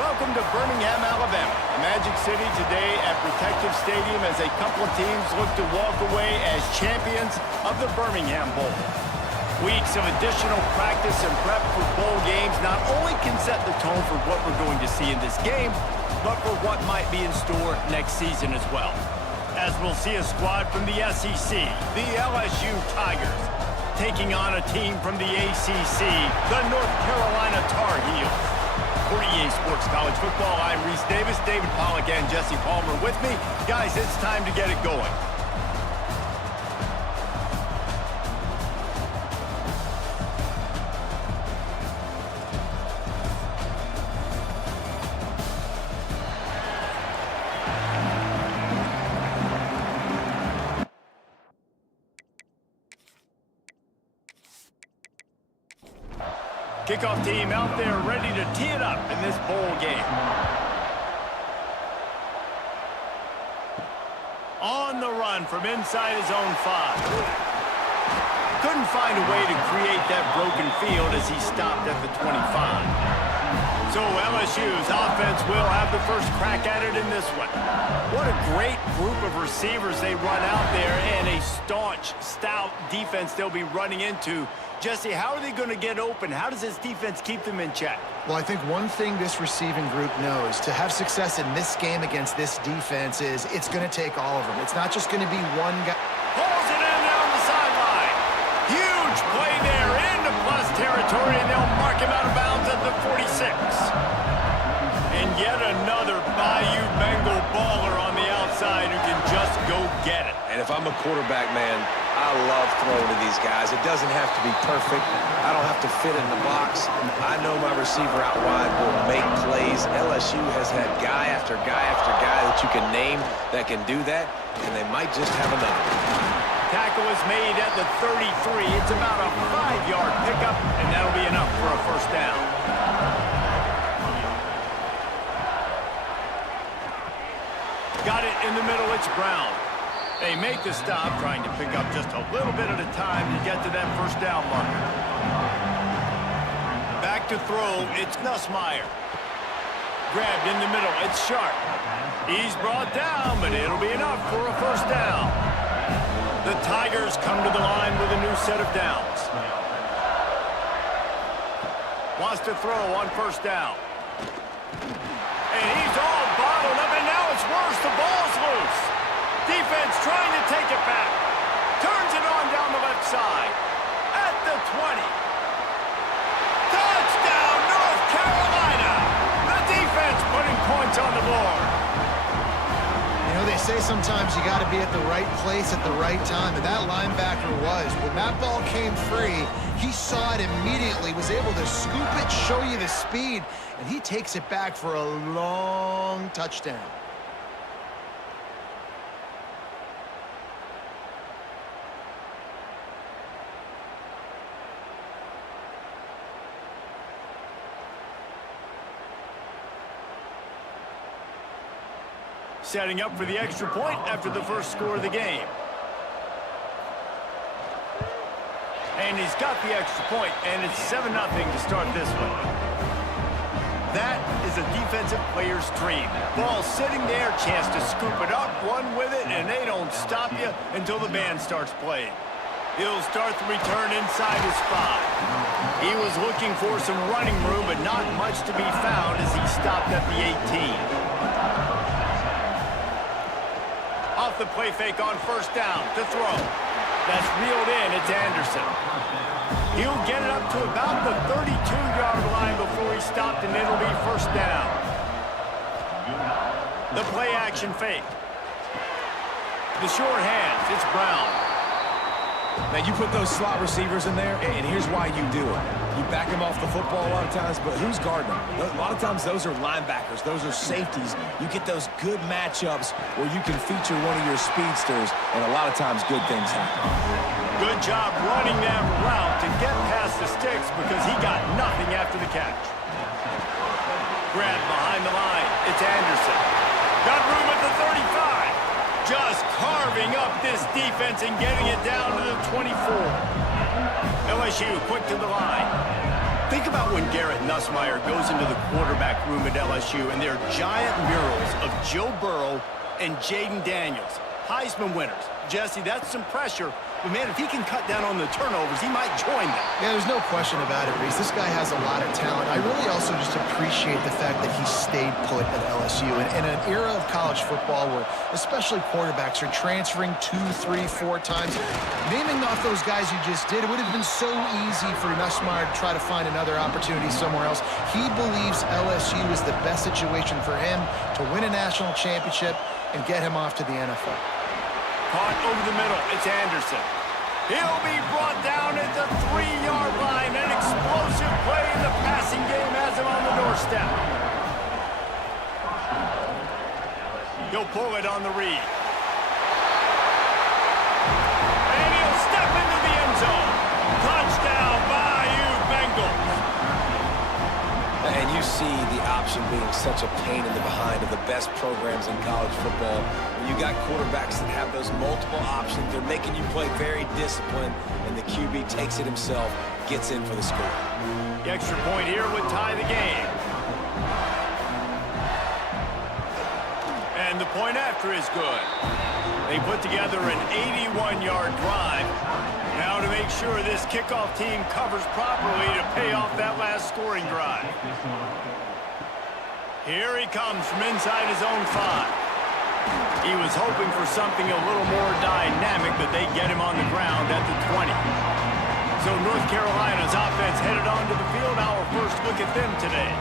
Welcome to Birmingham, Alabama, the Magic City today at Protective Stadium as a couple of teams look to walk away as champions of the Birmingham Bowl. Weeks of additional practice and prep for bowl games not only can set the tone for what we're going to see in this game, but for what might be in store next season as well. As we'll see a squad from the SEC, the LSU Tigers, taking on a team from the ACC, the North Carolina Tar Heels. For EA Sports College Football, I'm Reese Davis, David Pollack, and Jesse Palmer with me. Guys, it's time to get it going. Kickoff team out there ready to tee it up in this bowl game. On the run from inside his own 5. Couldn't find a way to create that broken field as he stopped at the 25. So LSU's offense will have the first crack at it in this one. What a great group of receivers they run out there, and a staunch, stout defense they'll be running into. Jesse, how are they going to get open? How does this defense keep them in check? Well, I think one thing this receiving group knows to have success in this game against this defense is it's going to take all of them. It's not just going to be one guy. Pulls it in down the sideline. Huge play there into plus territory, and they'll mark him out of bounds at the 46. And yet another Bayou Bengal baller on the outside who can just go get it. And if I'm a quarterback, man, I love throwing to these guys. It doesn't have to be perfect. I don't have to fit in the box. I know my receiver out wide will make plays. LSU has had guy after guy after guy that you can name that can do that, and they might just have another. Tackle is made at the 33. It's about a 5-yard pickup, and that'll be enough for a first down. Got it in the middle. It's Brown. They make the stop, trying to pick up just a little bit at a time to get to that first down marker. Back to throw, it's Nussmeier. Grabbed in the middle, it's Sharp. He's brought down, but it'll be enough for a first down. The Tigers come to the line with a new set of downs. Wants to throw on first down. And he's all bottled up, and now it's worse. The ball's loose. Defense trying to take it back. Turns it on down the left side. At the 20. Touchdown, North Carolina! The defense putting points on the board. You know, they say sometimes you got to be at the right place at the right time, and that linebacker was. When that ball came free, he saw it immediately, was able to scoop it, show you the speed, and he takes it back for a long touchdown. Setting up for the extra point after the first score of the game. And he's got the extra point, and it's 7-0 to start this one. That is a defensive player's dream. Ball sitting there, chance to scoop it up, run with it, and they don't stop you until the band starts playing. He'll start the return inside his 5. He was looking for some running room, but not much to be found as he stopped at the 18. Off the play fake on first down to throw. That's reeled in. It's Anderson. He'll get it up to about the 32-yard line before he stopped, and it'll be first down. The play action fake. The short hands. It's Brown. Now, you put those slot receivers in there, and here's why you do it. You back them off the football a lot of times, but who's guarding them? A lot of times, those are linebackers. Those are safeties. You get those good matchups where you can feature one of your speedsters, and a lot of times, good things happen. Good job running that route to get past the sticks because he got nothing after the catch. Grabbed behind the line. It's Anderson. Got room at the 35. Just carving up this defense and getting it down to the 24. LSU quick to the line. Think about when Garrett Nussmeier goes into the quarterback room at LSU and there are giant murals of Joe Burrow and Jaden Daniels, Heisman winners. Jesse, that's some pressure. But, man, if he can cut down on the turnovers, he might join them. Yeah, there's no question about it, Reese. This guy has a lot of talent. I really also just appreciate the fact that he stayed put at LSU. In an era of college football where especially quarterbacks are transferring 2, 3, 4 times, naming off those guys you just did, it would have been so easy for Nussmeier to try to find another opportunity somewhere else. He believes LSU is the best situation for him to win a national championship and get him off to the NFL. Caught over the middle. It's Anderson. He'll be brought down at the 3-yard line. An explosive play in the passing game has him on the doorstep. He'll pull it on the read. And he'll step into the end zone. Touchdown, Bayou Bengals. And you see the option being such a pain in the behind of the best programs in college football. When you got quarterbacks that have those multiple options, they're making you play very disciplined, and the QB takes it himself, gets in for the score. The extra point here would tie the game. And the point after is good. They put together an 81-yard drive. Now to make sure this kickoff team covers properly to pay off that last scoring drive. Here he comes from inside his own 5. He was hoping for something a little more dynamic, but they get him on the ground at the 20. So North Carolina's offense headed onto the field. Our first look at them today.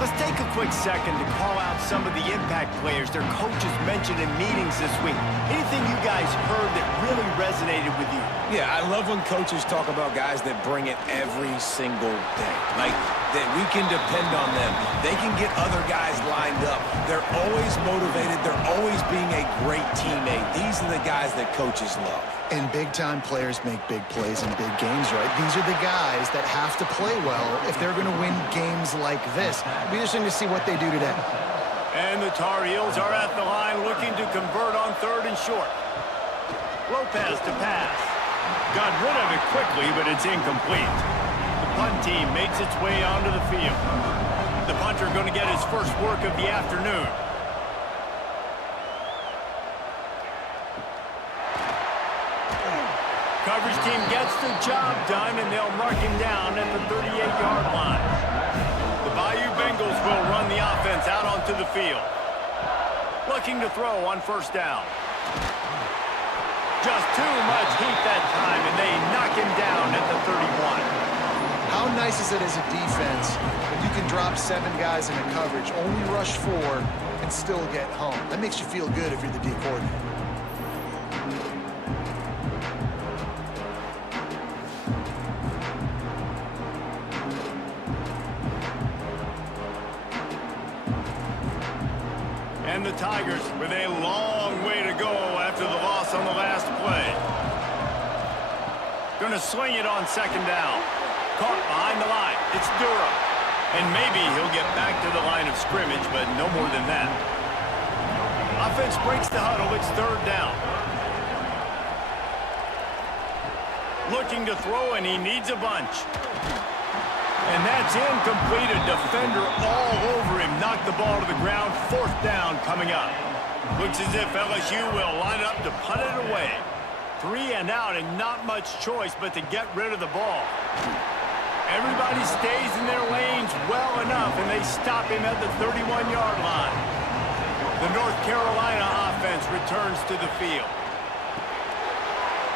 Let's take a quick second to call out some of the impact players their coaches mentioned in meetings this week. Anything you guys heard that really resonated with you? Yeah, I love when coaches talk about guys that bring it every single day. Like, that we can depend on them. They can get other guys lined up. They're always motivated. They're always being a great teammate. These are the guys that coaches love. And big-time players make big plays in big games, right? These are the guys that have to play well if they're going to win games like this. It'll be interesting to see what they do today. And the Tar Heels are at the line looking to convert on 3rd and short. Lopez to pass. Got rid of it quickly, but it's incomplete. The punt team makes its way onto the field. The punter going to get his first work of the afternoon. Coverage team gets the job done, and they'll mark him down at the 38-yard line. The Bayou Bengals will run the offense out onto the field. Looking to throw on 1st down. Just too much heat that time, and they knock him down at the 31. How nice is it as a defense when you can drop 7 guys in a coverage, only rush 4, and still get home? That makes you feel good if you're the D coordinator. And the Tigers with a long way to go after the loss on the last play. Going to swing it on 2nd down. Caught behind the line. It's Durham. And maybe he'll get back to the line of scrimmage, but no more than that. Offense breaks the huddle. It's 3rd down. Looking to throw, and he needs a bunch. And that's incomplete. A defender all over him. Knocked the ball to the ground. 4th down coming up. Looks as if LSU will line up to punt it away. 3 and out, and not much choice but to get rid of the ball. Everybody stays in their lanes well enough, and they stop him at the 31-yard line. The North Carolina offense returns to the field.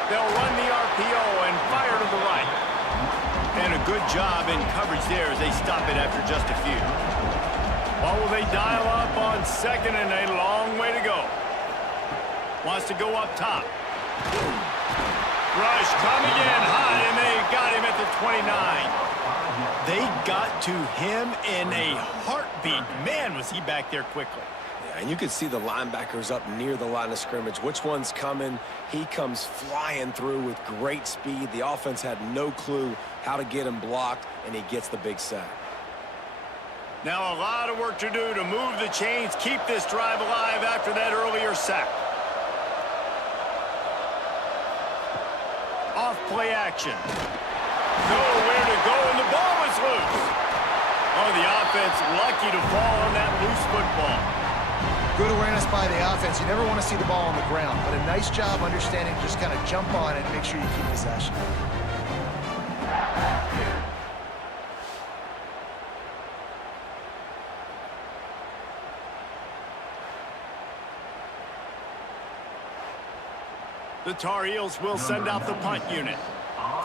They'll run the RPO and fire to the right. And a good job in coverage there as they stop it after just a few. Or will they dial up on 2nd and a long way to go? Wants to go up top. Rush coming in high, and they got him at the 29. They got to him in a heartbeat. Man, was he back there quickly. Yeah, and you can see the linebackers up near the line of scrimmage. Which one's coming? He comes flying through with great speed. The offense had no clue how to get him blocked, and he gets the big sack. Now a lot of work to do to move the chains, keep this drive alive after that earlier sack. Off play action. Nowhere to go, and the ball is loose. Oh, the offense lucky to fall on that loose football. Good awareness by the offense. You never want to see the ball on the ground, but a nice job understanding to just kind of jump on it and make sure you keep possession. The Tar Heels will send out the punt unit.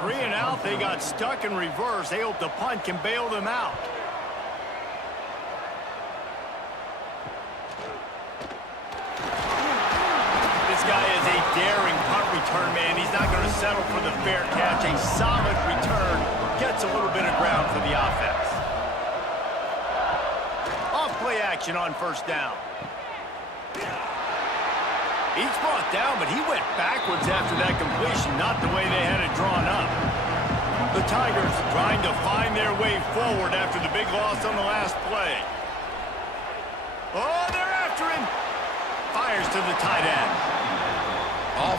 3 and out, they got stuck in reverse. They hope the punt can bail them out. This guy is a daring punt return man. He's not going to settle for the fair catch. A solid return gets a little bit of ground for the offense. Off play action on first down. He's brought down, but he went backwards after that completion, not the way they had it drawn up. The Tigers trying to find their way forward after the big loss on the last play. Oh, they're after him. Fires to the tight end.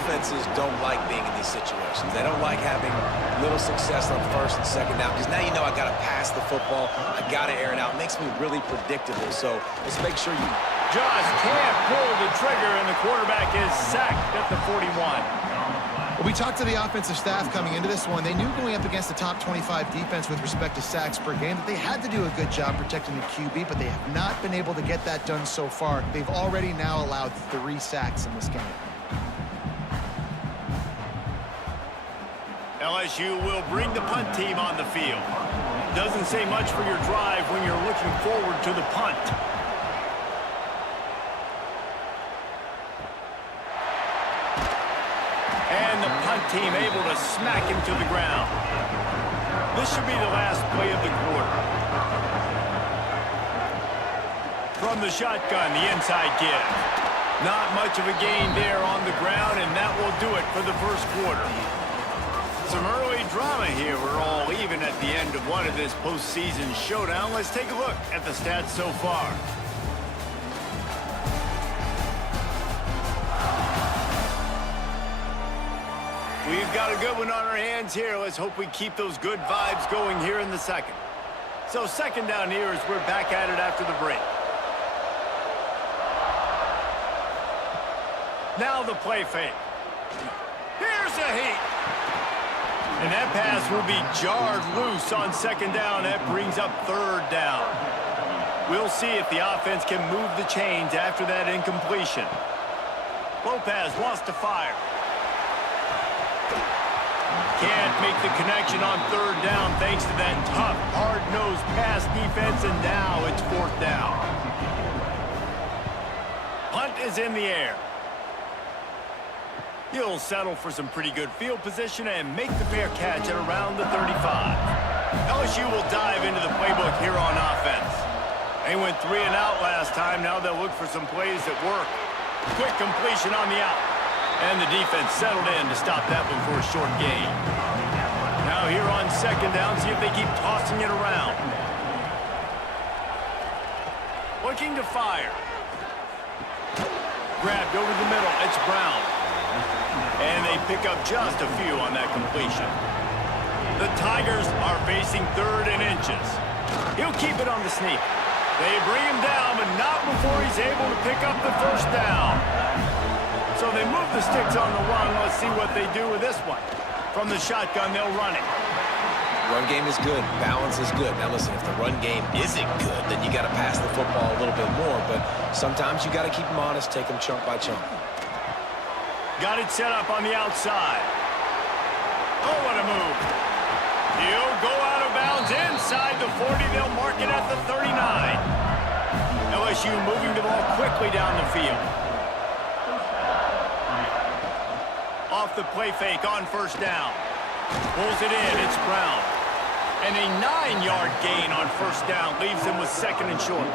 Offenses don't like being in these situations. They don't like having little success on first and second down because now you know I got to pass the football. I got to air it out. It makes me really predictable. So let's make sure you just can't pull the trigger, and the quarterback is sacked at the 41. Well, we talked to the offensive staff coming into this one. They knew going up against the top 25 defense with respect to sacks per game that they had to do a good job protecting the QB, but they have not been able to get that done so far. They've already now allowed 3 sacks in this game. LSU will bring the punt team on the field. Doesn't say much for your drive when you're looking forward to the punt. And the punt team able to smack him to the ground. This should be the last play of the quarter. From the shotgun, the inside give. Not much of a gain there on the ground, and that will do it for the first quarter. Some early drama here. We're all even at the end of one of this postseason showdown. Let's take a look at the stats so far. We've got a good one on our hands here. Let's hope we keep those good vibes going here in the second. So second down here as we're back at it after the break. Now the play fake. Here's a heat. And that pass will be jarred loose on second down. That brings up third down. We'll see if the offense can move the chains after that incompletion. Lopez wants to fire. Can't make the connection on third down thanks to that tough, hard-nosed pass defense, and now it's fourth down. Punt is in the air. He'll settle for some pretty good field position and make the fair catch at around the 35. LSU will dive into the playbook here on offense. They went 3 and out last time. Now they'll look for some plays that work. Quick completion on the out. And the defense settled in to stop that one for a short gain. Now here on second down, see if they keep tossing it around. Looking to fire. Grabbed over the middle. It's Brown. And they pick up just a few on that completion. The Tigers are facing third and inches. He'll keep it on the sneak. They bring him down, but not before he's able to pick up the first down. So they move the sticks on the run. Let's see what they do with this one. From the shotgun, they'll run it. Run game is good. Balance is good. Now listen, if the run game isn't good, then you got to pass the football a little bit more. But sometimes you got to keep them honest, take them chunk by chunk. Got it set up on the outside. Oh, what a move. He'll go out of bounds inside the 40. They'll mark it at the 39. LSU moving the ball quickly down the field. Off the play fake on first down. Pulls it in. It's Brown. And a 9-yard gain on first down leaves him with second and short.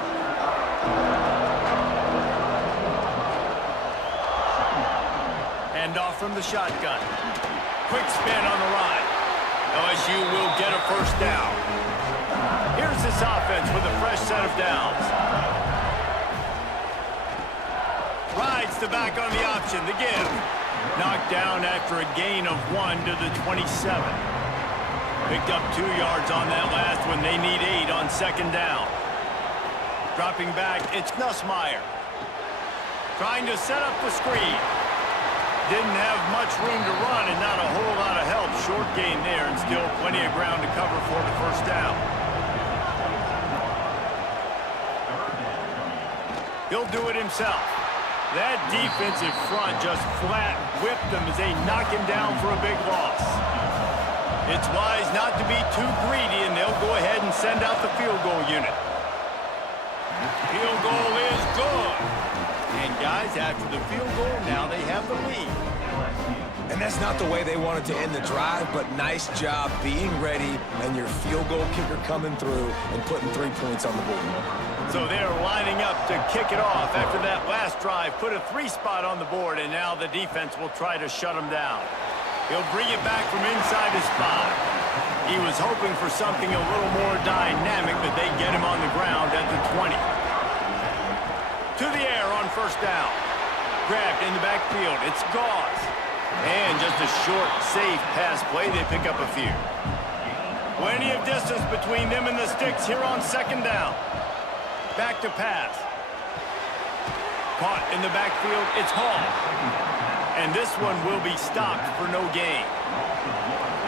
Off from the shotgun. Quick spin on the ride. LSU will get a first down. Here's this offense with a fresh set of downs. Rides the back on the option. The give. Knocked down after a gain of 1 to the 27. Picked up 2 yards on that last one. They need 8 on second down. Dropping back, it's Nussmeier. Trying to set up the screen. Didn't have much room to run and not a whole lot of help. Short gain there and still plenty of ground to cover for the first down. He'll do it himself. That defensive front just flat whipped them as they knock him down for a big loss. It's wise not to be too greedy, and they'll go ahead and send out the field goal unit. Field goal is good. And guys, after the field goal, now they have the lead. And that's not the way they wanted to end the drive, but nice job being ready and your field goal kicker coming through and putting 3 points on the board. So they're lining up to kick it off after that last drive. Put a 3 spot on the board, and now the defense will try to shut them down. He'll bring it back from inside his 5. He was hoping for something a little more dynamic, but they get him on the ground at the 20. To the air on first down. Grabbed in the backfield. It's Gauze. And just a short, safe pass play. They pick up a few. Plenty of distance between them and the sticks here on second down. Back to pass. Caught in the backfield. It's Hall. And this one will be stopped for no gain.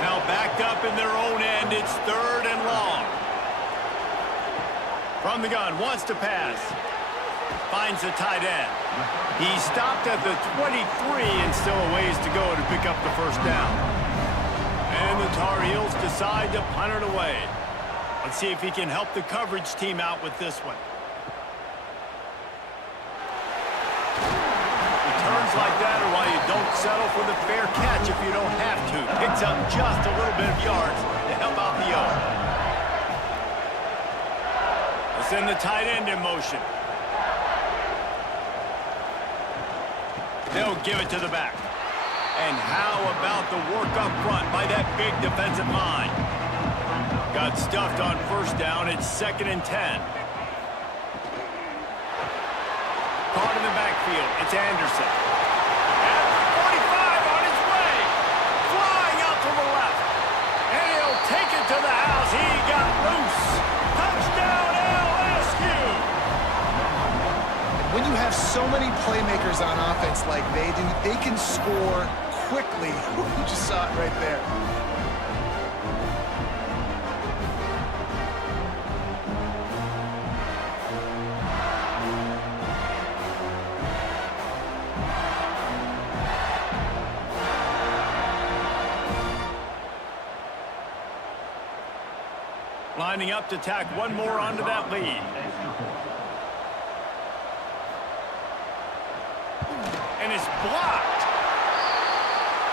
Now backed up in their own end. It's 3rd and long. From the gun, wants to pass. Finds the tight end. He stopped at the 23 and still a ways to go to pick up the first down. And the Tar Heels decide to punt it away. Let's see if he can help the coverage team out with this one. Returns like that are why you don't settle for the fair catch if you don't have to. Picks up just a little bit of yards to help out the O. Let's send the tight end in motion. They'll give it to the back. And how about the work up front by that big defensive line? Got stuffed on first down. It's 2nd and 10. Caught in the backfield. It's Anderson. At the 45 on his way. Flying out to the left. And he'll take it to the house. He got loose. Touchdown LSU. When you have so many playmakers on offense like they do, they can score quickly. You just saw it right there. Lining up to tack one more onto that lead. And it's blocked.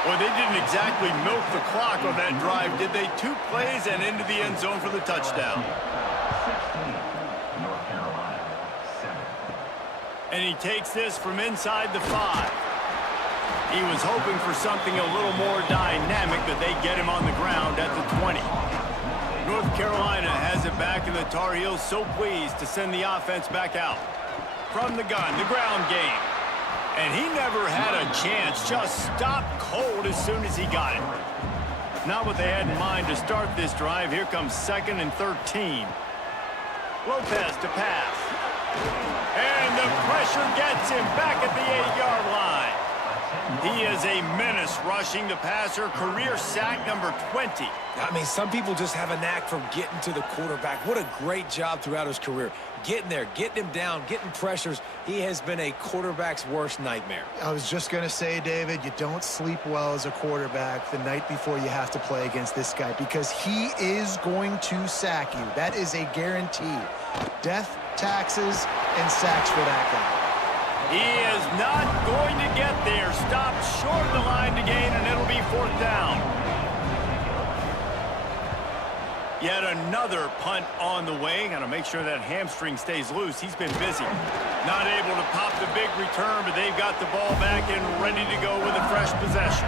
Well, they didn't exactly milk the clock on that drive, did they? 2 plays and into the end zone for the touchdown. And he takes this from inside the 5. He was hoping for something a little more dynamic, but they get him on the ground at the 20. North Carolina has it back, and the Tar Heels so pleased to send the offense back out. From the gun, the ground game. And he never had a chance, just stopped cold as soon as he got it. Not what they had in mind to start this drive. Here comes 2nd and 13. Lopez to pass. And the pressure gets him back at the 8-yard line. He is a menace rushing the passer, career sack number 20. I mean, some people just have a knack for getting to the quarterback. What a great job throughout his career. Getting there, getting him down, getting pressures. He has been a quarterback's worst nightmare. I was just going to say, David, you don't sleep well as a quarterback the night before you have to play against this guy because he is going to sack you. That is a guarantee. Death, taxes, and sacks for that guy. He is not going to get there. Stopped short of the line to gain, and it'll be 4th down. Yet another punt on the way. Got to make sure that hamstring stays loose. He's been busy. Not able to pop the big return, but they've got the ball back and ready to go with a fresh possession.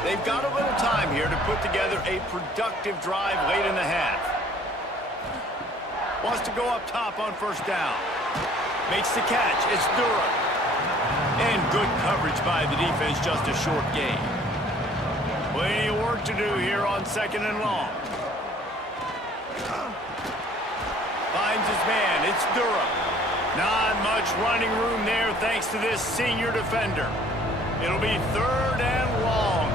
They've got a little time here to put together a productive drive late in the half. Wants to go up top on first down. Makes the catch. It's Durham. And good coverage by the defense, just a short gain. Plenty of work work to do here on 2nd and long. Finds his man. It's Durham. Not much running room there thanks to this senior defender. It'll be 3rd and long.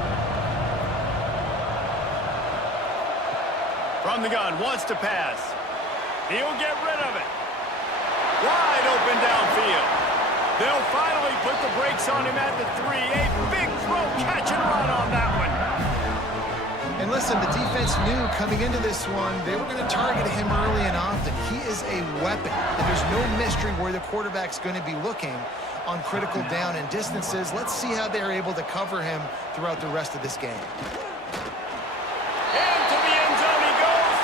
From the gun, wants to pass. He'll get rid of it. Wide open downfield. They'll finally put the brakes on him at the 3. A big throw, catch and run on that one. And listen, the defense knew coming into this one, they were going to target him early and often. He is a weapon, and there's no mystery where the quarterback's going to be looking on critical down and distances. Let's see how they're able to cover him throughout the rest of this game. Into the end zone he goes.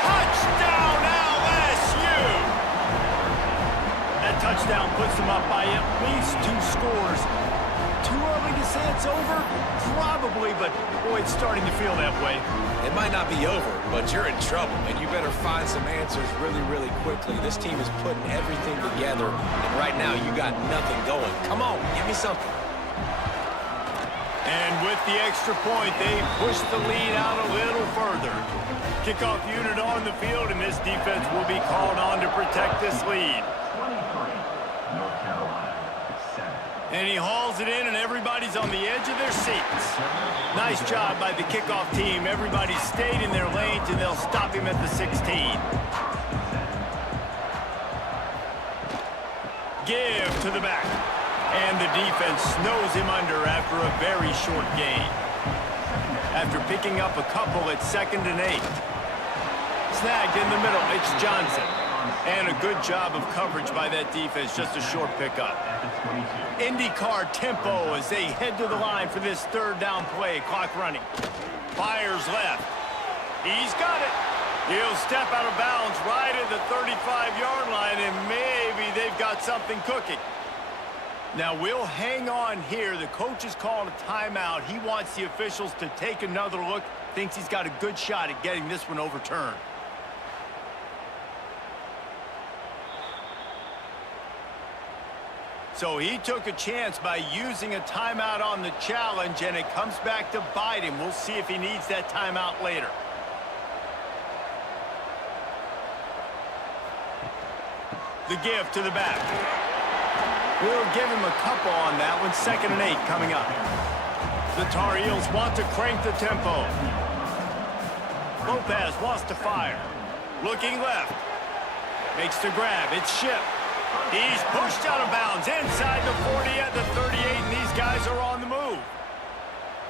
Touchdown, LSU! That touchdown puts them up by at least 2 scores. Too early to say it's over? Probably, but boy, it's starting to feel that way. It might not be over, but you're in trouble, and you better find some answers really, really quickly. This team is putting everything together, and right now you got nothing going. Come on, give me something. And with the extra point, they push the lead out a little further. Kickoff unit on the field, and this defense will be called on to protect this lead. And he hauls it in, and everybody's on the edge of their seats. Nice job by the kickoff team. Everybody stayed in their lanes, and they'll stop him at the 16. Give to the back. And the defense snows him under after a very short gain. After picking up a couple at 2nd and 8. Snagged in the middle, it's Johnson. And a good job of coverage by that defense, just a short pickup. IndyCar tempo as they head to the line for this 3rd down play. Clock running. Fires left. He's got it. He'll step out of bounds right at the 35-yard line, and maybe they've got something cooking. Now, we'll hang on here. The coach is calling a timeout. He wants the officials to take another look. Thinks he's got a good shot at getting this one overturned. So he took a chance by using a timeout on the challenge, and it comes back to bite him. We'll see if he needs that timeout later. The give to the back. We'll give him a couple on that one. 2nd and 8 coming up. The Tar Heels want to crank the tempo. Lopez wants to fire. Looking left. Makes the grab. It's Ship. He's pushed out of bounds inside the 40 at the 38, and these guys are on the move.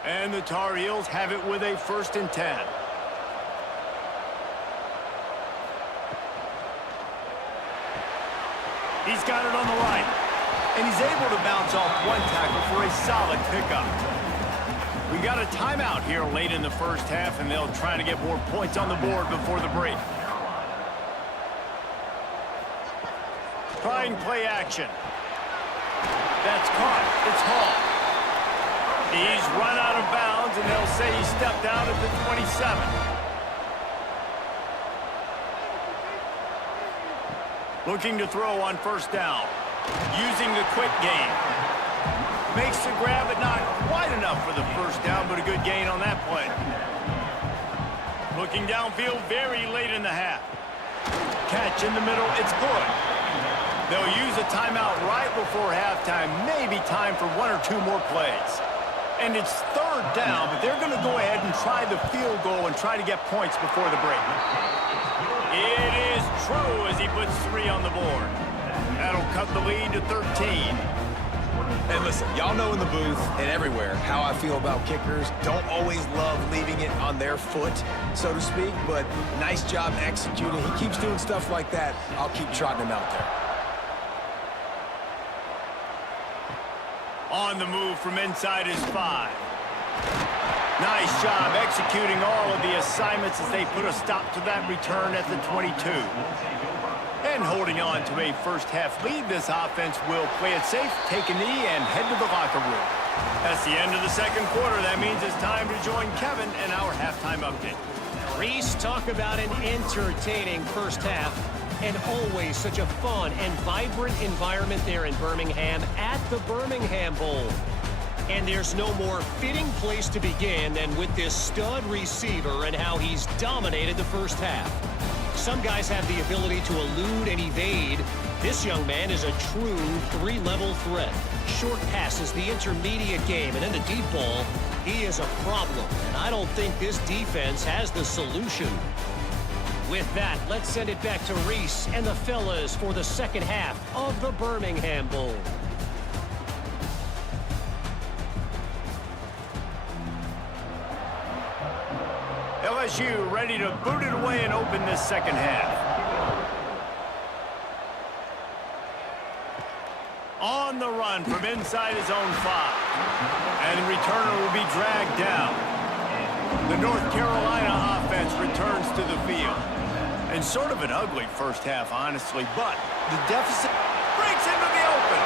And the Tar Heels have it with a 1st and 10. He's got it on the right, and he's able to bounce off one tackle for a solid pickup. We got a timeout here late in the 1st half, and they'll try to get more points on the board before the break. Trying play action. That's caught. It's Hall. He's run out of bounds, and they'll say he stepped out at the 27. Looking to throw on 1st down. Using the quick game. Makes the grab, but not quite enough for the 1st down, but a good gain on that play. Looking downfield very late in the half. Catch in the middle. It's good. They'll use a timeout right before halftime. Maybe time for 1 or 2 more plays. And it's 3rd down, but they're going to go ahead and try the field goal and try to get points before the break. It is true as he puts 3 on the board. That'll cut the lead to 13. Hey, listen, y'all know in the booth and everywhere how I feel about kickers. Don't always love leaving it on their foot, so to speak, but nice job executing. He keeps doing stuff like that. I'll keep trotting him out there. On the move from inside is 5. Nice job executing all of the assignments as they put a stop to that return at the 22. And holding on to a 1st half lead, this offense will play it safe, take a knee, and head to the locker room. That's the end of the 2nd quarter. That means it's time to join Kevin and our halftime update. Reese, talk about an entertaining 1st half. And always such a fun and vibrant environment there in Birmingham at the Birmingham Bowl. And there's no more fitting place to begin than with this stud receiver and how he's dominated the first half. Some guys have the ability to elude and evade. This young man is a true three-level threat. Short passes, the intermediate game, and then the deep ball. He is a problem, and I don't think this defense has the solution. With that, let's send it back to Reese and the fellas for the second half of the Birmingham Bowl. LSU ready to boot it away and open this second half. On the run from inside his own 5. And the returner will be dragged down. The North Carolina offense returns to the field. And sort of an ugly first half, honestly, but the deficit breaks into the open.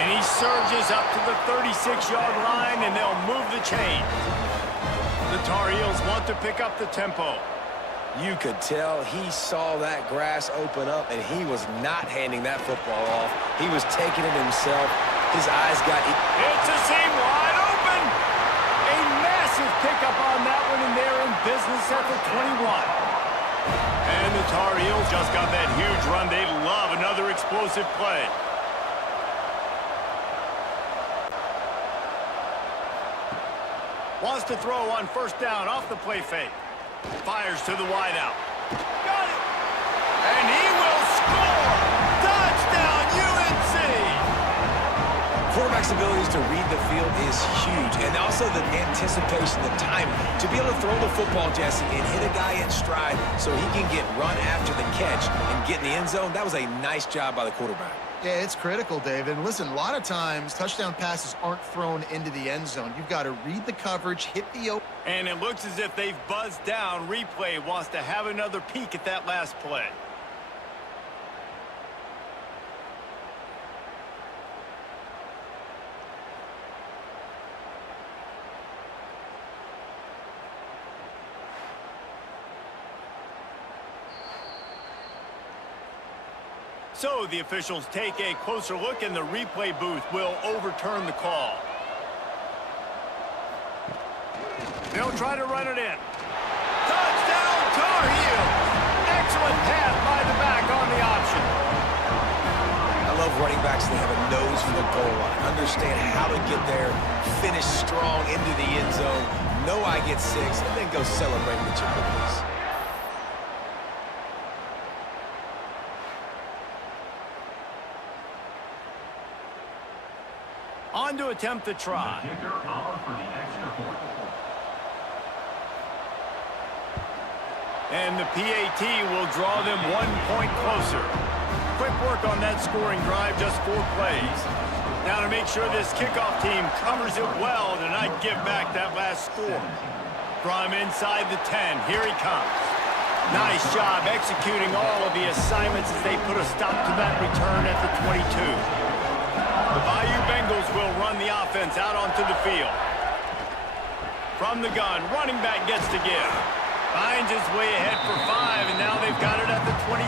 And he surges up to the 36-yard line, and they'll move the chains. The Tar Heels want to pick up the tempo. You could tell he saw that grass open up, and he was not handing that football off. He was taking it himself. His eyes got... It's a seam wide open. A massive pickup on that one, and they're in business at the 21. And the Tar Heels just got that huge run. They love another explosive play. Wants to throw on first down off the play fake. Fires to the wideout. Got it! And he will score! Touchdown, UNC! Quarterback's abilities to read the field is huge, and also the anticipation, the timing. To be able to throw the football, Jesse, and hit a guy in stride so he can get run after the catch and get in the end zone, that was a nice job by the quarterback. Yeah, it's critical, David. And listen, a lot of times touchdown passes aren't thrown into the end zone. You've got to read the coverage, hit the open. And it looks as if they've buzzed down. Replay wants to have another peek at that last play. So the officials take a closer look, and the replay booth will overturn the call. They'll try to run it in. Touchdown, Tar Heels! Excellent pass by the back on the option. I love running backs that have a nose for the goal line. Understand how to get there, finish strong into the end zone, know I get 6, and then go celebrate with your boys. On to attempt the try. And the PAT will draw them 1 point closer. Quick work on that scoring drive, just 4 plays. Now to make sure this kickoff team covers it well to not give back that last score. From inside the 10, here he comes. Nice job executing all of the assignments as they put a stop to that return at the 22. The Bayou Bengals will run the offense out onto the field. From the gun, running back gets to give. Finds his way ahead for 5, and now they've got it at the 28.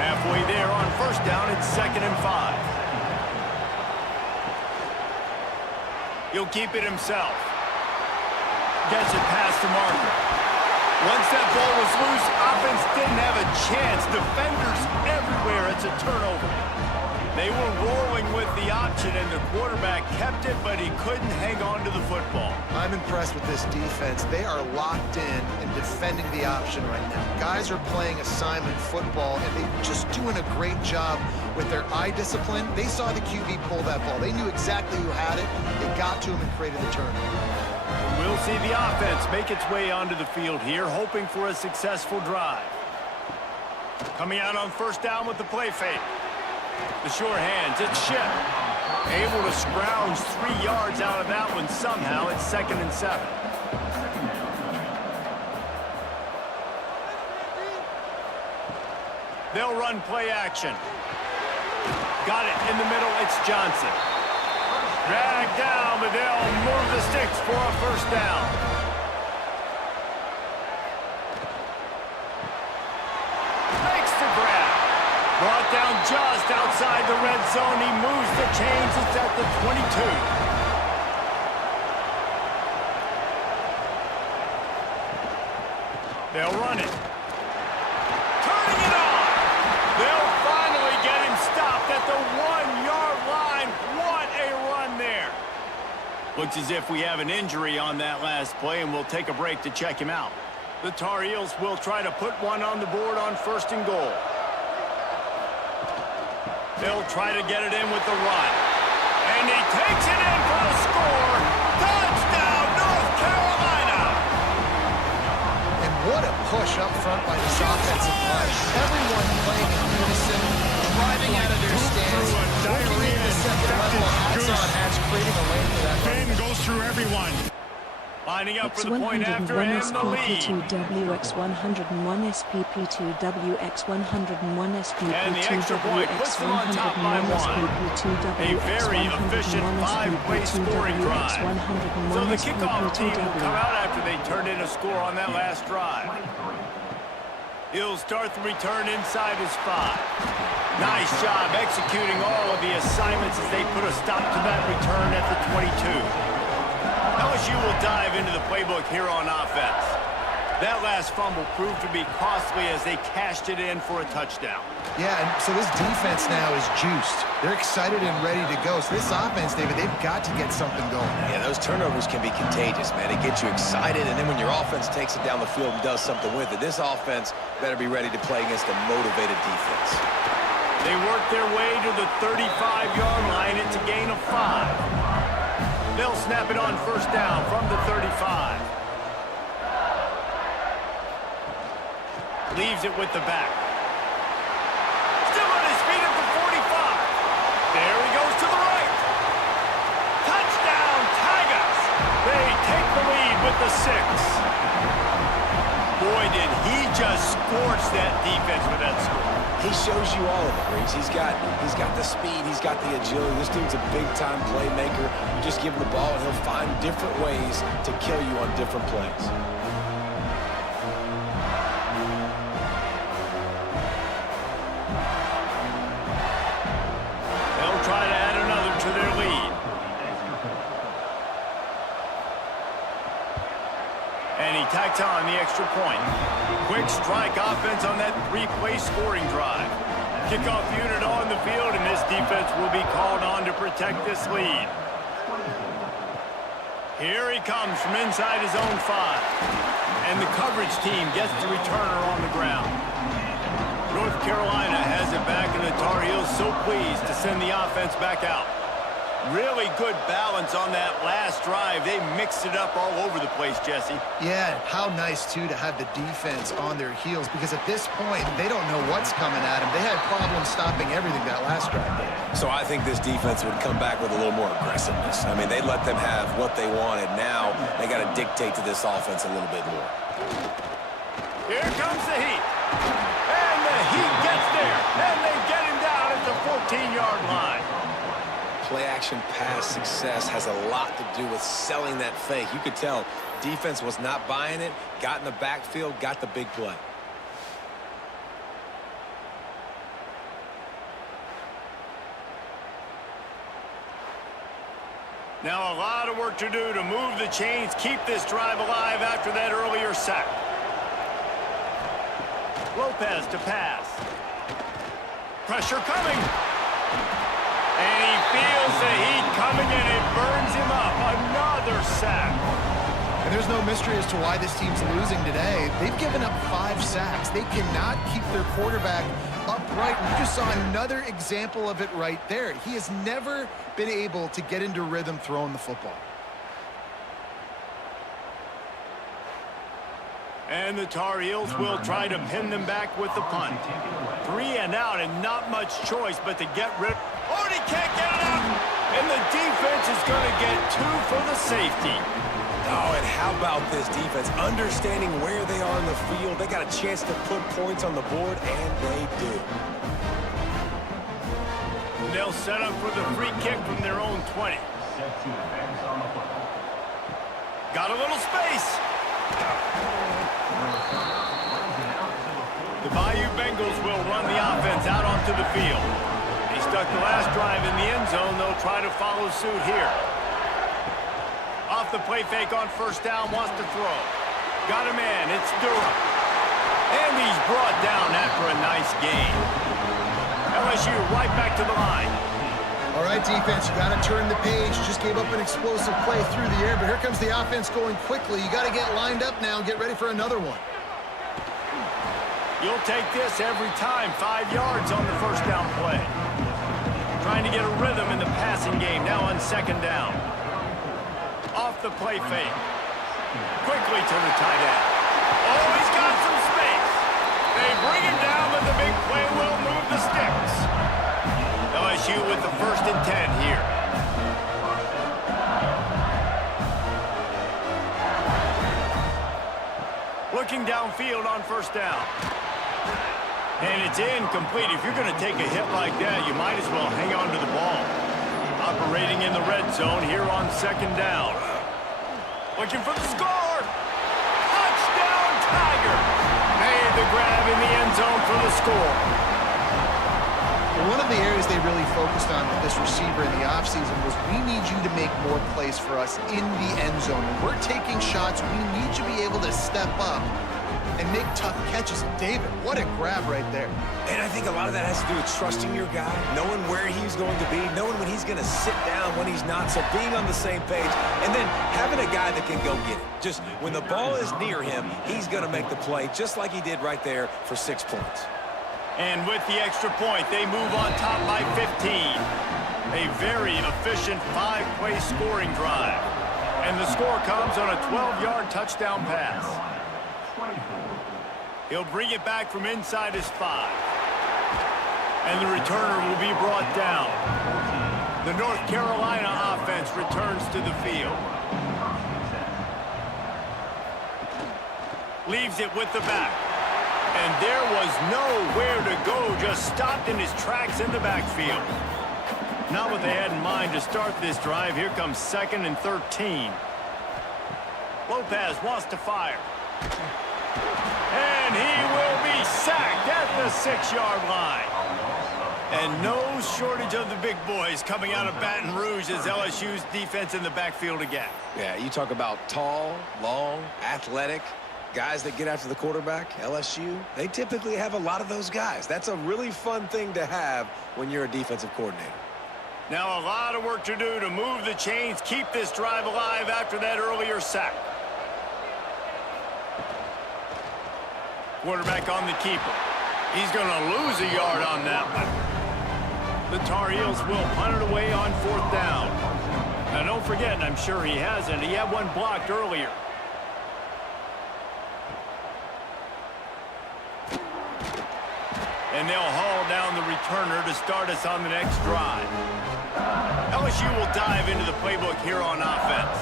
Halfway there on first down, it's 2nd and 5. He'll keep it himself. Gets it past the marker. Once that ball was loose, offense didn't have a chance. Defenders everywhere. It's a turnover. They were rolling with the option, and the quarterback kept it, but he couldn't hang on to the football. I'm impressed with this defense. They are locked in and defending the option right now. Guys are playing assignment football, and they're just doing a great job with their eye discipline. They saw the QB pull that ball. They knew exactly who had it. They got to him and created the turnover. We'll see the offense make its way onto the field here, hoping for a successful drive. Coming out on first down with the play fake. The sure hands, it's Ship. Able to scrounge 3 yards out of that one somehow. It's 2nd and 7. They'll run play action. Got it in the middle, it's Johnson. Dragged down, but they'll move the sticks for a first down. Makes the grab. Brought down just outside the red zone. He moves the chains. It's at the 22. They'll run it. Turning it on. They'll finally get him stopped at the 1-yard line. What a run there. Looks as if we have an injury on that last play, and we'll take a break to check him out. The Tar Heels will try to put one on the board on 1st and goal. They'll try to get it in with the run. And he takes it in for the score. Touchdown, North Carolina! And what a push up front by this offensive line. Everyone playing in unison, driving out of their stands, working in the second level, hats on hats, creating a lane for that. Ben goes through everyone. Lining up for the point after and the lead. X101 SPP2 WX101 SPP2 And the extra point puts them on top by one. A very efficient 5-play scoring drive. So the kickoff team will come out after they turned in a score on that last drive. He'll start the return inside his 5. Nice job executing all of the assignments as they put a stop to that return at the 22. LSU will dive into the playbook here on offense. That last fumble proved to be costly as they cashed it in for a touchdown. Yeah, and so this defense now is juiced. They're excited and ready to go. So this offense, David, they've got to get something going. Yeah, those turnovers can be contagious, man. It gets you excited, and then when your offense takes it down the field and does something with it, this offense better be ready to play against a motivated defense. They work their way to the 35-yard line. It's a gain of 5. They'll snap it on 1st down from the 35. Leaves it with the back. Still on his feet at the 45. There he goes to the right. Touchdown, Tigers. They take the lead with the 6. Boy, did he just scorch that defense with that score. He shows you all of it, Reeves. He's got the speed, he's got the agility. This dude's a big-time playmaker. You just give him the ball, and he'll find different ways to kill you on different plays. They'll try to add another to their lead. And he tacks on the extra point. Quick strike offense on that 3-play scoring drive. Kickoff unit on the field, and this defense will be called on to protect this lead. Here he comes from inside his own 5. And the coverage team gets the returner on the ground. North Carolina has it back, and the Tar Heels so pleased to send the offense back out. Really good balance on that last drive. They mixed it up all over the place, Jesse. Yeah, how nice, too, to have the defense on their heels, because at this point, they don't know what's coming at them. They had problems stopping everything that last drive did. So I think this defense would come back with a little more aggressiveness. I mean, they let them have what they wanted. Now they got to dictate to this offense a little bit more. Here comes the Heat. And the Heat gets there. And they get him down at the 14-yard line. Play-action pass success has a lot to do with selling that fake. You could tell defense was not buying it, got in the backfield, got the big play. Now a lot of work to do to move the chains, keep this drive alive after that earlier sack. Lopez to pass. Pressure coming. And he feels the heat coming, and it burns him up. Another sack. And there's no mystery as to why this team's losing today. They've given up 5 sacks. They cannot keep their quarterback upright. We just saw another example of it right there. He has never been able to get into rhythm throwing the football. And the Tar Heels will try to pin them back with the punt. 3 and out, and not much choice but to get rid. Oh, and he can't get it out. And the defense is going to get 2 for the safety. Oh, and how about this defense? Understanding where they are in the field. They got a chance to put points on the board, and they do. They'll set up for the free kick from their own 20. Got a little space. The Bayou Bengals will run the offense out onto the field. stuck the last drive in the end zone. They'll try to follow suit here. Off the play fake on first down, wants to throw. Got a man, it's Durham. And he's brought down after a nice gain. LSU right back to the line. All right, defense, you got to turn the page. You just gave up an explosive play through the air, but here comes the offense going quickly. You got to get lined up now and get ready for another one. You'll take this every time. 5 yards on the first down play. Trying to get a rhythm in the passing game now on second down. Off the play fake. Quickly to the tight end. Oh, he's got some space. They bring him down, but the big play will move the sticks. LSU with the 1st and 10 here. Looking downfield on first down. And it's incomplete. If you're going to take a hit like that, you might as well hang on to the ball. Operating in the red zone here on second down. Looking for the score. Touchdown, Tiger. Made the grab in the end zone for the score. One of the areas they really focused on with this receiver in the offseason was we need you to make more plays for us in the end zone. When we're taking shots, we need you to be able to step up and make tough catches. And David, what a grab right there. And I think a lot of that has to do with trusting your guy, knowing where he's going to be, knowing when he's going to sit down, when he's not, so being on the same page, and then having a guy that can go get it. Just when the ball is near him, he's going to make the play, just like he did right there for 6 points. And with the extra point, they move on top by 15. A very efficient 5-play scoring drive. And the score comes on a 12-yard touchdown pass. He'll bring it back from inside his 5. And the returner will be brought down. The North Carolina offense returns to the field. Leaves it with the back. And there was nowhere to go, just stopped in his tracks in the backfield. Not what they had in mind to start this drive. Here comes 2nd and 13. Lopez wants to fire. And he will be sacked at the 6-yard line. And no shortage of the big boys coming out of Baton Rouge as LSU's defense in the backfield again. Yeah, you talk about tall, long, athletic, guys that get after the quarterback, LSU, they typically have a lot of those guys. That's a really fun thing to have when you're a defensive coordinator. Now a lot of work to do to move the chains, keep this drive alive after that earlier sack. Quarterback on the keeper. He's going to lose a yard on that one. The Tar Heels will punt it away on 4th down. Now don't forget, and I'm sure he hasn't, he had one blocked earlier. And they'll haul down the returner to start us on the next drive. LSU will dive into the playbook here on offense.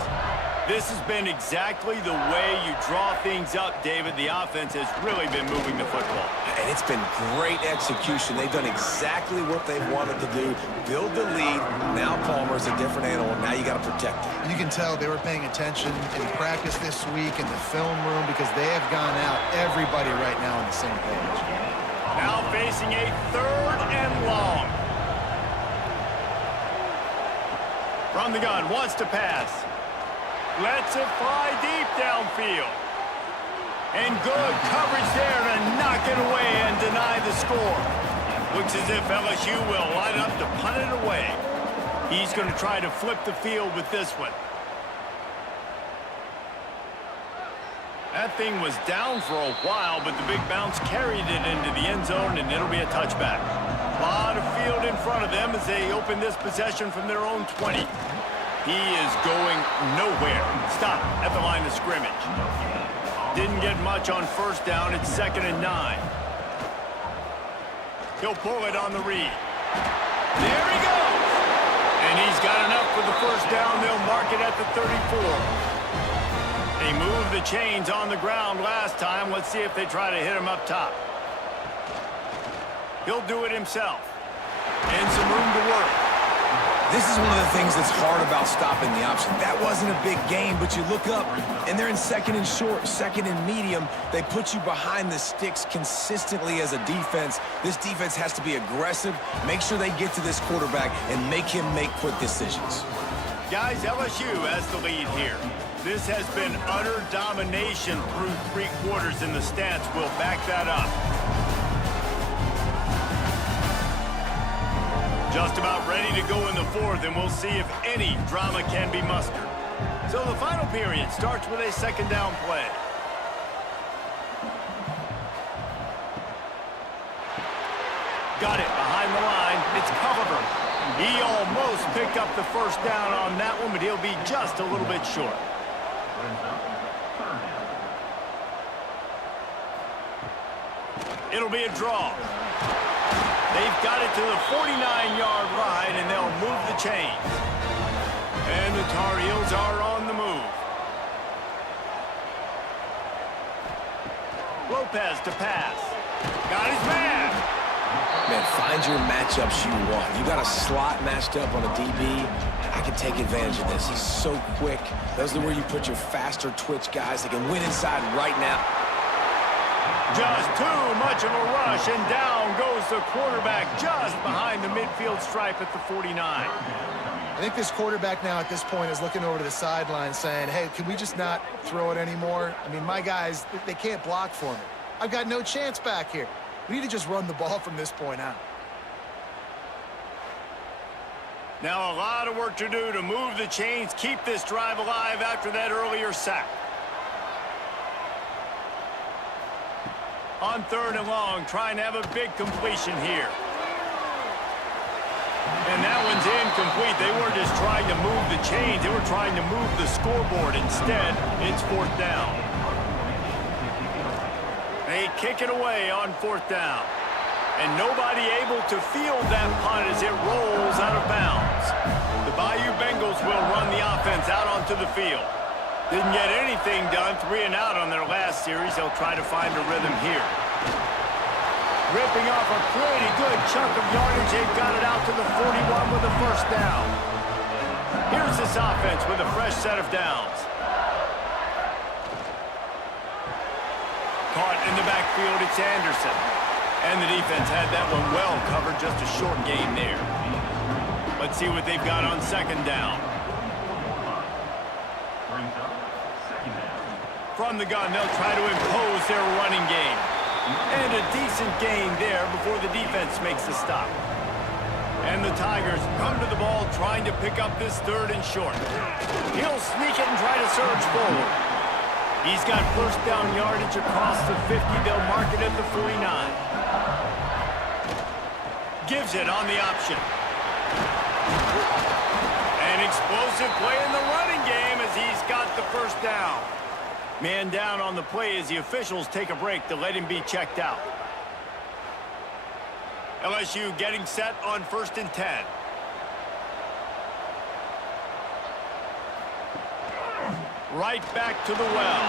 This has been exactly the way you draw things up, David. The offense has really been moving the football. And it's been great execution. They've done exactly what they've wanted to do. Build the lead. Now Palmer's a different animal. Now you got to protect him. You can tell they were paying attention in practice this week in the film room because they have gone out, everybody right now on the same page. Now facing a 3rd and long. From the gun, wants to pass. Lets it fly deep downfield. And good coverage there to knock it away and deny the score. Looks as if LSU will line up to punt it away. He's going to try to flip the field with this one. That thing was down for a while, but the big bounce carried it into the end zone, and it'll be a touchback. A lot of field in front of them as they open this possession from their own 20. He is going nowhere. Stop at the line of scrimmage. Didn't get much on first down. It's 2nd and 9. He'll pull it on the read. There he goes. And he's got enough for the first down. They'll mark it at the 34. They moved the chains on the ground last time. Let's see if they try to hit him up top. He'll do it himself. And some room to work. This is one of the things that's hard about stopping the option. That wasn't a big gain, but you look up, and they're in second and short, second and medium. They put you behind the sticks consistently as a defense. This defense has to be aggressive, make sure they get to this quarterback, and make him make quick decisions. Guys, LSU has the lead here. This has been utter domination through 3 quarters, and the stats will back that up. Just about ready to go in the 4th, and we'll see if any drama can be mustered. So the final period starts with a second down play. Got it behind the line. It's Culliver. He almost picked up the first down on that one, but he'll be just a little bit short. It'll be a draw. They've got it to the 49-yard line, and they'll move the chains. And the Tar Heels are on the move. Lopez to pass. Got his man. Man, find your matchups you want. You got a slot matched up on a DB. I can take advantage of this. He's so quick. Those are where you put your faster twitch guys that can win inside right now. Just too much of a rush, and down goes the quarterback just behind the midfield stripe at the 49. I think this quarterback now at this point is looking over to the sideline saying, hey, can we just not throw it anymore? I mean, my guys, they can't block for me. I've got no chance back here. We need to just run the ball from this point out. Now a lot of work to do to move the chains, keep this drive alive after that earlier sack. On 3rd and long, trying to have a big completion here. And that one's incomplete. They weren't just trying to move the chains, they were trying to move the scoreboard. Instead, it's 4th down. They kick it away on 4th down. And nobody able to field that punt as it rolls out of bounds. The Bayou Bengals will run the offense out onto the field. Didn't get anything done, 3 and out on their last series. They'll try to find a rhythm here. Ripping off a pretty good chunk of yardage. They've got it out to the 41 with a first down. Here's this offense with a fresh set of downs. Caught in the backfield, it's Anderson. And the defense had that one well covered, just a short gain there. Let's see what they've got on 2nd down. From the gun, they'll try to impose their running game. And a decent gain there before the defense makes the stop. And the Tigers come to the ball trying to pick up this 3rd and short. He'll sneak it and try to surge forward. He's got first down yardage across the 50. They'll mark it at the 49. Gives it on the option. An explosive play in the running game as he's got the first down. Man down on the play as the officials take a break to let him be checked out. LSU getting set on 1st and 10. Right back to the well.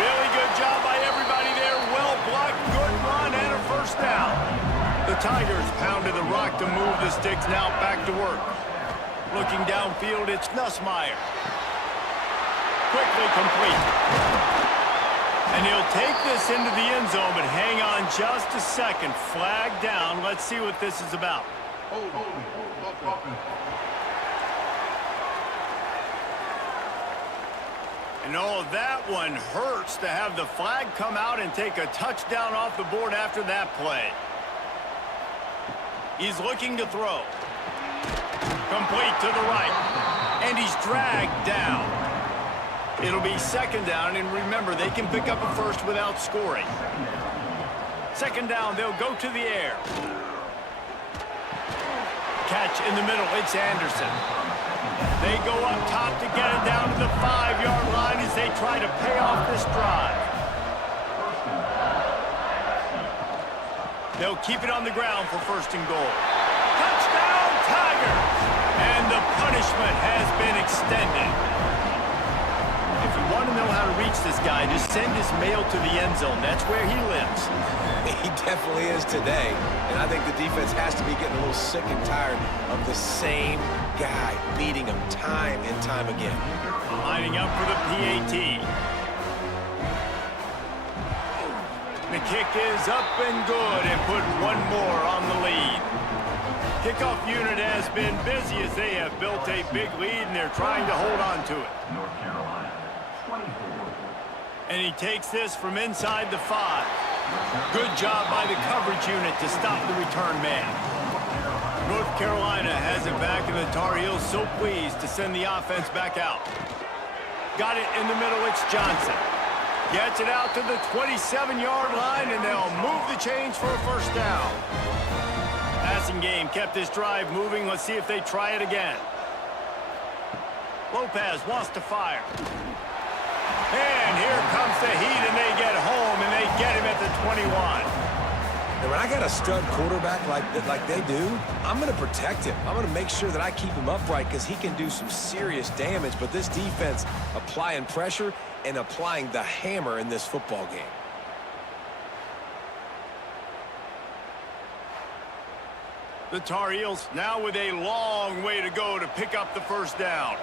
Really good job by everybody there. Well blocked, good run, and a first down. The Tigers pounded the rock to move the sticks. Now back to work. Looking downfield, it's Nussmeier. Quickly complete. And he'll take this into the end zone, but hang on just a second. Flag down. Let's see what this is about. And oh, that one hurts to have the flag come out and take a touchdown off the board after that play. He's looking to throw. Complete to the right. And he's dragged down. It'll be 2nd down, and remember, they can pick up a first without scoring. 2nd down, they'll go to the air. Catch in the middle, it's Anderson. They go up top to get it down to the 5-yard line as they try to pay off this drive. They'll keep it on the ground for 1st and goal. Touchdown, Tigers! And the punishment has been extended. If you want to know how to read reach this guy. Just send his mail to the end zone. That's where he lives. He definitely is today. And I think the defense has to be getting a little sick and tired of the same guy beating him time and time again. Lining up for the PAT. The kick is up and good and put one more on the lead. Kickoff unit has been busy as they have built a big lead and they're trying to hold on to it. And he takes this from inside the 5. Good job by the coverage unit to stop the return man. North Carolina has it back, and the Tar Heels so pleased to send the offense back out. Got it in the middle, it's Johnson. Gets it out to the 27-yard line, and they'll move the chains for a first down. Passing game kept this drive moving. Let's see if they try it again. Lopez wants to fire. And here comes the heat, and they get home, and they get him at the 21. And when I got a stud quarterback like they do, I'm going to protect him. I'm going to make sure that I keep him upright because he can do some serious damage. But this defense applying pressure and applying the hammer in this football game. The Tar Heels now with a long way to go to pick up the first down.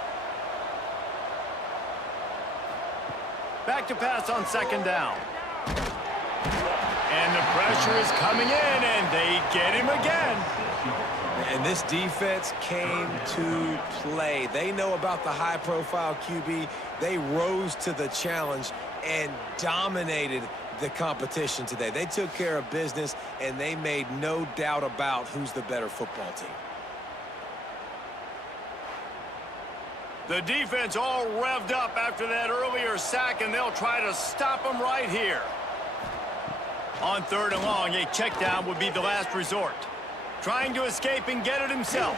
Back to pass on second down. And the pressure is coming in, and they get him again. And this defense came to play. They know about the high-profile QB. They rose to the challenge and dominated the competition today. They took care of business, and they made no doubt about who's the better football team. The defense all revved up after that earlier sack, and they'll try to stop him right here. On third and long, a check down would be the last resort. Trying to escape and get it himself.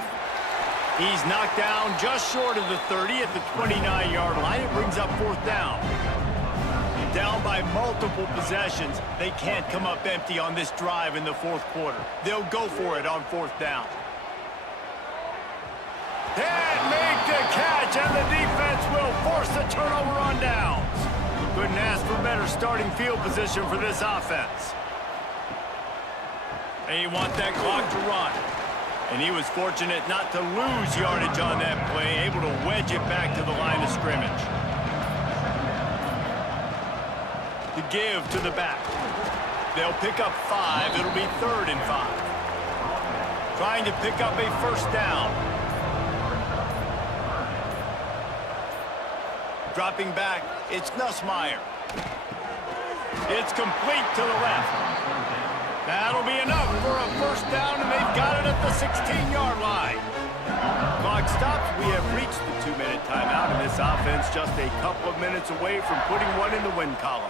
He's knocked down just short of the 30 at the 29-yard line. It brings up fourth down. Down by multiple possessions, they can't come up empty on this drive in the fourth quarter. They'll go for it on fourth down. And make the catch, and the defense will force the turnover on downs. Couldn't ask for better starting field position for this offense. They want that clock to run. And he was fortunate not to lose yardage on that play, able to wedge it back to the line of scrimmage. To give to the back. They'll pick up 5. It'll be 3rd and 5. Trying to pick up a first down. Dropping back, it's Nussmeier. It's complete to the left. That'll be enough for a first down, and they've got it at the 16-yard line. Clock stops. We have reached the 2-minute timeout, and this offense just a couple of minutes away from putting one in the win column.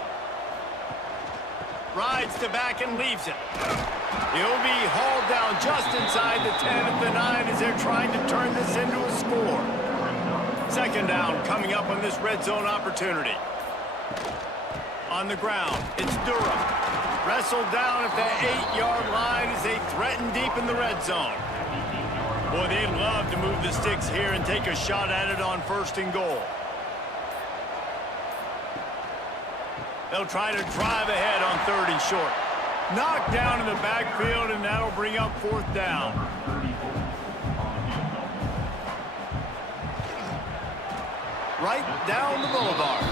Rides to back and leaves it. He'll be hauled down just inside the 10 at the 9 as they're trying to turn this into a score. Second down coming up on this red zone opportunity. On the ground, it's Durham. Wrestled down at the 8-yard line as they threaten deep in the red zone. Boy, they'd love to move the sticks here and take a shot at it on 1st and goal. They'll try to drive ahead on 3rd and short. Knocked down in the backfield, and that'll bring up 4th down. Right down the boulevard.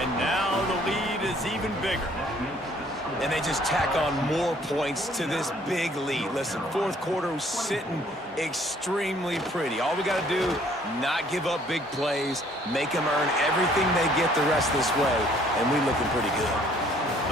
And now the lead is even bigger. And they just tack on more points to this big lead. Listen, fourth quarter was sitting extremely pretty. All we got to do, not give up big plays, make them earn everything they get the rest this way, and we're looking pretty good.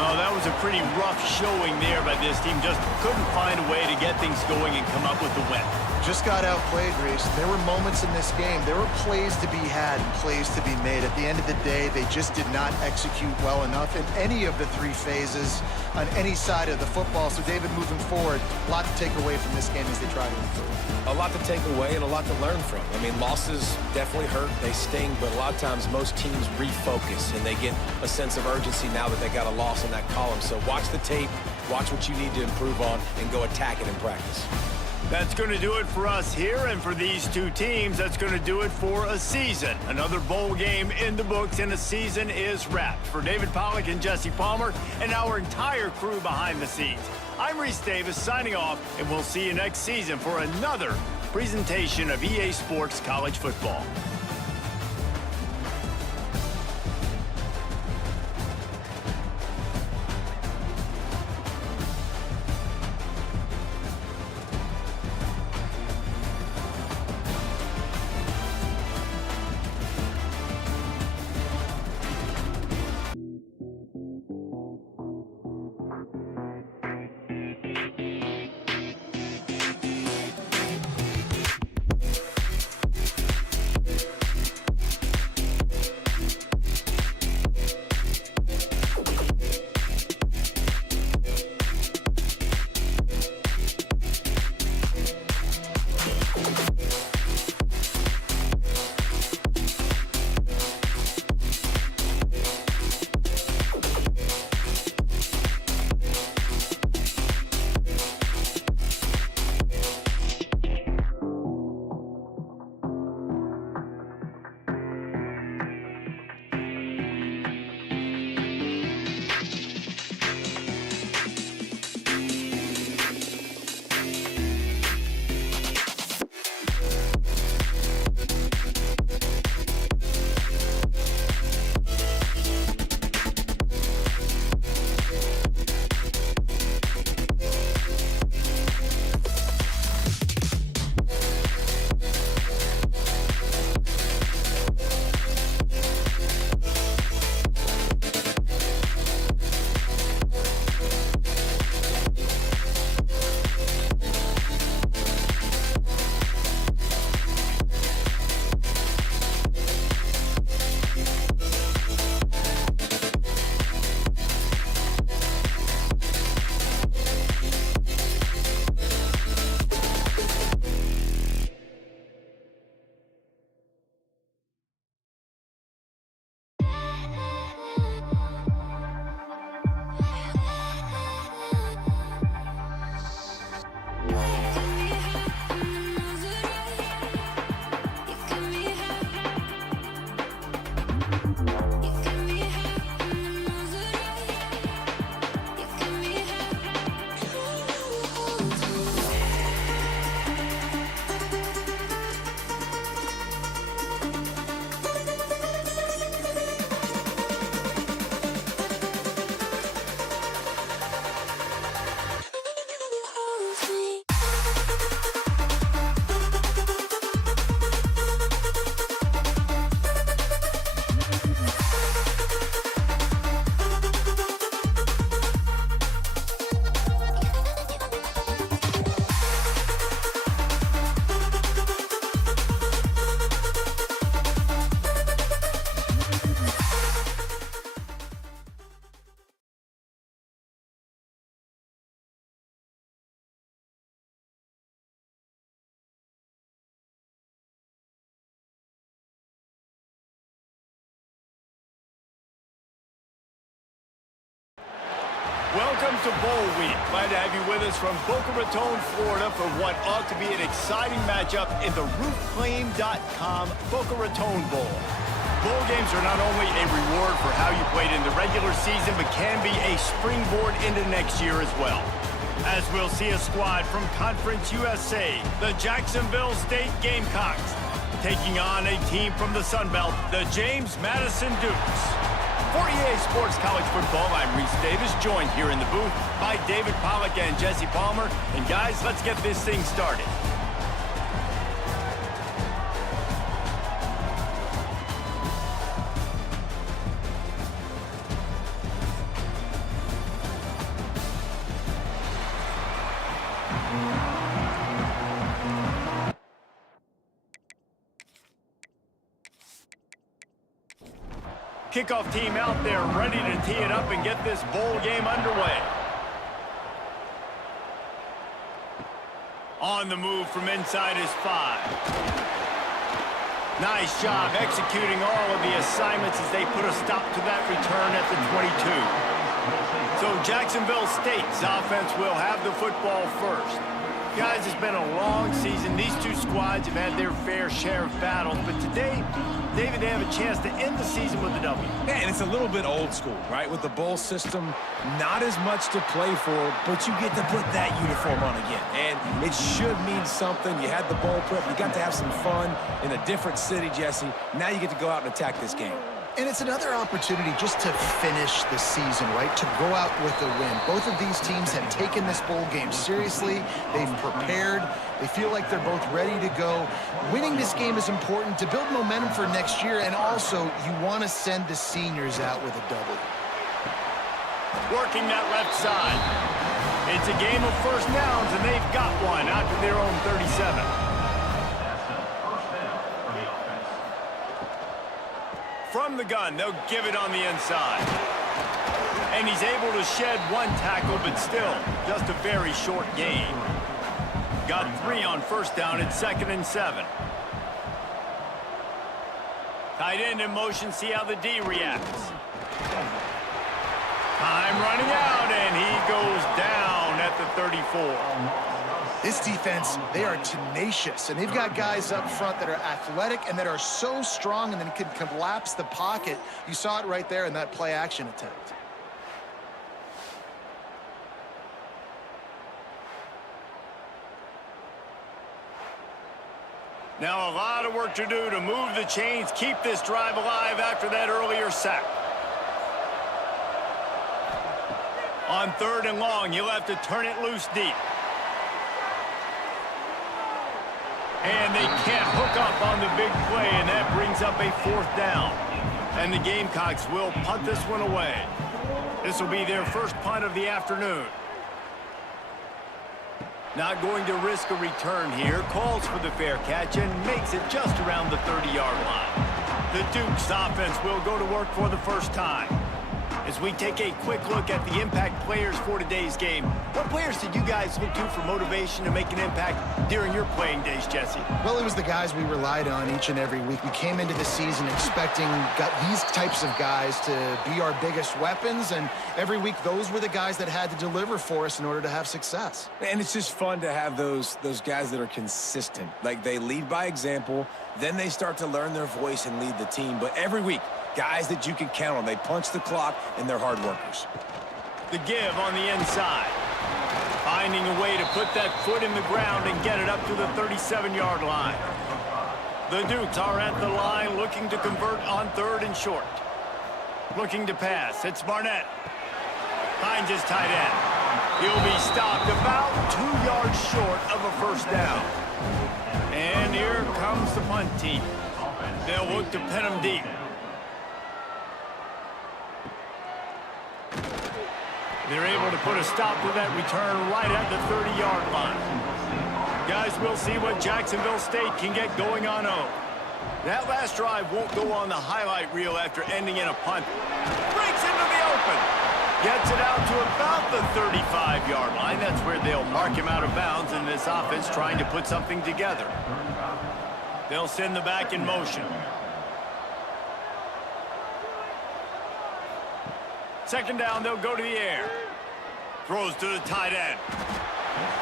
Oh, that was a pretty rough showing there by this team. Just couldn't find a way to get things going and come up with the win. Just got outplayed, Reese. There were moments in this game. There were plays to be had and plays to be made. At the end of the day, they just did not execute well enough in any of the 3 phases on any side of the football. So, David, moving forward, a lot to take away from this game as they try to improve. A lot to take away and a lot to learn from. I mean, losses definitely hurt. They sting, but a lot of times most teams refocus and they get a sense of urgency now that they got a loss in that column. So watch the tape, watch what you need to improve on, and go attack it in practice. That's going to do it for us here, and for these two teams, that's going to do it for a season. Another bowl game in the books, and a season is wrapped. For David Pollack and Jesse Palmer, and our entire crew behind the scenes, I'm Reese Davis signing off, and we'll see you next season for another presentation of EA Sports College Football. Welcome to Bowl Week. Glad to have you with us from Boca Raton, Florida for what ought to be an exciting matchup in the roofclaim.com Boca Raton Bowl. Bowl games are not only a reward for how you played in the regular season, but can be a springboard into next year as well. As we'll see a squad from Conference USA, the Jacksonville State Gamecocks, taking on a team from the Sun Belt, the James Madison Dukes. For EA Sports College Football, I'm Reese Davis, joined here in the booth by David Pollack and Jesse Palmer. And guys, let's get this thing started. Kickoff team out there ready to tee it up and get this bowl game underway. On the move from inside is 5. Nice job executing all of the assignments as they put a stop to that return at the 22. So Jacksonville State's offense will have the football first. Guys, it's been a long season. These two squads have had their fair share of battles, but today, David, they have a chance to end the season with a W. Yeah, and it's a little bit old school, right? With the bowl system, not as much to play for, but you get to put that uniform on again. And it should mean something. You had the bowl prep. You got to have some fun in a different city, Jesse. Now you get to go out and attack this game. And it's another opportunity just to finish the season, right? To go out with a win. Both of these teams have taken this bowl game seriously. They've prepared. They feel like they're both ready to go. Winning this game is important to build momentum for next year, and also you want to send the seniors out with a W. Working that left side. It's a game of first downs, and they've got one out to their own 37. From the gun, they'll give it on the inside. And he's able to shed one tackle, but still, just a very short gain. Got 3 on first down at 2nd and 7. Tight end in motion, see how the D reacts. Time running out, and he goes down at the 34. This defense, they are tenacious, and they've got guys up front that are athletic and that are so strong and then can collapse the pocket. You saw it right there in that play-action attempt. Now a lot of work to do to move the chains, keep this drive alive after that earlier sack. On 3rd and long, you'll have to turn it loose deep. And they can't hook up on the big play, and that brings up a 4th down. And the Gamecocks will punt this one away. This will be their first punt of the afternoon. Not going to risk a return here. Calls for the fair catch and makes it just around the 30-yard line. The Dukes offense will go to work for the first time. As we take a quick look at the impact players for today's game, what players did you guys look to for motivation to make an impact during your playing days, Jesse? Well, it was the guys we relied on each and every week. We came into the season expecting these types of guys to be our biggest weapons, and every week those were the guys that had to deliver for us in order to have success. And it's just fun to have those guys that are consistent. Like, they lead by example, then they start to learn their voice and lead the team. But every week, guys that you can count on. They punch the clock, and they're hard workers. The give on the inside. Finding a way to put that foot in the ground and get it up to the 37-yard line. The Dukes are at the line looking to convert on 3rd and short. Looking to pass. It's Barnett. Finds his tight end. He'll be stopped about 2 yards short of a first down. And here comes the punt team. They'll look to pin him deep. They're able to put a stop to that return right at the 30-yard line. Guys, we'll see what Jacksonville State can get going on 0. That last drive won't go on the highlight reel after ending in a punt. Breaks into the open. Gets it out to about the 35-yard line. That's where they'll mark him out of bounds in this offense trying to put something together. They'll send the back in motion. 2nd down, they'll go to the air. Throws to the tight end.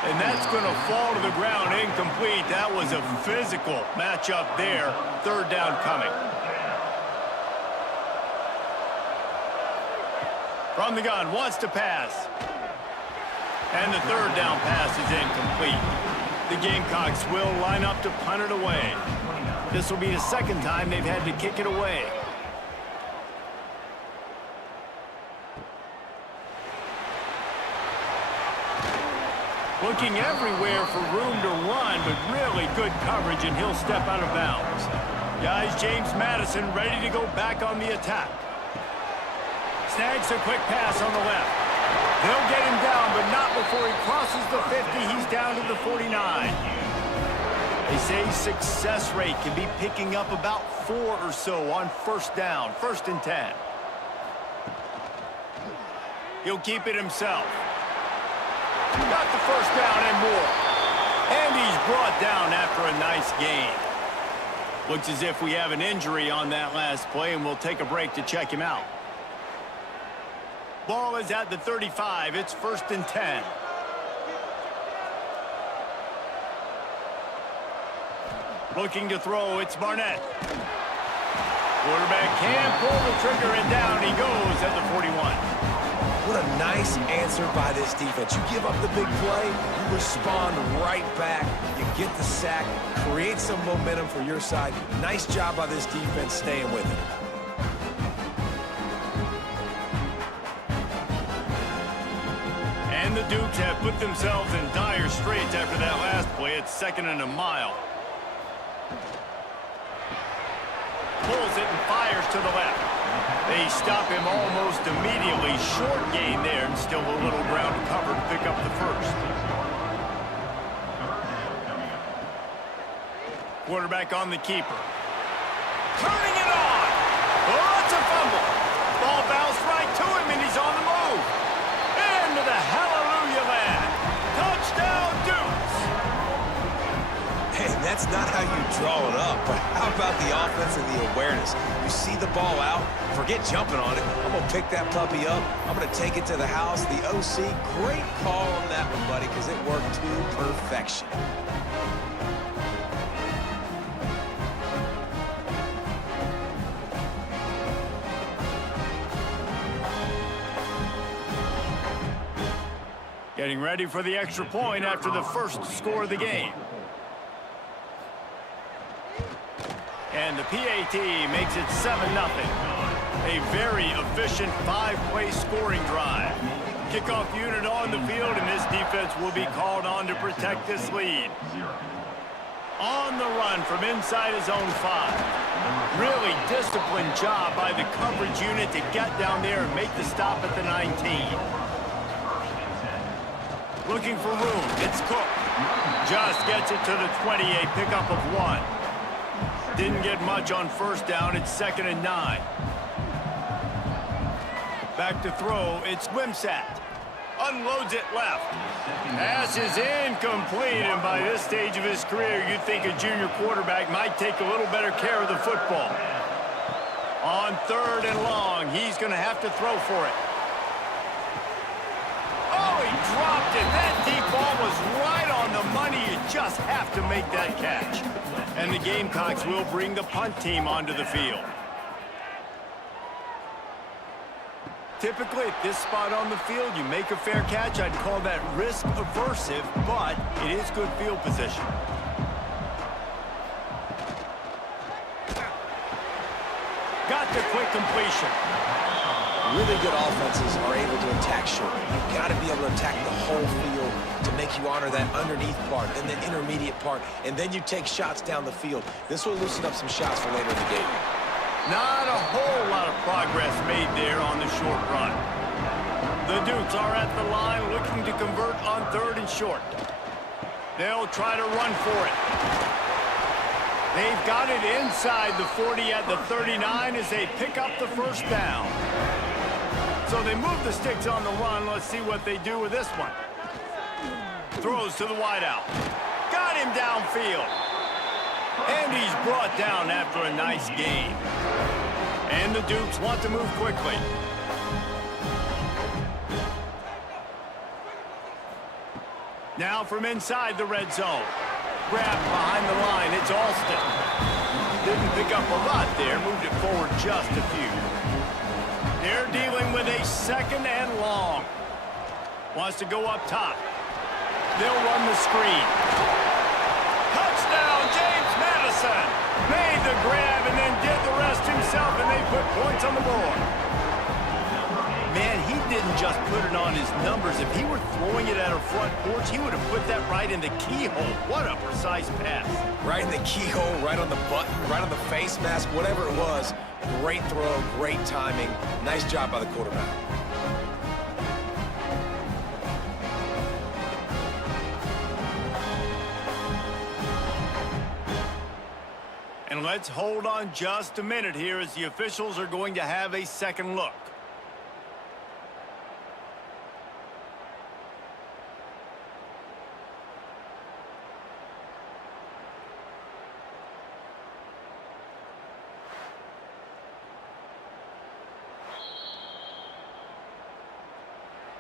And that's going to fall to the ground incomplete. That was a physical matchup there. 3rd down coming. From the gun, wants to pass. And the 3rd down pass is incomplete. The Gamecocks will line up to punt it away. This will be the 2nd time they've had to kick it away. Looking everywhere for room to run, but really good coverage, and he'll step out of bounds. Guys, James Madison ready to go back on the attack. Snags a quick pass on the left. They'll get him down, but not before he crosses the 50. He's down to the 49. They say success rate can be picking up about 4 or so on first down, 1st and 10. He'll keep it himself. Got the first down and more. And he's brought down after a nice gain. Looks as if we have an injury on that last play, and we'll take a break to check him out. Ball is at the 35. It's 1st and 10. Looking to throw, it's Barnett. Quarterback can pull the trigger, and down he goes at the 41. What a nice answer by this defense. You give up the big play, you respond right back, you get the sack, create some momentum for your side. Nice job by this defense staying with it. And the Dukes have put themselves in dire straits after that last play. It's 2nd and a mile. Pulls it and fires to the left. They stop him almost immediately. Short gain there, and still a little ground to cover to pick up the first. Quarterback on the keeper. Turning it on! Oh, it's a fumble. Ball bounced right to him, and he's on the move. Into the hallelujah land. Touchdown, Dukes! Hey, that's not how you draw it up, but how about the offense and the awareness? You see the ball out, forget jumping on it. I'm going to pick that puppy up. I'm going to take it to the house. The OC, great call on that one, buddy, because it worked to perfection. Getting ready for the extra point after the first score of the game. And the PAT makes it 7-0. A very efficient 5-play scoring drive. Kickoff unit on the field, and this defense will be called on to protect this lead. On the run from inside his own 5. Really disciplined job by the coverage unit to get down there and make the stop at the 19. Looking for room, it's Cook. Just gets it to the 20, a pickup of 1. Didn't get much on first down, it's 2nd and 9. Back to throw, it's Wimsatt. Unloads it left. Pass is incomplete, and by this stage of his career, you'd think a junior quarterback might take a little better care of the football. On 3rd and long, he's going to have to throw for it. Oh, he dropped it. That deep ball was right on the money. You just have to make that catch. And the Gamecocks will bring the punt team onto the field. Typically, at this spot on the field, you make a fair catch. I'd call that risk-aversive, but it is good field position. Got the quick completion. Really good offenses are able to attack short. You've got to be able to attack the whole field to make you honor that underneath part and the intermediate part, and then you take shots down the field. This will loosen up some shots for later in the game. Not a whole lot of progress made there on the short run. The Dukes are at the line looking to convert on 3rd and short. They'll try to run for it. They've got it inside the 40 at the 39 as they pick up the first down. So they move the sticks on the run. Let's see what they do with this one. Throws to the wideout. Got him downfield. And he's brought down after a nice gain. And the Dukes want to move quickly. Now from inside the red zone. Grab behind the line. It's Alston. Didn't pick up a lot there. Moved it forward just a few. They're dealing with a 2nd and long. Wants to go up top. They'll run the screen. Touchdown, James Madison. Made the grab and then did the rest himself, and they put points on the board. Man, he didn't just put it on his numbers. If he were throwing it at a front porch, he would have put that right in the keyhole. What a precise pass. Right in the keyhole, right on the button, right on the face mask, whatever it was. Great throw, great timing. Nice job by the quarterback. And let's hold on just a minute here as the officials are going to have a second look.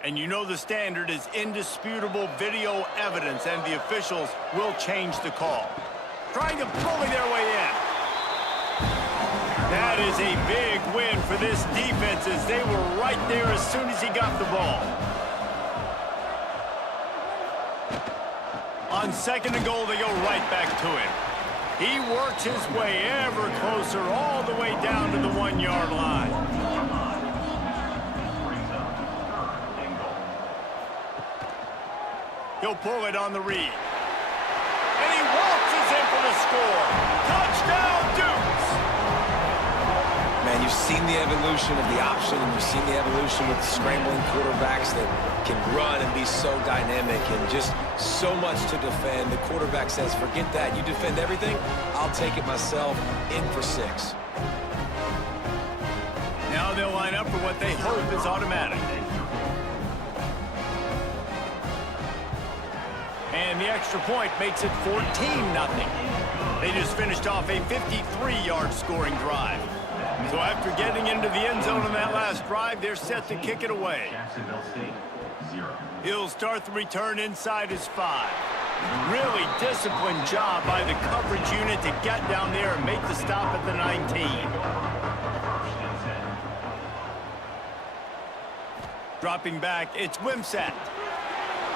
And you know the standard is indisputable video evidence, and the officials will change the call. trying to bully their way in. That is a big win for this defense as they were right there as soon as he got the ball. On 2nd and goal, they go right back to him. He works his way ever closer all the way down to the 1-yard line. He'll pull it on the read. And he waltzes in for the score. Touchdown, Dukes! Man, you've seen the evolution of the option, and you've seen the evolution with scrambling quarterbacks that can run and be so dynamic and just so much to defend. The quarterback says, forget that. You defend everything, I'll take it myself. In for 6. Now they'll line up for what they hope is automatic. And the extra point makes it 14-0. They just finished off a 53-yard scoring drive. So after getting into the end zone on that last drive, they're set to kick it away. He'll start the return inside his 5. Really disciplined job by the coverage unit to get down there and make the stop at the 19. Dropping back, it's Wimsatt.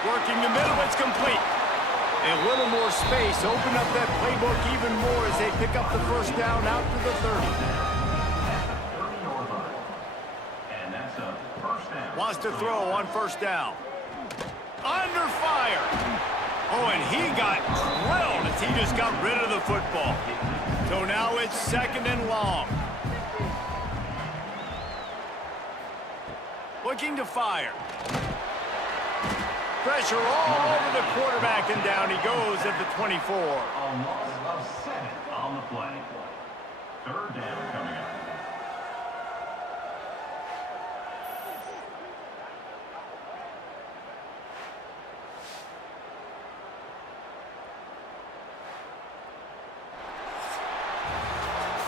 Working the middle, it's complete. A little more space, open up that playbook even more as they pick up the first down out to the 30. Wants to throw on first down. Under fire. Oh, and he got drilled as he just got rid of the football. So now it's 2nd and long. Looking to fire. Pressure all over the quarterback, and down he goes at the 24. A loss of 7 on the play. 3rd down coming up.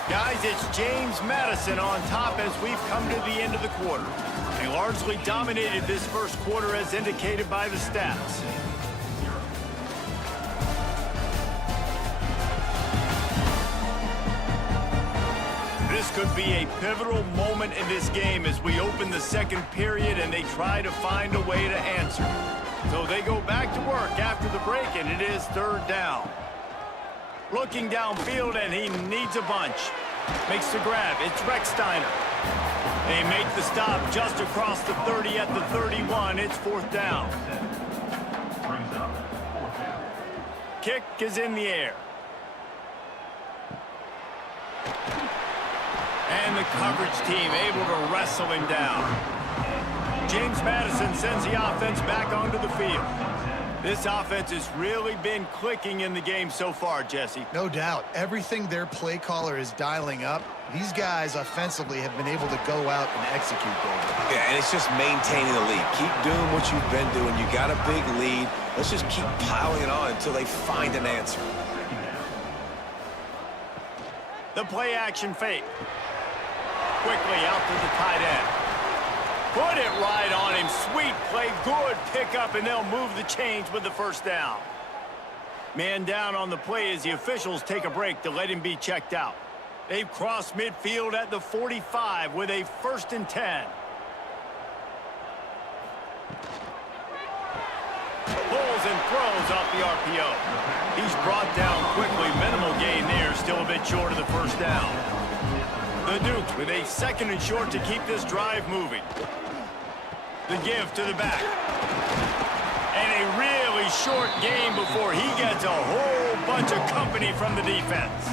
Guys, it's James Madison on top as we've come to the end of the quarter. They largely dominated this first quarter as indicated by the stats. This could be a pivotal moment in this game as we open the second period and they try to find a way to answer. So they go back to work after the break, and it is 3rd down. Looking downfield, and he needs a bunch. Makes the grab. It's Recksteiner. They make the stop just across the 30 at the 31. It's 4th down. Kick is in the air. And the coverage team able to wrestle him down. James Madison sends the offense back onto the field. This offense has really been clicking in the game so far, Jesse. No doubt. Everything their play caller is dialing up, these guys offensively have been able to go out and execute, David. Yeah, and it's just maintaining the lead. Keep doing what you've been doing. You got a big lead. Let's just keep piling it on until they find an answer. The play action fake. Quickly out to the tight end. Put it right on him. Sweet play. Good pickup, and they'll move the chains with the first down. Man down on the play as the officials take a break to let him be checked out. They've crossed midfield at the 45 with a 1st and 10. Pulls and throws off the RPO. He's brought down quickly. Minimal gain there. Still a bit short of the first down. The Dukes with a 2nd and short to keep this drive moving. The give to the back. And a really short game before he gets a whole bunch of company from the defense.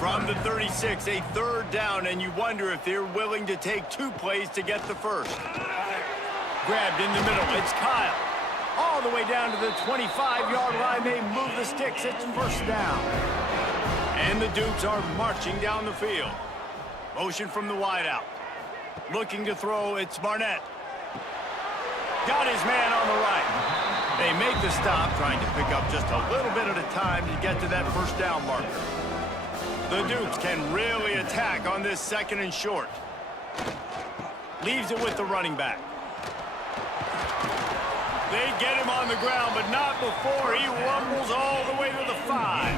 From the 36, a 3rd down, and you wonder if they're willing to take 2 plays to get the first. Grabbed in the middle, it's Kyle. All the way down to the 25-yard line, they move the sticks, it's 1st down. And the Dukes are marching down the field. Motion from the wideout. Looking to throw, it's Barnett. Got his man on the right. They make the stop, trying to pick up just a little bit at a time to get to that first down marker. The Dukes can really attack on this 2nd and short. Leaves it with the running back. They get him on the ground, but not before he rumbles all the way to the 5.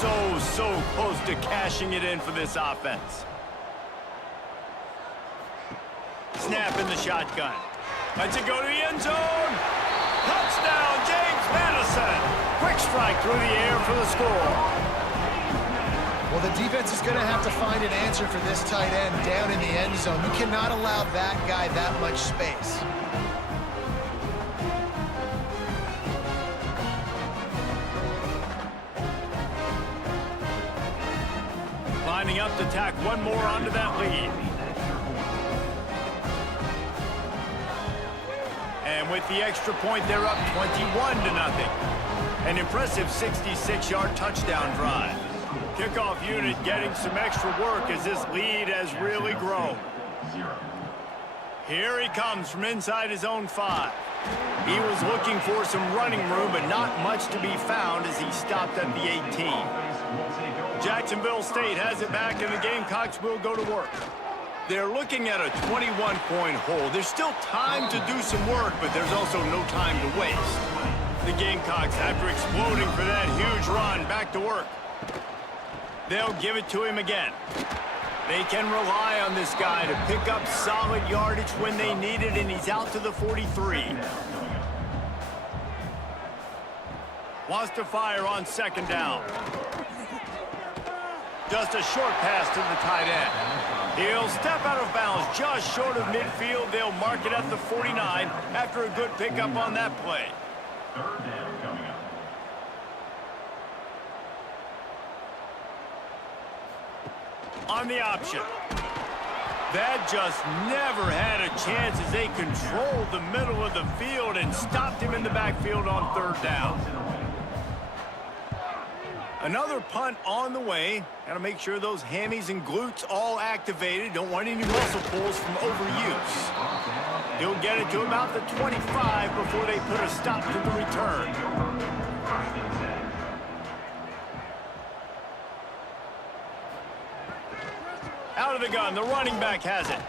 so close to cashing it in for this offense. Snap in the shotgun. Lets it go to the end zone. Touchdown, James Madison. Quick strike through the air for the score. Well, the defense is going to have to find an answer for this tight end down in the end zone. You cannot allow that guy that much space. Lining up to tack one more onto that lead. And with the extra point, they're up 21-0. An impressive 66-yard touchdown drive. Kickoff unit getting some extra work as this lead has really grown. Here he comes from inside his own 5. He was looking for some running room, but not much to be found as he stopped at the 18. Jacksonville State has it back, and the Gamecocks will go to work. They're looking at a 21-point hole. There's still time to do some work, but there's also no time to waste. The Gamecocks, after exploding for that huge run, back to work. They'll give it to him again. They can rely on this guy to pick up solid yardage when they need it, and he's out to the 43. Wants to fire on second down. Just a short pass to the tight end. He'll step out of bounds just short of midfield. They'll mark it at the 49 after a good pickup on that play. Third down coming up. On the option. That just never had a chance as they controlled the middle of the field and stopped him in the backfield on third down. Another punt on the way. Got to make sure those hammies and glutes all activated. Don't want any muscle pulls from overuse. He'll get it to about the 25 before they put a stop to the return. Out of the gun, the running back has it.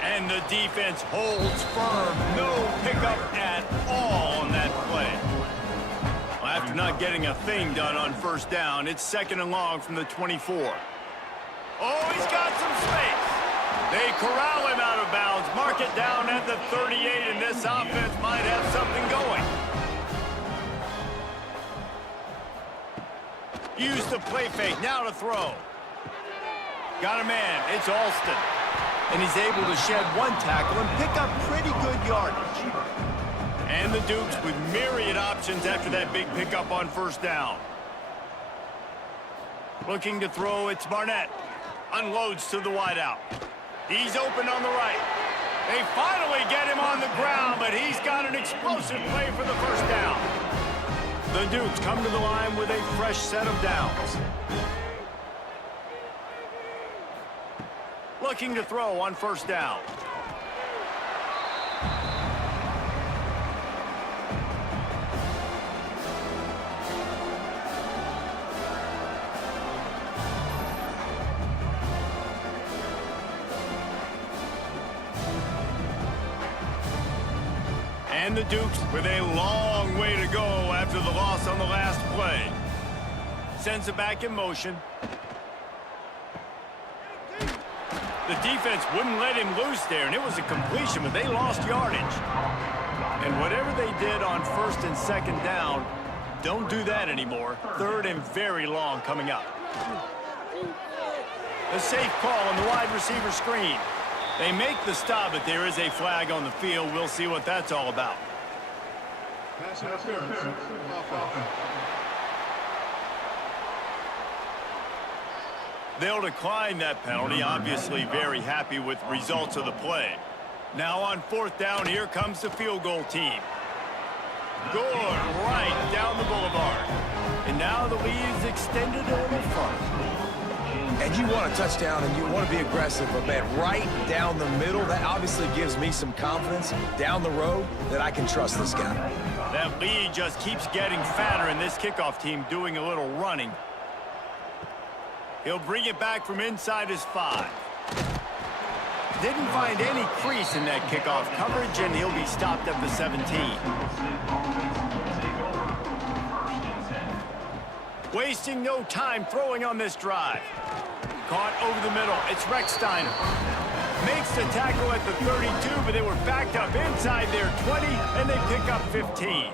And the defense holds firm. No pickup at all on that play. Well, after not getting a thing done on first down, it's second and long from the 24. Oh, he's got some space. They corral him out of bounds, mark it down at the 38, and this offense might have something going. Use the play fake, now to throw. Got a man, it's Alston. And he's able to shed one tackle and pick up pretty good yardage. And the Dukes with myriad options after that big pickup on first down. Looking to throw, it's Barnett. Unloads to the wideout. He's open on the right. They finally get him on the ground, but he's got an explosive play for the first down. The Dukes come to the line with a fresh set of downs. Looking to throw on first down. And the Dukes with a long way to go after the loss on the last play. Sends it back in motion. The defense wouldn't let him loose there, and it was a completion, but they lost yardage. And whatever they did on first and second down, don't do that anymore. Third and very long coming up. A safe call on the wide receiver screen. They make the stop, but there is a flag on the field. We'll see what that's all about. Pass interference. Offense. They'll decline that penalty, obviously very happy with results of the play. Now on fourth down, here comes the field goal team. Good, right down the boulevard. And now the lead is extended a little further. And you want a touchdown and you want to be aggressive, but man, right down the middle, that obviously gives me some confidence down the road that I can trust this guy. That lead just keeps getting fatter, and this kickoff team doing a little running. He'll bring it back from inside his 5. Didn't find any crease in that kickoff coverage, and he'll be stopped at the 17. Wasting no time throwing on this drive. Caught over the middle. It's Recksteiner. Makes the tackle at the 32, but they were backed up inside their 20, and they pick up 15.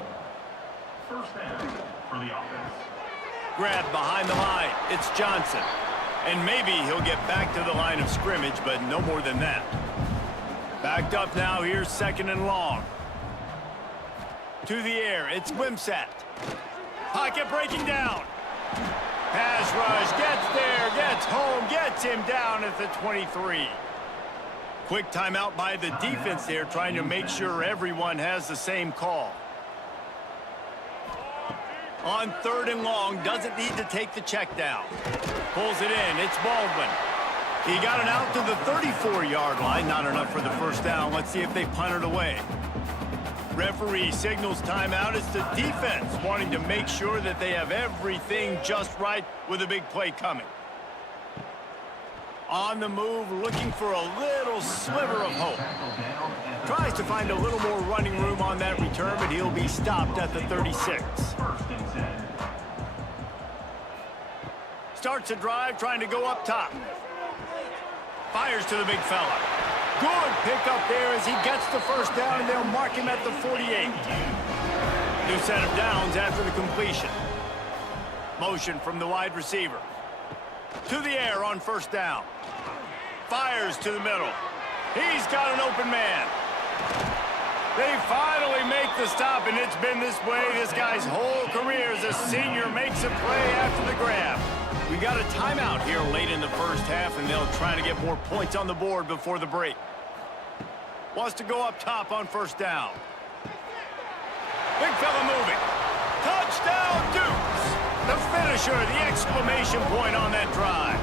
First down for the offense. Grab behind the line. It's Johnson. And maybe he'll get back to the line of scrimmage, but no more than that. Backed up now. Here's 2nd and long. To the air. It's Wimsatt. Pocket breaking down. Pass rush. Gets there. Gets home. Gets him down at the 23. Quick timeout by the defense there, trying to make sure everyone has the same call. On 3rd and long, doesn't need to take the check down. Pulls it in. It's Baldwin. He got it out to the 34-yard line. Not enough for the first down. Let's see if they punt it away. Referee signals timeout. It's the defense wanting to make sure that they have everything just right with a big play coming. On the move, looking for a little sliver of hope. Tries to find a little more running room on that return, but he'll be stopped at the 36. Starts a drive, trying to go up top. Fires to the big fella. Good pickup there as he gets the first down, and they'll mark him at the 48. New set of downs after the completion. Motion from the wide receiver. To the air on 1st down. Fires to the middle. He's got an open man. They finally make the stop, and it's been this way this guy's whole career as a senior makes a play after the grab. We got a timeout here late in the first half, and they'll try to get more points on the board before the break. Wants to go up top on 1st down. Big fella moving. Touchdown, Dukes! The finisher, the exclamation point on that drive.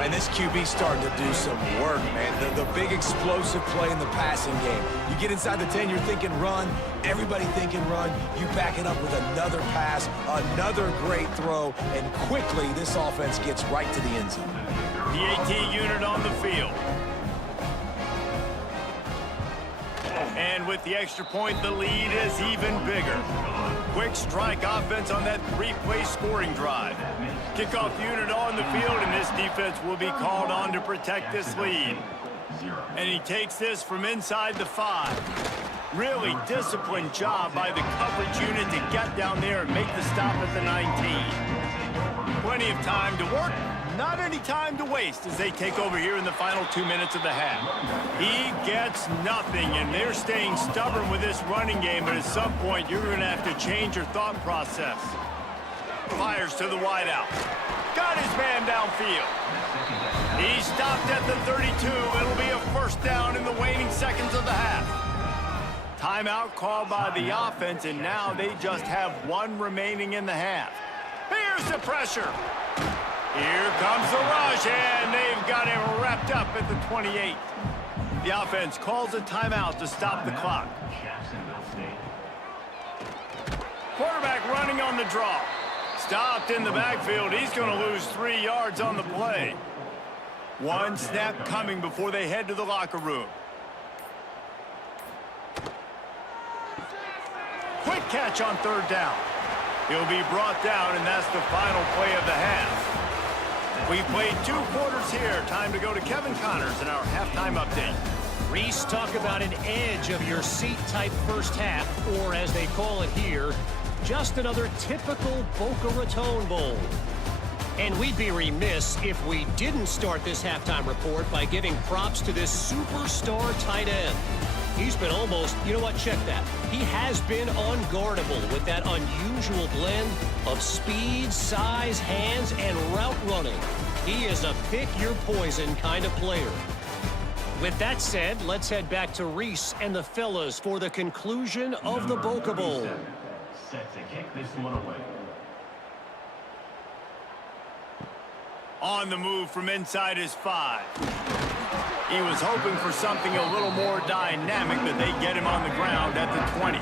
And this QB's starting to do some work, man. The big explosive play in the passing game. You get inside the 10, you're thinking run. Everybody thinking run. You back it up with another pass, another great throw, and quickly this offense gets right to the end zone. The AT unit on the field. And with the extra point, the lead is even bigger. Quick strike offense on that 3-play scoring drive. Kickoff unit on the field, and this defense will be called on to protect this lead. And he takes this from inside the 5. Really disciplined job by the coverage unit to get down there and make the stop at the 19. Plenty of time to work. Not any time to waste as they take over here in the final 2 minutes of the half. He gets nothing, and they're staying stubborn with this running game, but at some point you're going to have to change your thought process. Fires to the wideout. Got his man downfield. He stopped at the 32. It'll be a 1st down in the waning seconds of the half. Timeout called by the offense, and now they just have 1 remaining in the half. Here's the pressure. Here comes the rush, and they've got him wrapped up at the 28. The offense calls a timeout to stop the clock. Quarterback running on the draw. Stopped in the backfield. He's going to lose 3 yards on the play. 1 snap coming before they head to the locker room. Quick catch on 3rd down. He'll be brought down, and that's the final play of the half. We've played 2 quarters here. Time to go to Kevin Connors in our halftime update. Reese, talk about an edge of your seat type first half, or as they call it here, just another typical Boca Raton Bowl. And we'd be remiss if we didn't start this halftime report by giving props to this superstar tight end. He's been almost, you know what, check that. He has been unguardable with that unusual blend of speed, size, hands, and route running. He is a pick-your-poison kind of player. With that said, let's head back to Reese and the fellas for the conclusion of the Boca Bowl. Set to kick this one away. On the move from inside his 5. He was hoping for something a little more dynamic, but they get him on the ground at the 20.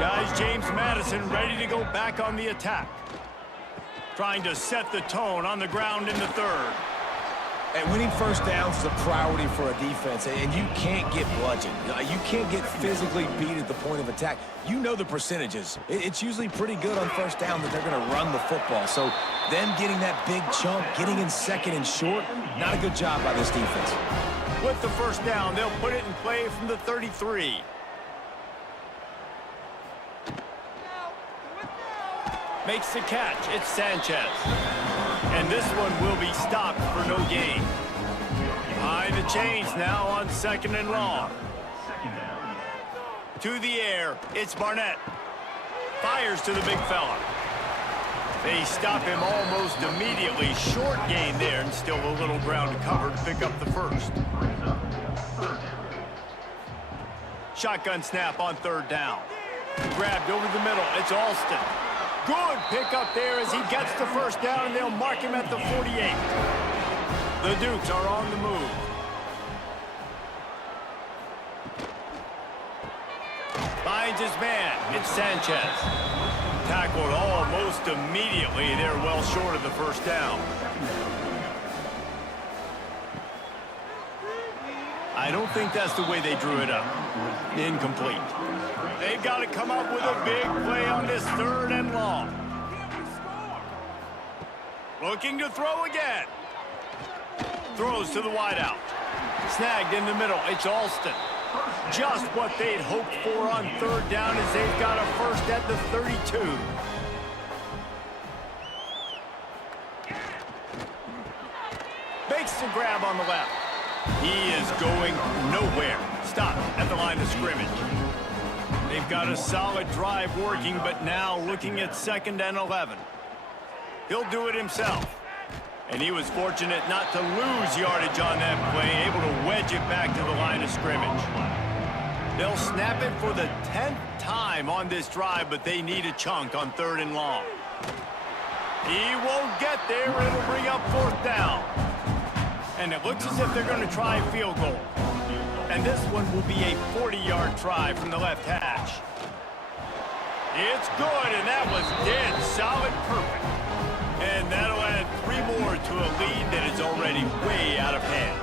Guys, James Madison ready to go back on the attack. Trying to set the tone on the ground in the 3rd. And winning first downs is a priority for a defense, and you can't get bludgeoned. You can't get physically beat at the point of attack. You know the percentages. It's usually pretty good on first down that they're going to run the football. So them getting that big chunk, getting in second and short, not a good job by this defense. With the first down, they'll put it in play from the 33. Makes the catch. It's Sanchez. And this one will be stopped for no gain. Behind the chains now on 2nd and long. To the air, it's Barnett. Fires to the big fella. They stop him almost immediately. Short gain there, and still a little ground to cover to pick up the first. Shotgun snap on 3rd down. Grabbed over the middle. It's Alston. Good pickup there as he gets the first down, and they'll mark him at the 48. The Dukes are on the move. Finds his man. It's Sanchez. Tackled almost immediately. They're well short of the first down. I don't think that's the way they drew it up. Incomplete. They've got to come up with a big play on this 3rd and long. Looking to throw again. Throws to the wideout. Snagged in the middle. It's Alston. Just what they'd hoped for on 3rd down as they've got a first at the 32. Makes the grab on the left. He is going nowhere. Stop at the line of scrimmage. They've got a solid drive working, but now looking at 2nd and 11. He'll do it himself. And he was fortunate not to lose yardage on that play, able to wedge it back to the line of scrimmage. They'll snap it for the 10th time on this drive, but they need a chunk on 3rd and long. He won't get there. It'll bring up 4th down. And it looks as if they're going to try a field goal. And this one will be a 40-yard try from the left hash. It's good, and that was dead solid perfect. And that'll add 3 more to a lead that is already way out of hand.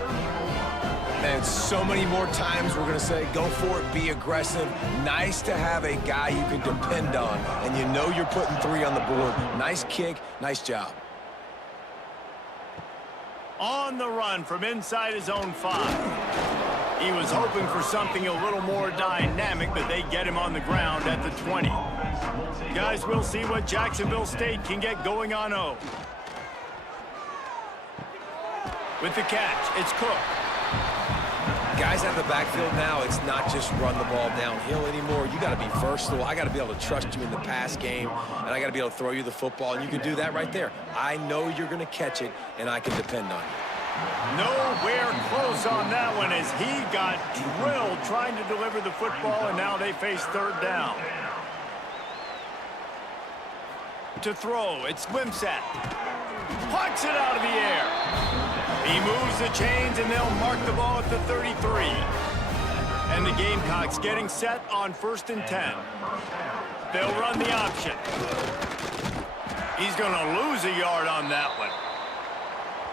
And so many more times we're going to say, go for it, be aggressive. Nice to have a guy you can depend on, and you know you're putting 3 on the board. Nice kick, nice job. On the run from inside his own 5. He was hoping for something a little more dynamic, but they get him on the ground at the 20. Guys, we'll see what Jacksonville State can get going on O. With the catch, it's Cook. Guys out of the backfield now, it's not just run the ball downhill anymore. You got to be versatile. I got to be able to trust you in the pass game, and I got to be able to throw you the football, and you can do that right there. I know you're going to catch it, and I can depend on you. Nowhere close on that one as he got drilled trying to deliver the football, and now they face 3rd down. To throw, it's Wimsatt. Plucks it out of the air. He moves the chains, and they'll mark the ball at the 33. And the Gamecocks getting set on 1st and 10. They'll run the option. He's going to lose a yard on that one.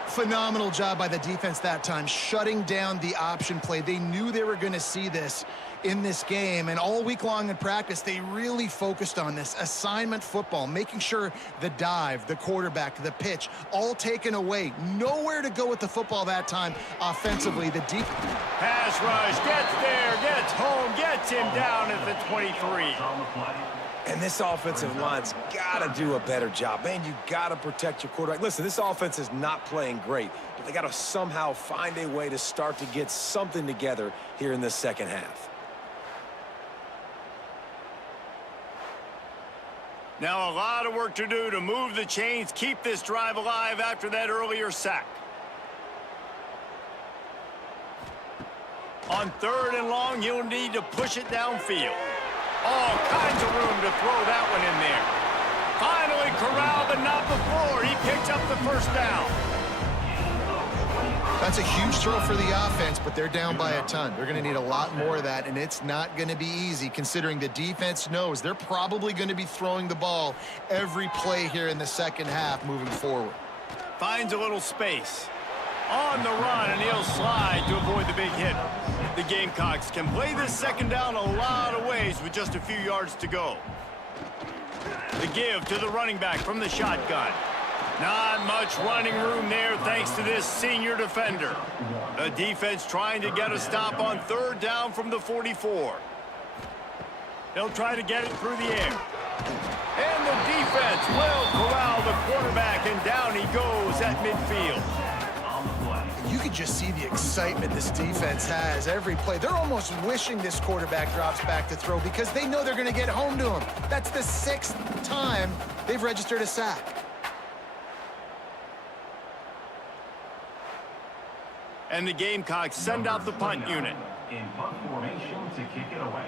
Phenomenal job by the defense that time, shutting down the option play. They knew they were going to see this in this game, and all week long in practice, they really focused on this assignment football, making sure the dive, the quarterback, the pitch, all taken away. Nowhere to go with the football that time offensively. The deep pass rush, gets there, gets home, gets him down at the 23. And this offensive line's got to do a better job. Man, you got to protect your quarterback. Listen, this offense is not playing great, but they got to somehow find a way to start to get something together here in the 2nd half. Now a lot of work to do to move the chains, keep this drive alive after that earlier sack. On 3rd and long, you'll need to push it downfield. All kinds of room to throw that one in there. Finally corralled, but not before. He picks up the first down. That's a huge throw for the offense, but they're down by a ton. They're going to need a lot more of that, and it's not going to be easy considering the defense knows they're probably going to be throwing the ball every play here in the 2nd half moving forward. Finds a little space. On the run, and he'll slide to avoid the big hit. The Gamecocks can play this second down a lot of ways with just a few yards to go. The give to the running back from the shotgun. Not much running room there thanks to this senior defender. The defense trying to get a stop on third down from the 44. They'll try to get it through the air. And the defense will corral the quarterback, and down he goes at midfield. You can just see the excitement this defense has every play. They're almost wishing this quarterback drops back to throw because they know they're going to get home to him. That's the 6th time they've registered a sack. And the Gamecocks send out the punt unit. In punt formation to kick it away.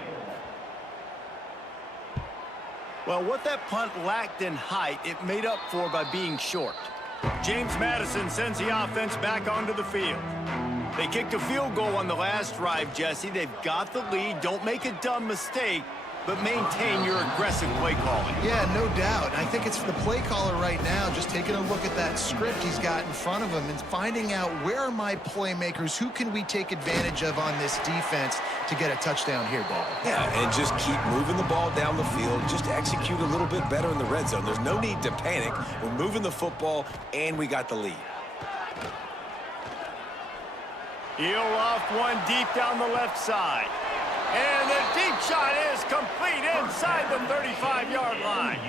Well, what that punt lacked in height, it made up for by being short. James Madison sends the offense back onto the field. They kicked a field goal on the last drive, Jesse. They've got the lead. Don't make a dumb mistake, but maintain your aggressive play calling. Yeah, no doubt. I think it's the play caller right now just taking a look at that script he's got in front of him and finding out where are my playmakers, who can we take advantage of on this defense to get a touchdown here, David. Yeah, and just keep moving the ball down the field. Just execute a little bit better in the red zone. There's no need to panic. We're moving the football, and we got the lead. He'll off one deep down the left side. And the deep shot is complete inside the 35-yard line.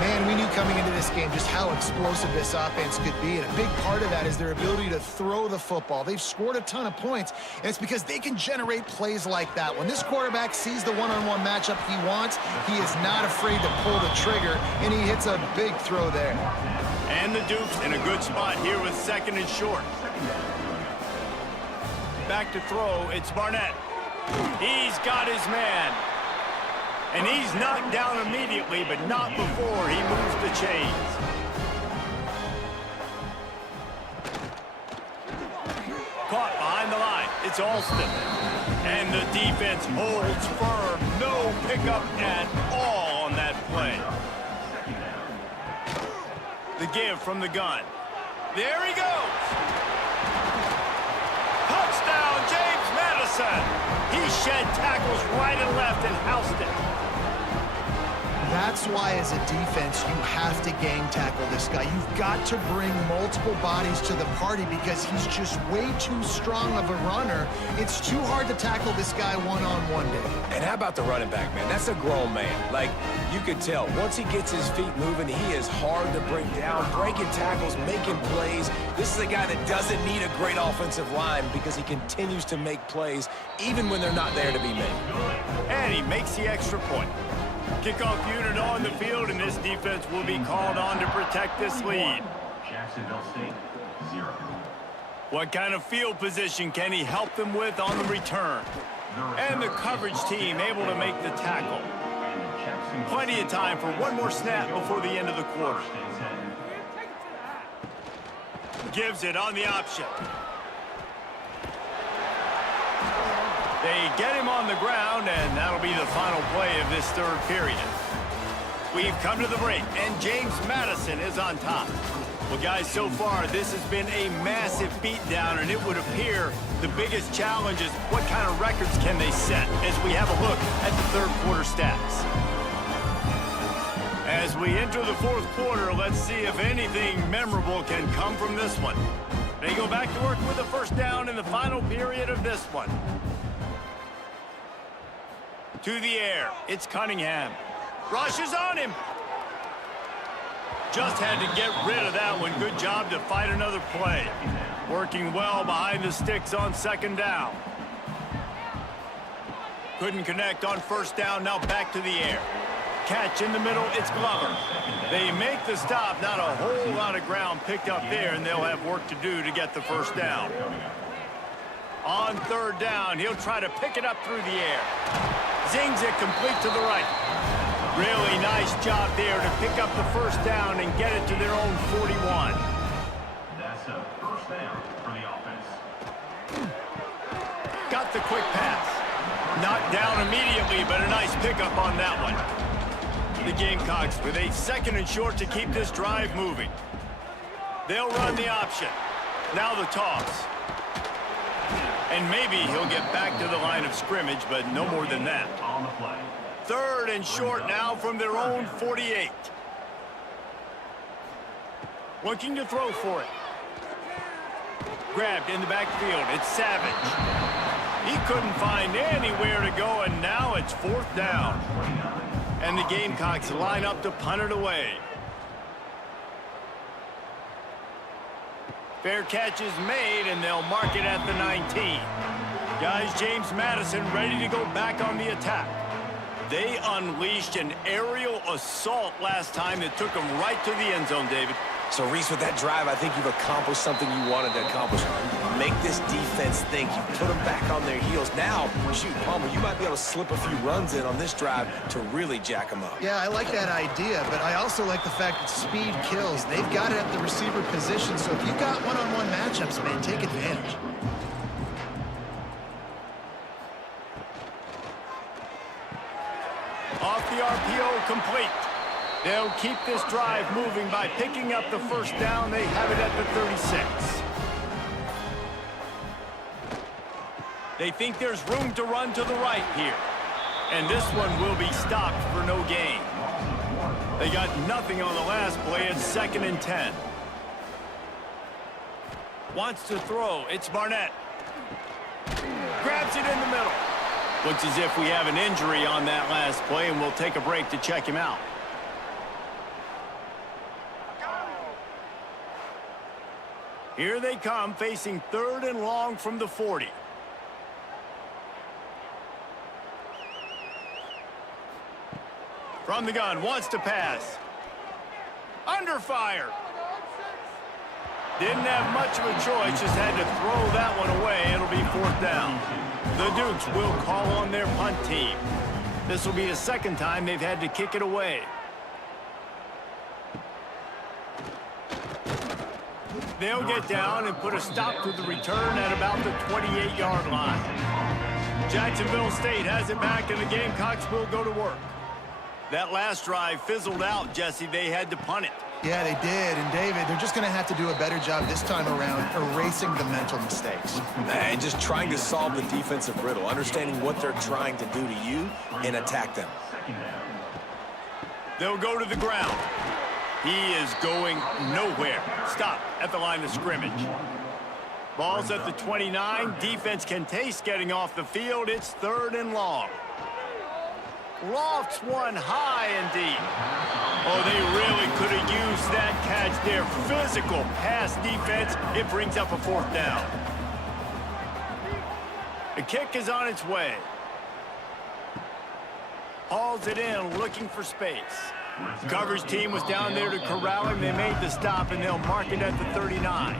Man, we knew coming into this game just how explosive this offense could be, and a big part of that is their ability to throw the football. They've scored a ton of points, and it's because they can generate plays like that. When this quarterback sees the one-on-one matchup he wants, he is not afraid to pull the trigger, and he hits a big throw there. And the Dukes in a good spot here with second and short. Back to throw, it's Barnett. He's got his man. And he's knocked down immediately, but not before he moves the chains. Caught behind the line. It's Alston. And the defense holds firm. No pickup at all on that play. The give from the gun. There he goes. Touchdown, James Madison. He shed tackles right and left and housed it. That's why, as a defense, you have to gang tackle this guy. You've got to bring multiple bodies to the party because he's just way too strong of a runner. It's too hard to tackle this guy one-on-one day. And how about the running back, man? That's a grown man. Like, you could tell, once he gets his feet moving, he is hard to bring down, breaking tackles, making plays. This is a guy that doesn't need a great offensive line because he continues to make plays even when they're not there to be made. And he makes the extra point. Kickoff unit on the field, and this defense will be called on to protect this lead. Jacksonville State, 0. What kind of field position can he help them with on the return? And the coverage team able to make the tackle. Plenty of time for one more snap before the end of the quarter. Gives it on the option. They get him on the ground, and that'll be the final play of this third period. We've come to the break, and James Madison is on top. Well, guys, so far, this has been a massive beatdown, and it would appear the biggest challenge is what kind of records can they set as we have a look at the third quarter stats. As we enter the fourth quarter, let's see if anything memorable can come from this one. They go back to work with a first down in the final period of this one. To the air, it's Cunningham. Rushes on him. Just had to get rid of that one. Good job to fight another play. Working well behind the sticks on second down. Couldn't connect on first down, now back to the air. Catch in the middle, it's Glover. They make the stop, not a whole lot of ground picked up there, and they'll have work to do to get the first down. On third down, he'll try to pick it up through the air. Zings it complete to the right. Really nice job there to pick up the first down and get it to their own 41. That's a first down for the offense. Got the quick pass. Knocked down immediately, but a nice pickup on that one. The Gamecocks with a second and short to keep this drive moving. They'll run the option. Now the toss. And maybe he'll get back to the line of scrimmage, but no more than that. On the play. 3rd and short now from their own 48. Looking to throw for it. Grabbed in the backfield. It's Savage. He couldn't find anywhere to go, and now it's 4th down. And the Gamecocks line up to punt it away. Fair catch is made, and they'll mark it at the 19. Guys, James Madison ready to go back on the attack. They unleashed an aerial assault last time that took them right to the end zone, David. So, Reese, with that drive, I think you've accomplished something you wanted to accomplish. Make this defense think. You put them back on their heels. Now, shoot, Palmer, you might be able to slip a few runs in on this drive to really jack them up. Yeah, I like that idea, but I also like the fact that speed kills. They've got it at the receiver position, so if you've got one-on-one matchups, man, take advantage. Off the RPO, complete. They'll keep this drive moving by picking up the 1st down. They have it at the 36. They think there's room to run to the right here. And this one will be stopped for no gain. They got nothing on the last play. It's 2nd and 10. Wants to throw. It's Barnett. Grabs it in the middle. Looks as if we have an injury on that last play, and we'll take a break to check him out. Here they come, facing 3rd and long from the 40. From the gun, wants to pass. Under fire. Didn't have much of a choice, just had to throw that one away. It'll be 4th down. The Dukes will call on their punt team. This will be the 2nd time they've had to kick it away. They'll get down and put a stop to the return at about the 28-yard line. Jacksonville State has it back, and the Gamecocks will go to work. That last drive fizzled out, Jesse. They had to punt it. Yeah, they did. And, David, they're just going to have to do a better job this time around erasing the mental mistakes. And just trying to solve the defensive riddle, understanding what they're trying to do to you and attack them. They'll go to the ground. He is going nowhere. Stop at the line of scrimmage. Ball's at the 29. Defense can taste getting off the field. It's 3rd and long. Lofts one high and deep. Oh, they really could have used that catch there. Physical pass defense. It brings up a 4th down. The kick is on its way. Hauls it in, looking for space. Coverage team was down there to corral him. They made the stop, and they'll mark it at the 39.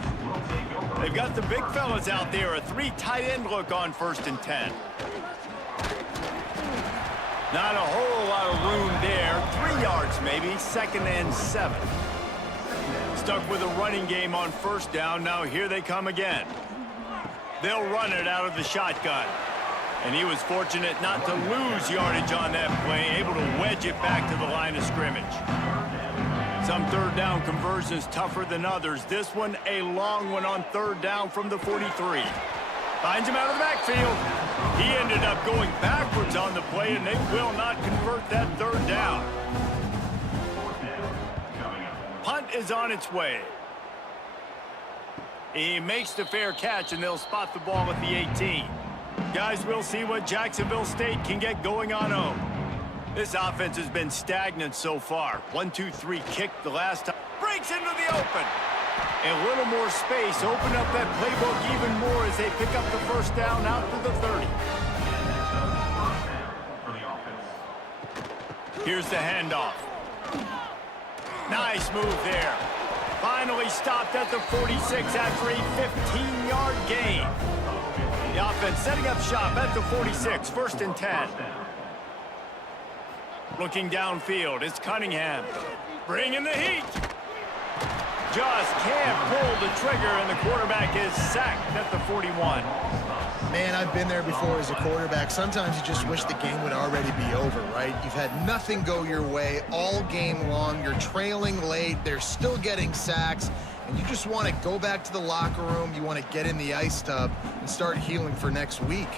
They've got the big fellas out there. A 3 tight end look on 1st and 10. Not a whole lot of room there. 3 yards maybe. 2nd and 7. Stuck with a running game on 1st down. Now here they come again. They'll run it out of the shotgun. And he was fortunate not to lose yardage on that play, able to wedge it back to the line of scrimmage. Some 3rd down conversions tougher than others. This one a long one on 3rd down from the 43. Finds him out of the backfield. He ended up going backwards on the play, and they will not convert that 3rd down. Punt is on its way. He makes the fair catch, and they'll spot the ball at the 18. Guys, we'll see what Jacksonville State can get going on home. This offense has been stagnant so far. 1-2-3 kick the last time. Breaks into the open. A little more space. Open up that playbook even more as they pick up the 1st down out to the 30. Here's the handoff. Nice move there. Finally stopped at the 46 after a 15-yard gain. The offense setting up shop at the 46, 1st and 10. Looking downfield, it's Cunningham. Bringing the heat. Just can't pull the trigger, and the quarterback is sacked at the 41. Man, I've been there before as a quarterback. Sometimes you just wish the game would already be over, right? You've had nothing go your way all game long. You're trailing late. They're still getting sacks. And you just want to go back to the locker room. You want to get in the ice tub and start healing for next week.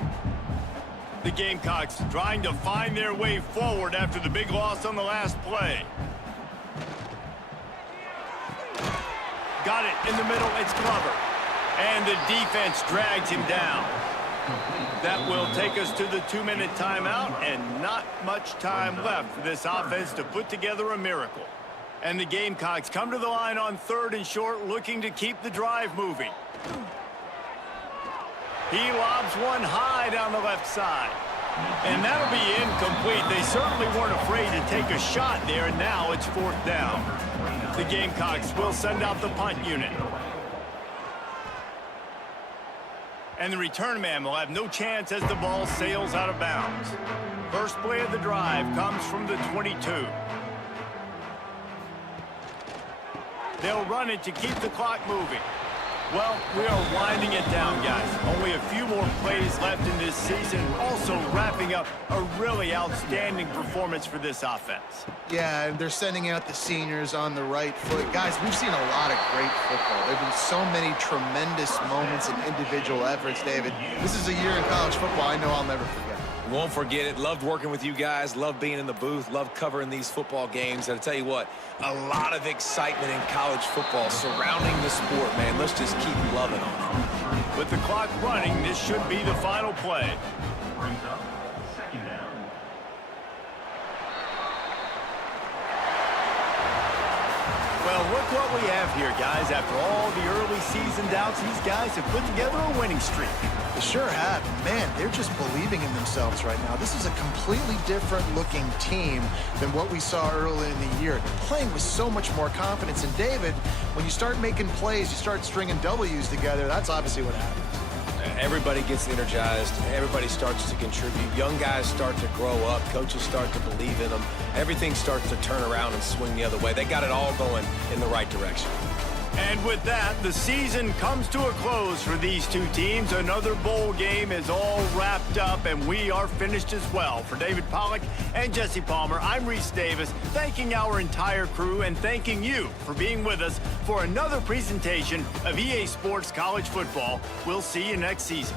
The Gamecocks trying to find their way forward after the big loss on the last play. Got it in the middle. It's Glover. And the defense drags him down. That will take us to the 2-minute timeout, and not much time left for this offense to put together a miracle. And the Gamecocks come to the line on 3rd and short, looking to keep the drive moving. He lobs one high down the left side. And that'll be incomplete. They certainly weren't afraid to take a shot there, and now it's 4th down. The Gamecocks will send out the punt unit. And the return man will have no chance as the ball sails out of bounds. First play of the drive comes from the 22. They'll run it to keep the clock moving. Well, we are winding it down, guys. Only a few more plays left in this season. Also wrapping up a really outstanding performance for this offense. Yeah, and they're sending out the seniors on the right foot. Guys, we've seen a lot of great football. There have been so many tremendous moments and individual efforts, David. This is a year in college football I know I'll never forget. Won't forget it. Loved working with you guys. Loved being in the booth. Loved covering these football games. And I'll tell you what, a lot of excitement in college football surrounding the sport, man. Let's just keep loving on it. With the clock running, this should be the final play. Brings up 2nd down. Well, look what we have here, guys. After all the early season doubts, these guys have put together a winning streak. They sure have. Man, they're just believing in themselves right now. This is a completely different looking team than what we saw early in the year. They're playing with so much more confidence. And David, when you start making plays, you start stringing W's together, that's obviously what happens. Everybody gets energized. Everybody starts to contribute. Young guys start to grow up. Coaches start to believe in them. Everything starts to turn around and swing the other way. They got it all going in the right direction. And with that, the season comes to a close for these two teams. Another bowl game is all wrapped up, and we are finished as well. For David Pollack and Jesse Palmer, I'm Reese Davis, thanking our entire crew and thanking you for being with us for another presentation of EA Sports College Football. We'll see you next season.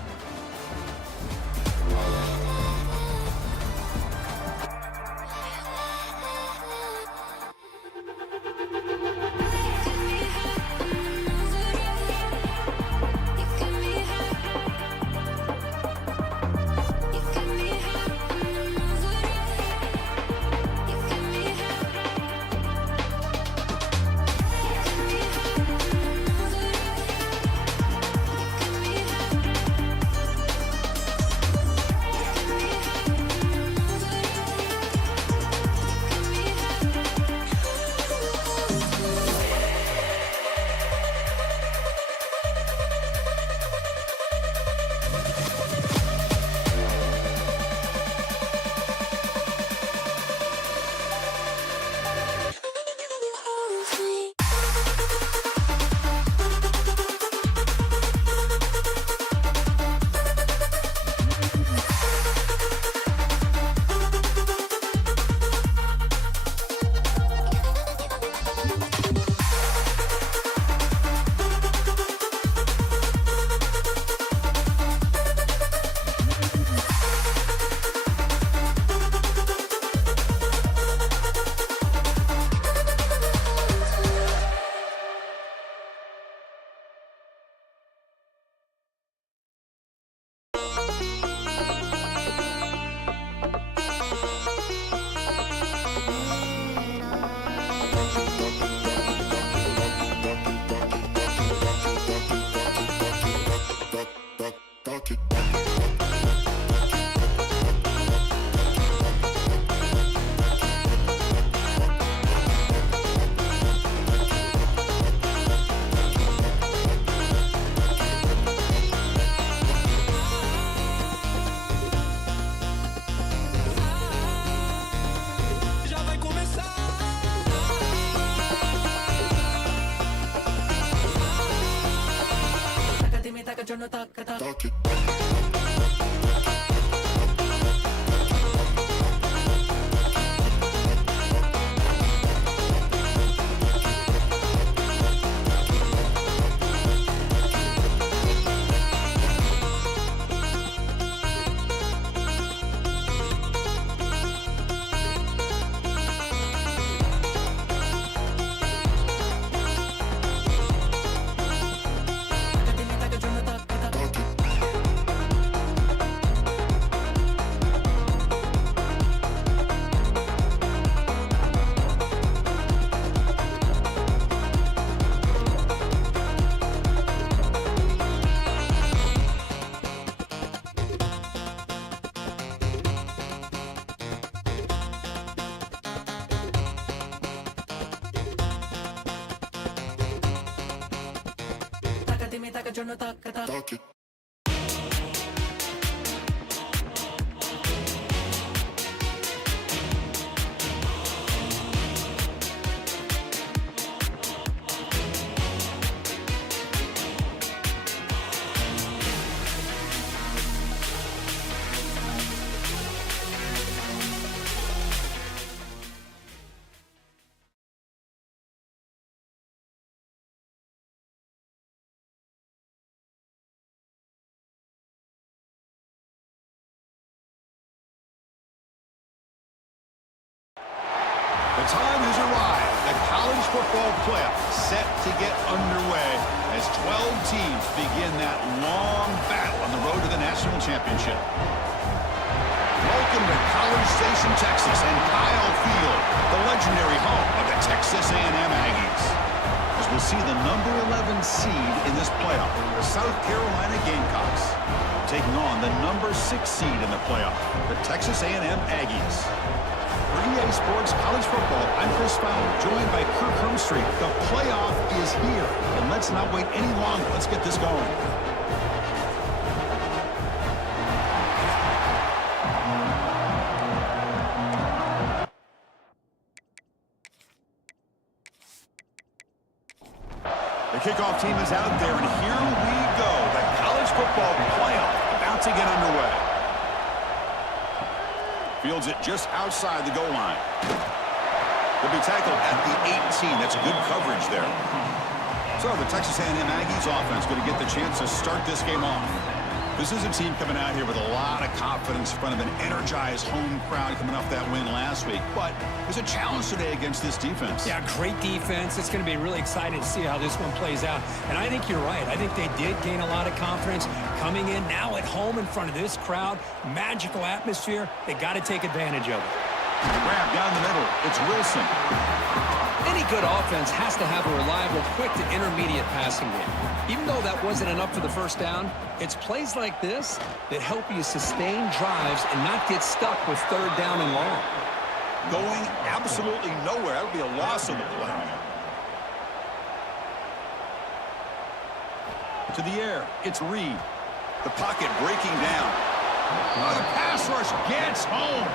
Yo no taca, taca. The time has arrived. The college football playoff set to get underway as 12 teams begin that long battle on the road to the national championship. Welcome to College Station, Texas, and Kyle Field, the legendary home of the Texas A&M Aggies. As we'll see the number 11 seed in this playoff, the South Carolina Gamecocks, taking on the number 6 seed in the playoff, the Texas A&M Aggies. For EA Sports College Football, I'm Chris Fowler, joined by Kirk Hermstreet. The playoff is here, and let's not wait any longer. Let's get this going. The kickoff team is out there, and here we go. The college football playoff about to get underway. Fields it just outside the goal line. He'll be tackled at the 18. That's good coverage there. So the Texas A&M Aggies offense going to get the chance to start this game off. This is a team coming out here with a lot of confidence in front of an energized home crowd coming off that win last week. But there's a challenge today against this defense. Yeah, great defense. It's going to be really exciting to see how this one plays out. And I think you're right. I think they did gain a lot of confidence coming in now at home in front of this crowd. Magical atmosphere. They got to take advantage of it. Grab down the middle. It's Wilson. Any good offense has to have a reliable, quick to intermediate passing game. Even though that wasn't enough for the first down, it's plays like this that help you sustain drives and not get stuck with third down and long. Going absolutely nowhere. That would be a loss of the play. To the air. It's Reed. The pocket breaking down. Oh, the pass rush gets home.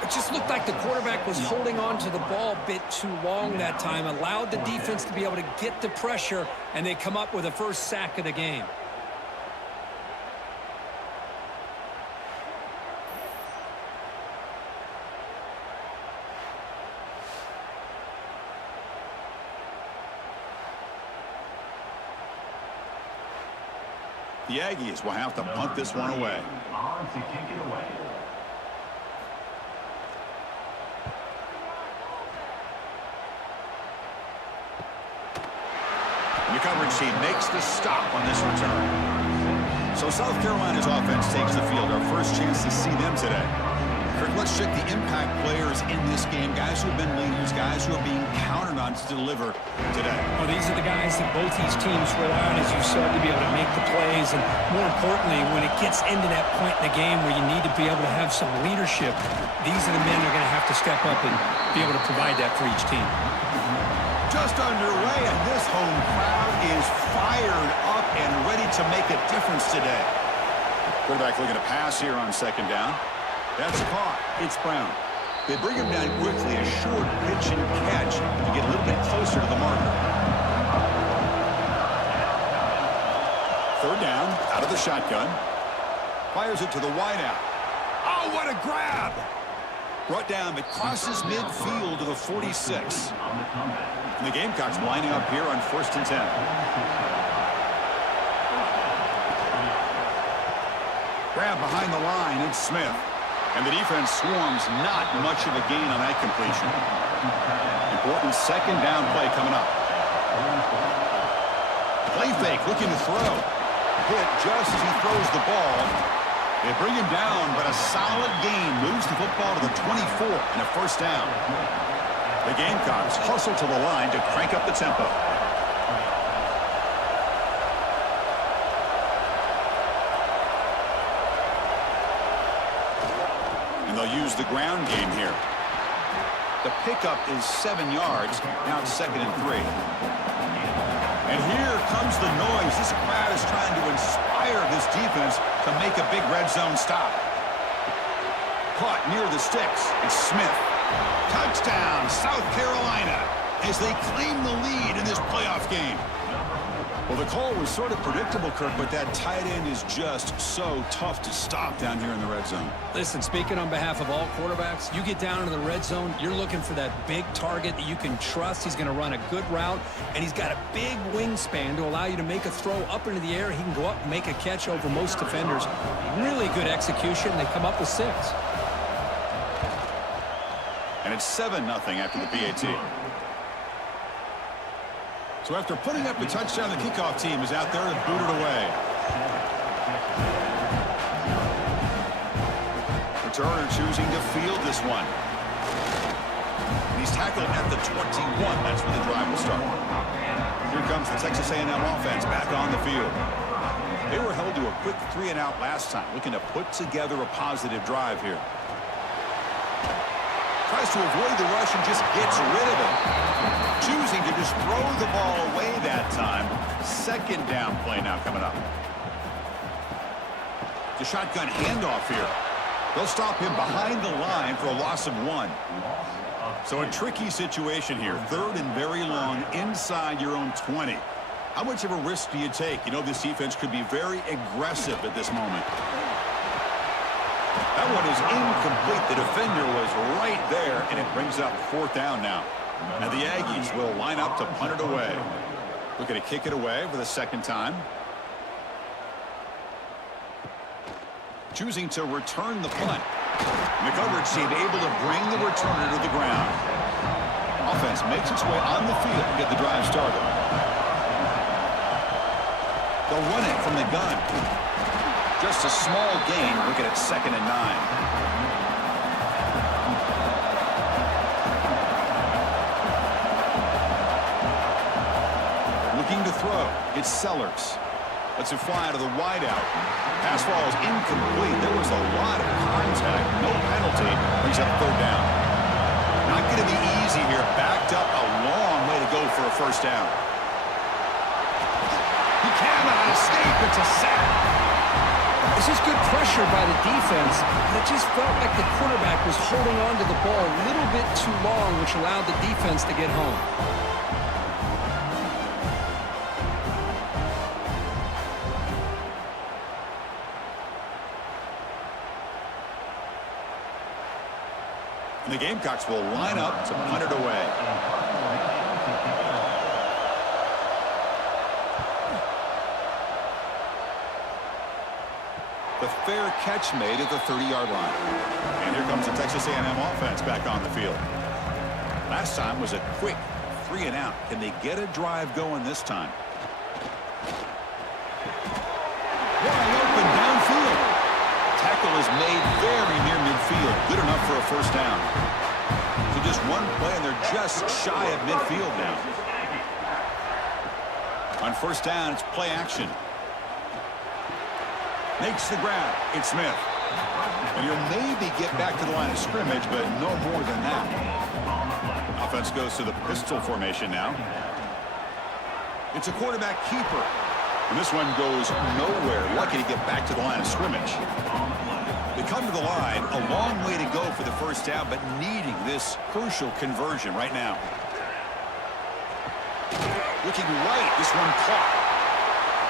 It just looked like the quarterback was holding on to the ball a bit too long that time, allowed the defense to be able to get the pressure, and they come up with the first sack of the game. The Aggies will have to punt this one away. On to kick it away. The coverage team makes the stop on this return. So South Carolina's offense takes the field. Our first chance to see them today. Kirk, let's check the impact players in this game. Guys who have been leaders, guys who are being counted on to deliver today. Well, these are the guys that both these teams rely on, as you said, to be able to make the plays. And more importantly, when it gets into that point in the game where you need to be able to have some leadership, these are the men that are going to have to step up and be able to provide that for each team. Just underway, and this home crowd is fired up and ready to make a difference today. Quarterback looking to pass here on second down. That's caught. It's Brown. They bring him down quickly, a short pitch and catch to get a little bit closer to the marker. Third down, out of the shotgun. Fires it to the wideout. Oh, what a grab! Brought down, but crosses midfield to the 46. And the Gamecocks lining up here on 1st and 10. Grab behind the line, it's Smith. And the defense swarms, not much of a gain on that completion. Important second down play coming up. Play fake, looking to throw. Hit just as he throws the ball. They bring him down, but a solid gain moves the football to the 24 and a first down. The Gamecocks hustle to the line to crank up the tempo. And they'll use the ground game here. The pickup is 7 yards. Now it's 2nd and 3. And here comes the noise. This crowd is trying to inspire this defense to make a big red zone stop. Caught near the sticks. It's Smith. Touchdown, South Carolina, as they claim the lead in this playoff game. Well, the call was sort of predictable, Kirk, but that tight end is just so tough to stop down here in the red zone. Listen, speaking on behalf of all quarterbacks, you get down into the red zone, you're looking for that big target that you can trust. He's going to run a good route, and he's got a big wingspan to allow you to make a throw up into the air. He can go up and make a catch over most defenders. Really good execution. They come up with 6. And it's 7-0 after the PAT. So after putting up a touchdown, the kickoff team is out there to boot it away. Returner choosing to field this one. And he's tackled at the 21. That's where the drive will start. Here comes the Texas A&M offense back on the field. They were held to a quick 3-and-out last time, looking to put together a positive drive here. Tries to avoid the rush and just gets rid of it. Choosing to just throw the ball away that time. 2nd down play now coming up. The shotgun handoff here. They'll stop him behind the line for a loss of 1. So a tricky situation here. 3rd and very long inside your own 20. How much of a risk do you take? You know, this defense could be very aggressive at this moment. That one is incomplete. The defender was right there, and it brings up 4th down now. And the Aggies will line up to punt it away. Looking to kick it away for the 2nd time. Choosing to return the punt. And the coverage team able to bring the returner to the ground. Offense makes its way on the field to get the drive started. They'll run it from the gun. Just a small gain. Looking at 2nd and 9. To throw. It's Sellers. Lets it fly to the wideout. Pass ball is incomplete. There was a lot of contact. No penalty. Brings up 3rd down. Not going to be easy here. Backed up a long way to go for a 1st down. He cannot escape. It's a sack. This is good pressure by the defense, but it just felt like the quarterback was holding on to the ball a little bit too long, which allowed the defense to get home. And the Gamecocks will line up to punt it away. The fair catch made at the 30-yard line. And here comes the Texas A&M offense back on the field. Last time was a quick 3-and-out. Can they get a drive going this time? Wide open downfield. Tackle is made very near midfield. Good enough for a 1st down. So just one play, and they're just shy of midfield now. On 1st down, it's play action. Makes the grab. It's Smith. And he'll maybe get back to the line of scrimmage, but no more than that. Offense goes to the pistol formation now. It's a quarterback keeper. And this one goes nowhere. Lucky to get back to the line of scrimmage. They come to the line, a long way to go for the 1st down, but needing this crucial conversion right now. Looking right, this one caught.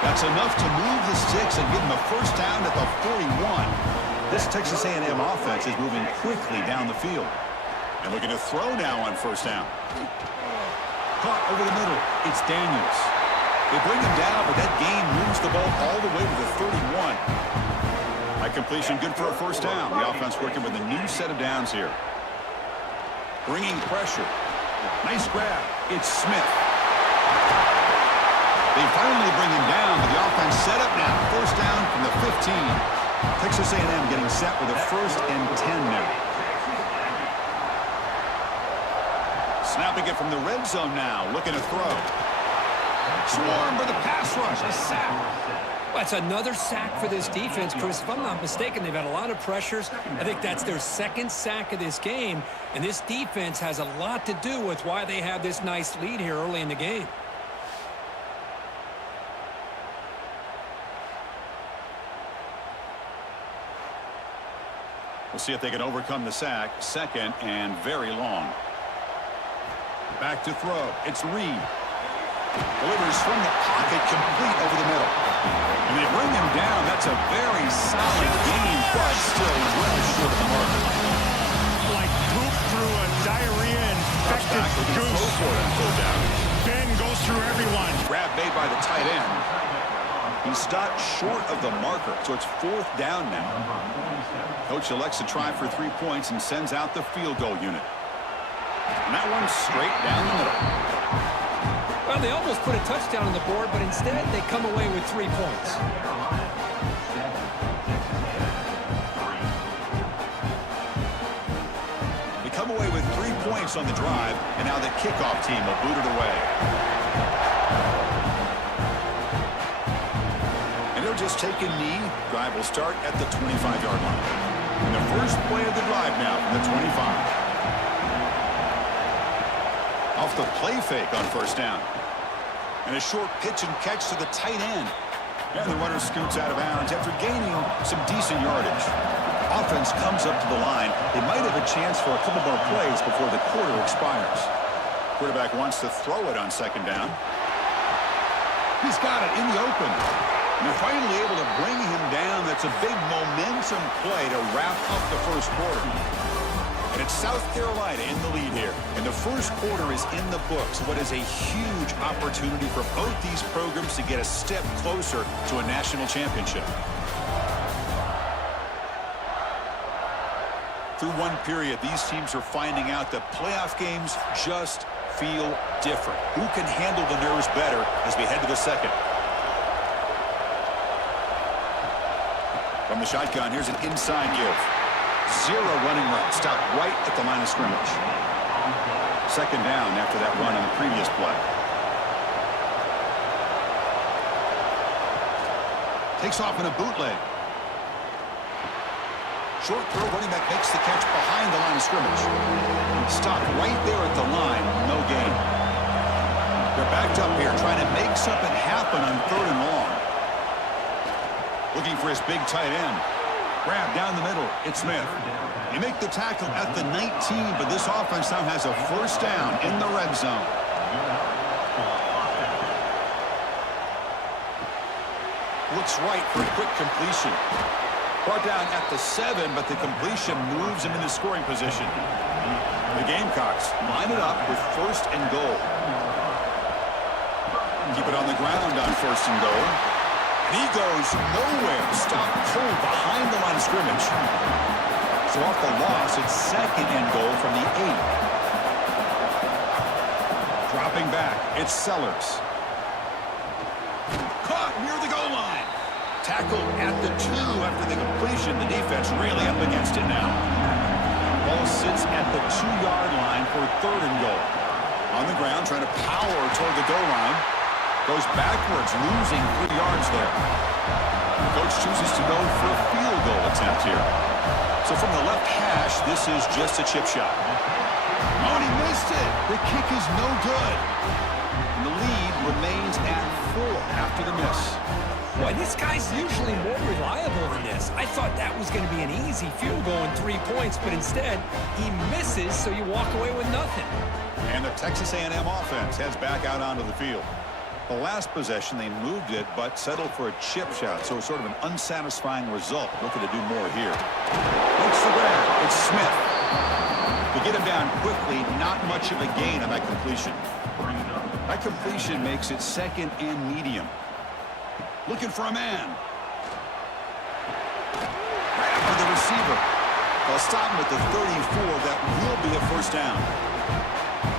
That's enough to move the sticks and give them a 1st down at the 41. This Texas A&M offense is moving quickly down the field. And looking to throw now on 1st down. Caught over the middle. It's Daniels. They bring him down, but that gain moves the ball all the way to the 31. High completion, good for a 1st down. The offense working with a new set of downs here. Bringing pressure. Nice grab. It's Smith. They finally bring him down, but the offense set up now. 1st down from the 15. Texas A&M getting set with a 1st and 10 now. Snapping it from the red zone now. Looking to throw. Swarm for the pass rush. A sack. Well, that's another sack for this defense, Chris. If I'm not mistaken, they've had a lot of pressures. I think that's their 2nd sack of this game, and this defense has a lot to do with why they have this nice lead here early in the game. We'll see if they can overcome the sack. Second and very long. Back to throw. It's Reed. Delivers from the pocket, complete over the middle. And they bring him down. That's a very solid gain, but still well short of the mark. Like poop through a diarrhea-infected goose. Ben goes through everyone. Grab made by the tight end. He stopped short of the marker, so it's 4th down now. Coach elects to try for 3 points and sends out the field goal unit. And that one's straight down the middle. Well, they almost put a touchdown on the board, but instead they come away with 3 points. They come away with 3 points on the drive, and now the kickoff team will boot it away. And they'll just take a knee. Drive will start at the 25-yard line. And the first play of the drive now from the 25. Off the play fake on 1st down. And a short pitch and catch to the tight end. And the runner scoots out of bounds after gaining some decent yardage. Offense comes up to the line. They might have a chance for a couple more plays before the quarter expires. Quarterback wants to throw it on 2nd down. He's got it in the open. And they're finally able to bring him down. That's a big momentum play to wrap up the first quarter. And it's South Carolina in the lead here. And the first quarter is in the books. What is a huge opportunity for both these programs to get a step closer to a national championship. Through one period, these teams are finding out that playoff games just feel different. Who can handle the nerves better as we head to the second? From the shotgun, here's an inside give. 0 running run. Stopped right at the line of scrimmage. 2nd down after that run on the previous play. Takes off in a bootleg. Short throw, running back makes the catch behind the line of scrimmage. Stopped right there at the line. No gain. They're backed up here, trying to make something happen on 3rd and long. Looking for his big tight end. Grab down the middle. It's Smith. They make the tackle at the 19, but this offense now has a 1st down in the red zone. Looks right for a quick completion. Brought down at the 7, but the completion moves him into scoring position. The Gamecocks line it up with 1st and goal. Keep it on the ground on 1st and goal. And he goes nowhere. Stopped cold behind the line of scrimmage. So off the loss, it's 2nd and goal from the 8. Dropping back, it's Sellers. Caught near the goal line. Tackled at the 2 after the completion. The defense really up against it now. Ball sits at the 2-yard line for 3rd and goal. On the ground, trying to power toward the goal line. Goes backwards, losing 3 yards there. The coach chooses to go for a field goal attempt here. So from the left hash, this is just a chip shot. Oh, and he missed it. The kick is no good. And the lead remains at 4 after the miss. Boy, this guy's usually more reliable than this. I thought that was going to be an easy field goal and 3 points, but instead, he misses, so you walk away with nothing. And the Texas A&M offense heads back out onto the field. The last possession, they moved it, but settled for a chip shot, so sort of an unsatisfying result. Looking to do more here. Makes the grab. It's Smith. To get him down quickly, not much of a gain on that completion. That completion makes it 2nd and medium. Looking for a man. Right after the receiver. They'll stop him at the 34. That will be a 1st down.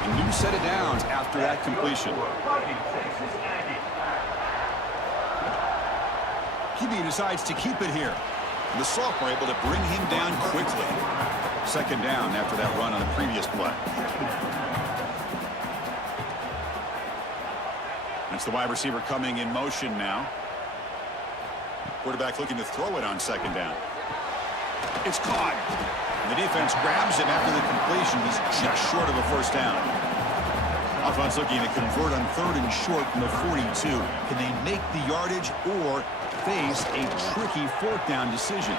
A new set of downs after that completion. QB decides to keep it here. And the sophomore able to bring him down quickly. 2nd down after that run on the previous play. It's the wide receiver coming in motion now. Quarterback looking to throw it on 2nd down. It's caught. And the defense grabs him after the completion. He's just short of a 1st down. Offense looking to convert on 3rd and short from the 42. Can they make the yardage or face a tricky 4th down decision?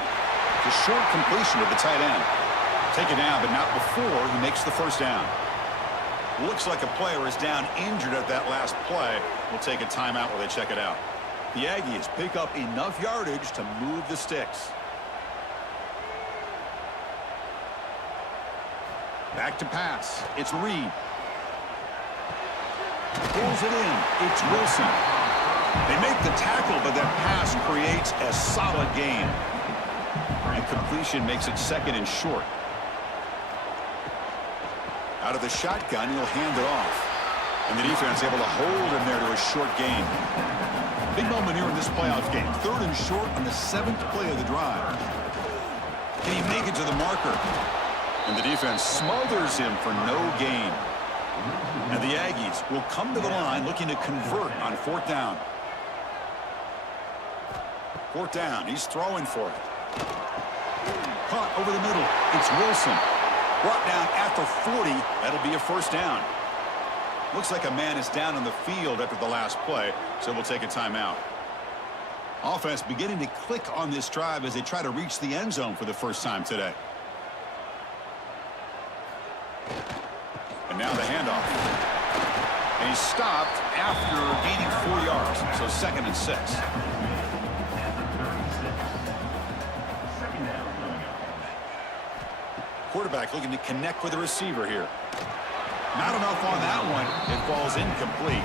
It's a short completion to the tight end. Take it down, but not before he makes the first down. Looks like a player is down injured at that last play. We'll take a timeout while they check it out. The Aggies pick up enough yardage to move the sticks. Back to pass. It's Reed. Pulls it in. It's Wilson. They make the tackle, but that pass creates a solid gain. And completion makes it second and short. Out of the shotgun, he'll hand it off. And the defense able to hold him there to a short gain. Big moment here in this playoff game. Third and short on the 7th play of the drive. Can he make it to the marker? And the defense smothers him for no gain. And the Aggies will come to the line looking to convert on 4th down. 4th down. He's throwing for it. Caught over the middle. It's Wilson. Brought down at the 40. That'll be a first down. Looks like a man is down on the field after the last play, so we'll take a timeout. Offense beginning to click on this drive as they try to reach the end zone for the first time today. And now the handoff. And he's stopped after gaining 4 yards, so 2nd and 6. Quarterback looking to connect with the receiver here. Not enough on that one. It falls incomplete.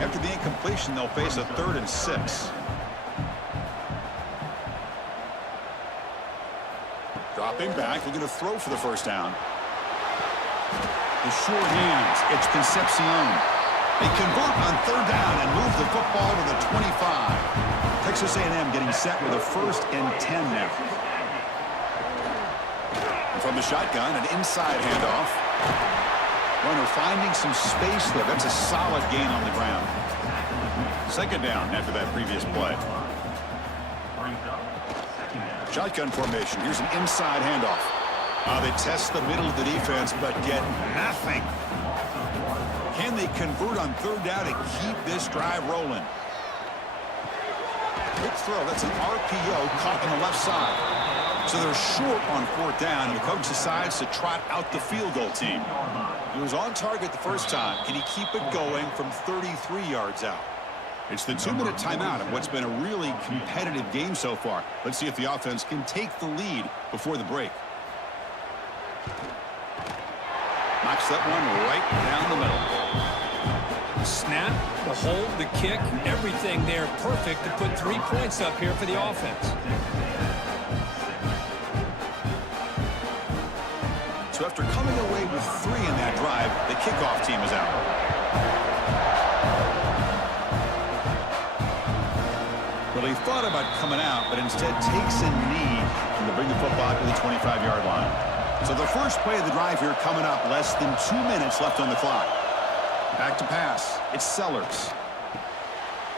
After the incompletion, they'll face a 3rd and 6. Dropping back, looking to throw for the first down. The short hands. It's Concepcion. They convert on 3rd down and move the football to the 25. Texas A&M getting set with a 1st and 10 now. And from the shotgun, an inside handoff. Runner finding some space there. That's a solid gain on the ground. 2nd down after that previous play. Shotgun formation. Here's an inside handoff. They test the middle of the defense, but get nothing. Can they convert on 3rd down and keep this drive rolling? Quick throw. That's an RPO caught on the left side. So they're short on 4th down, and the coach decides to trot out the field goal team. He was on target the first time. Can he keep it going from 33 yards out? It's the 2-minute timeout of what's been a really competitive game so far. Let's see if the offense can take the lead before the break. Knocks that one right down the middle. The snap, the hold, the kick, everything there perfect to put 3 points up here for the offense. So after coming away with 3 in that drive, the kickoff team is out. Well, he thought about coming out, but instead takes a knee to bring the football to the 25-yard line. So the first play of the drive here coming up, less than 2 minutes left on the clock. Back to pass. It's Sellers.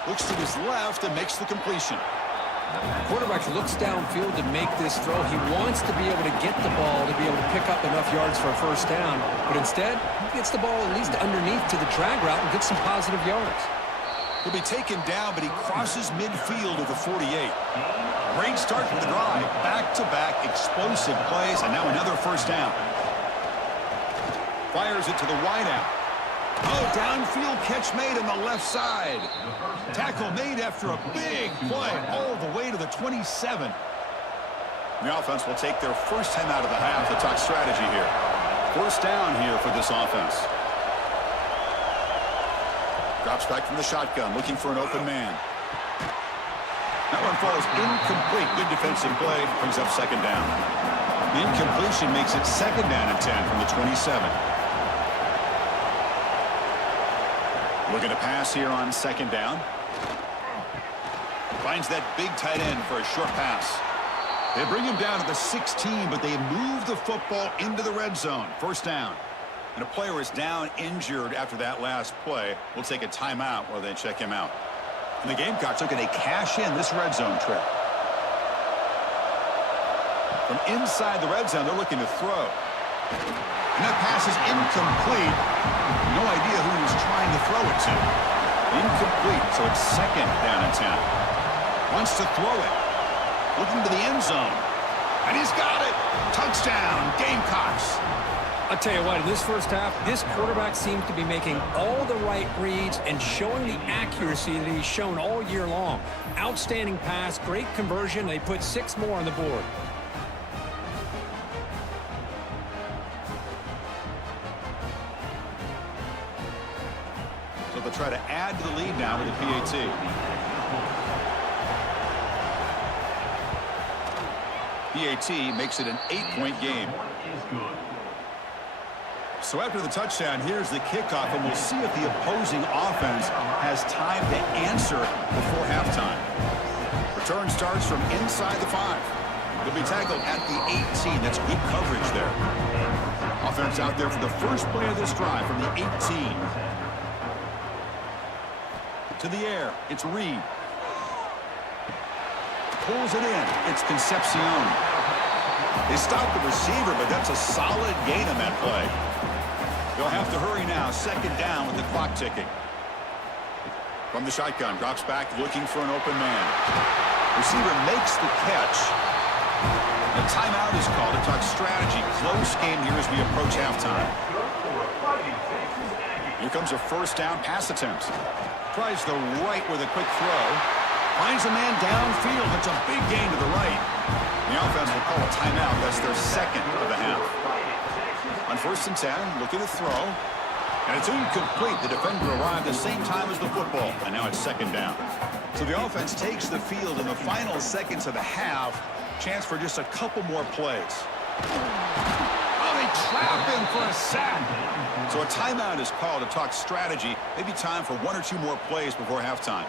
Looks to his left and makes the completion. Quarterback looks downfield to make this throw. He wants to be able to get the ball to be able to pick up enough yards for a first down. But instead, he gets the ball at least underneath to the drag route and gets some positive yards. He'll be taken down, but he crosses midfield of the 48. Great start to the drive. Back-to-back explosive plays, and now another first down. Fires it to the wideout. Oh, downfield catch made on the left side. Tackle made after a big play all the way to the 27. The offense will take their first time out of the half to talk strategy here. First down here for this offense. Drops back from the shotgun, looking for an open man. That one falls incomplete. Good defensive play, brings up 2nd down. The incompletion makes it 2nd down and 10 from the 27. Looking to pass here on 2nd down. Finds that big tight end for a short pass. They bring him down to the 16, but they move the football into the red zone. First down. And a player is down injured after that last play. We'll take a timeout while they check him out. And the Gamecocks looking to cash in this red zone trip. From inside the red zone, they're looking to throw. And that pass is incomplete. No idea who he was trying to throw it to. Incomplete, so it's 2nd down and 10. Wants to throw it. Looking to the end zone. He's got it. Touchdown, Gamecocks. I'll tell you what, in this first half, this quarterback seems to be making all the right reads and showing the accuracy that he's shown all year long. Outstanding pass, great conversion. They put 6 more on the board. So they'll try to add to the lead now with the PAT. PAT makes it an 8-point game. So after the touchdown, here's the kickoff, and we'll see if the opposing offense has time to answer before halftime. Return starts from inside the 5. They'll be tackled at the 18. That's good coverage there. Offense out there for the first play of this drive from the 18. To the air, it's Reed. Pulls it in. It's Concepcion. They stopped the receiver, but that's a solid gain on that play. They'll have to hurry now. 2nd down with the clock ticking. From the shotgun, drops back looking for an open man. Receiver makes the catch. A timeout is called to talk strategy. Close game here as we approach halftime. Here comes a 1st down pass attempt. Tries the right with a quick throw. Finds a man downfield. That's a big gain to the right. The offense will call a timeout. That's their 2nd of the half. On 1st and 10, looking to throw. And it's incomplete. The defender arrived the same time as the football. And now it's 2nd down. So the offense takes the field in the final seconds of the half. Chance for just a couple more plays. Oh, they trap him for a sack. So a timeout is called to talk strategy. Maybe time for 1 or 2 more plays before halftime.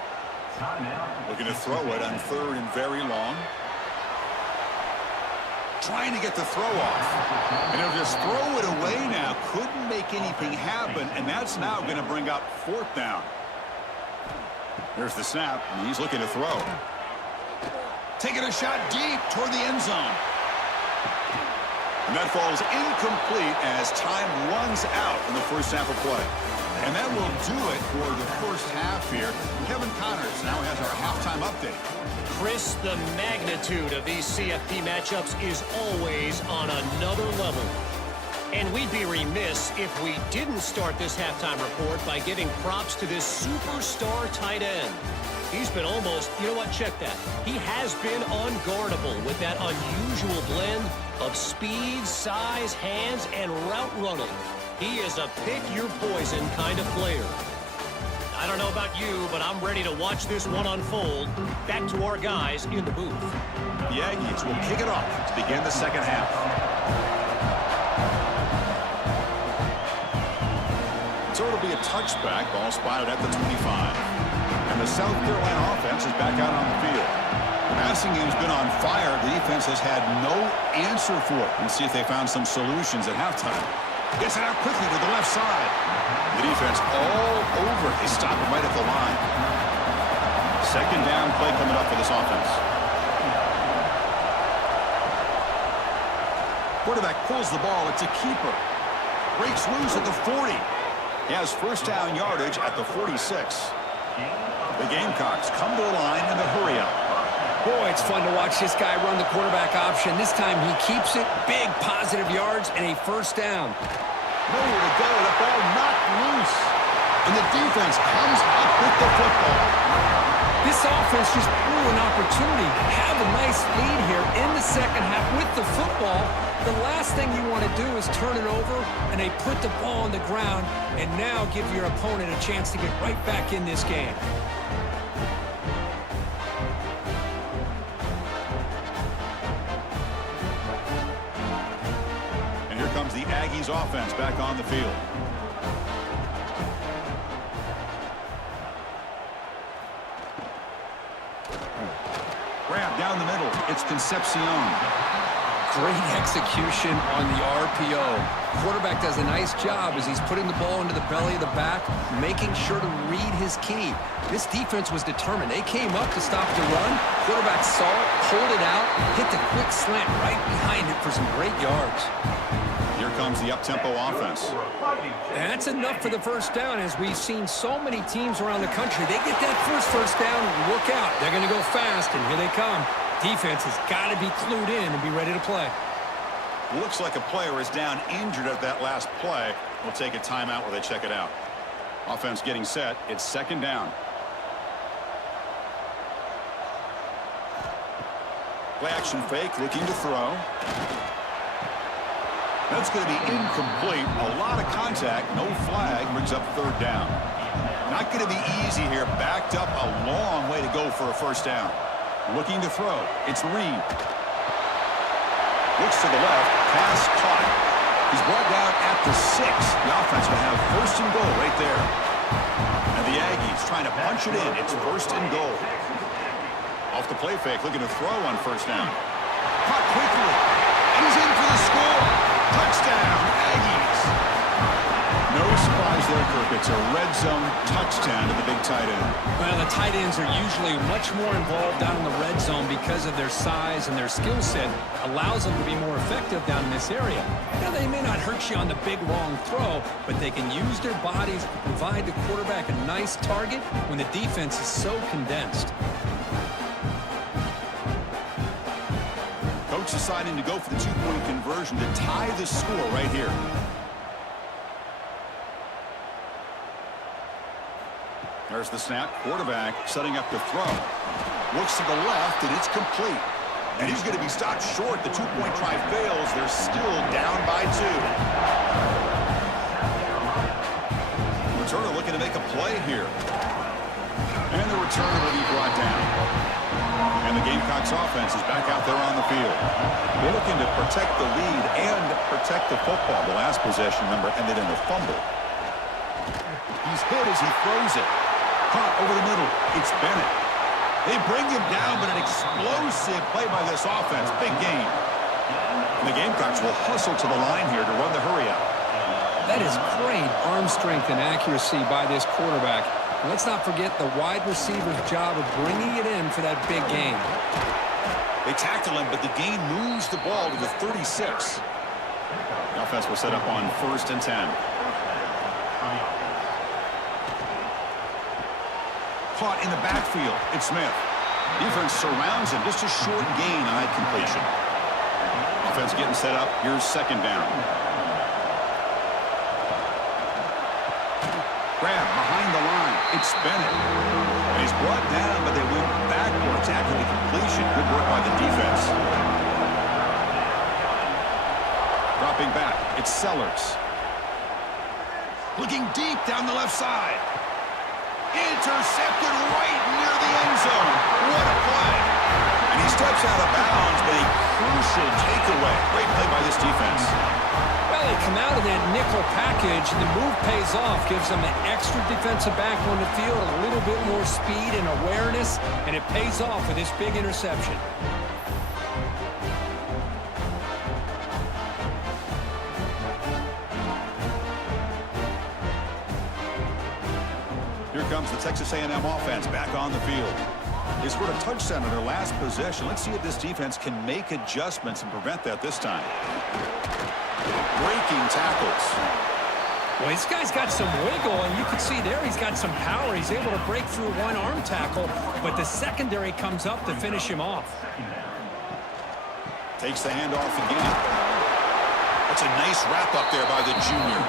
Looking to throw it on 3rd and very long. Trying to get the throw off. And he'll just throw it away now. Couldn't make anything happen, and that's now going to bring up 4th down. There's the snap, and he's looking to throw. Taking a shot deep toward the end zone. And that falls incomplete as time runs out in the first half of play. And that will do it for the first half here. Kevin Connors now has our halftime update. Chris, the magnitude of these CFP matchups is always on another level. And we'd be remiss if we didn't start this halftime report by giving props to this superstar tight end. He's been almost, you know what, check that. He has been unguardable with that unusual blend of speed, size, hands, and route running. He is a pick-your-poison kind of player. I don't know about you, but I'm ready to watch this one unfold. Back to our guys in the booth. The Aggies will kick it off to begin the 2nd half. So it'll be a touchback, ball spotted at the 25. And the South Carolina offense is back out on the field. The passing game's been on fire. The defense has had no answer for it. Let's see if they found some solutions at halftime. Gets it out quickly to the left side. The defense all over. They stop him right at the line. 2nd down play coming up for this offense. Quarterback pulls the ball. It's a keeper. Breaks loose at the 40. He has 1st down yardage at the 46. The Gamecocks come to the line in the hurry-up. Boy, it's fun to watch this guy run the quarterback option. This time he keeps it. Big positive yards and a 1st down. Nowhere to go. The ball knocked loose. And the defense comes up with the football. This offense just blew an opportunity. Have a nice lead here in the 2nd half with the football. The last thing you want to do is turn it over, and they put the ball on the ground and now give your opponent a chance to get right back in this game. And here comes the Aggies offense back on the field. Grab down the middle. It's Concepcion. Great execution on the RPO. Quarterback does a nice job as he's putting the ball into the belly of the back, making sure to read his key. This defense was determined. They came up to stop the run. Quarterback saw it, pulled it out, hit the quick slant right behind it for some great yards. Here comes the up-tempo offense. And that's enough for the 1st down, as we've seen so many teams around the country. They get that first down, look out. They're going to go fast, and here they come. defense has got to be clued in and be ready to play. Looks like a player is down injured at that last play. We'll take a timeout while they check it out. Offense getting set. It's second down. Play action fake, looking to throw. That's going to be incomplete. A lot of contact, no flag, brings up third down. Not going to be easy here. Backed up a long way to go for a first down. Looking to throw. It's Reed. Looks to the left. Pass caught. He's brought down at the 6. The offense will have first and goal right there. And the Aggies trying to punch it in. It's first and goal. Off the play fake, looking to throw on first down. Caught quickly. And he's in for the score. Touchdown, Aggies. No surprise there, Kirk. It's a red zone touchdown to the big tight end. Well, the tight ends are usually much more involved down in the red zone because of their size and their skill set. Allows them to be more effective down in this area. Now, they may not hurt you on the big, long throw, but they can use their bodies to provide the quarterback a nice target when the defense is so condensed. Coach deciding to go for the two-point conversion to tie the score right here. There's the snap. Quarterback setting up to throw. Looks to the left, and it's complete. And he's going to be stopped short. The two-point try fails. They're still down by 2. Returner looking to make a play here. And the returner will be brought down. And the Gamecocks offense is back out there on the field. They're looking to protect the lead and protect the football. The last possession, remember, ended in a fumble. He's hit as he throws it. Caught over the middle. It's Bennett. They bring him down, but an explosive play by this offense. Big game. And the Gamecocks will hustle to the line here to run the hurry up. That is great arm strength and accuracy by this quarterback. Let's not forget the wide receiver's job of bringing it in for that big game. They tackle him, but the gain moves the ball to the 36. The offense will set up on first and 10. Caught in the backfield. It's Smith. Defense surrounds him. Just a short gain on that completion. Offense getting set up. Here's second down. Grab behind the line. It's Bennett. And he's brought down, but they went backwards after the completion. Good work by the defense. Dropping back. It's Sellers. Looking deep down the left side. Intercepted right near the end zone. What a play. And he steps out of bounds, but a crucial takeaway. Great play by this defense. Well, they come out of that nickel package, and the move pays off, gives them an extra defensive back on the field, a little bit more speed and awareness, and it pays off with this big interception. Here comes the Texas A&M offense back on the field. They scored a touchdown on their last possession. Let's see if this defense can make adjustments and prevent that this time. Breaking tackles. Well, this guy's got some wiggle, and you can see there he's got some power. He's able to break through one arm tackle, but the secondary comes up to finish him off. Takes the handoff again. That's a nice wrap up there by the junior.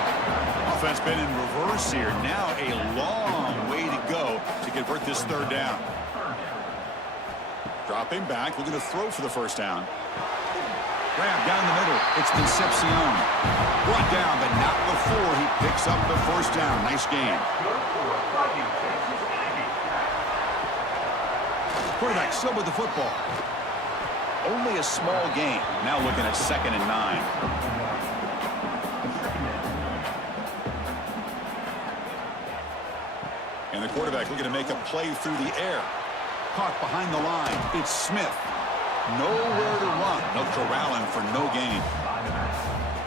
Offense been in reverse here. Now a long way to go to convert this third down. Dropping back, looking to throw for the first down. Grab down the middle. It's Concepcion. Brought down, but not before he picks up the first down. Nice game. Quarterback still with the football. Only a small gain. Now looking at 2nd and 9. And the quarterback looking to make a play through the air. Caught behind the line. It's Smith. Nowhere to run. No corralling for no gain.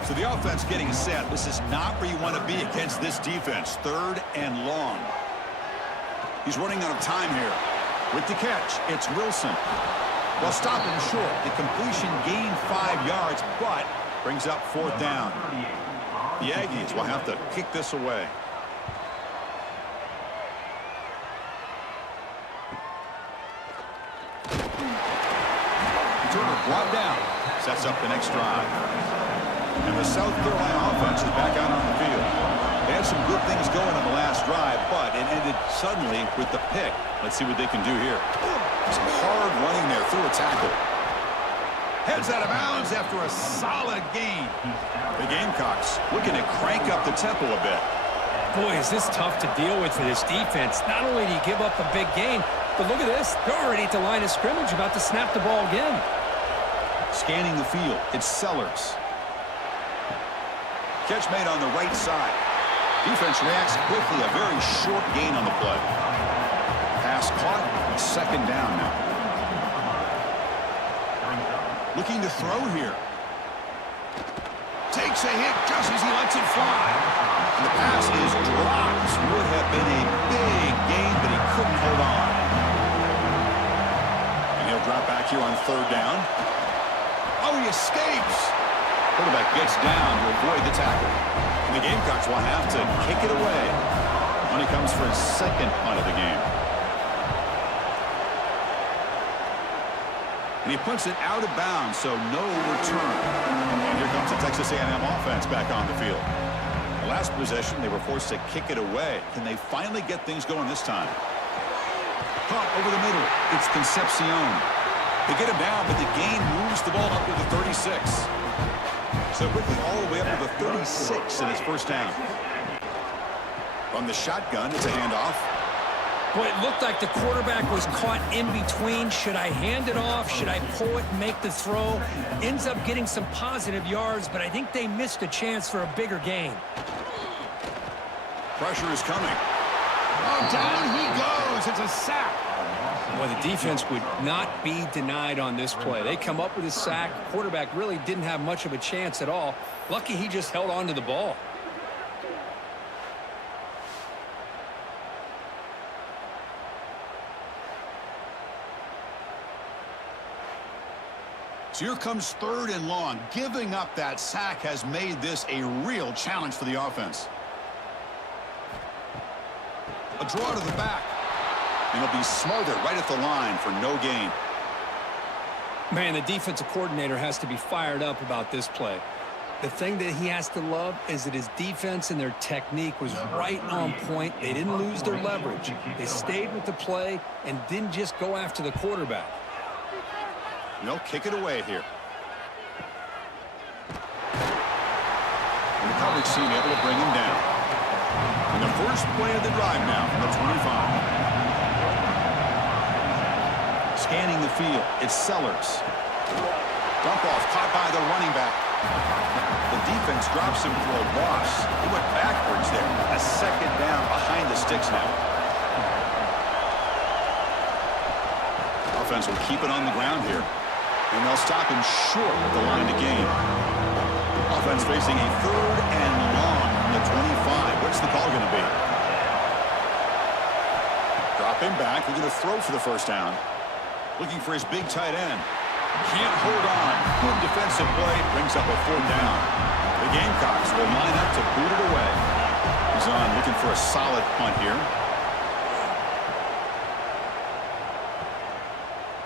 So the offense getting set. This is not where you want to be against this defense. 3rd and long. He's running out of time here. With the catch, it's Wilson. They'll stop him short. The completion gained 5 yards, but brings up 4th down. The Aggies will have to kick this away. Brought down. Sets up the next drive. And the South Carolina offense is back out on the field. They had some good things going on the last drive, but it ended suddenly with the pick. Let's see what they can do here. Some hard running there through a tackle. Heads out of bounds after a solid gain. The Gamecocks looking to crank up the tempo a bit. Boy, is this tough to deal with for this defense. Not only do you give up a big gain, but look at this. They're already at the line of scrimmage, about to snap the ball again. Scanning the field, it's Sellers. Catch made on the right side. Defense reacts quickly, a very short gain on the play. Pass caught, second down now. Looking to throw here. Takes a hit just as he lets it fly. And the pass is dropped. Would have been a big gain, but he couldn't hold on. And he'll drop back here on third down. Oh, he escapes. Quarterback gets down to avoid the tackle. And the Gamecocks will have to kick it away when he comes for his second punt of the game. And he puts it out of bounds, so no return. And here comes the Texas A&M offense back on the field. The last possession, they were forced to kick it away. Can they finally get things going this time? Caught over the middle. It's Concepcion. They get him down, but the gain moves the ball up to the 36. So quickly all the way up to the 36 in his first down. From the shotgun, it's a handoff. Boy, it looked like the quarterback was caught in between. Should I hand it off? Should I pull it and make the throw? Ends up getting some positive yards, but I think they missed a chance for a bigger gain. Pressure is coming. Oh, down he goes. It's a sack. Well, the defense would not be denied on this play. They come up with a sack. Quarterback really didn't have much of a chance at all. Lucky he just held on to the ball. So here comes third and long. Giving up that sack has made this a real challenge for the offense. A draw to the back. And he'll be smothered right at the line for no gain. Man, the defensive coordinator has to be fired up about this play. The thing that he has to love is that his defense and their technique was right on point. They didn't lose their leverage. They stayed with the play and didn't just go after the quarterback. And they'll kick it away here. And the coverage team able to bring him down. And the first play of the drive now from the 25. Scanning the field, it's Sellers. Dump off, caught by the running back. The defense drops him for a loss. He went backwards there. A second down behind the sticks now. Offense will keep it on the ground here. And they'll stop him short of the line to gain. Offense facing a third and long from the 25. What's the call going to be? Drop him back. We're going to throw for the first down. Looking for his big tight end. Can't hold on. Good defensive play. Brings up a fourth down. The Gamecocks will line up to boot it away. He's on looking for a solid punt here.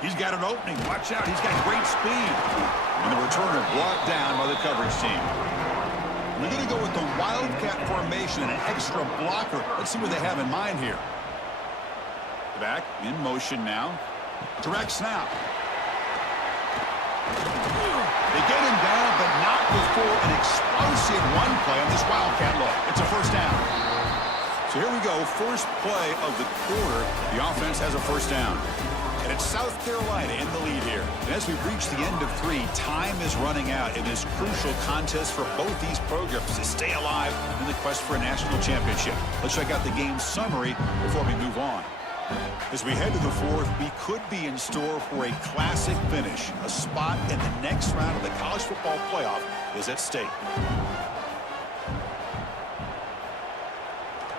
He's got an opening. Watch out. He's got great speed. And the returner brought down by the coverage team. We're going to go with the Wildcat formation and an extra blocker. Let's see what they have in mind here. Back in motion now. Direct snap. They get him down, but not before an explosive run play on this Wildcat look. It's a first down. So here we go. First play of the quarter. The offense has a first down. And it's South Carolina in the lead here. And as we've reached the end of 3, time is running out in this crucial contest for both these programs to stay alive in the quest for a national championship. Let's check out the game summary before we move on. As we head to the 4th, we could be in store for a classic finish. A spot in the next round of the college football playoff is at stake.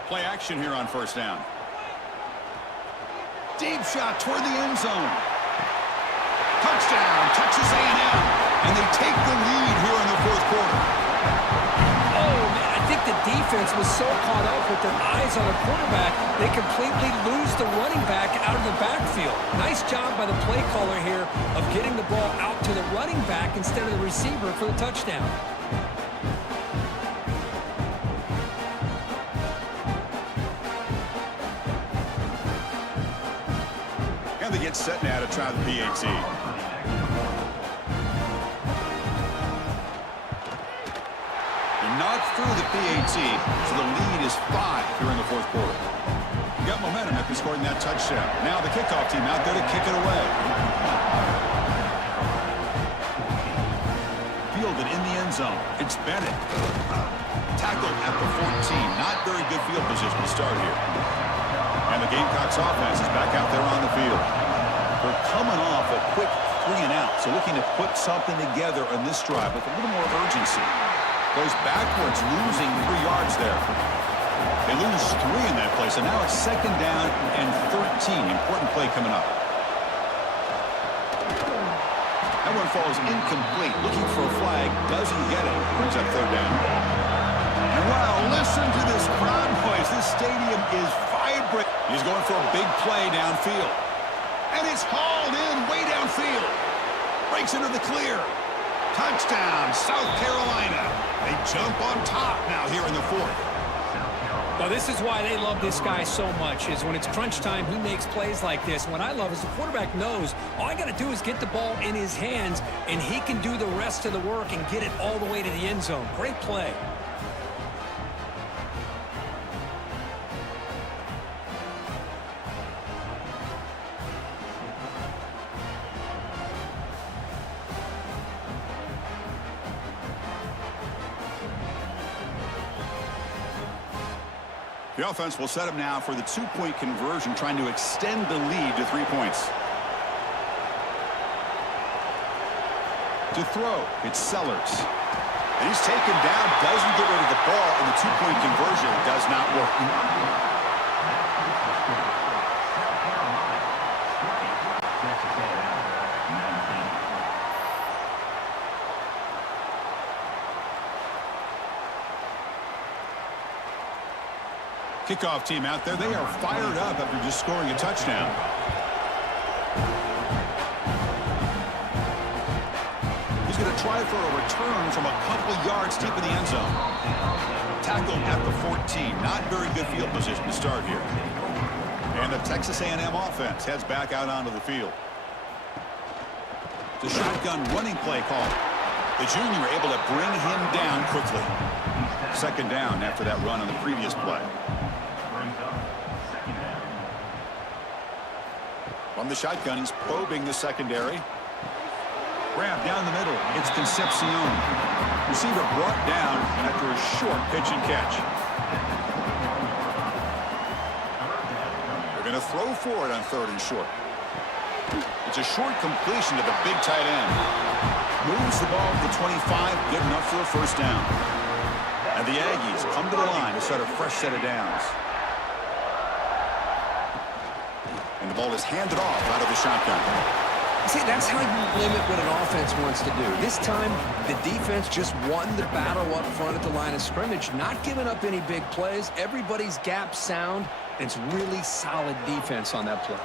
Play action here on first down. Deep shot toward the end zone. Touchdown, Texas A&M. And they take the lead here in the 4th quarter. Oh, man, I think the defense was so so caught up with their eyes on the quarterback, they completely lose the running back out of the backfield. Nice job by the play caller here of getting the ball out to the running back instead of the receiver for the touchdown. And they get set now to try the PAT. Not through the PAT, so the lead is 5 here in the fourth quarter. You got momentum after scoring that touchdown. Now the kickoff team out there to kick it away. Fielded in the end zone. It's Bennett. Tackled at the 14. Not very good field position to start here. And the Gamecocks offense is back out there on the field. They're coming off a quick 3-and-out, so looking to put something together on this drive with a little more urgency. Goes backwards, losing 3 yards there. They lose 3 in that play, so now it's 2nd down and 13. Important play coming up. That one falls incomplete. Looking for a flag, doesn't get it. Brings up 3rd down. And wow, listen to this crowd noise. This stadium is vibrant. He's going for a big play downfield. And it's hauled in way downfield. Breaks into the clear. Touchdown, South Carolina. They jump on top now here in the 4th. Well, this is why they love this guy so much, is when it's crunch time, he makes plays like this. What I love is the quarterback knows all I got to do is get the ball in his hands, and he can do the rest of the work and get it all the way to the end zone. Great play. The offense will set up now for the 2-point conversion, trying to extend the lead to 3 points. To throw, it's Sellers. And he's taken down, doesn't get rid of the ball, and the 2-point conversion does not work. Kickoff team out there, they are fired up after just scoring a touchdown. He's going to try for a return from a couple yards deep in the end zone. Tackled at the 14. Not very good field position to start here. And the Texas A&M offense heads back out onto the field. The shotgun running play call. The junior able to bring him down quickly. 2nd down after that run on the previous play. From the shotgun, he's probing the secondary. Grab down the middle. It's Concepcion. Receiver brought down after a short pitch and catch. They're going to throw for it on 3rd and short. It's a short completion to the big tight end. Moves the ball to the 25, good enough for a 1st down. And the Aggies come to the line to start a fresh set of downs. And the ball is handed off out of the shotgun. See, that's how you limit what an offense wants to do. This time, the defense just won the battle up front at the line of scrimmage, not giving up any big plays. Everybody's gap sound. It's really solid defense on that play.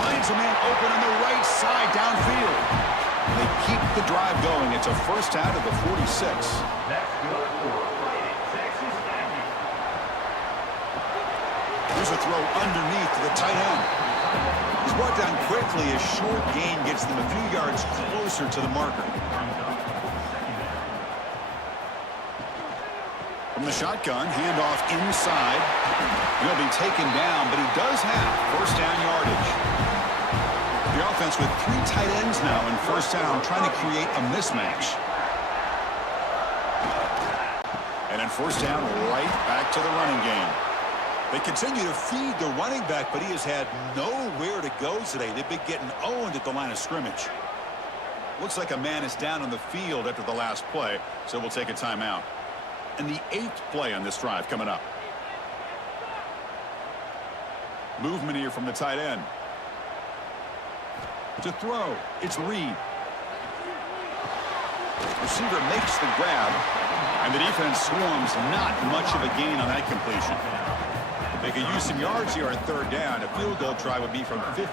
Finds a man open on the right side downfield. They keep the drive going. It's a 1st down to the 46. That's good for Texas Aggies. Here's a throw underneath to the tight end. He's brought down quickly. A short gain gets them a few yards closer to the marker. From the shotgun, handoff inside. He'll be taken down, but he does have 1st down yardage. The offense with 3 tight ends now in 1st down, trying to create a mismatch. And in 1st down, right back to the running game. They continue to feed the running back, but he has had nowhere to go today. They've been getting owned at the line of scrimmage. Looks like a man is down on the field after the last play, so we'll take a timeout. And the 8th play on this drive coming up. Movement here from the tight end. To throw, it's Reed. Receiver makes the grab, And the defense swarms, not much of a gain on that completion. They could use some yards here on third down. A field goal try would be from 54.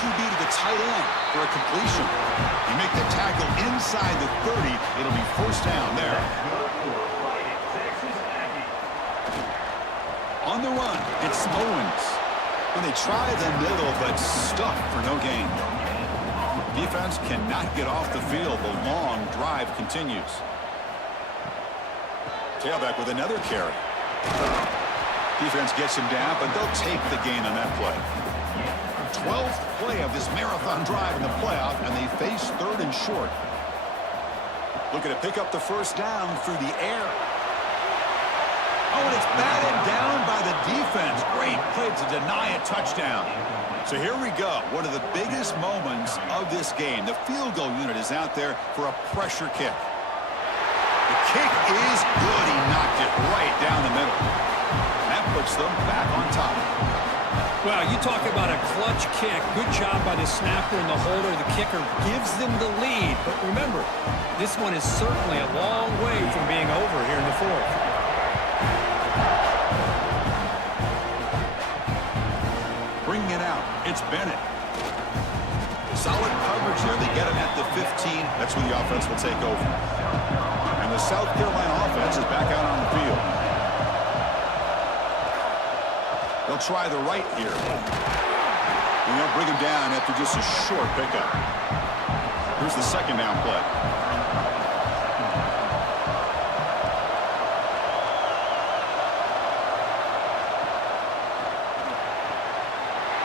QB to the tight end for a completion. You make the tackle inside the 30. It'll be first down there. On the run, it's Owens. And they try the middle, but stuck for no gain. Defense cannot get off the field. The long drive continues. Tailback with another carry. Defense gets him down, but they'll take the gain on that play. 12th play of this marathon drive in the playoff, and they face third and short. Looking to pick up the first down through the air. Oh, and it's batted down by the defense. Great play to deny a touchdown. So here we go. One of the biggest moments of this game. The field goal unit is out there for a pressure kick. The kick is good. He knocked it right down the middle. That puts them back on top. Well, you talk about a clutch kick. Good job by the snapper and the holder. The kicker gives them the lead. But remember, this one is certainly a long way from being over here in the fourth. Bringing it out, it's Bennett. Solid coverage there. They get him at the 15. That's where the offense will take over. And the South Carolina offense is back out on the field. They'll try the right here. And they'll bring him down after just a short pickup. Here's the second down play.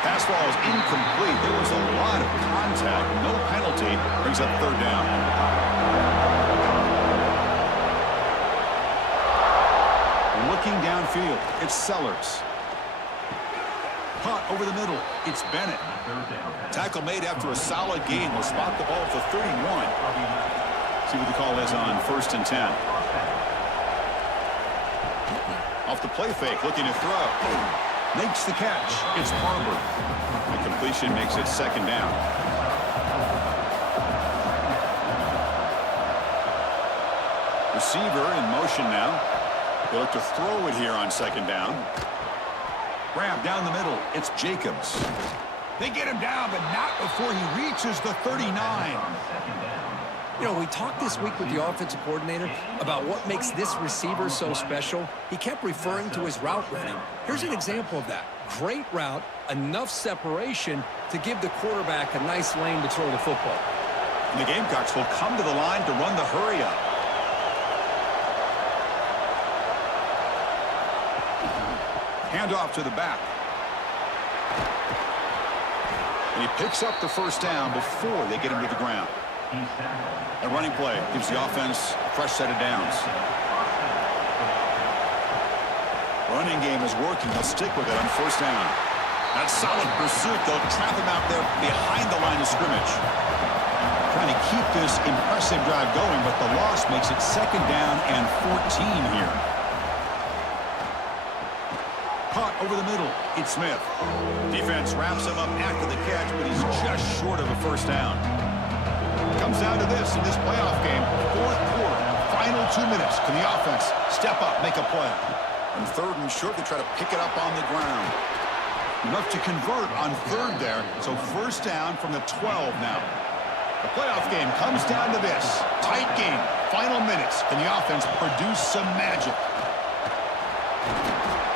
Pass ball is incomplete. There was a lot of contact. No penalty. Brings up third down. Looking downfield, it's Sellers. Punt over the middle, it's Bennett. Tackle made after a solid gain. Will spot the ball at the 31. See what the call is on 1st and 10. Off the play fake, looking to throw. Makes the catch. It's Barber. The completion makes it second down. Receiver in motion now. They look to throw it here on second down. Grab down the middle. It's Jacobs. They get him down, but not before he reaches the 39. You know, we talked this week with the offensive coordinator about what makes this receiver so special. He kept referring to his route running. Here's an example of that. Great route, enough separation to give the quarterback a nice lane to throw the football. And the Gamecocks will come to the line to run the hurry up. Handoff to the back. And he picks up the first down before they get him to the ground. A running play gives the offense a fresh set of downs. Running game is working. They'll stick with it on first down. That solid pursuit. They'll trap him out there behind the line of scrimmage. Trying to keep this impressive drive going, but the loss makes it second down and 14 here. Caught over the middle. It's Smith. Defense wraps him up after the catch, but he's just short of a first down. Comes down to this in this playoff game. Fourth quarter. Final 2 minutes. Can the offense step up, make a play? And third and short, they try to pick it up on the ground. Enough to convert on third there. So first down from the 12 now. The playoff game comes down to this. Tight game. Final minutes. Can the offense produce some magic?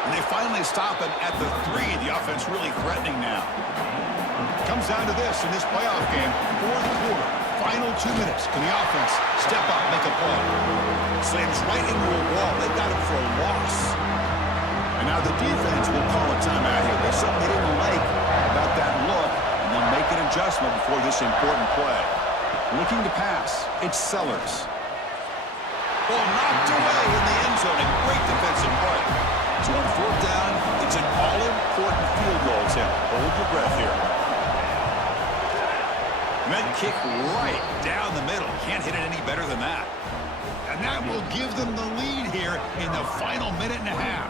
And they finally stop it at the 3. The offense really threatening now. Comes down to this in this playoff game. Fourth quarter. Final 2 minutes. Can the offense step up, make a play? Slams right into a wall. They got him for a loss. And now the defense will call a timeout here. There's something they didn't like about that look. And they'll make an adjustment before this important play. Looking to pass. It's Sellers. Ball knocked away in the end zone. A great defensive play. So on fourth down, it's an all-important field goal attempt. Hold your breath here. And that kick right down the middle. Can't hit it any better than that. And that will give them the lead here in the final minute and a half.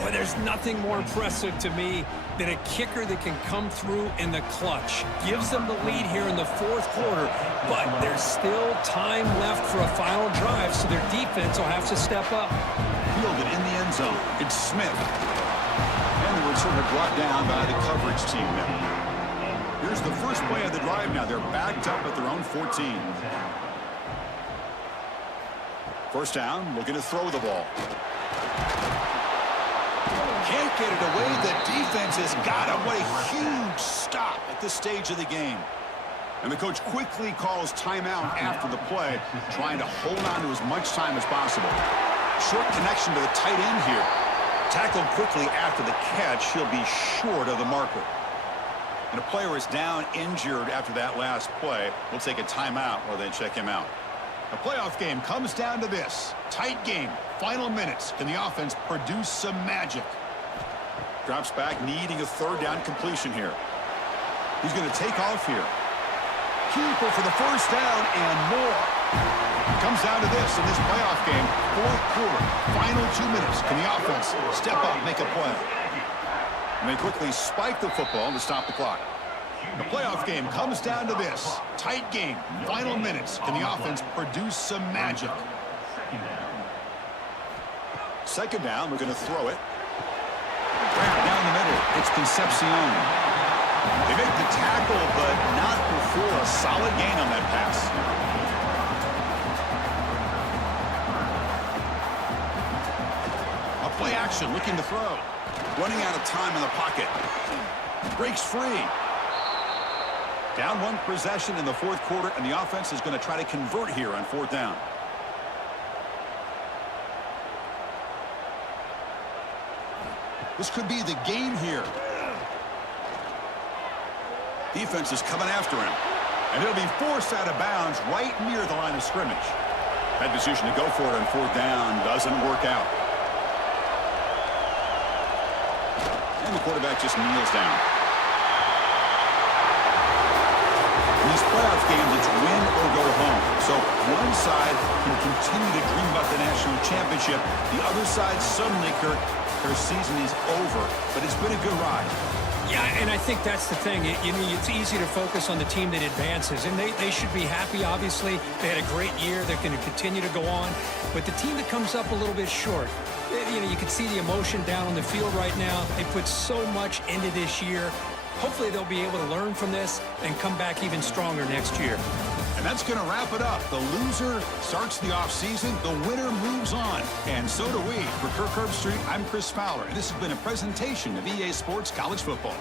Boy, there's nothing more impressive to me than a kicker that can come through in the clutch. Gives them the lead here in the fourth quarter, but there's still time left for a final drive, so their defense will have to step up. Fielded in the end zone. It's Smith. And the returner brought down by the coverage team now. Here's the first play of the drive now. They're backed up at their own 14. First down, looking to throw the ball. Can't get it away. The defense has got him. What a huge stop at this stage of the game. And the coach quickly calls timeout after the play, trying to hold on to as much time as possible. Short connection to the tight end here. Tackled quickly after the catch. He'll be short of the marker. And a player is down injured after that last play. We'll take a timeout while they check him out. The playoff game comes down to this. Tight game. Final minutes. Can the offense produce some magic? Drops back, needing a third down completion here. He's going to take off here. Keeper for the first down and more. Comes down to this in this playoff game. Fourth quarter. Final 2 minutes. Can the offense step up, make a play? And they quickly spike the football to stop the clock. The playoff game comes down to this. Tight game. Final minutes. Can the offense produce some magic? Second down. We're going to throw it. Down the middle. It's Concepcion. They make the tackle, but not before a solid gain on that pass. A play action. Looking to throw. Running out of time in the pocket. Breaks free. Down one possession in the fourth quarter, and the offense is going to try to convert here on fourth down. This could be the game here. Defense is coming after him. And he'll be forced out of bounds right near the line of scrimmage. That decision to go for it on fourth down doesn't work out. And the quarterback just kneels down. In these playoff games, it's win or go home. So one side can continue to dream about the national championship. The other side suddenly, Kirk, their season is over. But it's been a good ride. Yeah, and I think that's the thing. It's easy to focus on the team that advances, and they should be happy, obviously. They had a great year. They're going to continue to go on. But the team that comes up a little bit short, you can see the emotion down on the field right now. They put so much into this year. Hopefully they'll be able to learn from this and come back even stronger next year. And that's going to wrap it up. The loser starts the offseason. The winner moves on. And so do we. For Kirk Herbstreit, I'm Chris Fowler. And this has been a presentation of EA Sports College Football.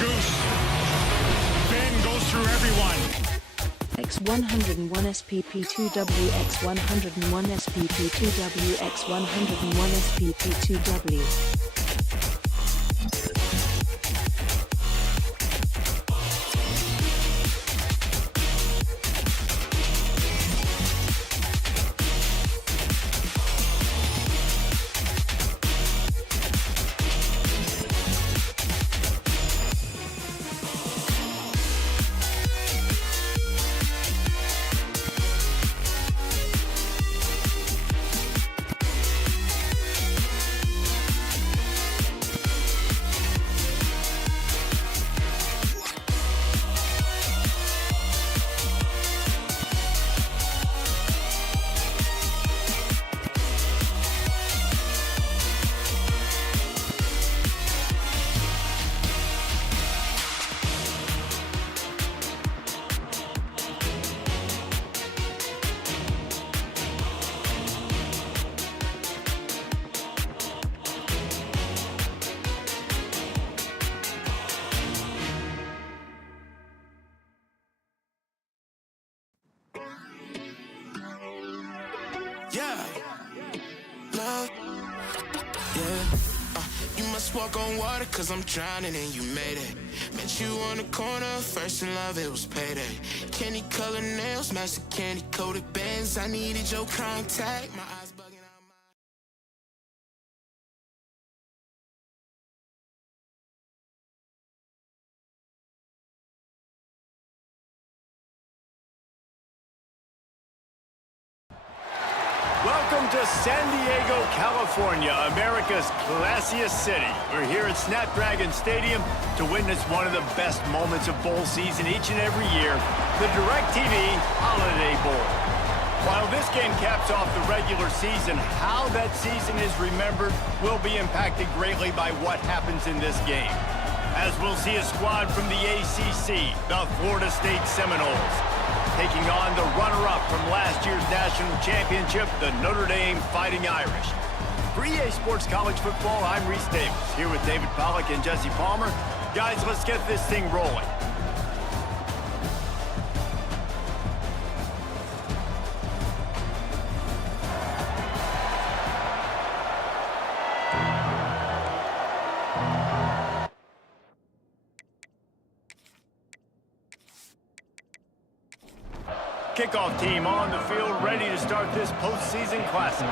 Goose. Ben goes through everyone. X101 SPP2W X101 SPP2W X101 SPP2W. Let's walk on water, cause I'm drowning and you made it. Met you on the corner, first in love, it was payday. Candy colored nails, match the candy coated bands. I needed your contact, my eyes bugging out. Welcome to San Diego, California, America's classiest city. We're here at Snapdragon Stadium to witness one of the best moments of bowl season each and every year, the DirecTV Holiday Bowl. While this game caps off the regular season, how that season is remembered will be impacted greatly by what happens in this game. As we'll see a squad from the ACC, the Florida State Seminoles, taking on the runner-up from last year's national championship, the Notre Dame Fighting Irish. For EA Sports College Football, I'm Reese Davis, here with David Pollack and Jesse Palmer. Guys, let's get this thing rolling. Kickoff team on the field, ready to start this postseason classic.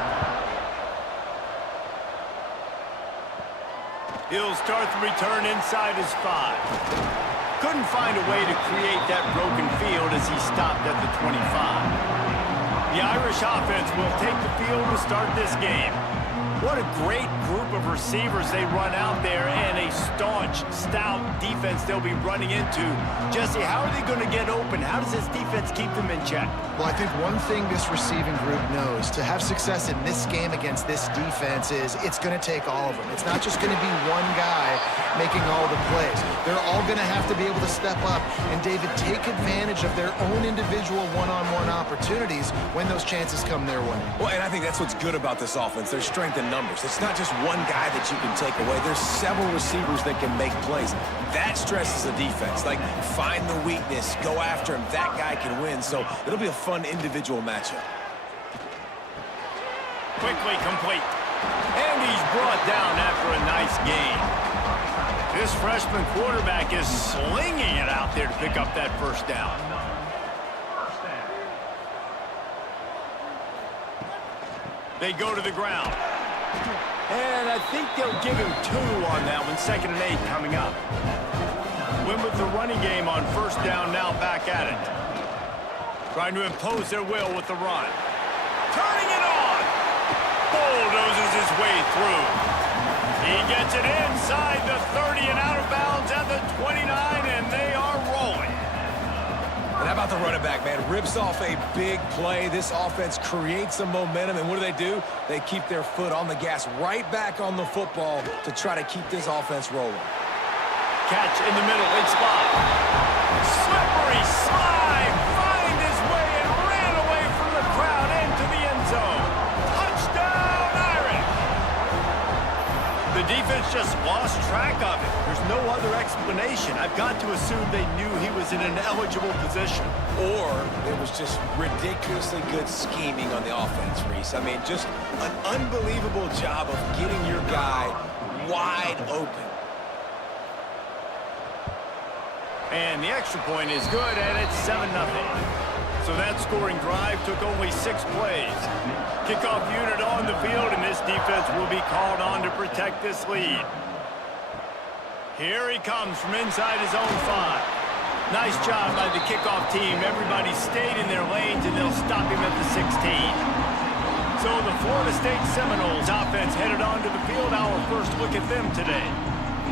He'll start the return inside his 5. Couldn't find a way to create that broken field as he stopped at the 25. The Irish offense will take the field to start this game. What a great group of receivers they run out there, and a staunch, stout defense they'll be running into. Jesse, how are they going to get open? How does this defense keep them in check? Well, I think one thing this receiving group knows to have success in this game against this defense is it's going to take all of them. It's not just going to be one guy making all the plays. They're all going to have to be able to step up and, David, take advantage of their own individual one-on-one opportunities when those chances come their way. Well, and I think that's what's good about this offense. There's strength in numbers. It's not just one guy that you can take away. There's several receivers that can make plays. That stresses the defense. Like, find the weakness, go after him. That guy can win. So it'll be a fun individual matchup. Quickly complete. And he's brought down after a nice gain. This freshman quarterback is slinging it out there to pick up that first down. They go to the ground. And I think they'll give him 2 on that one. 2nd and 8 coming up. Win with the running game on first down, now back at it. Trying to impose their will with the run. Turning it on. Bulldozes his way through. He gets it inside the 30 and out of bounds at the 29, and they are rolling. And how about the running back, man? Rips off a big play. This offense creates some momentum, and what do? They keep their foot on the gas right back on the football to try to keep this offense rolling. Catch in the middle, it's spot. Slippery slide, find his way and ran away from the crowd into the end zone. Touchdown, Irish! The defense just lost track of it. There's no other explanation. I've got to assume they knew he was in an eligible position. Or it was just ridiculously good scheming on the offense, Reese. I mean, just an unbelievable job of getting your guy wide open. And the extra point is good, and it's 7-0. So that scoring drive took only 6 plays. Kickoff unit on the field, and this defense will be called on to protect this lead. Here he comes from inside his own 5. Nice job by the kickoff team. Everybody stayed in their lanes, and they'll stop him at the 16. So the Florida State Seminoles offense headed onto the field. Our first look at them today.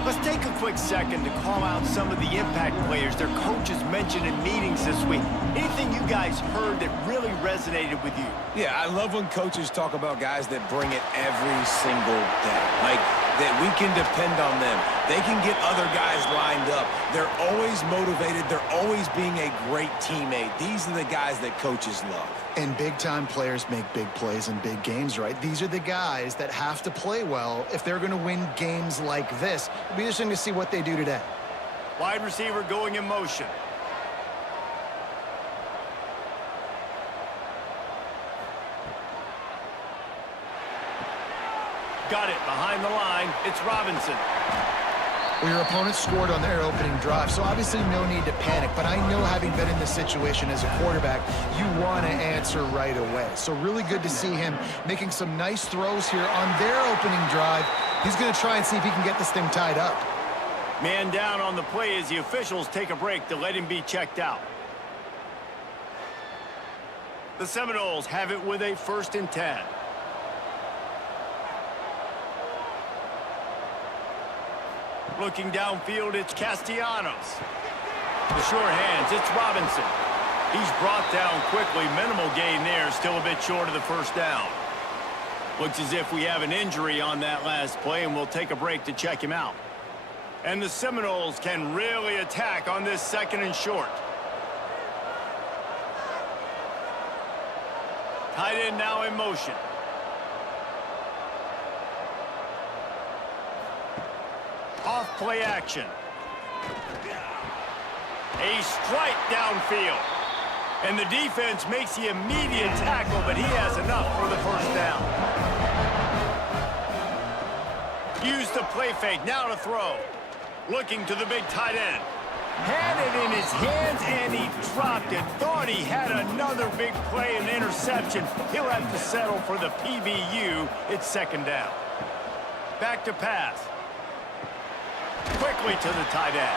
Let's take a quick second to call out some of the impact players their coaches mentioned in meetings this week. Anything you guys heard that really resonated with you? Yeah, I love when coaches talk about guys that bring it every single day. Like, that we can depend on them. They can get other guys lined up. They're always motivated. They're always being a great teammate. These are the guys that coaches love. And big-time players make big plays in big games, right? These are the guys that have to play well if they're going to win games like this. It'll be interesting to see what they do today. Wide receiver going in motion. got it behind the line. It's Robinson. Well, your opponent scored on their opening drive, so obviously no need to panic. But I know, having been in this situation as a quarterback, you want to answer right away. So really good to see him making some nice throws here on their opening drive. He's going to try and see if he can get this thing tied up. Man down on the play as the officials take a break to let him be checked out. The Seminoles have it with a 1st and 10. Looking downfield, it's Castellanos. The short hands, it's Robinson. He's brought down quickly. Minimal gain there, still a bit short of the 1st down. Looks as if we have an injury on that last play, and we'll take a break to check him out. And the Seminoles can really attack on this 2nd and short. Tight end now in motion. Off play action. A strike downfield. And the defense makes the immediate tackle, but he has enough for the 1st down. Use the play fake, now to throw. Looking to the big tight end. Had it in his hands, and he dropped it. Thought he had another big play and interception. He'll have to settle for the PBU. It's 2nd down. Back to pass. Quickly to the tight end.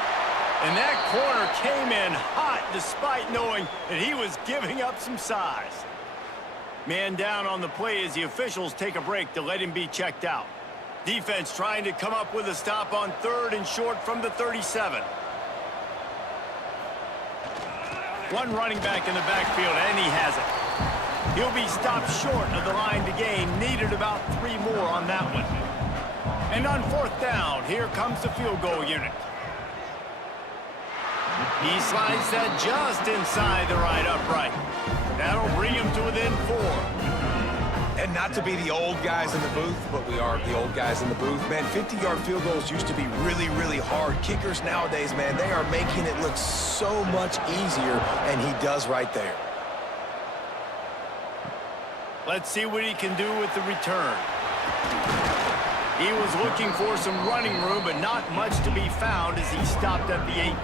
And that corner came in hot despite knowing that he was giving up some size. Man down on the play as the officials take a break to let him be checked out. Defense trying to come up with a stop on 3rd and short from the 37. One running back in the backfield, and he has it. He'll be stopped short of the line to gain. Needed about 3 more on that one. And on 4th down, here comes the field goal unit. He slides that just inside the right upright. That'll bring him to within 4. And not to be the old guys in the booth, but we are the old guys in the booth. Man, 50-yard field goals used to be really, really hard. Kickers nowadays, man, they are making it look so much easier, and he does right there. Let's see what he can do with the return. He was looking for some running room, but not much to be found as he stopped at the 18.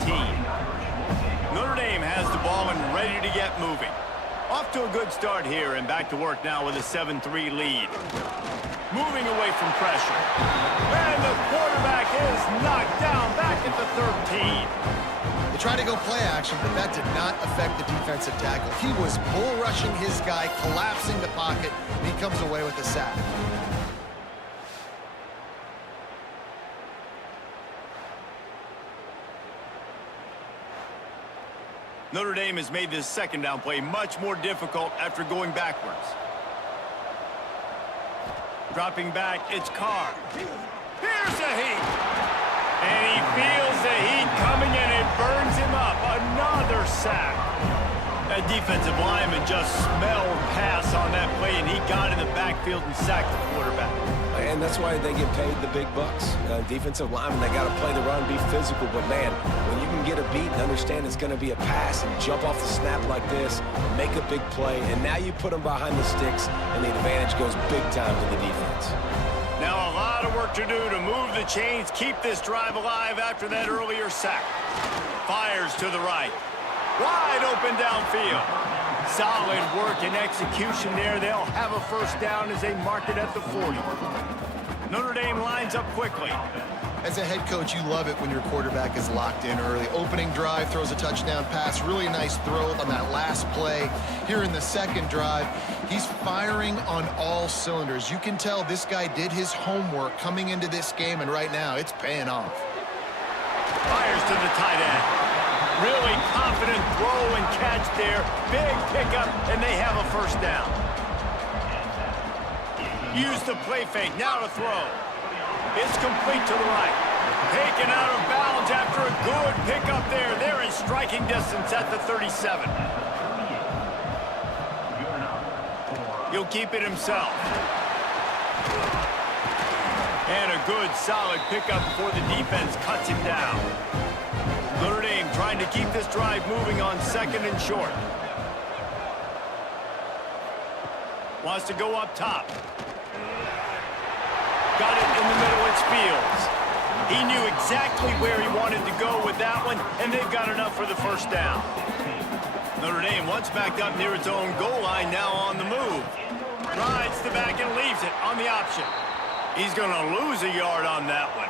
Notre Dame has the ball and ready to get moving. Off to a good start here, and back to work now with a 7-3 lead. Moving away from pressure. And the quarterback is knocked down back at the 13. They tried to go play action, but that did not affect the defensive tackle. He was bull rushing his guy, collapsing the pocket, and he comes away with a sack. Notre Dame has made this 2nd down play much more difficult after going backwards. Dropping back, it's Carr. Here's the heat. And he feels the heat coming and it burns him up. Another sack. That defensive lineman just smelled pass on that play, and he got in the backfield and sacked the quarterback. And that's why they get paid the big bucks. Defensive linemen, they got to play the run, be physical. But, man, when you can get a beat and understand it's going to be a pass and jump off the snap like this, make a big play, and now you put them behind the sticks, and the advantage goes big time to the defense. Now a lot of work to do to move the chains, keep this drive alive after that earlier sack. Fires to the right. Wide open downfield. Solid work and execution there. They'll have a 1st down as they mark it at the 40. Notre Dame lines up quickly. As a head coach, you love it when your quarterback is locked in early. Opening drive, throws a touchdown pass. Really nice throw on that last play. Here in the 2nd drive, he's firing on all cylinders. You can tell this guy did his homework coming into this game, and right now it's paying off. Fires to the tight end. Really confident throw and catch there. Big pickup, and they have a 1st down. Use the play fake, now to throw. It's complete to the right. Taken out of bounds after a good pickup there. They're in striking distance at the 37. He'll keep it himself. And a good, solid pickup before the defense cuts him down. Notre Dame trying to keep this drive moving on 2nd and short. Wants to go up top. Got it in the middle, it's Fields. He knew exactly where he wanted to go with that one, and they've got enough for the first down. Notre Dame, once backed up near its own goal line, now on the move. Rides the back and leaves it on the option. He's going to lose a yard on that one.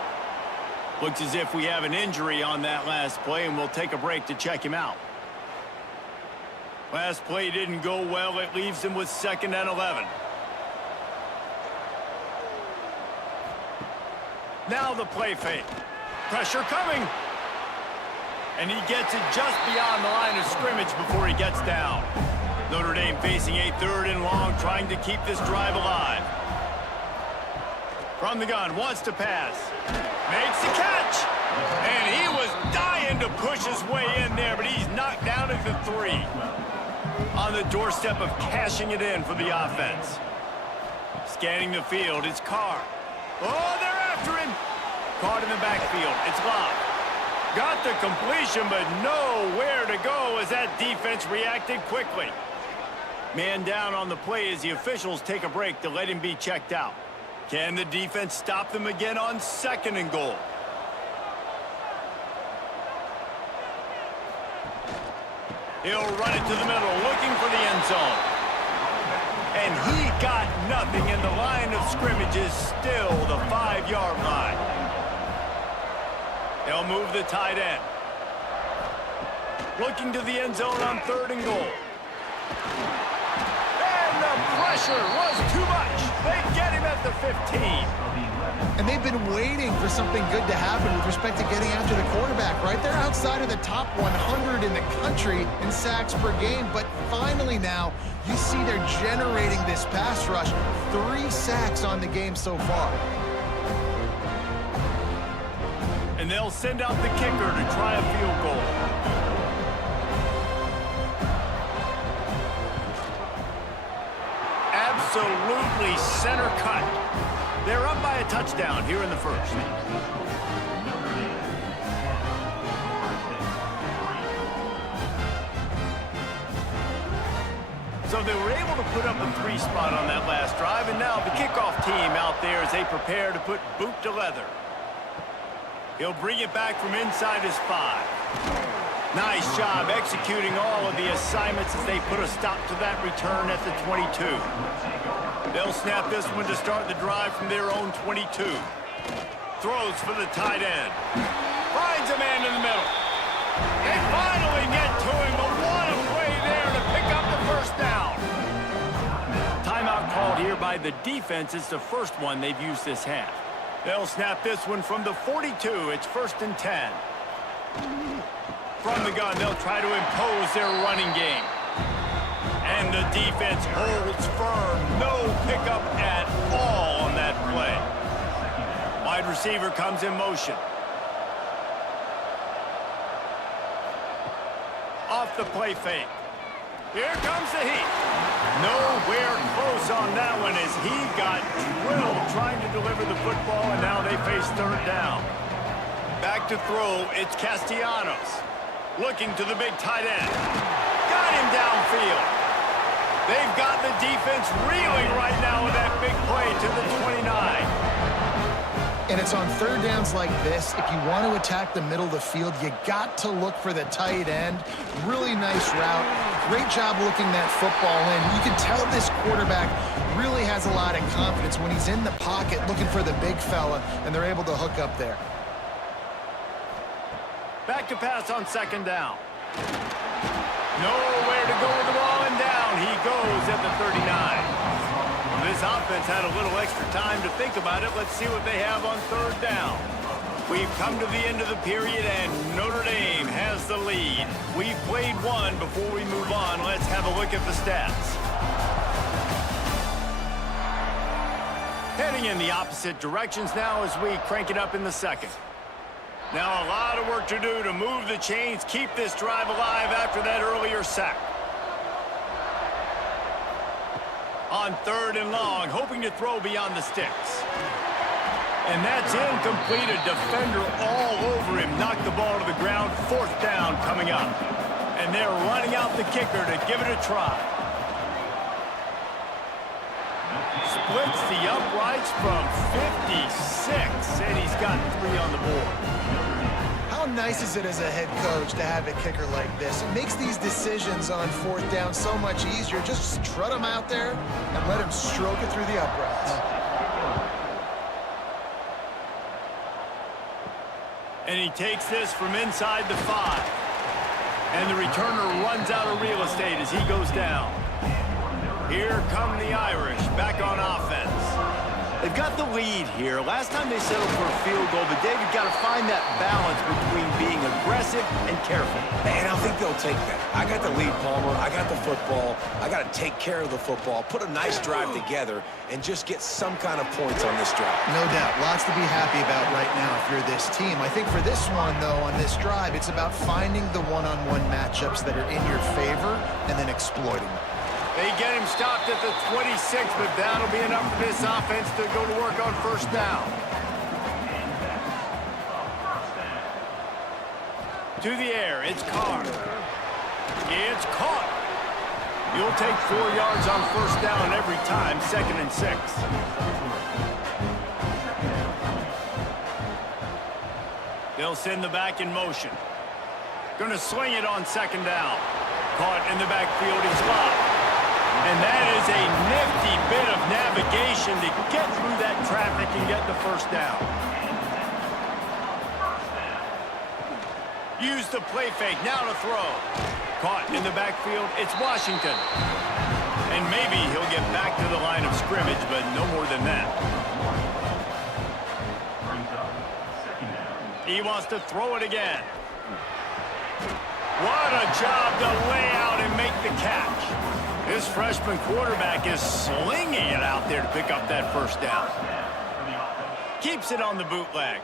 Looks as if we have an injury on that last play, and we'll take a break to check him out. Last play didn't go well. It leaves him with 2nd and 11. Now the play fake. Pressure coming. And he gets it just beyond the line of scrimmage before he gets down. Notre Dame facing a 3rd and long, trying to keep this drive alive. From the gun, wants to pass. Makes the catch. And he was dying to push his way in there, but he's knocked down at the 3. On the doorstep of cashing it in for the offense. Scanning the field, it's Carr. Oh, they're after him. Caught in the backfield, it's Locke. Got the completion, but nowhere to go as that defense reacted quickly. Man down on the play as the officials take a break to let him be checked out. Can the defense stop them again on 2nd and goal? He'll run it to the middle, looking for the end zone. And he got nothing, and the line of scrimmage is still the 5-yard line. They'll move the tight end. Looking to the end zone on 3rd and goal. And the pressure was too much. They get him at the 15. And they've been waiting for something good to happen with respect to getting after the quarterback, right? They're outside of the top 100 in the country in sacks per game, but finally now you see they're generating this pass rush. 3 sacks on the game so far. And they'll send out the kicker to try a field goal. Absolutely center cut. They're up by a touchdown here in the 1st. So they were able to put up a 3 spot on that last drive, and now the kickoff team out there as they prepare to put boot to leather. He'll bring it back from inside his 5. Nice job executing all of the assignments as they put a stop to that return at the 22. They'll snap this one to start the drive from their own 22. Throws for the tight end. Finds a man in the middle. They finally get to him, but what a play there to pick up the 1st down. Timeout called here by the defense. It's the first one they've used this half. They'll snap this one from the 42. It's 1st and 10. From the gun, they'll try to impose their running game. And the defense holds firm. No pickup at all on that play. Wide receiver comes in motion. Off the play fake. Here comes the heat. Nowhere close on that one as he got drilled trying to deliver the football, and now they face 3rd down. Back to throw, it's Castellanos. Looking to the big tight end. Got him downfield. They've got the defense reeling right now with that big play to the 29. And it's on 3rd downs like this. If you want to attack the middle of the field, you got to look for the tight end. Really nice route. Great job looking that football in. You can tell this quarterback really has a lot of confidence when he's in the pocket looking for the big fella, and they're able to hook up there. Back to pass on 2nd down. Nowhere to go with the ball, and down he goes at the 39. This offense had a little extra time to think about it. Let's see what they have on 3rd down. We've come to the end of the period, and Notre Dame has the lead. We've played one. Before we move on, let's have a look at the stats. Heading in the opposite directions now as we crank it up in the 2nd. Now a lot of work to do to move the chains, keep this drive alive after that earlier sack. On 3rd and long, hoping to throw beyond the sticks. And that's incomplete. A defender all over him. Knocked the ball to the ground. 4th down coming up. And they're running out the kicker to give it a try. Splits the uprights from 56, and he's got 3 on the board. How nice is it as a head coach to have a kicker like this? It makes these decisions on 4th down so much easier. Just strut him out there and let him stroke it through the uprights. And he takes this from inside the 5. And the returner runs out of real estate as he goes down. Here come the Irish back on offense. They've got the lead here. Last time they settled for a field goal, but David got to find that balance between being aggressive and careful. And I think they'll take that. I got the lead, Palmer. I got the football. I got to take care of the football, put a nice drive together, and just get some kind of points on this drive. No doubt. Lots to be happy about right now if you're this team. I think for this one, though, on this drive, it's about finding the one-on-one matchups that are in your favor and then exploiting them. They get him stopped at the 26, but that'll be enough for this offense to go to work on 1st down. To the air, it's Carr. It's caught. You'll take 4 yards on 1st down every time, 2nd and 6. They'll send the back in motion. Gonna swing it on 2nd down. Caught in the backfield, he's locked. And that is a nifty bit of navigation to get through that traffic and get the 1st down. Use the play fake, now to throw. Caught in the backfield, it's Washington. And maybe he'll get back to the line of scrimmage, but no more than that. He wants to throw it again. What a job to lay out and make the catch. This freshman quarterback is slinging it out there to pick up that 1st down. Keeps it on the bootleg.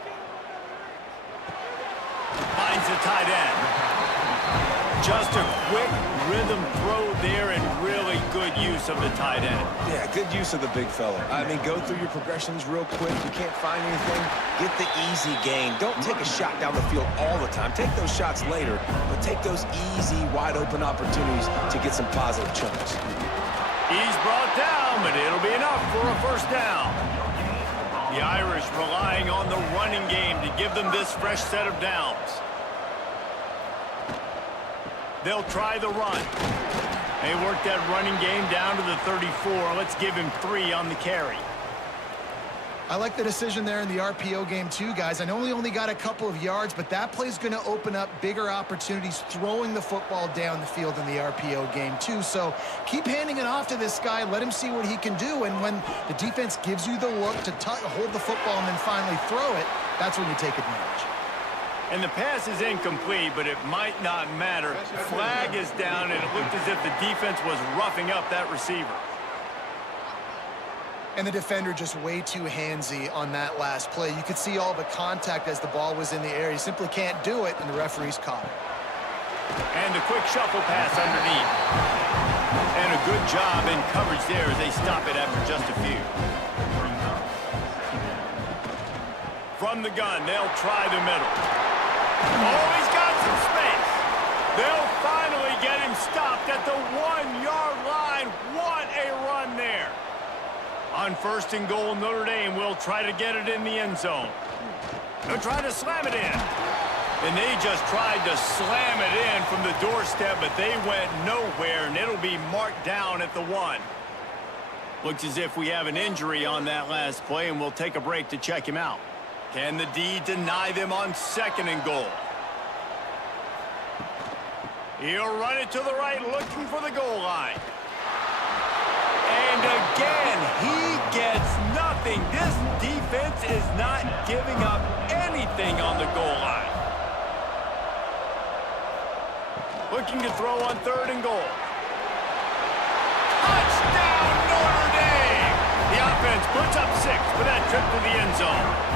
Finds the tight end. Just a quick rhythm throw there and really good use of the tight end. Yeah, good use of the big fella. I mean, go through your progressions real quick. You can't find anything, get the easy gain. Don't take a shot down the field all the time. Take those shots later, but take those easy, wide-open opportunities to get some positive chunks. He's brought down, but it'll be enough for a 1st down. The Irish relying on the running game to give them this fresh set of downs. They'll try the run. They work that running game down to the 34. Let's give him 3 on the carry. I like the decision there in the RPO game too, guys. I know he only got a couple of yards, but that play's going to open up bigger opportunities throwing the football down the field in the RPO game too. So keep handing it off to this guy. Let him see what he can do. And when the defense gives you the look to hold the football and then finally throw it, that's when you take advantage. And the pass is incomplete, but it might not matter. Flag is down, and it looked as if the defense was roughing up that receiver. And the defender just way too handsy on that last play. You could see all the contact as the ball was in the air. He simply can't do it, and the referee's caught it. And a quick shuffle pass underneath. And a good job in coverage there as they stop it after just a few. From the gun, they'll try the middle. Oh, he's got some space. They'll finally get him stopped at the 1-yard line. What a run there. On 1st and goal, Notre Dame will try to get it in the end zone. They'll try to slam it in. And they just tried to slam it in from the doorstep, but they went nowhere, and it'll be marked down at the 1. Looks as if we have an injury on that last play, and we'll take a break to check him out. Can the D deny them on 2nd and goal? He'll run it to the right, looking for the goal line. And again, he gets nothing. This defense is not giving up anything on the goal line. Looking to throw on 3rd and goal. Touchdown, Notre Dame! The offense puts up 6 for that trip to the end zone.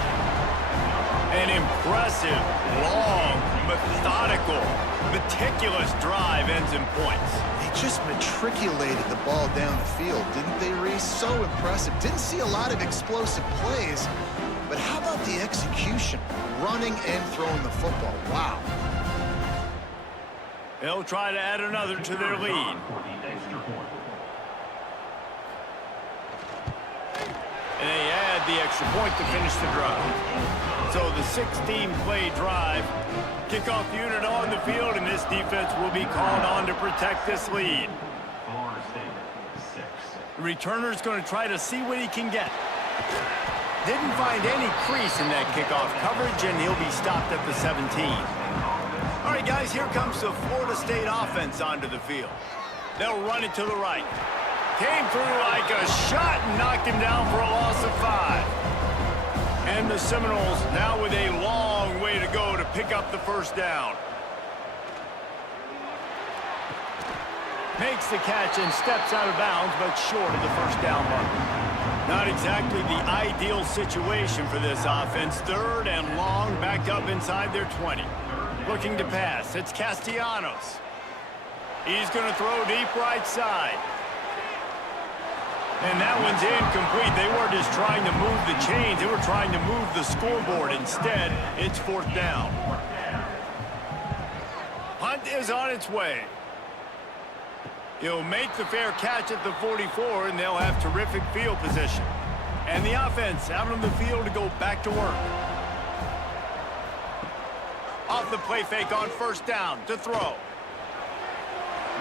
An impressive, long, methodical, meticulous drive ends in points. They just matriculated the ball down the field, didn't they, Reese? So impressive. Didn't see a lot of explosive plays, but how about the execution? Running and throwing the football. Wow. They'll try to add another to their lead. And they add the extra point to finish the drive. So the 16-play drive. Kickoff unit on the field, and this defense will be called on to protect this lead. Florida State, 6. The returner's going to try to see what he can get. Didn't find any crease in that kickoff coverage, and he'll be stopped at the 17. All right, guys, here comes the Florida State offense onto the field. They'll run it to the right. Came through like a shot and knocked him down for a loss of 5. And the Seminoles now with a long way to go to pick up the first down. Makes the catch and steps out of bounds, but short of the first down mark. Not exactly the ideal situation for this offense. 3rd and long, backed up inside their 20. Looking to pass. It's Castellanos. He's going to throw deep right side. And that one's incomplete. They weren't just trying to move the chains. They were trying to move the scoreboard. Instead, it's 4th down. Hunt is on its way. He'll make the fair catch at the 44, and they'll have terrific field position. And the offense out on the field to go back to work. Off the play fake on 1st down to throw.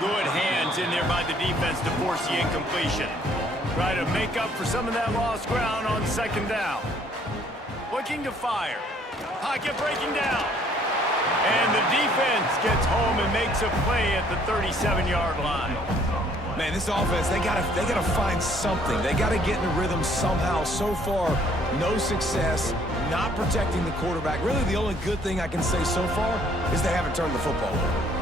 Good hands in there by the defense to force the incompletion. Try to make up for some of that lost ground on 2nd down. Looking to fire. Pocket breaking down. And the defense gets home and makes a play at the 37-yard line. Man, this offense, they gotta find something. They gotta get in a rhythm somehow. So far, no success, not protecting the quarterback. Really, the only good thing I can say so far is they haven't turned the football over.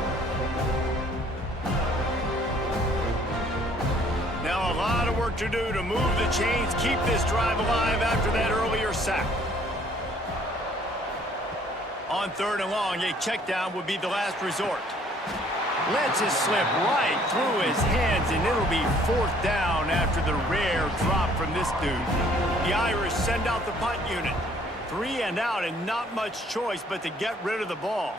Now a lot of work to do to move the chains, keep this drive alive after that earlier sack. On 3rd and long, a check down would be the last resort. Lets it slip right through his hands, and it'll be 4th down after the rare drop from this dude. The Irish send out the punt unit. 3 and out, and not much choice but to get rid of the ball.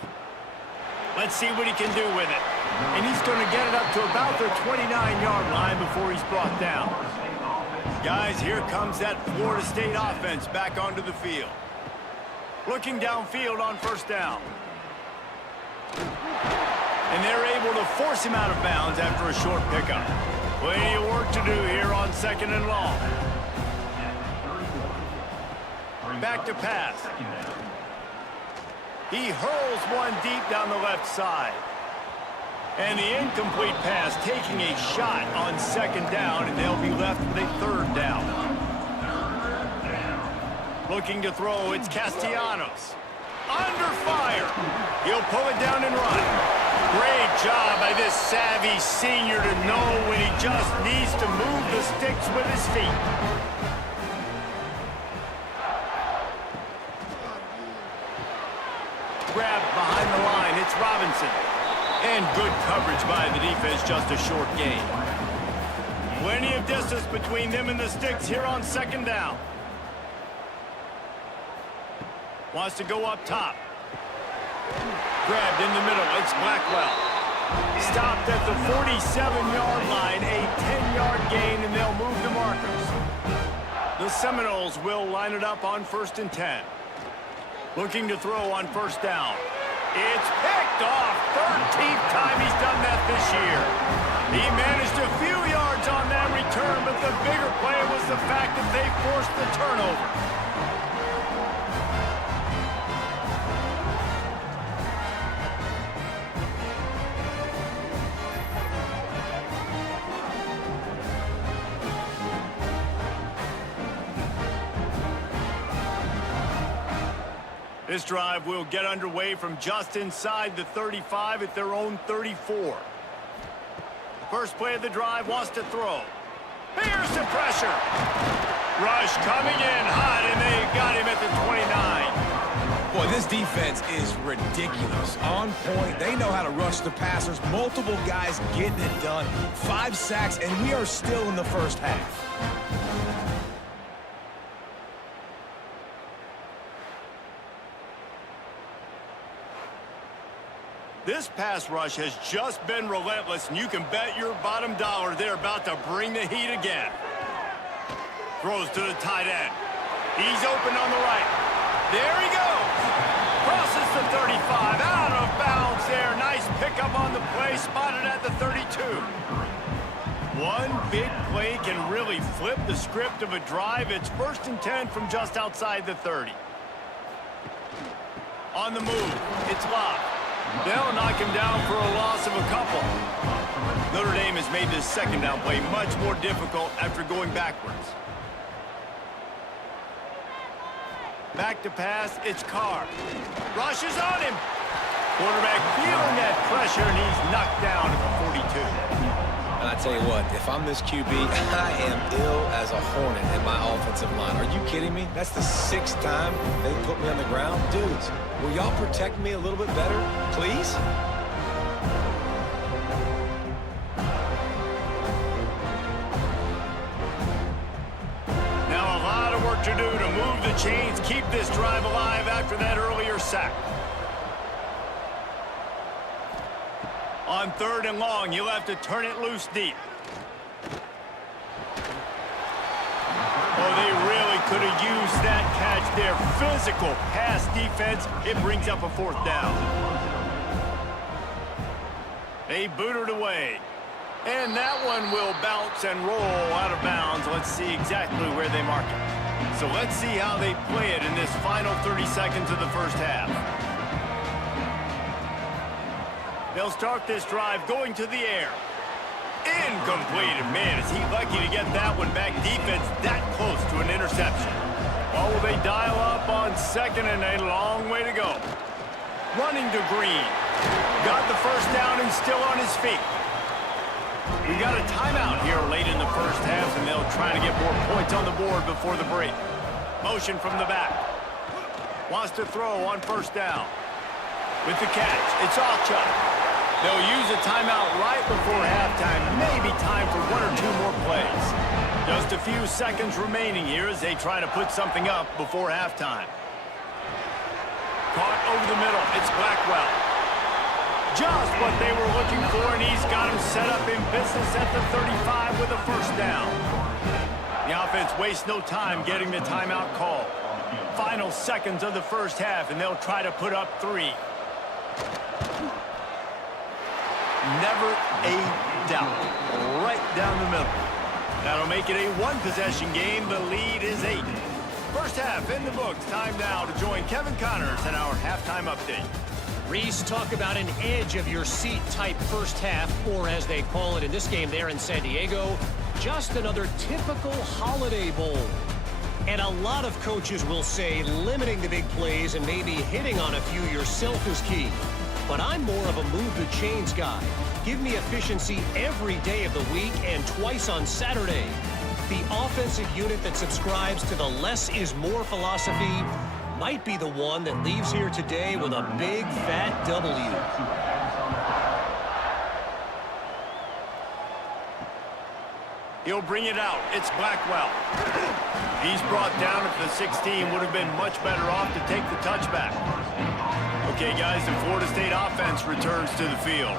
Let's see what he can do with it. And he's going to get it up to about the 29-yard line before he's brought down. Guys, here comes that Florida State offense back onto the field. Looking downfield on 1st down. And they're able to force him out of bounds after a short pickup. Plenty of work to do here on 2nd and long. Back to pass. He hurls one deep down the left side. And the incomplete pass taking a shot on 2nd down, and they'll be left with a 3rd down. Looking to throw, it's Castellanos. Under fire. He'll pull it down and run. Great job by this savvy senior to know when he just needs to move the sticks with his feet. Grabbed behind the line, it's Robinson. And good coverage by the defense, just a short gain. Plenty of distance between them and the sticks here on 2nd down. Wants to go up top. Grabbed in the middle, it's Blackwell. Stopped at the 47-yard line, a 10-yard gain, and they'll move the markers. The Seminoles will line it up on 1st and 10. Looking to throw on 1st down. It's picked off. 13th time he's done that this year. He managed a few yards on that return, but the bigger play was the fact that they forced the turnover. This drive will get underway from just inside the 35 at their own 34. First play of the drive wants to throw. Here's the pressure. Rush coming in hot, and they got him at the 29. Boy, this defense is ridiculous. On point. They know how to rush the passers. Multiple guys getting it done. 5 sacks, and we are still in the first half. This pass rush has just been relentless, and you can bet your bottom dollar they're about to bring the heat again. Throws to the tight end. He's open on the right. There he goes. Crosses the 35. Out of bounds there. Nice pickup on the play. Spotted at the 32. One big play can really flip the script of a drive. It's 1st and 10 from just outside the 30. On the move. It's locked. They'll knock him down for a loss of a couple. Notre Dame has made this second down play much more difficult after going backwards. Back to pass, it's Carr. Rushes on him. Quarterback feeling that pressure, and he's knocked down at the 42. And I tell you what, if I'm this QB, I am ill as a hornet in my offensive line. Are you kidding me? That's the 6th time they put me on the ground. Dudes, will y'all protect me a little bit better, please? Now a lot of work to do to move the chains, keep this drive alive after that earlier sack. On 3rd and long, you'll have to turn it loose deep. Oh, they really could have used that catch there. Physical pass defense. It brings up a 4th down. They boot it away. And that one will bounce and roll out of bounds. Let's see exactly where they mark it. So let's see how they play it in this final 30 seconds of the first half. They'll start this drive going to the air. Incomplete. Man, is he lucky to get that one back. Defense that close to an interception. Or will they dial up on 2nd and a long way to go? Running to Green. Got the first down and still on his feet. We got a timeout here late in the first half, and they'll try to get more points on the board before the break. Motion from the back. Wants to throw on 1st down. With the catch, it's Alchuk. They'll use a timeout right before halftime. Maybe time for 1 or 2 more plays. Just a few seconds remaining here as they try to put something up before halftime. Caught over the middle. It's Blackwell. Just what they were looking for, and he's got him set up in business at the 35 with a 1st down. The offense wastes no time getting the timeout call. Final seconds of the first half, and they'll try to put up 3. Never a doubt. Right down the middle. That'll make it a 1-possession game. The lead is 8. First half in the books. Time now to join Kevin Connors in our halftime update. Reese, talk about an edge-of-your-seat type first half, or as they call it in this game there in San Diego, just another typical Holiday Bowl. And a lot of coaches will say limiting the big plays and maybe hitting on a few yourself is key. But I'm more of a move-the-chains guy. Give me efficiency every day of the week and twice on Saturday. The offensive unit that subscribes to the less is more philosophy might be the one that leaves here today with a big, fat W. He'll bring it out. It's Blackwell. He's brought down at the 16. Would have been much better off to take the touchback. Okay, guys, the Florida State offense returns to the field.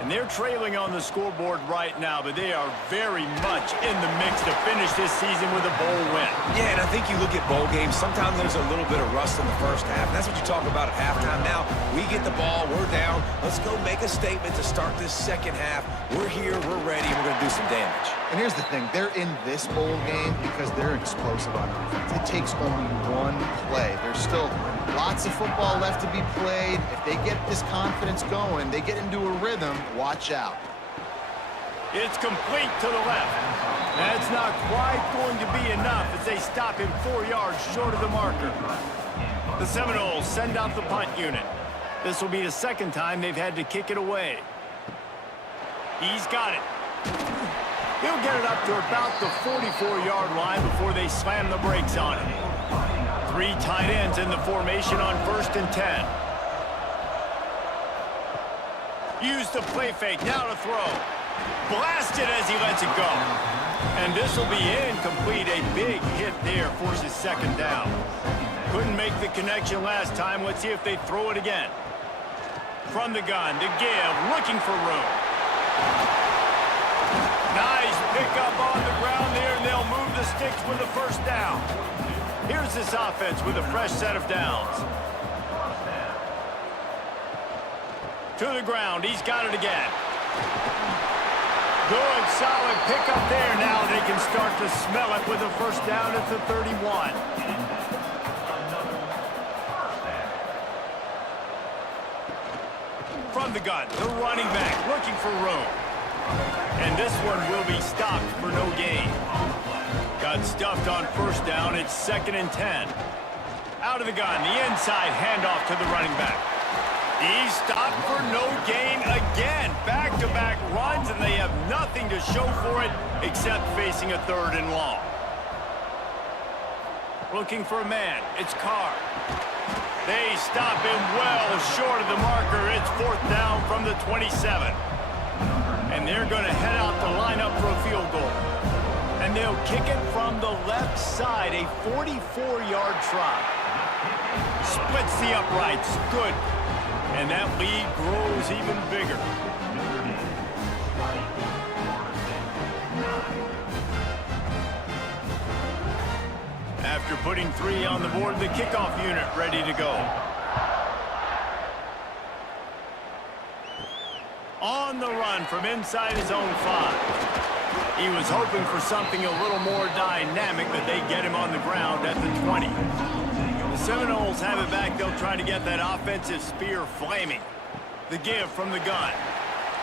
And they're trailing on the scoreboard right now, but they are very much in the mix to finish this season with a bowl win. Yeah, and I think you look at bowl games, sometimes there's a little bit of rust in the first half. And that's what you talk about at halftime. Now, we get the ball, we're down. Let's go make a statement to start this second half. We're here, we're ready, we're going to do some damage. And here's the thing. They're in this bowl game because they're explosive on offense. It takes only one play. There's still lots of football left to be played. If they get this confidence going, they get into a rhythm, watch out. It's complete to the left. That's not quite going to be enough as they stop him 4 yards short of the marker. The Seminoles send out the punt unit. This will be the second time they've had to kick it away. He's got it. He'll get it up to about the 44-yard line before they slam the brakes on it. 3 tight ends in the formation on 1st and 10. Use the play fake, now to throw. Blasted as he lets it go. And this will be incomplete. A big hit there forces 2nd down. Couldn't make the connection last time. Let's see if they throw it again. From the gun, to give, looking for room. Nice pickup on the ground there, and they'll move the sticks with a first down. Here's this offense with a fresh set of downs. To the ground. He's got it again. Good, solid pickup there. Now they can start to smell it with a first down at the 31. From the gun, the running back looking for room. And this one will be stopped for no gain. Got stuffed on first down. It's 2nd and 10. Out of the gun, the inside handoff to the running back. He's stopped for no gain again. Back-to-back runs, and they have nothing to show for it except facing a 3rd and long. Looking for a man. It's Carr. They stop him well short of the marker. It's 4th down from the 27. And they're going to head out to line up for a field goal. And they'll kick it from the left side, a 44-yard try. Splits the uprights. Good. And that lead grows even bigger. After putting 3 on the board, the kickoff unit ready to go. On the run from inside his own 5. He was hoping for something a little more dynamic, but they get him on the ground at the 20. The Seminoles have it back. They'll try to get that offensive spear flaming. The give from the gun.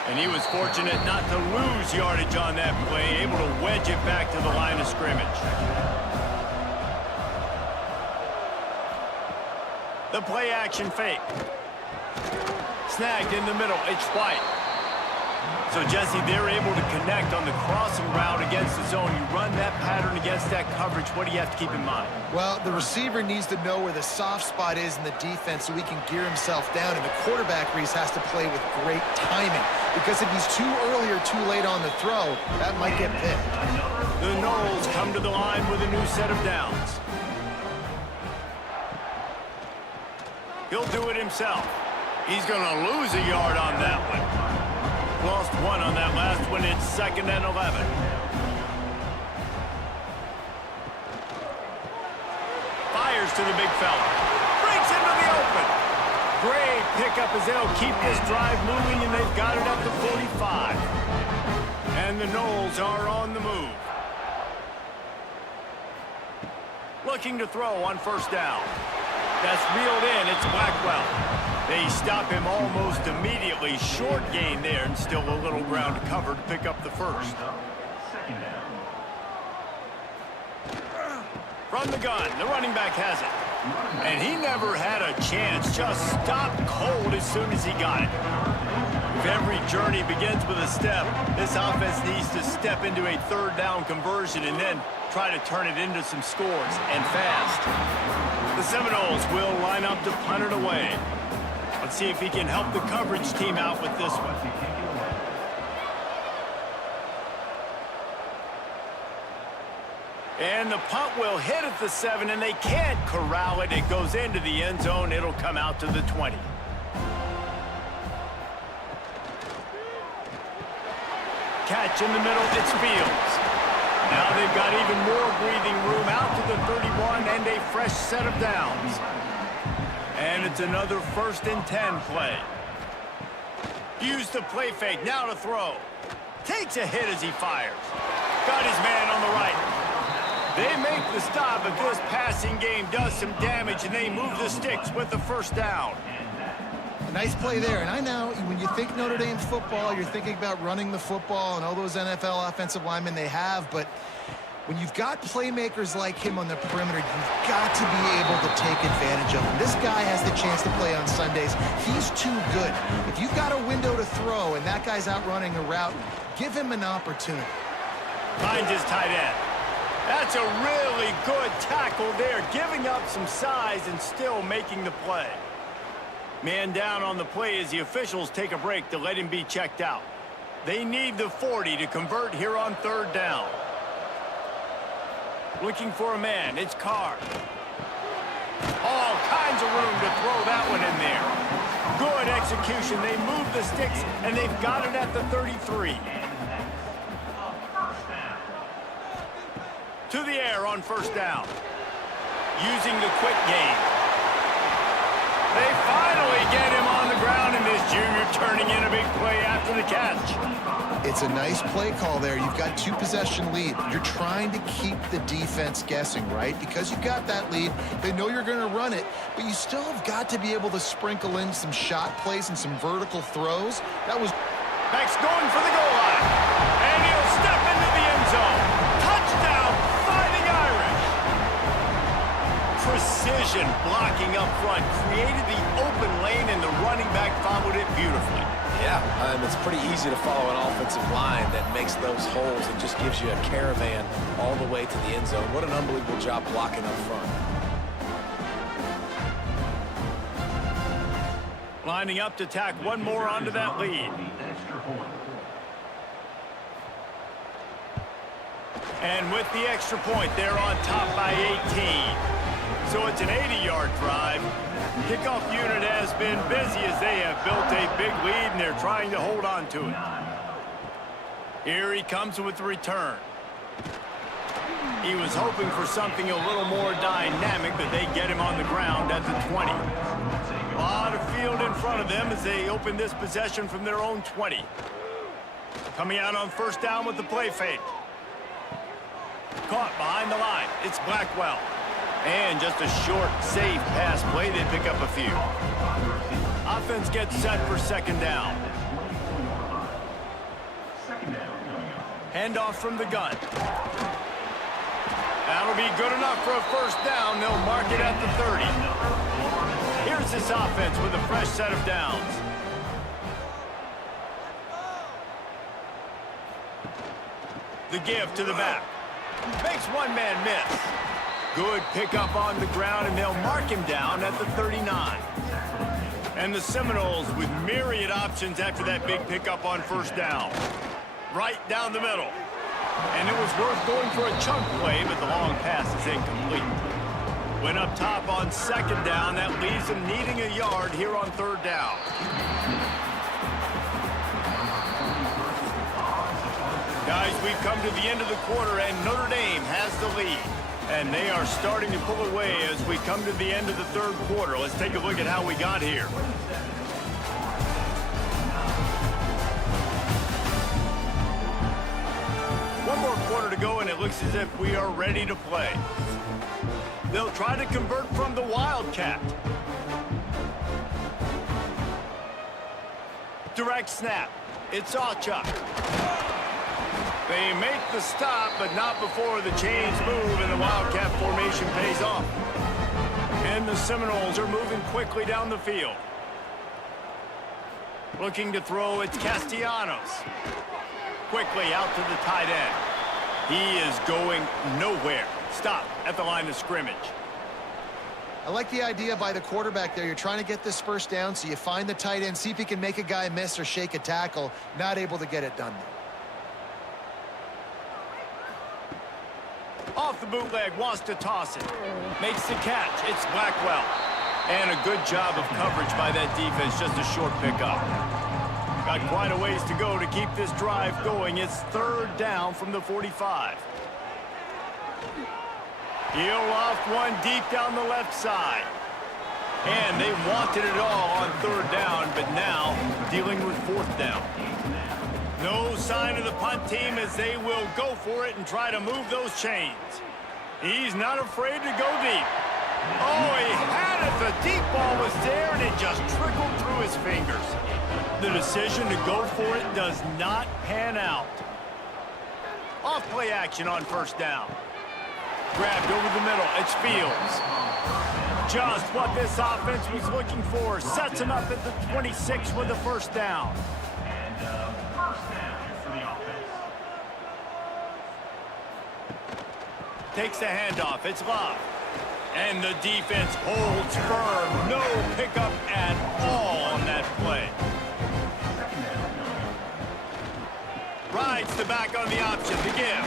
And he was fortunate not to lose yardage on that play, able to wedge it back to the line of scrimmage. The play action fake. Snagged in the middle. It's White. So, Jesse, they're able to connect on the crossing route against the zone. You run that pattern against that coverage. What do you have to keep in mind? Well, the receiver needs to know where the soft spot is in the defense so he can gear himself down. And the quarterback, Reese, has to play with great timing. Because if he's too early or too late on the throw, that might get picked. The Noles come to the line with a new set of downs. He'll do it himself. He's going to lose a yard on that one. Lost 1 on that last one. It's 2nd and 11. Fires to the big fella. Breaks into the open. Great pickup as they'll keep this drive moving, and they've got it at the 45. And the Noles are on the move. Looking to throw on first down. That's reeled in. It's Blackwell. They stop him almost immediately. Short gain there, and still a little ground to cover to pick up the first. From the gun, the running back has it. And he never had a chance. Just stopped cold as soon as he got it. If every journey begins with a step, this offense needs to step into a 3rd down conversion and then try to turn it into some scores, and fast. The Seminoles will line up to punt it away. Let's see if he can help the coverage team out with this one. And the punt will hit at the 7, and they can't corral it. It goes into the end zone. It'll come out to the 20. Catch in the middle. It's Fields. Now they've got even more breathing room out to the 31 and a fresh set of downs. And it's another 1st and 10 play. Use the play fake, now to throw. Takes a hit as he fires. Got his man on the right. They make the stop, but this passing game does some damage, and they move the sticks with the first down. A nice play there. And I know when you think Notre Dame football, you're thinking about running the football and all those NFL offensive linemen they have, but when you've got playmakers like him on the perimeter, you've got to be able to take advantage of him. This guy has the chance to play on Sundays. He's too good. If you've got a window to throw and that guy's out running a route, give him an opportunity. Finds his tight end. That's a really good tackle there, giving up some size and still making the play. Man down on the play as the officials take a break to let him be checked out. They need the 40 to convert here on 3rd down. Looking for a man. It's Carr. All kinds of room to throw that one in there. Good execution. They move the sticks, and they've got it at the 33. To the air on first down. Using the quick game. They finally get him on the ground, and this junior turning in a big play after the catch. It's a nice play call there. You've got 2-possession lead. You're trying to keep the defense guessing, right? Because you got that lead, they know you're going to run it, but you still have got to be able to sprinkle in some shot plays and some vertical throws. That was... Max going for the goal line, and he'll step into the end zone. Touchdown, Fighting Irish. Precision blocking up front created the open lane, and the running back followed it beautifully. Yeah, it's pretty easy to follow an offensive line that makes those holes and just gives you a caravan all the way to the end zone. What an unbelievable job blocking up front. Lining up to tack one more onto that lead. And with the extra point, they're on top by 18. So it's an 80-yard drive. Kickoff unit has been busy as they have built a big lead, and they're trying to hold on to it. Here he comes with the return. He was hoping for something a little more dynamic, but they get him on the ground at the 20. A lot of field in front of them as they open this possession from their own 20. Coming out on first down with the play fake. Caught behind the line. It's Blackwell. And just a short, safe pass play. They pick up a few. Offense gets set for second down. Handoff from the gun. That'll be good enough for a first down. They'll mark it at the 30. Here's this offense with a fresh set of downs. The give to the back. Makes one man miss. Good pickup on the ground, and they'll mark him down at the 39. And the Seminoles with myriad options after that big pickup on first down. Right down the middle. And it was worth going for a chunk play, but the long pass is incomplete. Went up top on second down. That leaves them needing a yard here on third down. Guys, we've come to the end of the quarter, and Notre Dame has the lead. And they are starting to pull away as we come to the end of the third quarter. Let's take a look at how we got here. One more quarter to go, and it looks as if we are ready to play. They'll try to convert from the Wildcat. Direct snap. It's Awchuk. They make the stop, but not before the chains move and the Wildcat formation pays off. And the Seminoles are moving quickly down the field. Looking to throw, it's Castellanos. Quickly out to the tight end. He is going nowhere. Stop at the line of scrimmage. I like the idea by the quarterback there. You're trying to get this first down, so you find the tight end, see if he can make a guy miss or shake a tackle. Not able to get it done. Off the bootleg, wants to toss it. Makes the catch. It's Blackwell. And a good job of coverage by that defense. Just a short pickup. Got quite a ways to go to keep this drive going. It's third down from the 45. He'll loft one deep down the left side. And they wanted it all on third down, but now dealing with fourth down. No sign of the punt team as they will go for it and try to move those chains. He's not afraid to go deep. Oh, he had it. The deep ball was there, and it just trickled through his fingers. The decision to go for it does not pan out. Off play action on first down. Grabbed over the middle. It's Fields. Just what this offense was looking for. Sets him up at the 26 with the first down. Takes the handoff. It's Love. And the defense holds firm. No pickup at all on that play. Rides the back on the option. The give.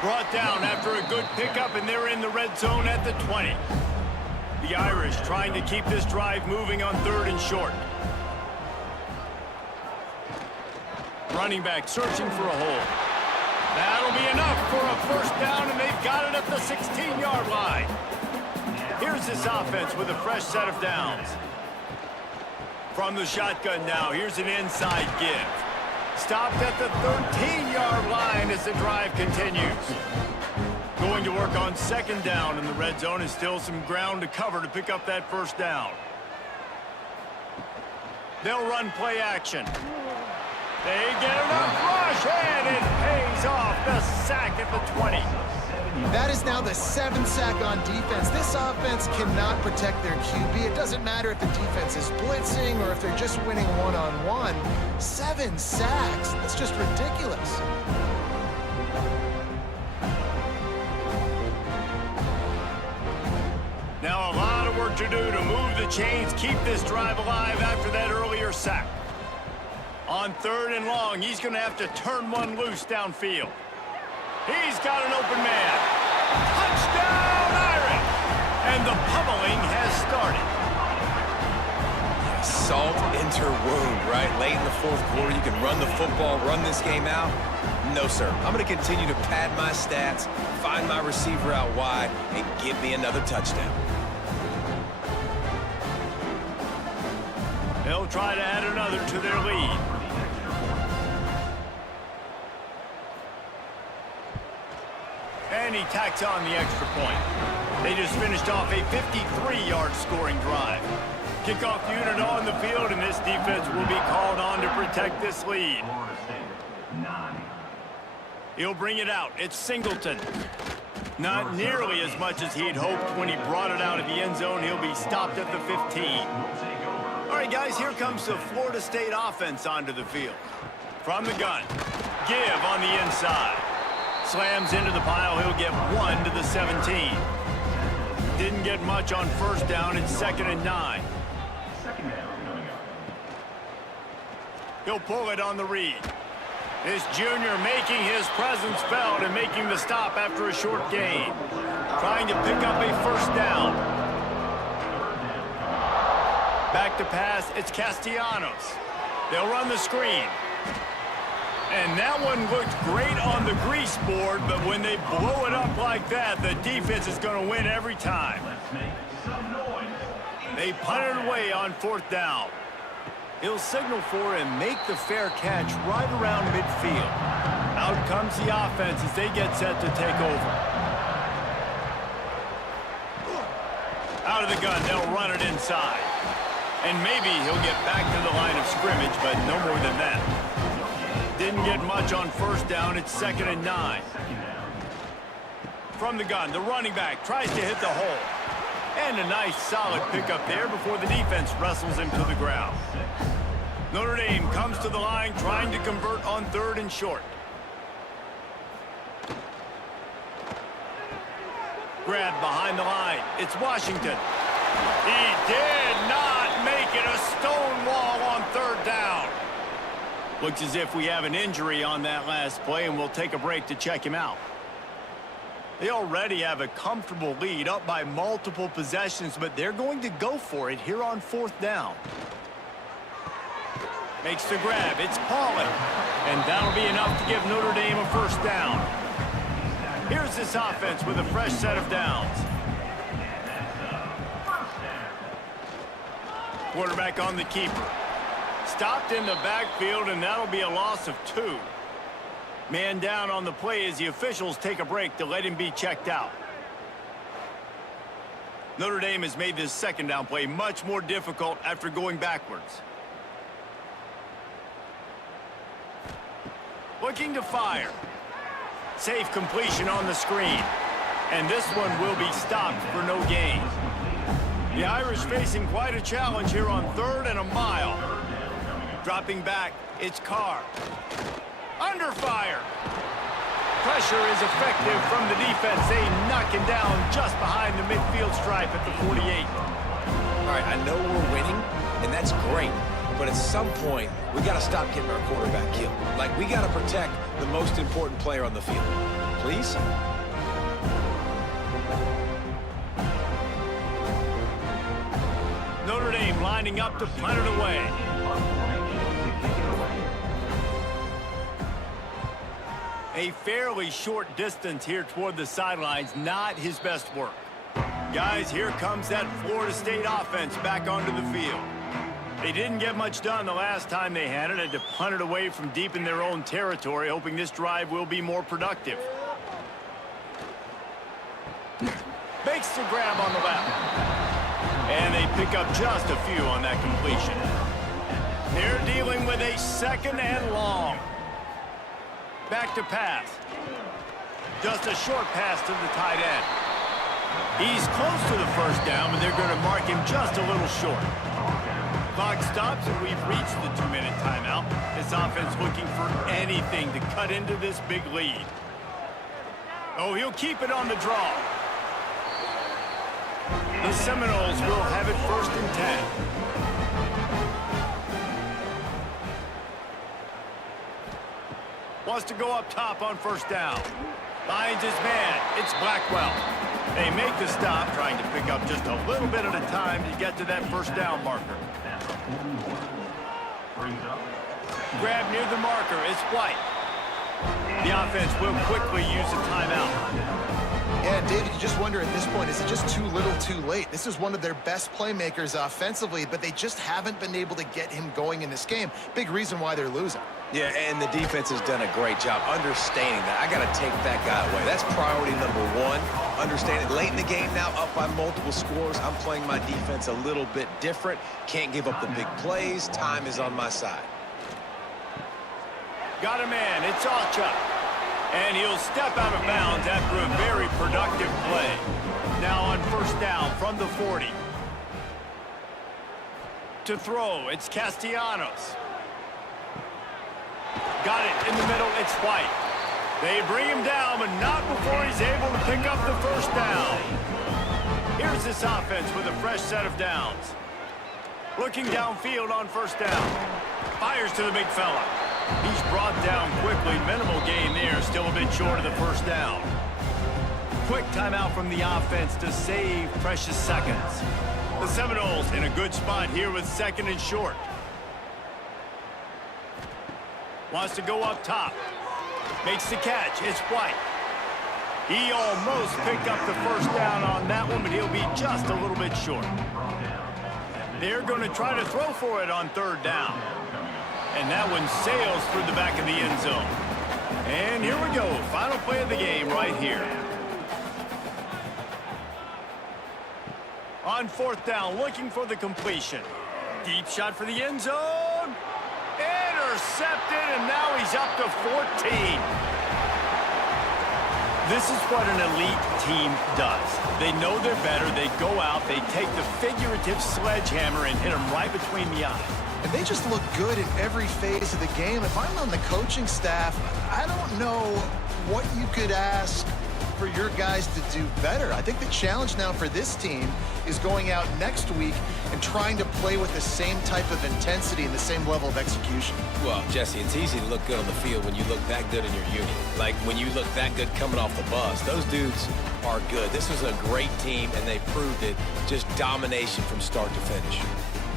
Brought down after a good pickup, and they're in the red zone at the 20. The Irish trying to keep this drive moving on third and short. Running back searching for a hole. That'll be enough for a first down, and they've got it at the 16-yard line. Here's this offense with a fresh set of downs. From the shotgun now, here's an inside give. Stopped at the 13-yard line as the drive continues. Going to work on second down in the red zone, and still some ground to cover to pick up that first down. They'll run play action. They get enough rush, and it pays off. The sack at the 20. That is now the 7th sack on defense. This offense cannot protect their QB. It doesn't matter if the defense is blitzing or if they're just winning one-on-one. 7 sacks. That's just ridiculous. Now a lot of work to do to move the chains, keep this drive alive after that earlier sack. On 3rd and long, he's going to have to turn one loose downfield. He's got an open man. Touchdown, Irish! And the pummeling has started. Salt into wound, right? Late in the 4th quarter, you can run the football, run this game out. No, sir. I'm going to continue to pad my stats, find my receiver out wide, and give me another touchdown. They'll try to add another to their lead. And he tacks on the extra point. They just finished off a 53-yard scoring drive. Kickoff unit on the field, and this defense will be called on to protect this lead. He'll bring it out. It's Singleton. Not nearly as much as he'd hoped when he brought it out of the end zone. He'll be stopped at the 15. All right, guys, here comes the Florida State offense onto the field. From the gun. Give on the inside. Slams into the pile. He'll get 1 to the 17. Didn't get much on first down. It's 2nd and 9. He'll pull it on the read. This junior making his presence felt and making the stop after a short gain. Trying to pick up a first down. Back to pass, it's Castellanos. They'll run the screen. And that one looked great on the grease board, but when they blow it up like that, the defense is going to win every time. They punt it away on 4th down. He'll signal for and make the fair catch right around midfield. Out comes the offense as they get set to take over. Out of the gun, they'll run it inside. And maybe he'll get back to the line of scrimmage, but no more than that. Didn't get much on first down. It's 2nd and 9. From the gun, the running back tries to hit the hole. And a nice solid pickup there before the defense wrestles him to the ground. Notre Dame comes to the line trying to convert on 3rd and short. Grab behind the line. It's Washington. He did not make it. A stone wall on 3rd down. Looks as if we have an injury on that last play, and we'll take a break to check him out. They already have a comfortable lead, up by multiple possessions, but they're going to go for it here on 4th down. Makes the grab. It's Paulin. And that'll be enough to give Notre Dame a first down. Here's this offense with a fresh set of downs. Quarterback on the keeper. Stopped in the backfield, and that'll be a loss of 2. Man down on the play as the officials take a break to let him be checked out. Notre Dame has made this 2nd down play much more difficult after going backwards. Looking to fire. Safe completion on the screen. And this one will be stopped for no gain. The Irish facing quite a challenge here on 3rd and a mile. Dropping back, it's Carr. Under fire. Pressure is effective from the defense. They knock him down just behind the midfield stripe at the 48. All right, I know we're winning, and that's great. But at some point, we got to stop getting our quarterback killed. Like, we got to protect the most important player on the field. Please? Notre Dame lining up to punt it away. A fairly short distance here toward the sidelines, not his best work. Guys, here comes that Florida State offense back onto the field. They didn't get much done the last time they had it. Had to punt it away from deep in their own territory, hoping this drive will be more productive. Makes the grab on the left. And they pick up just a few on that completion. They're dealing with a 2nd and long. Back to pass. Just a short pass to the tight end. He's close to the first down, but they're going to mark him just a little short. Clock stops, and we've reached the 2-minute timeout. This offense looking for anything to cut into this big lead. Oh, he'll keep it on the draw. The Seminoles will have it 1st and 10. Wants to go up top on 1st down. Finds his man. It's Blackwell. They make the stop, trying to pick up just a little bit at a time to get to that 1st down marker. Grab near the marker. It's White. The offense will quickly use a timeout. Yeah, David, you just wonder at this point, is it just too little too late? This is one of their best playmakers offensively, but they just haven't been able to get him going in this game. Big reason why they're losing. Yeah, and the defense has done a great job understanding that. I got to take that guy away. That's priority number 1. Understanding late in the game now, up by multiple scores. I'm playing my defense a little bit different. Can't give up the big plays. Time is on my side. Got a man. It's Ocha. And he'll step out of bounds after a very productive play. Now on 1st down from the 40. To throw, it's Castellanos. Got it in the middle, it's White. They bring him down, but not before he's able to pick up the 1st down. Here's this offense with a fresh set of downs. Looking downfield on 1st down. Fires to the big fella. He's brought down quickly. Minimal gain there. Still a bit short of the 1st down. Quick timeout from the offense to save precious seconds. The Seminoles in a good spot here with 2nd and short. Wants to go up top. Makes the catch. It's White. He almost picked up the 1st down on that one, but he'll be just a little bit short. They're going to try to throw for it on 3rd down. And that one sails through the back of the end zone. And here we go. Final play of the game right here. On 4th down, looking for the completion. Deep shot for the end zone. Intercepted, and now he's up to 14. This is what an elite team does. They know they're better. They go out, they take the figurative sledgehammer and hit them right between the eyes. And they just look good in every phase of the game. If I'm on the coaching staff, I don't know what you could ask for your guys to do better. I think the challenge now for this team is going out next week and trying to play with the same type of intensity and the same level of execution. Well, Jesse, it's easy to look good on the field when you look that good in your unit. Like when you look that good coming off the bus. Those dudes are good. This was a great team, and they proved it. Just domination from start to finish.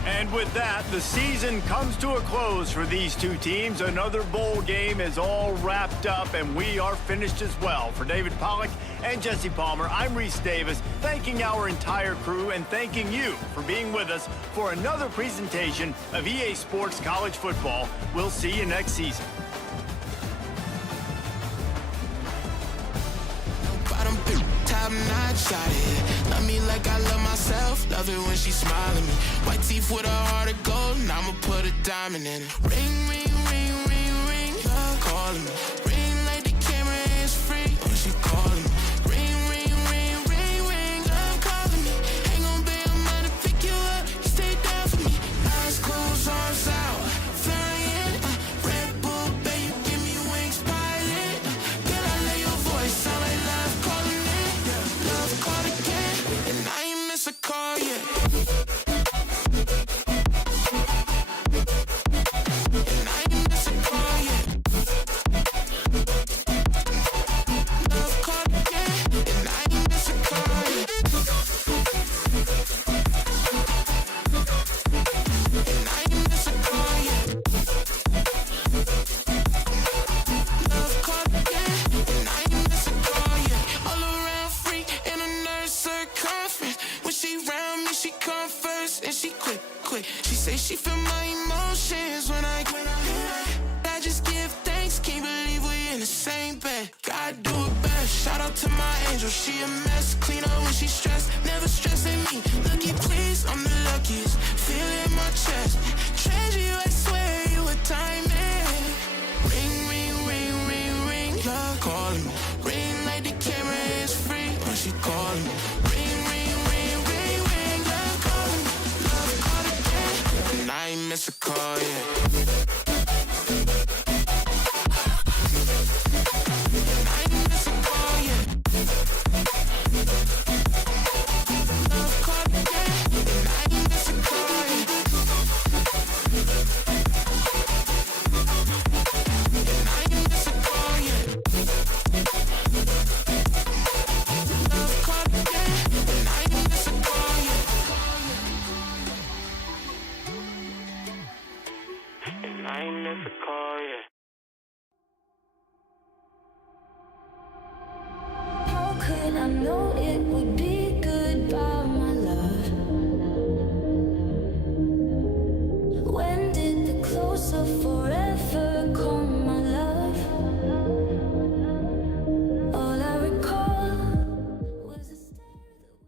And with that, the season comes to a close for these two teams. Another bowl game is all wrapped up, and we are finished as well. For David Pollack and Jesse Palmer, I'm Reese Davis, thanking our entire crew and thanking you for being with us for another presentation of EA Sports College Football. We'll see you next season. Top-notch shot it. Love me like I love myself. Love it when she smile at me. White teeth with a heart of gold, and I'ma put a diamond in it. Ring, ring, ring, ring, ring. Love calling me. Ring like the camera is free. Oh, she calling me. Ring, ring, ring, ring, ring. Love calling me. Ain't gon' pay a money to pick you up. You stay down for me. Eyes closed, arms out. Flying. Red Bull, babe, you give me wings, pilot. Girl, I love your voice. Sound like love calling it. Love call again. And I ain't miss a call yet. And I ain't miss a call yet. ain't bad. Gotta do it best. Shout out to my angel, she a mess. Clean up when she stressed, never stressing me. Lucky please, I'm the luckiest. Feel it in my chest. Treasure you, I swear you a diamond. Ring, ring, ring, ring, ring. Love calling me. Ring like the camera is free when she calling me. Ring, ring, ring, ring, ring. Love calling me. Love calling me. And I ain't miss a call yet. How could I know it would be goodbye, my love? When did the close of forever come, my love? All I recall was a stare that was...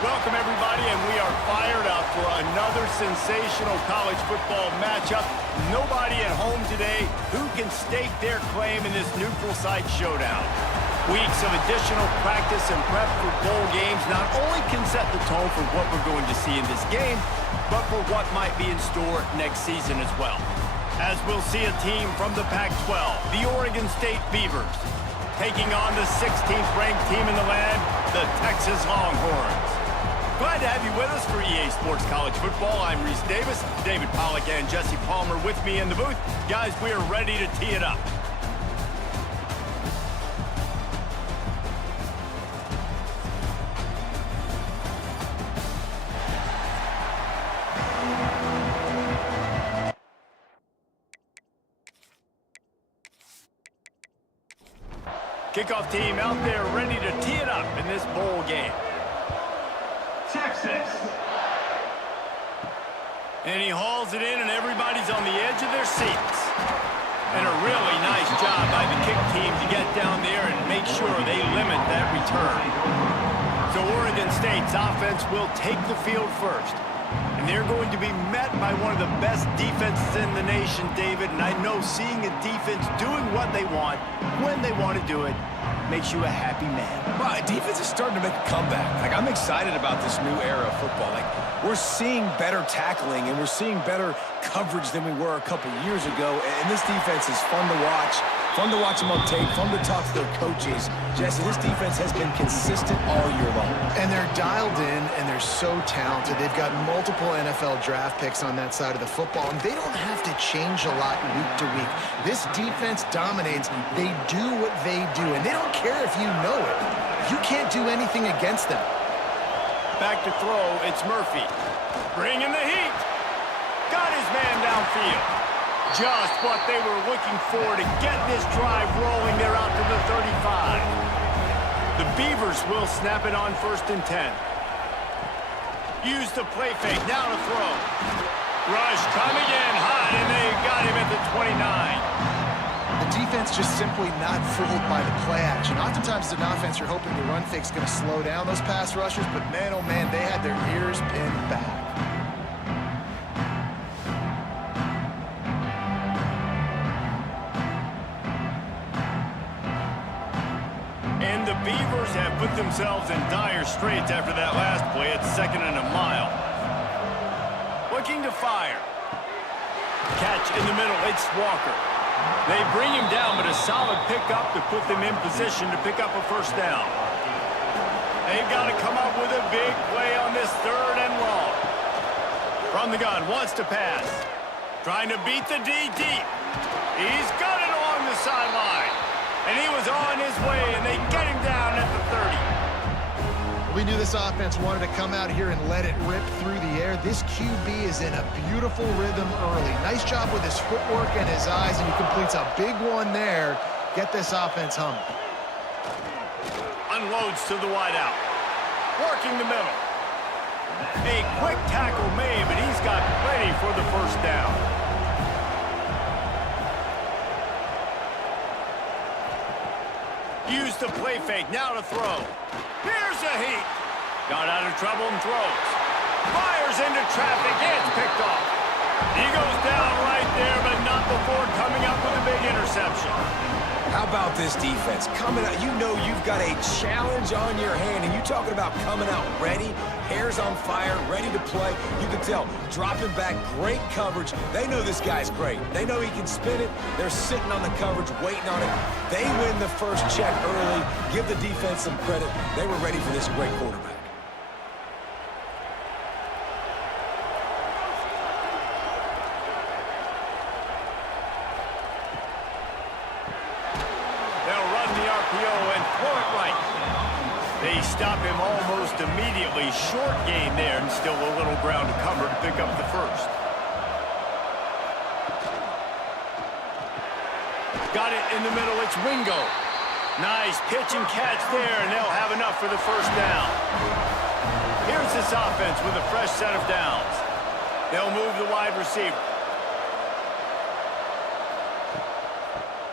Welcome, everybody, and we are fired up for another sensational college football matchup. Nobody at home today who can stake their claim in this neutral site showdown. Weeks of additional practice and prep for bowl games not only can set the tone for what we're going to see in this game, but for what might be in store next season as well. As we'll see a team from the Pac-12, the Oregon State Beavers, taking on the 16th ranked team in the land, the Texas Longhorns. Glad to have you with us for EA Sports College Football. I'm Reese Davis, David Pollack and Jesse Palmer with me in the booth. Guys, we are ready to tee it up. Kickoff team out there ready to tee it up in this bowl game. Texas. And he hauls it in, and everybody's on the edge of their seats. And a really nice job by the kick team to get down there and make sure they limit that return. So Oregon State's offense will take the field first. And they're going to be met by one of the best defenses in the nation, David. And I know seeing a defense doing what they want, when they want to do it, makes you a happy man. Well, defense is starting to make a comeback. Like, I'm excited about this new era of football. Like, we're seeing better tackling and we're seeing better coverage than we were a couple years ago. And this defense is fun to watch. Fun to watch them on tape. Fun to talk to their coaches. Jesse, this defense has been consistent all year long. And they're dialed in, and they're so talented. They've got multiple NFL draft picks on that side of the football, and they don't have to change a lot week to week. This defense dominates. They do what they do, and they don't care if you know it. You can't do anything against them. Back to throw, it's Murphy. Bringing the heat. Got his man downfield. Just what they were looking for to get this drive rolling. They're out to the 35. The Beavers will snap it on 1st and 10. Use the play fake, now to throw. Rush coming in hot, and they got him at the 29. The defense just simply not fooled by the play action. Oftentimes as an offense, you're hoping the run fake's going to slow down those pass rushers, but man, oh man, they had their ears pinned back. And the Beavers have put themselves in dire straits after that last play. It's 2nd and a mile. Looking to fire. Catch in the middle. It's Walker. They bring him down, but a solid pickup to put them in position to pick up a 1st down. They've got to come up with a big play on this 3rd and long. From the gun, wants to pass. Trying to beat the D deep. He's got it along the sideline. And he was on his way, and they get him down at the 30. We knew this offense wanted to come out here and let it rip through the air. This QB is in a beautiful rhythm early. Nice job with his footwork and his eyes, and he completes a big one there. Get this offense humming. Unloads to the wideout. Working the middle. A quick tackle made, but he's got plenty for the first down. Use the play fake, now to throw. Here's a heat. Got out of trouble and throws. Fires into traffic, it's picked off. He goes down right there, but not before coming up with a big interception. How about this defense? Coming out, you know you've got a challenge on your hand, and you talking about coming out ready, hair's on fire, ready to play. You can tell, dropping back, great coverage. They know this guy's great. They know he can spin it. They're sitting on the coverage, waiting on it. They win the first check early. Give the defense some credit. They were ready for this great quarterback. They stop him almost immediately. Short gain there, and still a little ground to cover to pick up the first. Got it in the middle. It's Wingo. Nice pitch and catch there, and they'll have enough for the first down. Here's this offense with a fresh set of downs. They'll move the wide receiver.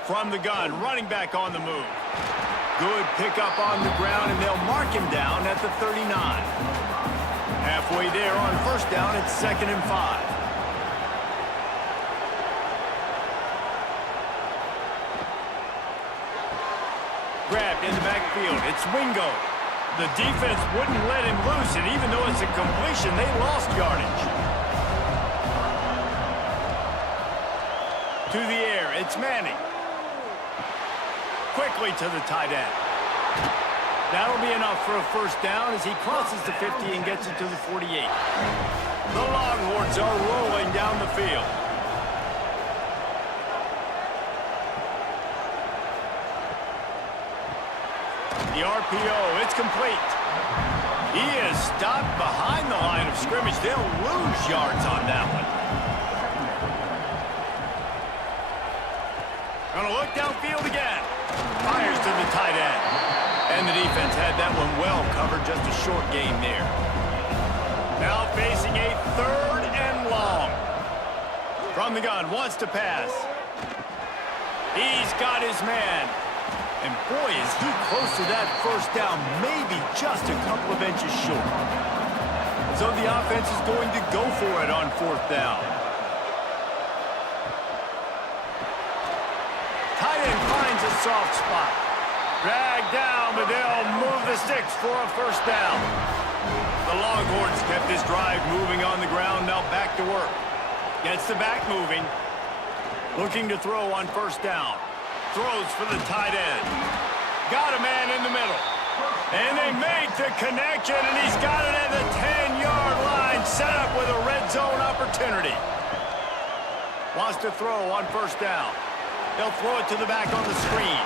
From the gun, running back on the move. Good pickup on the ground, and they'll mark him down at the 39. Halfway there on first down, it's 2nd and 5. Grabbed in the backfield, it's Wingo. The defense wouldn't let him loose, and even though it's a completion, they lost yardage. To the air, it's Manning. Quickly to the tight end. That'll be enough for a first down as he crosses the 50 and gets it to the 48. The Longhorns are rolling down the field. The RPO, it's complete. He is stopped behind the line of scrimmage. They'll lose yards on that one. Gonna look downfield again. Fires to the tight end. And the defense had that one well covered, just a short gain there. Now facing a 3rd and long. From the gun, wants to pass. He's got his man. And boy, is he close to that first down, maybe just a couple of inches short. So the offense is going to go for it on 4th down. Tight end finds a soft spot. Dragged down, but they'll move the sticks for a first down. The Longhorns kept this drive moving on the ground, now back to work. Gets the back moving. Looking to throw on first down. Throws for the tight end. Got a man in the middle. And they make the connection, and he's got it at the 10-yard line, set up with a red zone opportunity. Wants to throw on first down. They'll throw it to the back on the screen.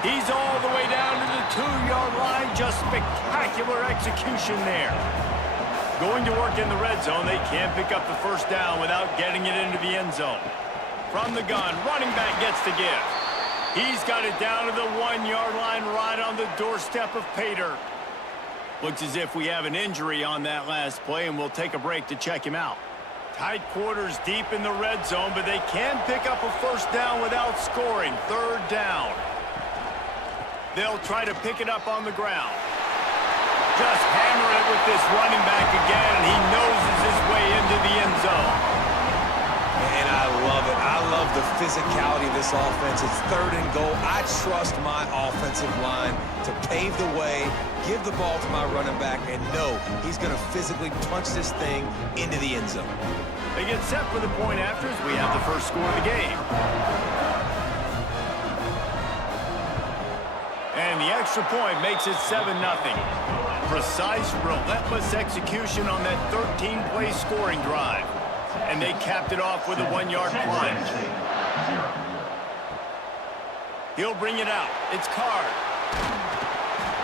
He's all the way down to the 2-yard line. Just spectacular execution there. Going to work in the red zone. They can't pick up the first down without getting it into the end zone. From the gun, running back gets the give. He's got it down to the 1-yard line right on the doorstep of Pater. Looks as if we have an injury on that last play, and we'll take a break to check him out. Tight quarters deep in the red zone, but they can pick up a first down without scoring. 3rd down. They'll try to pick it up on the ground. Just hammer it with this running back again, and he noses his way into the end zone. And I love it. I love the physicality of this offense. It's 3rd and goal. I trust my offensive line to pave the way, give the ball to my running back, and know he's going to physically punch this thing into the end zone. They get set for the point after as we have the first score of the game. And the extra point makes it 7-0. Precise, relentless execution on that 13-play scoring drive. And they capped it off with a 1-yard plunge. He'll bring it out. It's Card.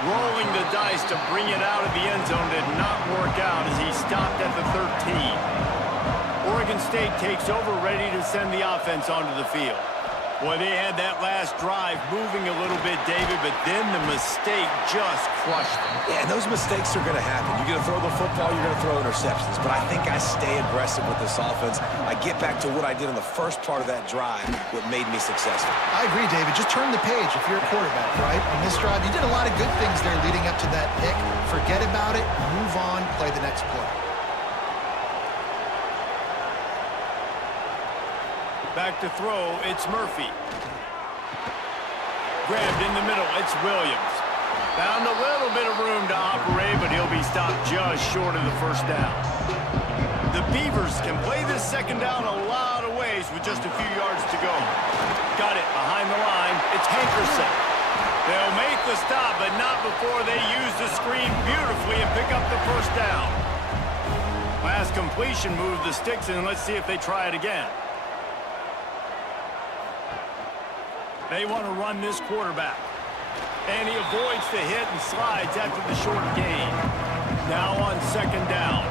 Rolling the dice to bring it out of the end zone did not work out as he stopped at the 13. Oregon State takes over, ready to send the offense onto the field. Boy, they had that last drive moving a little bit, David, but then the mistake just crushed them. Yeah, and those mistakes are going to happen. You're going to throw the football, you're going to throw interceptions. But I think I stay aggressive with this offense. I get back to what I did in the first part of that drive, what made me successful. I agree, David. Just turn the page if you're a quarterback, right? On this drive, you did a lot of good things there leading up to that pick. Forget about it, move on, play the next play. Back to throw, it's Murphy. Grabbed in the middle, it's Williams. Found a little bit of room to operate, but he'll be stopped just short of the first down. The Beavers can play this second down a lot of ways with just a few yards to go. Got it behind the line, it's Hankerson. They'll make the stop, but not before they use the screen beautifully and pick up the first down. Last completion moved the sticks, and let's see if they try it again. They want to run this quarterback. And he avoids the hit and slides after the short gain. Now on second down.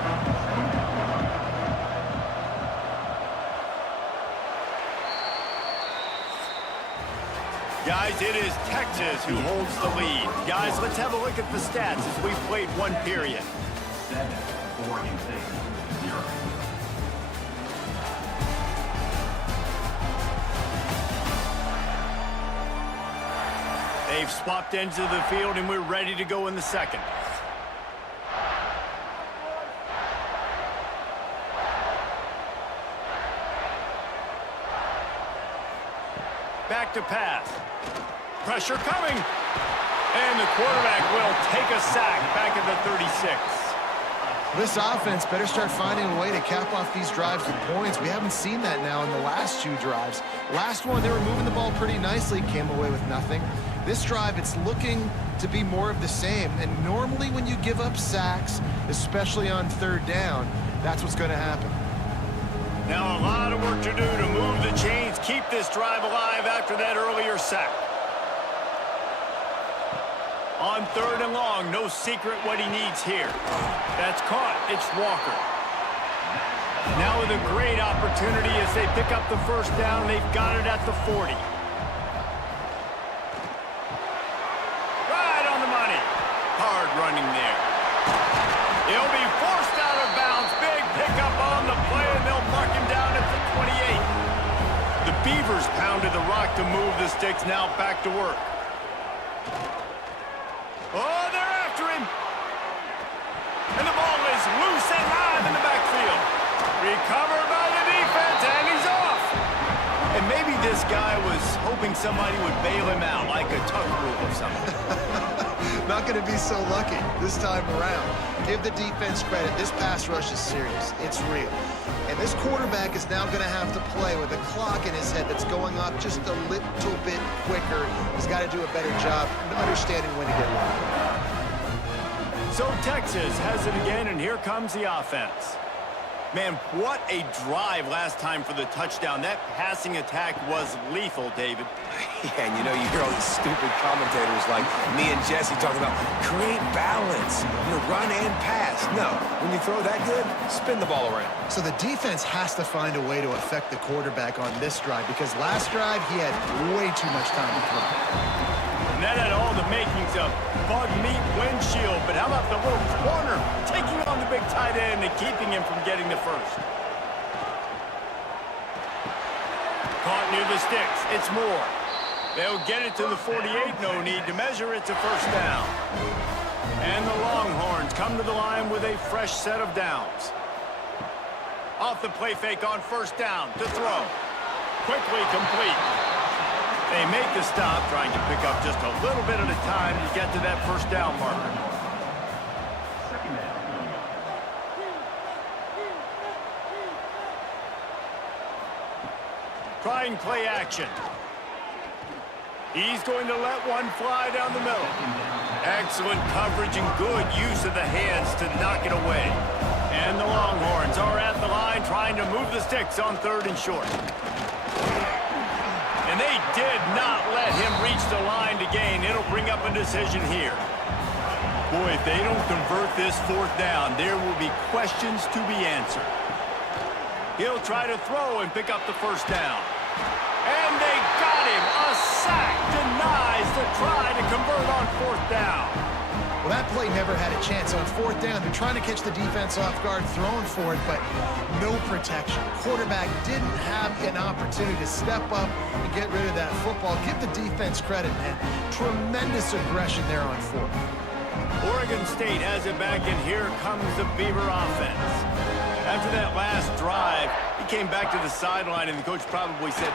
Guys, it is Texas who holds the lead. Guys, let's have a look at the stats as we've played one period. 7-46-0. They've swapped ends of the field, and we're ready to go in the second. Back to pass. Pressure coming. And the quarterback will take a sack back at the 36. This offense better start finding a way to cap off these drives with points. We haven't seen that now in the last two drives. Last one, they were moving the ball pretty nicely, came away with nothing. This drive, it's looking to be more of the same. And normally when you give up sacks, especially on third down, that's what's going to happen. Now a lot of work to do to move the chains, keep this drive alive after that earlier sack. On third and long, no secret what he needs here. That's caught. It's Walker. Now with a great opportunity as they pick up the first down. They've got it at the 40. Right on the money. Hard running there. He'll be forced out of bounds. Big pickup on the play, and they'll mark him down at the 28. The Beavers pounded the rock to move the sticks. Now back to work. Oh, they're after him. And the ball is loose and live in the backfield. Recovered by the defense, and he's off. And maybe this guy was hoping somebody would bail him out, like a tuck rule or something. Not going to be so lucky this time around. Give the defense credit. This pass rush is serious. It's real. And this quarterback is now going to have to play with a clock in his head that's going up just a little bit quicker. He's got to do a better job understanding when to get low. So Texas has it again, and here comes the offense. Man, what a drive last time for the touchdown. That passing attack was lethal, David. Yeah, and you know, you hear all these stupid commentators like me and Jesse talking about create balance, run and pass. No, when you throw that good, spin the ball around. So the defense has to find a way to affect the quarterback on this drive because last drive he had way too much time to throw. And that had all the makings of bug meat windshield, but how about the little corner taking on the big tight end and keeping him from getting the first? Caught near the sticks. It's Moore. They'll get it to the 48. No need to measure. It's a first down. And the Longhorns come to the line with a fresh set of downs. Off the play fake on first down to throw. Quickly complete. They make the stop, trying to pick up just a little bit at a time to get to that first down marker. Second down. Trying play action. He's going to let one fly down the middle. Excellent coverage and good use of the hands to knock it away. And the Longhorns are at the line trying to move the sticks on third and short. And they did not let him reach the line to gain. It'll bring up a decision here. Boy, if they don't convert this fourth down, there will be questions to be answered. He'll try to throw and pick up the first down. And they got him. A sack denies the try to convert on 4th down. Well, that play never had a chance. On 4th down, they're trying to catch the defense off guard, throwing for it, but no protection. Quarterback didn't have an opportunity to step up and get rid of that football. Give the defense credit, man. Tremendous aggression there on 4th. Oregon State has it back, and here comes the Beaver offense. After that last drive, he came back to the sideline, and the coach probably said,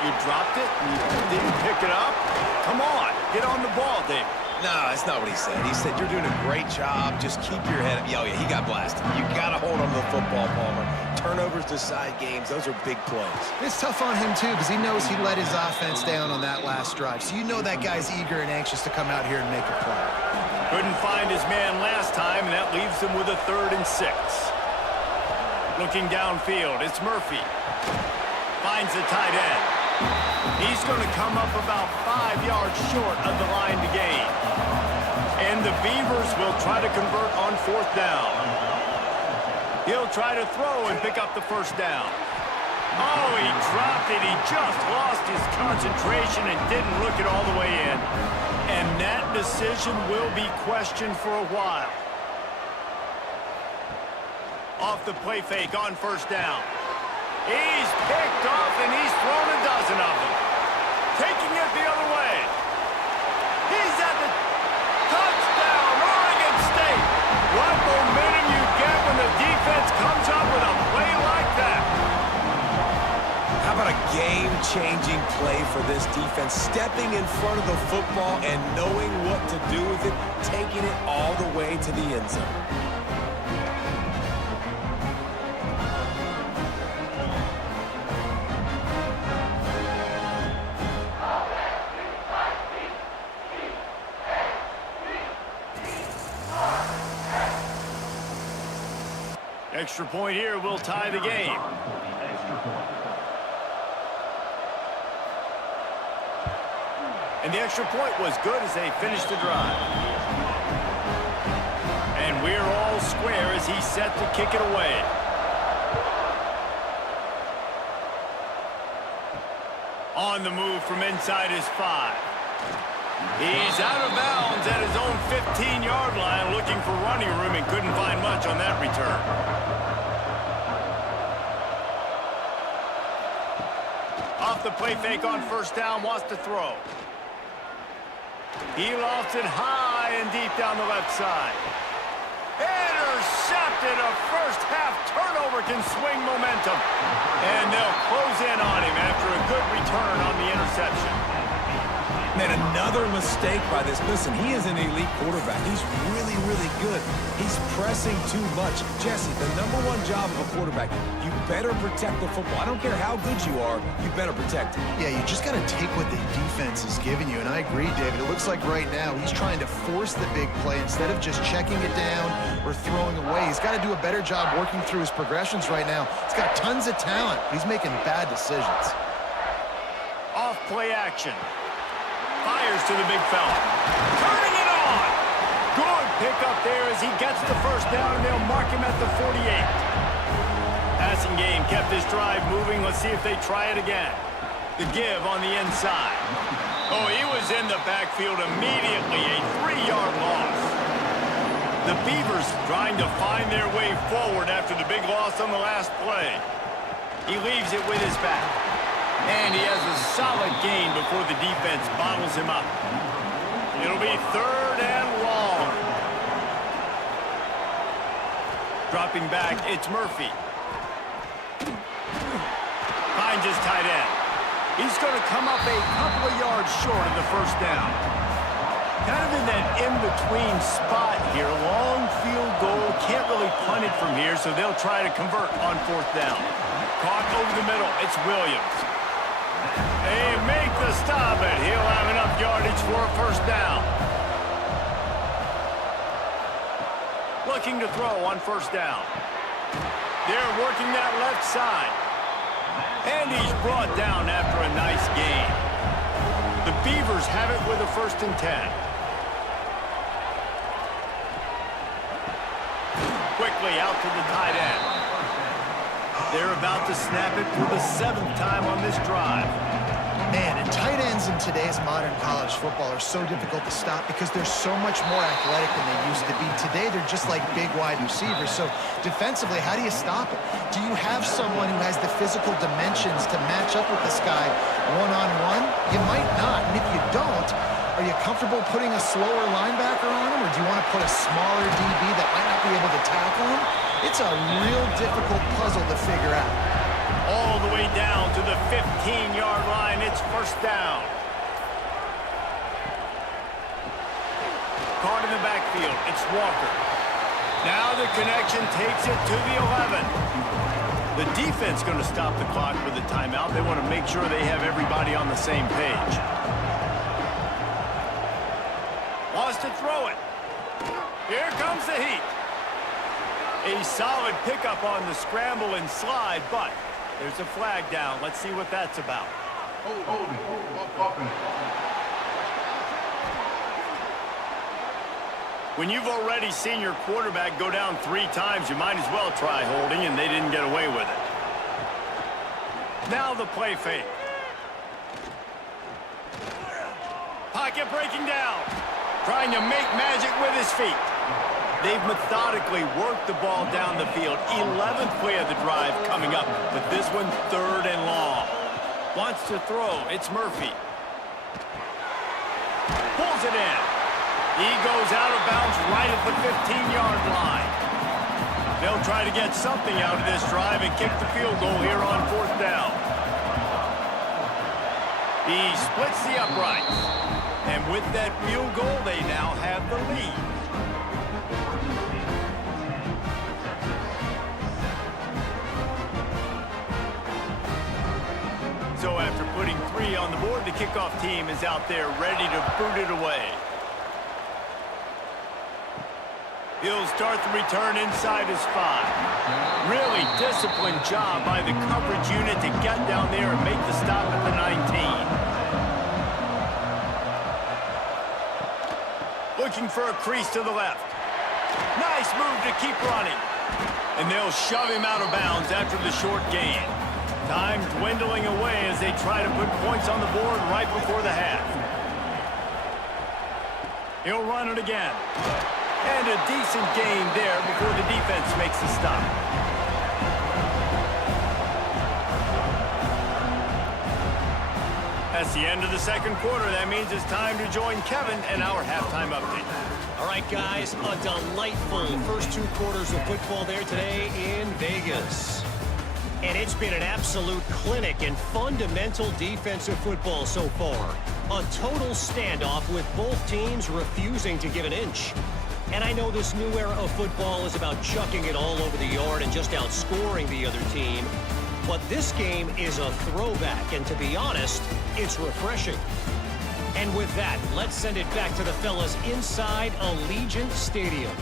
"You dropped it? You didn't pick it up? Come on, get on the ball, David." No, that's not what he said. He said, "You're doing a great job. Just keep your head up." Oh, yeah, he got blasted. You got to hold on to the football, Palmer. Turnovers decide games. Those are big plays. It's tough on him, too, because he knows he let his offense down on that last drive. So you know that guy's eager and anxious to come out here and make a play. Couldn't find his man last time, and that leaves him with a 3rd and 6. Looking downfield, it's Murphy. Finds the tight end. He's going to come up about 5 yards short of the line to gain. And the Beavers will try to convert on 4th down. He'll try to throw and pick up the 1st down. Oh, he dropped it. He just lost his concentration and didn't look it all the way in. And that decision will be questioned for a while. Off the play fake on 1st down. He's picked off, and he's thrown a dozen of them. Taking it the other way. He's at the touchdown, Oregon State. What momentum you get when the defense comes up with a play like that. How about a game-changing play for this defense? Stepping in front of the football and knowing what to do with it, taking it all the way to the end zone. Extra point here will tie the game. And the extra point was good as they finished the drive. And we're all square as he's set to kick it away. On the move from inside his 5. He's out of bounds at his own 15-yard line, looking for running room, and couldn't find much on that return. Off the play fake on 1st down, wants to throw. He lofts it high and deep down the left side. Intercepted. A first-half turnover can swing momentum. And they'll close in on him after a good return on the interception. Man, another mistake by this. Listen, he is an elite quarterback. He's really, really good. He's pressing too much. Jesse, the #1 job of a quarterback, you better protect the football. I don't care how good you are, you better protect it. Yeah, you just got to take what the defense is giving you. And I agree, David. It looks like right now he's trying to force the big play instead of just checking it down or throwing away. He's got to do a better job working through his progressions right now. He's got tons of talent. He's making bad decisions. Off play action. Fires to the big fella. Turning it on. Good pickup there as he gets the 1st down, and they'll mark him at the 48. Passing game kept this drive moving. Let's see if they try it again. The give on the inside. Oh, he was in the backfield immediately. A 3-yard loss. The Beavers trying to find their way forward after the big loss on the last play. He leaves it with his back. And he has a solid gain before the defense bottles him up. It'll be 3rd and long. Dropping back, it's Murphy. Finds his tight end. He's going to come up a couple of yards short of the 1st down. Kind of in that in-between spot here. Long field goal. Can't really punt it from here, so they'll try to convert on 4th down. Caught over the middle. It's Williams. They make the stop, but he'll have enough yardage for a 1st down. Looking to throw on 1st down. They're working that left side. And he's brought down after a nice gain. The Beavers have it with a 1st and 10. Quickly out to the tight end. They're about to snap it for the 7th time on this drive. Man, and tight ends in today's modern college football are so difficult to stop because they're so much more athletic than they used to be. Today, they're just like big wide receivers. So defensively, how do you stop it? Do you have someone who has the physical dimensions to match up with this guy one-on-one? You might not. And if you don't, are you comfortable putting a slower linebacker on him, or do you want to put a smaller DB that might not be able to tackle him? It's a real difficult puzzle to figure out. All the way down to the 15-yard line. It's first down. Caught in the backfield. It's Walker. Now the connection takes it to the 11. The defense going to stop the clock with a timeout. They want to make sure they have everybody on the same page. Wants to throw it. Here comes the heat. A solid pickup on the scramble and slide, but there's a flag down. Let's see what that's about. When you've already seen your quarterback go down 3 times, you might as well try holding, and they didn't get away with it. Now the play fake. Pocket breaking down. Trying to make magic with his feet. They've methodically worked the ball down the field. 11th play of the drive coming up, but this one 3rd and long. Wants to throw. It's Murphy. Pulls it in. He goes out of bounds right at the 15-yard line. They'll try to get something out of this drive and kick the field goal here on 4th down. He splits the uprights. And with that field goal, they now have the lead. So after putting 3 on the board, the kickoff team is out there ready to boot it away. He'll start the return inside his 5. Really disciplined job by the coverage unit to get down there and make the stop at the 19. Looking for a crease to the left. Nice move to keep running. And they'll shove him out of bounds after the short gain. Time dwindling away as they try to put points on the board right before the half. He'll run it again. And a decent gain there before the defense makes the stop. That's the end of the second quarter. That means it's time to join Kevin and our halftime update. All right, guys, a delightful first 2 quarters of football there today in Vegas. And it's been an absolute clinic in fundamental defensive football so far. A total standoff with both teams refusing to give an inch. And I know this new era of football is about chucking it all over the yard and just outscoring the other team. But this game is a throwback, and to be honest, it's refreshing. And with that, let's send it back to the fellas inside Allegiant Stadium.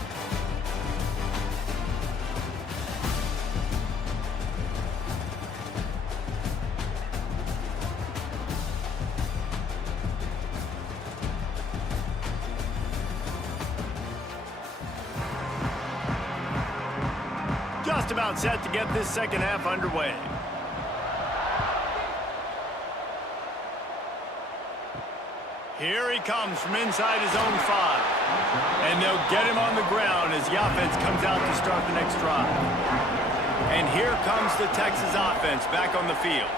Just about set to get this second half underway. Here he comes from inside his own 5. And they'll get him on the ground as the offense comes out to start the next drive. And here comes the Texas offense back on the field.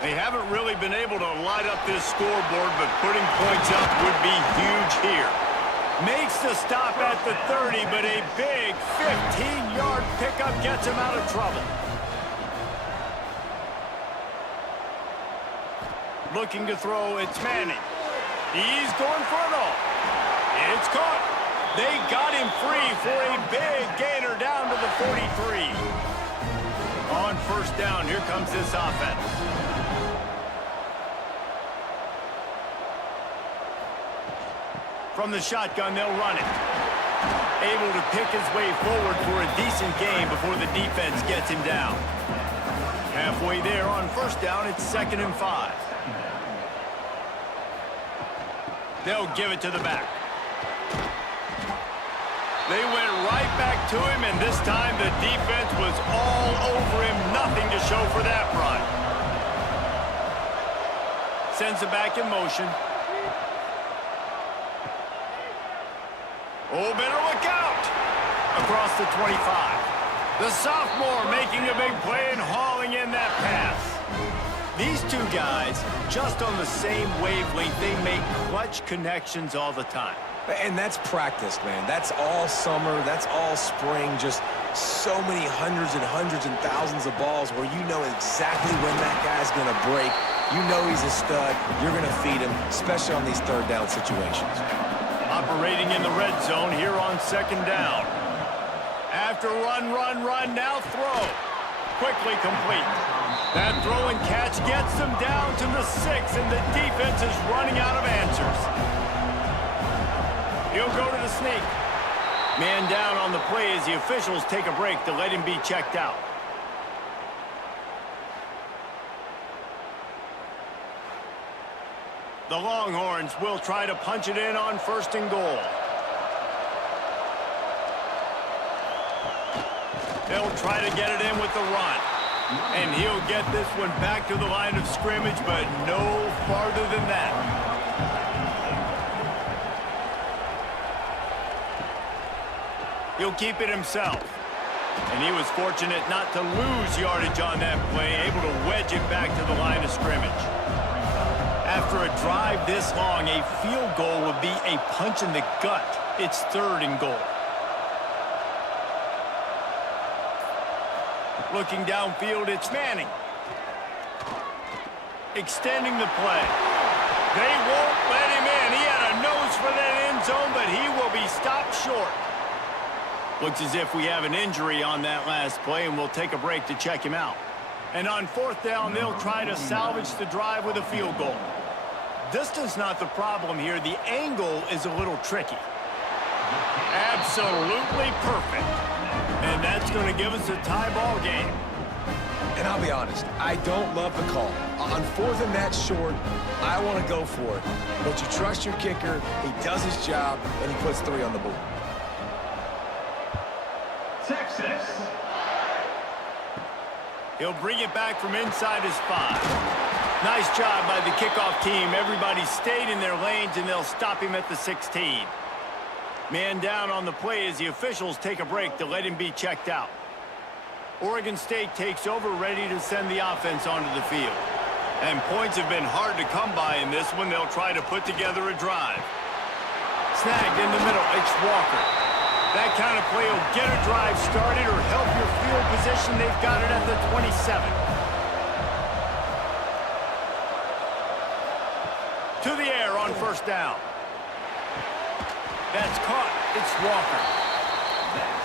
They haven't really been able to light up this scoreboard, but putting points up would be huge here. Makes the stop at the 30, but a big 15-yard pickup gets him out of trouble. Looking to throw, it's Manning. He's going for it all. It's caught. They got him free for a big gainer down to the 43. On first down, here comes this offense. From the shotgun, they'll run it. Able to pick his way forward for a decent gain before the defense gets him down. Halfway there on first down, it's 2nd and 5. They'll give it to the back. They went right back to him, and this time the defense was all over him. Nothing to show for that run. Sends it back in motion. Oh, better look out! Across the 25. The sophomore making a big play and hauling in that pass. These two guys, just on the same wavelength, they make clutch connections all the time. And that's practice, man. That's all summer. That's all spring. Just so many hundreds and thousands of balls where you know exactly when that guy's going to break. You know he's a stud. You're going to feed him, especially on these third down situations. Operating in the red zone here on second down. After run, now throw. Quickly complete. That throw and catch gets them down to the 6, and the defense is running out of answers. He'll go to the sneak. Man down on the play as the officials take a break to let him be checked out. The Longhorns will try to punch it in on 1st and goal. They'll try to get it in with the run. And he'll get this one back to the line of scrimmage, but no farther than that. He'll keep it himself. And he was fortunate not to lose yardage on that play, able to wedge it back to the line of scrimmage. After a drive this long, a field goal would be a punch in the gut. It's 3rd and goal. Looking downfield, it's Manning. Extending the play. They won't let him in. He had a nose for that end zone, but he will be stopped short. Looks as if we have an injury on that last play, and we'll take a break to check him out. And on 4th down, they'll try to salvage the drive with a field goal. Distance not the problem here. The angle is a little tricky. Absolutely perfect. And that's going to give us a tie ball game. And I'll be honest, I don't love the call. On 4th and that short, I want to go for it. But you trust your kicker, he does his job, and he puts 3 on the board. Texas. He'll bring it back from inside his 5. Nice job by the kickoff team. Everybody stayed in their lanes, and they'll stop him at the 16. Man down on the play as the officials take a break to let him be checked out. Oregon State takes over, ready to send the offense onto the field. And points have been hard to come by in this one. They'll try to put together a drive. Snagged in the middle, it's Walker. That kind of play will get a drive started or help your field position. They've got it at the 27. To the air on 1st down. That's caught. It's Walker.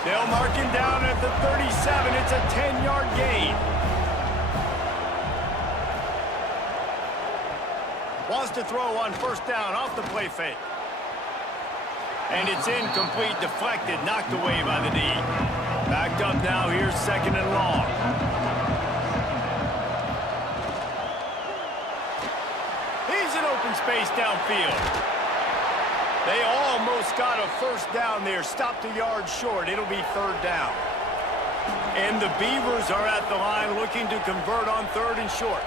They'll mark him down at the 37. It's a 10-yard gain. Wants to throw on 1st down off the play fake. And it's incomplete, deflected, knocked away by the D. Backed up now, here's 2nd and long. He's in open space downfield. They almost got a 1st down there, stopped a yard short. It'll be 3rd down. And the Beavers are at the line looking to convert on 3rd and short.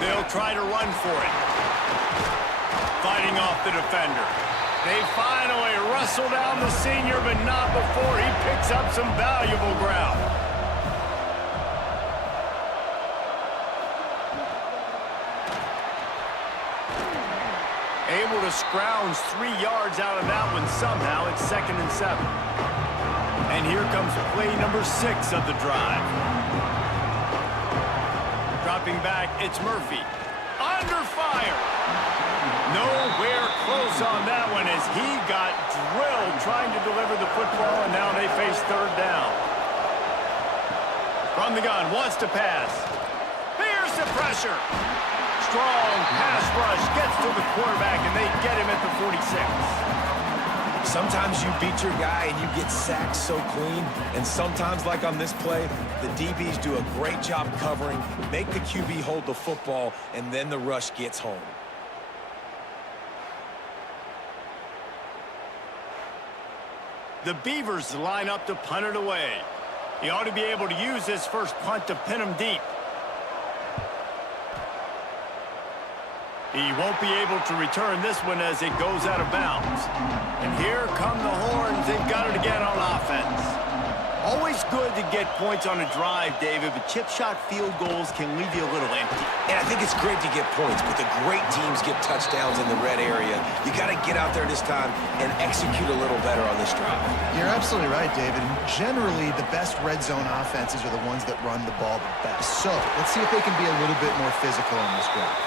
They'll try to run for it. Fighting off the defender. They finally wrestle down the senior, but not before he picks up some valuable ground. Able to scrounge 3 yards out of that one somehow. It's 2nd and 7. And here comes play number 6 of the drive. Dropping back, it's Murphy. Under fire. Nowhere close on that one as he got drilled trying to deliver the football, and now they face 3rd down. From the gun, wants to pass. Here's the pressure. Strong pass rush, gets to the quarterback, and they get him at the 46. Sometimes you beat your guy and you get sacked so clean, and sometimes, like on this play, the DBs do a great job covering, make the QB hold the football, and then the rush gets home. The Beavers line up to punt it away. He ought to be able to use this first punt to pin him deep. He won't be able to return this one as it goes out of bounds. And here come the horns. They've got it again on offense. Always good to get points on a drive, David, but chip shot field goals can leave you a little empty. And I think it's great to get points, but the great teams get touchdowns in the red area. You got to get out there this time and execute a little better on this drive. You're absolutely right, David. And generally, the best red zone offenses are the ones that run the ball the best. So let's see if they can be a little bit more physical on this drive.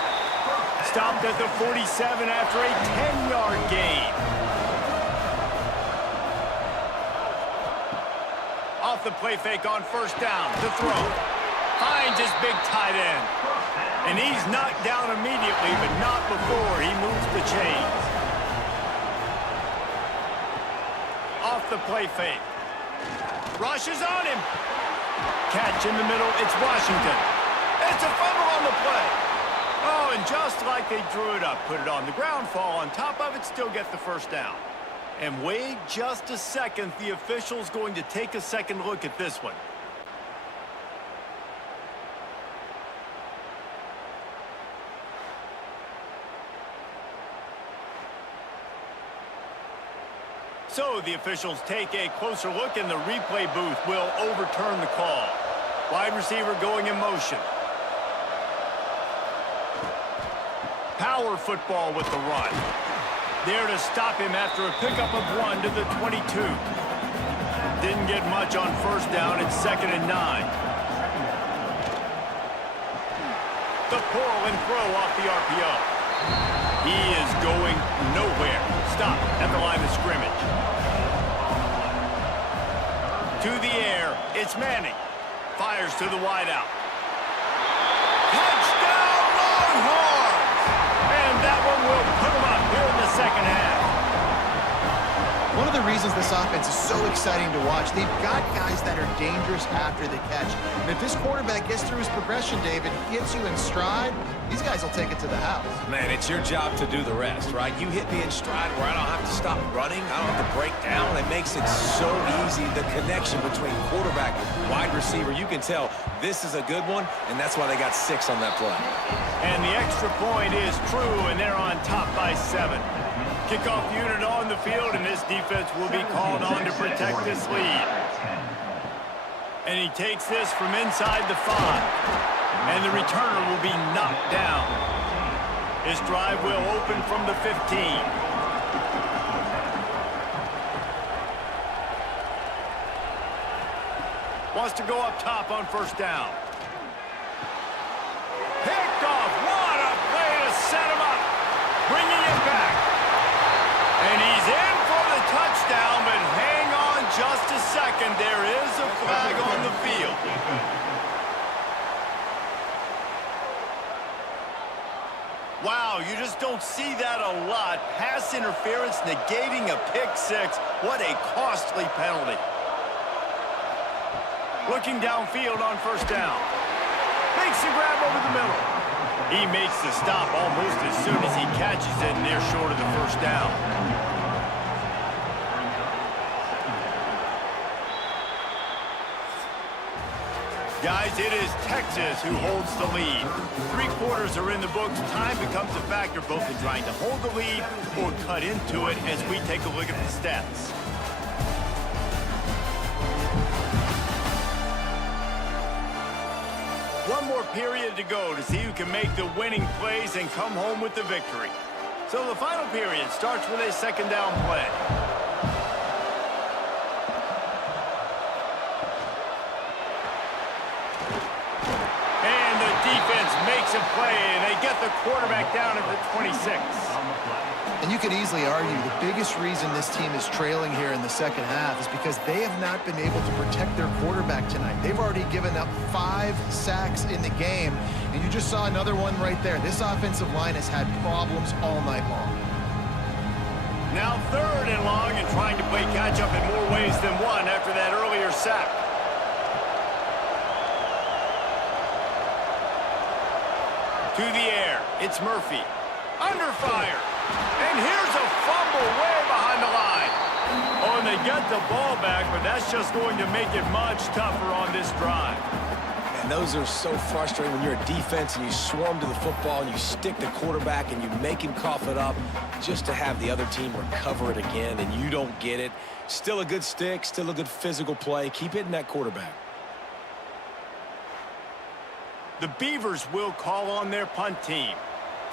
Stopped at the 47 after a 10-yard gain. Off the play fake on first down to throw. Finds his big tight end. And he's knocked down immediately, but not before he moves the chains. Off the play fake. Rushes on him. Catch in the middle. It's Washington. It's a fumble on the play. Oh, and just like they drew it up, put it on the ground, fall on top of it, still get the first down. And wait just a second, the official's going to take a second look at this one. So the officials take a closer look, and the replay booth will overturn the call. Wide receiver going in motion. Power football with the run. There to stop him after a pickup of 1 to the 22. Didn't get much on first down. It's 2nd and 9. The pull and throw off the RPO. He is going nowhere. Stop at the line of scrimmage. To the air. It's Manning. Fires to the wideout. Touchdown, Longhorns! And that one will put him up here in the second half. One of the reasons this offense is so exciting to watch, they've got guys that are dangerous after the catch. And if this quarterback gets through his progression, David, hits you in stride, these guys will take it to the house. Man, it's your job to do the rest, right? You hit me in stride where I don't have to stop running. I don't have to break down. It makes it so easy, the connection between quarterback and wide receiver. You can tell this is a good one, and that's why they got 6 on that play. And the extra point is true, and they're on top by 7. Kickoff unit on the field, and this defense will be called on to protect this lead. And he takes this from inside the 5. And the returner will be knocked down. His drive will open from the 15. Wants to go up top on first down. Picked off. What a play to set him up. Bringing it back. And he's in for the touchdown, but hang on just a second. There is a flag on the field. Wow, you just don't see that a lot. Pass interference negating a pick 6. What a costly penalty. Looking downfield on first down. Makes the grab over the middle. He makes the stop almost as soon as he catches it, and they're short of the first down. Guys, it is Texas who holds the lead. 3 quarters are in the books. Time becomes a factor both in trying to hold the lead or cut into it as we take a look at the stats. One more period to go to see who can make the winning plays and come home with the victory. So the final period starts with a 2nd down play. Makes a play, and they get the quarterback down at the 26. And you could easily argue the biggest reason this team is trailing here in the second half is because they have not been able to protect their quarterback tonight. They've already given up 5 sacks in the game, and you just saw another one right there. This offensive line has had problems all night long. Now 3rd and long, and trying to play catch-up in more ways than one after that earlier sack. To the air, it's Murphy. Under fire. And here's a fumble way behind the line. Oh, and they get the ball back, but that's just going to make it much tougher on this drive. And those are so frustrating when you're a defense and you swarm to the football and you stick the quarterback and you make him cough it up just to have the other team recover it again and you don't get it. Still a good stick, still a good physical play. Keep hitting that quarterback. The Beavers will call on their punt team.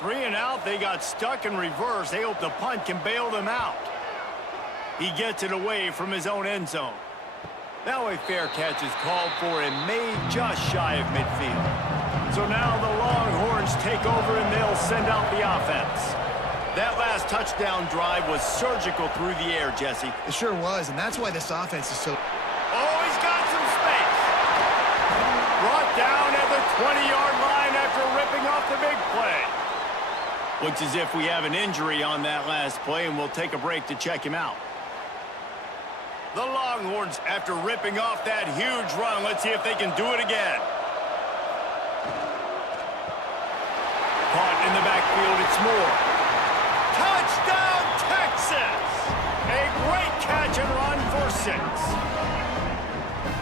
3 and out, they got stuck in reverse. They hope the punt can bail them out. He gets it away from his own end zone. Now a fair catch is called for and made just shy of midfield. So now the Longhorns take over and they'll send out the offense. That last touchdown drive was surgical through the air, Jesse. It sure was, and that's why this offense is so... Oh, he's got some space. Brought down at the 20-yard line after ripping off the big play. Looks as if we have an injury on that last play, and we'll take a break to check him out. The Longhorns, after ripping off that huge run, let's see if they can do it again. Caught in the backfield, it's Moore. Touchdown, Texas! A great catch and run for 6.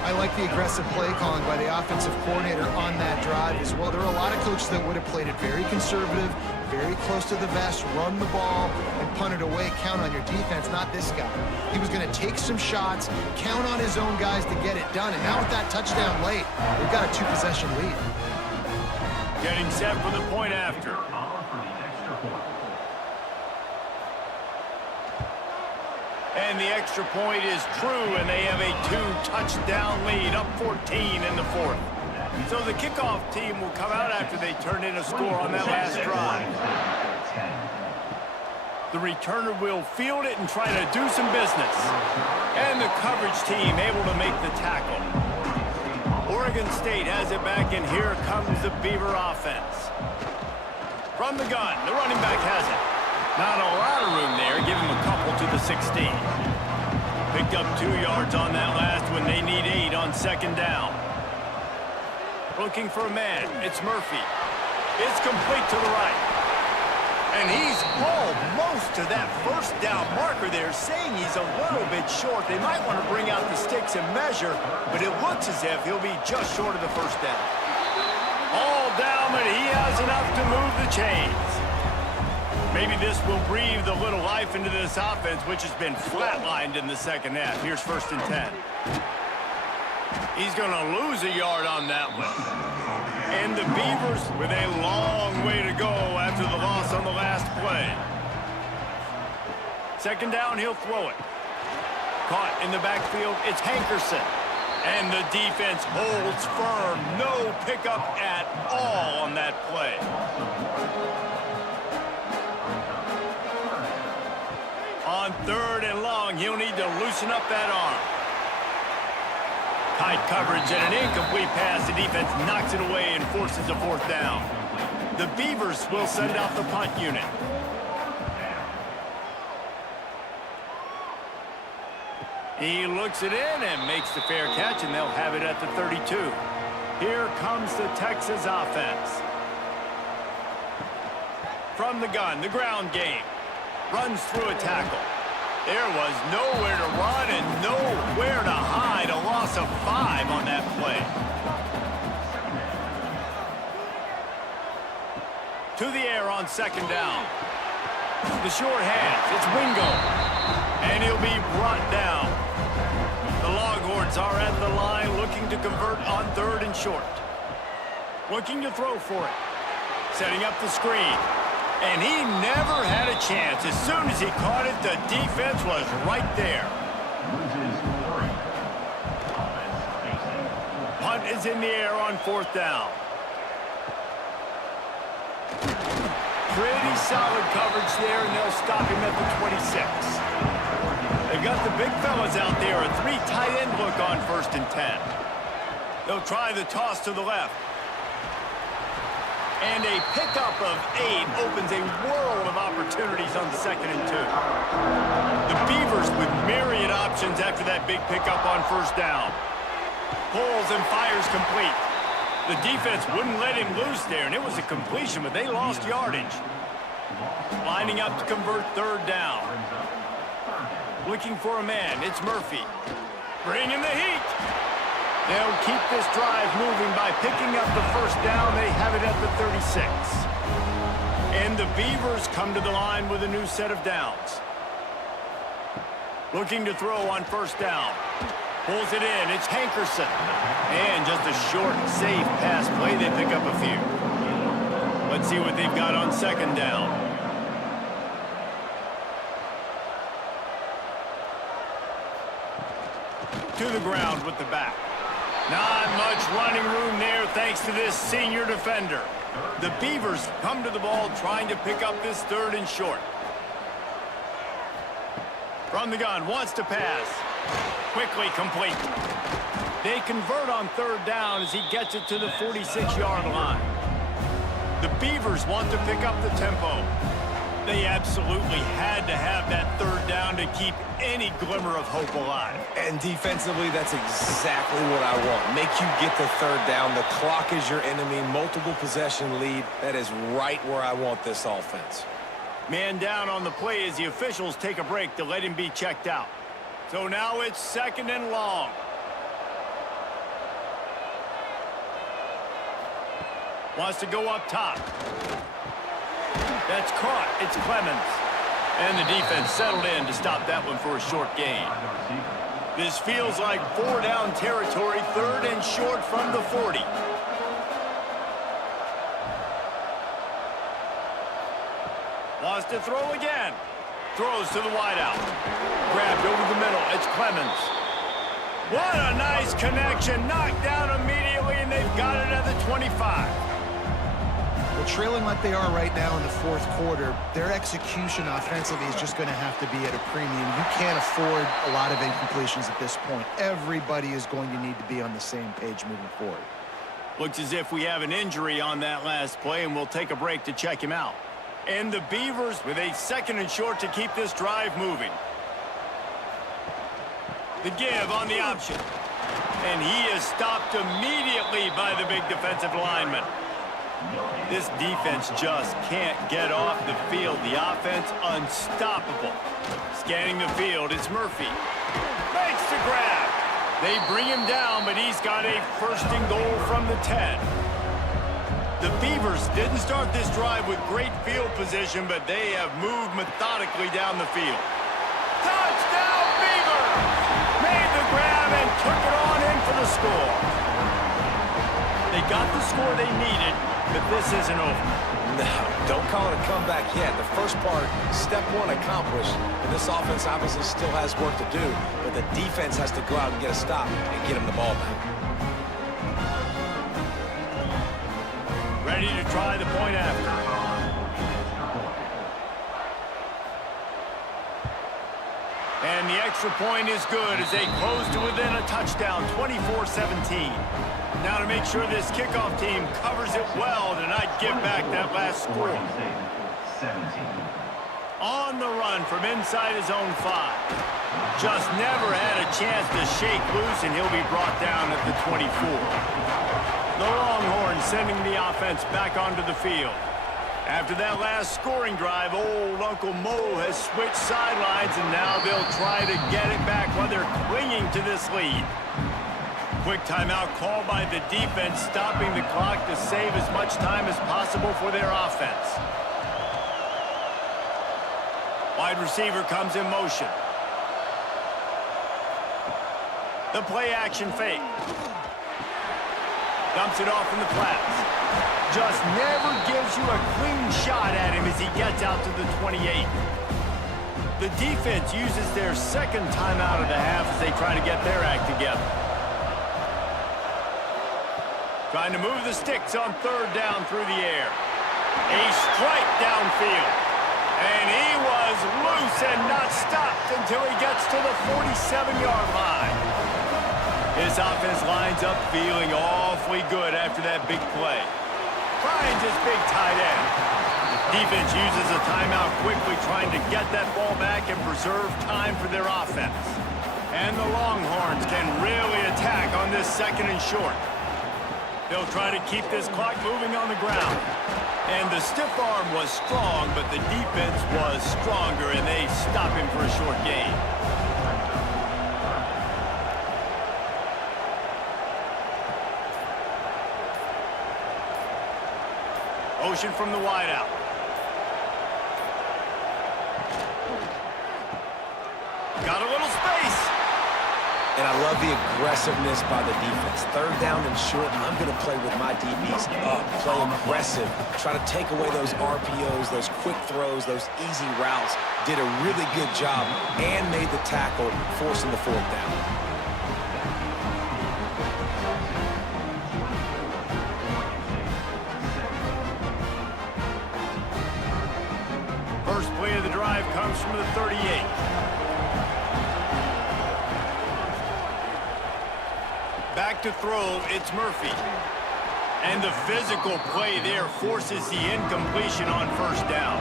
I like the aggressive play calling by the offensive coordinator on that drive as well. There are a lot of coaches that would have played it very conservative, very close to the vest, run the ball, and punt it away, count on your defense, not this guy. He was going to take some shots, count on his own guys to get it done, and now with that touchdown late, they've got a 2-possession lead. Getting set for the point after. And the extra point is true, and they have a 2-touchdown lead, up 14 in the 4th. So the kickoff team will come out after they turn in a score on that last drive. The returner will field it and try to do some business. And the coverage team able to make the tackle. Oregon State has it back, and here comes the Beaver offense. From the gun, the running back has it. Not a lot of room there. Give him a couple to the 16. Picked up 2 yards on that last when they need 8 on 2nd down. Looking for a man. It's Murphy. It's complete to the right. And he's almost to that 1st down marker there, saying he's a little bit short. They might want to bring out the sticks and measure, but it looks as if he'll be just short of the 1st down. All down, but he has enough to move the chains. Maybe this will breathe a little life into this offense, which has been flatlined in the 2nd half. Here's 1st and 10. He's going to lose a yard on that one. And the Beavers with a long way to go after the loss on the last play. 2nd down, he'll throw it. Caught in the backfield, it's Hankerson. And the defense holds firm. No pickup at all on that play. On 3rd and long, he'll need to loosen up that arm. Tight coverage and an incomplete pass. The defense knocks it away and forces a 4th down. The Beavers will send out the punt unit. He looks it in and makes the fair catch, and they'll have it at the 32. Here comes the Texas offense. From the gun, the ground game. Runs through a tackle. There was nowhere to run and nowhere to hide. A loss of 5 on that play. To the air on 2nd down. The short hands, it's Wingo. And he'll be brought down. The Longhorns are at the line looking to convert on 3rd and short. Looking to throw for it. Setting up the screen. And he never had a chance. As soon as he caught it, the defense was right there. Punt is in the air on 4th down. Pretty solid coverage there, and they'll stop him at the 26. They've got the big fellas out there. A 3 tight end look on 1st and 10. They'll try the toss to the left. And a pickup of 8 opens a world of opportunities on 2nd and 2. The Beavers with myriad options after that big pickup on 1st down. Pulls and fires complete. The defense wouldn't let him loose there, and it was a completion, but they lost yardage. Lining up to convert 3rd down. Looking for a man, it's Murphy. Bringing the heat. They'll keep this drive moving by picking up the first down. They have it at the 36. And the Beavers come to the line with a new set of downs. Looking to throw on first down. Pulls it in. It's Hankerson. And just a short, safe pass play. They pick up a few. Let's see what they've got on second down. To the ground with the back. Not much running room there thanks to this senior defender. The Beavers come to the ball trying to pick up this third and short. From the gun, wants to pass. Quickly complete. They convert on third down as he gets it to the 46-yard line. The Beavers want to pick up the tempo. They absolutely had to have that third down to keep any glimmer of hope alive. And defensively, that's exactly what I want. Make you get the third down. The clock is your enemy. Multiple possession lead. That is right where I want this offense. Man down on the play as the officials take a break to let him be checked out. So now it's second and long. Wants to go up top. That's caught. It's Clemens. And the defense settled in to stop that one for a short gain. This feels like four-down territory, third and short from the 40. Wants to throw again. Throws to the wideout. Grabbed over the middle. It's Clemens. What a nice connection. Knocked down immediately, and they've got it at the 25. Well, trailing like they are right now in the fourth quarter, their execution offensively is just going to have to be at a premium. You can't afford a lot of incompletions at this point. Everybody is going to need to be on the same page moving forward. Looks as if we have an injury on that last play, and we'll take a break to check him out. And the Beavers with a second and short to keep this drive moving. The give on the option. And he is stopped immediately by the big defensive lineman. This defense just can't get off the field. The offense unstoppable. Scanning the field, it's Murphy. Makes the grab. They bring him down, but he's got a first and goal from the 10. The Beavers didn't start this drive with great field position, but they have moved methodically down the field. Touchdown, Beavers! Made the grab and took it on in for the score. They got the score they needed, but this isn't over. No, don't call it a comeback yet. The first part, step one accomplished. And this offense obviously still has work to do, but the defense has to go out and get a stop and get him the ball back. Ready to try the point after. And the extra point is good as they close to within a touchdown, 24-17. Now to make sure this kickoff team covers it well to not give back that last score. On the run from inside his own 5. Just never had a chance to shake loose, and he'll be brought down at the 24. The Longhorns sending the offense back onto the field. After that last scoring drive, old Uncle Mo has switched sidelines, and now they'll try to get it back while they're clinging to this lead. Quick timeout called by the defense, stopping the clock to save as much time as possible for their offense. Wide receiver comes in motion. The play action fake. Dumps it off in the flats. Just never gives you a clean shot at him as he gets out to the 28. The defense uses their second timeout of the half as they try to get their act together. Trying to move the sticks on third down through the air. A strike downfield. And he was loose and not stopped until he gets to the 47-yard line. His offense lines up feeling awfully good after that big play. Finds his big tight end. Defense uses a timeout quickly, trying to get that ball back and preserve time for their offense. And the Longhorns can really attack on this second and short. They'll try to keep this clock moving on the ground. And the stiff arm was strong, but the defense was stronger, and they stop him for a short gain. Motion from the wideout. Got a little space. And I love the aggressiveness by the defense. Third down and short, I'm going to play with my DBs up, play aggressive, try to take away those RPOs, those quick throws, those easy routes. Did a really good job and made the tackle, forcing the fourth down. First play of the drive comes from the 38. Back to throw, it's Murphy. And the physical play there forces the incompletion on first down.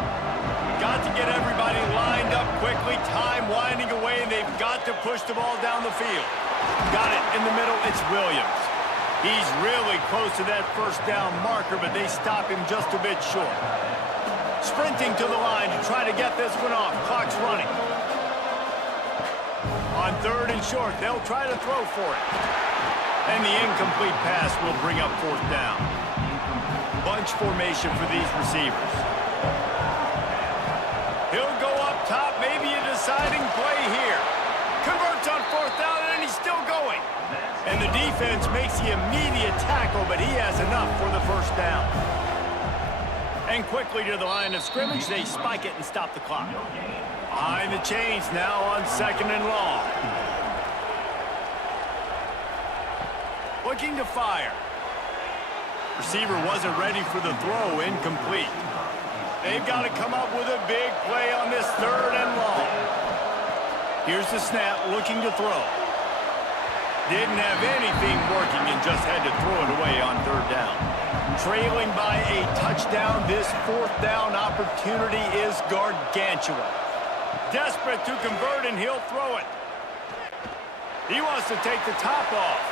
Got to get everybody lined up quickly, time winding away, and they've got to push the ball down the field. Got it in the middle, it's Williams. He's really close to that first down marker, but they stop him just a bit short. Sprinting to the line to try to get this one off. Clock's running. On third and short, they'll try to throw for it. And the incomplete pass will bring up fourth down. Bunch formation for these receivers. He'll go up top, maybe a deciding play here. Converts on fourth down, and he's still going. And the defense makes the immediate tackle, but he has enough for the first down. And quickly to the line of scrimmage, they spike it and stop the clock. Behind the chains now on second and long. Looking to fire. Receiver wasn't ready for the throw, incomplete. They've got to come up with a big play on this third and long. Here's the snap, looking to throw. Didn't have anything working and just had to throw it away on third down. Trailing by a touchdown, this fourth down opportunity is gargantuan. Desperate to convert, and he'll throw it. He wants to take the top off.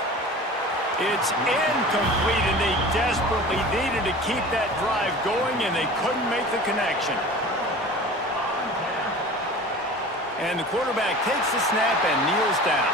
It's incomplete, and they desperately needed to keep that drive going, and they couldn't make the connection. And the quarterback takes the snap and kneels down.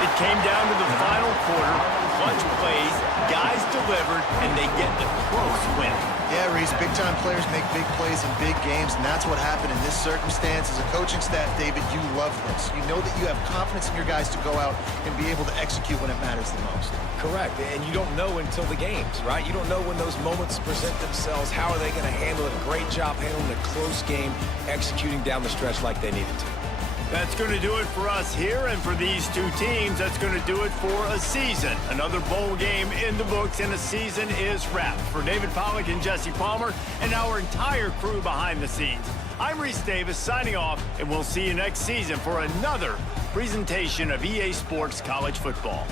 It came down to the final quarter. Clutch plays, guys delivered, and they get the close win. Yeah, Reese, big-time players make big plays in big games, and that's what happened in this circumstance. As a coaching staff, David, you love this. You know that you have confidence in your guys to go out and be able to execute when it matters the most. Correct, and you don't know until the games, right? You don't know when those moments present themselves. How are they going to handle it? Great job handling a close game, executing down the stretch like they needed to. That's going to do it for us here, and for these two teams, that's going to do it for a season. Another bowl game in the books, and a season is wrapped. For David Pollack and Jesse Palmer and our entire crew behind the scenes, I'm Reese Davis signing off, and we'll see you next season for another presentation of EA Sports College Football.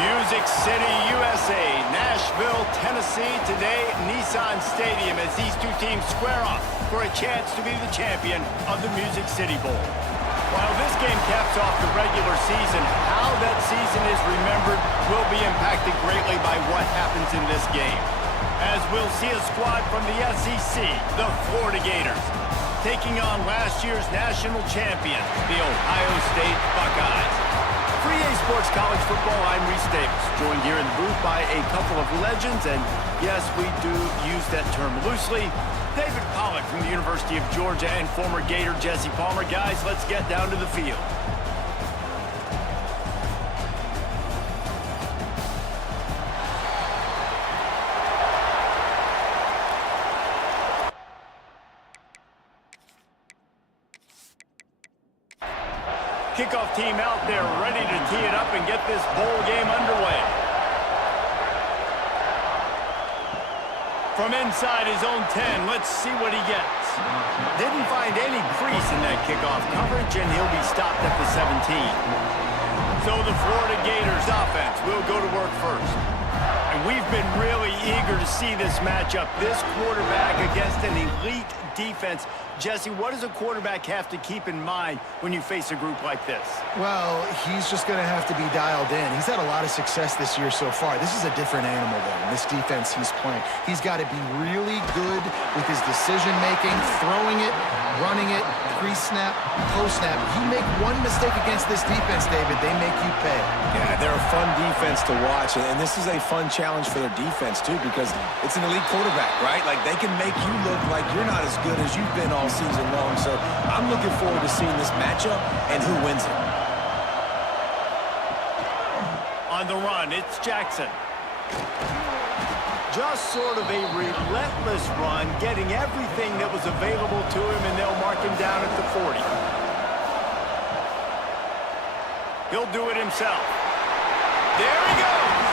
Music City, USA, Nashville, Tennessee. Today, Nissan Stadium as these two teams square off for a chance to be the champion of the Music City Bowl. While this game caps off the regular season, how that season is remembered will be impacted greatly by what happens in this game. As we'll see a squad from the SEC, the Florida Gators, taking on last year's national champion, the Ohio State Buckeyes. For EA Sports College Football, I'm Reese Davis, joined here in the booth by a couple of legends, and yes, we do use that term loosely. David Pollack from the University of Georgia and former Gator Jesse Palmer. Guys, let's get down to the field. Kickoff team out there ready to tee it up and get this bowl game underway. From inside his own 10, let's see what he gets. Didn't find any crease in that kickoff coverage, and he'll be stopped at the 17. So the Florida Gators offense will go to work first. And we've been really eager to see this matchup. This quarterback against an elite defense. Jesse, what does a quarterback have to keep in mind when you face a group like this? Well, he's just going to have to be dialed in. He's had a lot of success this year so far. This is a different animal, though, in this defense he's playing. He's got to be really good with his decision-making, throwing it, running it, pre-snap, post-snap. You make one mistake against this defense, David, they make you pay. Yeah, they're a fun defense to watch, and this is a fun challenge for their defense, too, because it's an elite quarterback, right? Like, they can make you look like you're not as good as you've been all season long, so I'm looking forward to seeing this matchup and who wins it. On the run, it's Jackson. Just sort of a relentless run, getting everything that was available to him, and they'll mark him down at the 40. He'll do it himself. There he goes!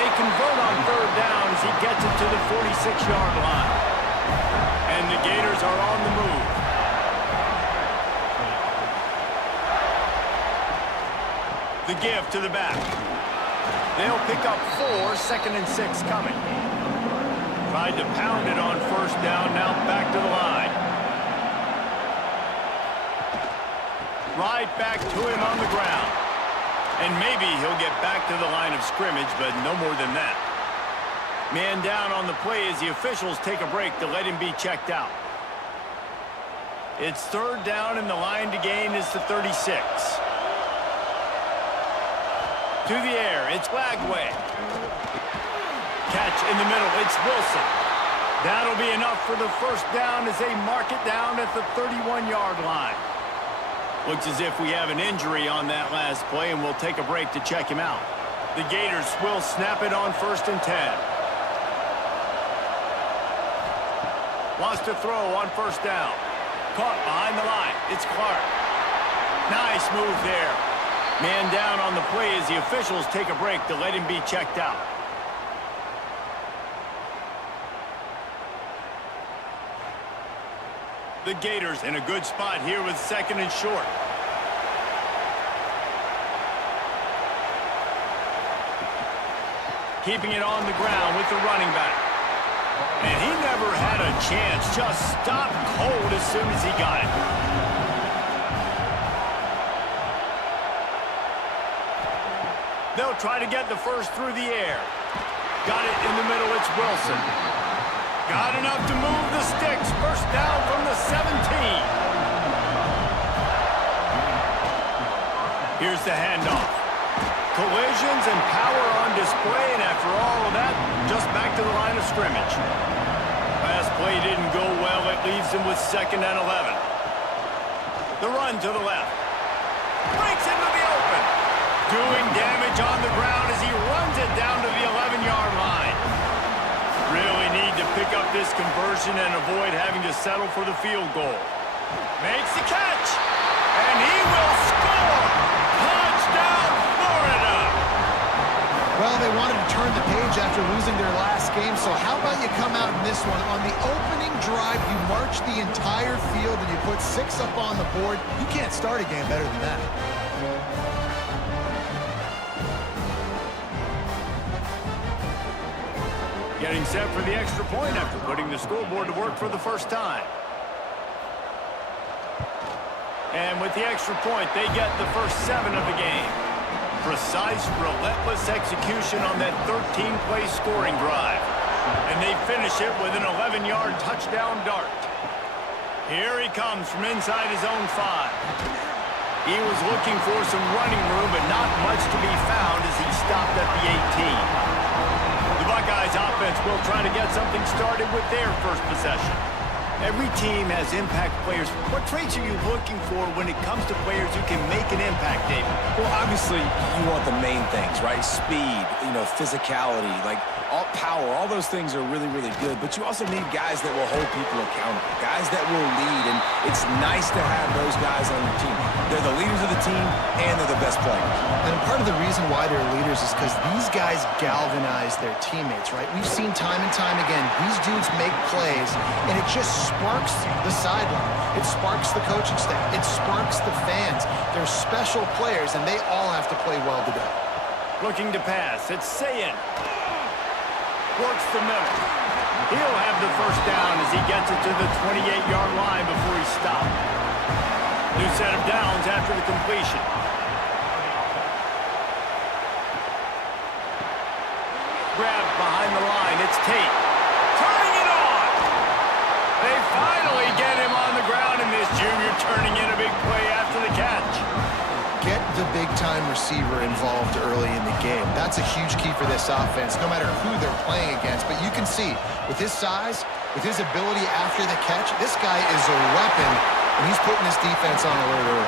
They convert on third down as he gets it to the 46-yard line. And the Gators are on the move. The give to the back. They'll pick up 4, 2nd and 6 coming. Tried to pound it on first down, now back to the line. Right back to him on the ground. And maybe he'll get back to the line of scrimmage, but no more than that. Man down on the play as the officials take a break to let him be checked out. It's third down, and the line to gain is the 36. To the air, it's Lagway. Catch in the middle, it's Wilson. That'll be enough for the first down as they mark it down at the 31-yard line. Looks as if we have an injury on that last play, and we'll take a break to check him out. The Gators will snap it on 1st and 10. Wants to throw on first down. Caught behind the line. It's Clark. Nice move there. Man down on the play as the officials take a break to let him be checked out. The Gators in a good spot here with 2nd and short. Keeping it on the ground with the running back. And he never had a chance. Just stopped cold as soon as he got it. They'll try to get the first through the air. Got it in the middle. It's Wilson. Got enough to move the sticks. First down from the 17. Here's the handoff. Collisions and power on display, and after all of that, just back to the line of scrimmage. Last play didn't go well. It leaves him with 2nd and 11. The run to the left. Breaks into the open. Doing damage on the ground as he runs it down to the 11-yard line. Really need to pick up this conversion and avoid having to settle for the field goal. Makes the catch, and he will score! Touchdown, Florida! Well, they wanted to turn the page after losing their last game, so how about you come out in this one? On the opening drive, you march the entire field and you put 6 up on the board. You can't start a game better than that. Getting set for the extra point after putting the scoreboard to work for the first time. And with the extra point, they get the first 7 of the game. Precise, relentless execution on that 13-play scoring drive. And they finish it with an 11-yard touchdown dart. Here he comes from inside his own 5. He was looking for some running room, but not much to be found as he stopped at the 18. The Buckeyes offense will try to get something started with their first possession. Every team has impact players. What traits are you looking for when it comes to players who can make an impact, David? Well, obviously, you want the main things, right? Speed, physicality, like all power. All those things are really, really good. But you also need guys that will hold people accountable, guys that will lead. And it's nice to have those guys on your team. They're the leaders of the team, and they're the best players. And part of the reason why they're leaders is because these guys galvanize their teammates, right? We've seen time and time again, these dudes make plays, and it just sparks the sideline. It sparks the coaching staff. It sparks the fans. They're special players, and they all have to play well today. Looking to pass. It's Sayin. Works the middle. He'll have the first down as he gets it to the 28-yard line before he's stopped. New set of downs after the completion. Grabbed behind the line. It's Tate. Turning it on. They finally get him on the ground, and this junior turning in a big play after the catch. Get the big-time receiver involved early in the game. That's a huge key for this offense, no matter who they're playing against. But you can see, with his size, with his ability after the catch, this guy is a weapon, and he's putting this defense on alert early.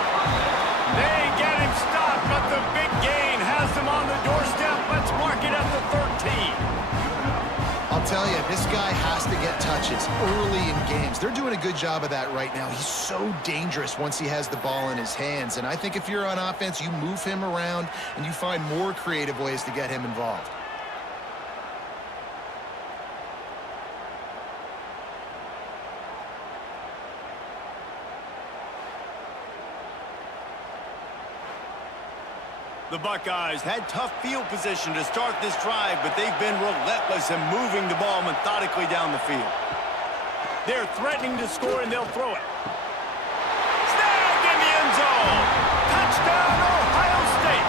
They get him stopped, but the big gain has them on the doorstep. Let's mark it at the 13. I'll tell you, this guy has to get touches early in games. They're doing a good job of that right now. He's so dangerous once he has the ball in his hands. And I think if you're on offense, you move him around and you find more creative ways to get him involved. The Buckeyes had tough field position to start this drive, but they've been relentless in moving the ball methodically down the field. They're threatening to score, and they'll throw it. Snagged in the end zone. Touchdown, Ohio State.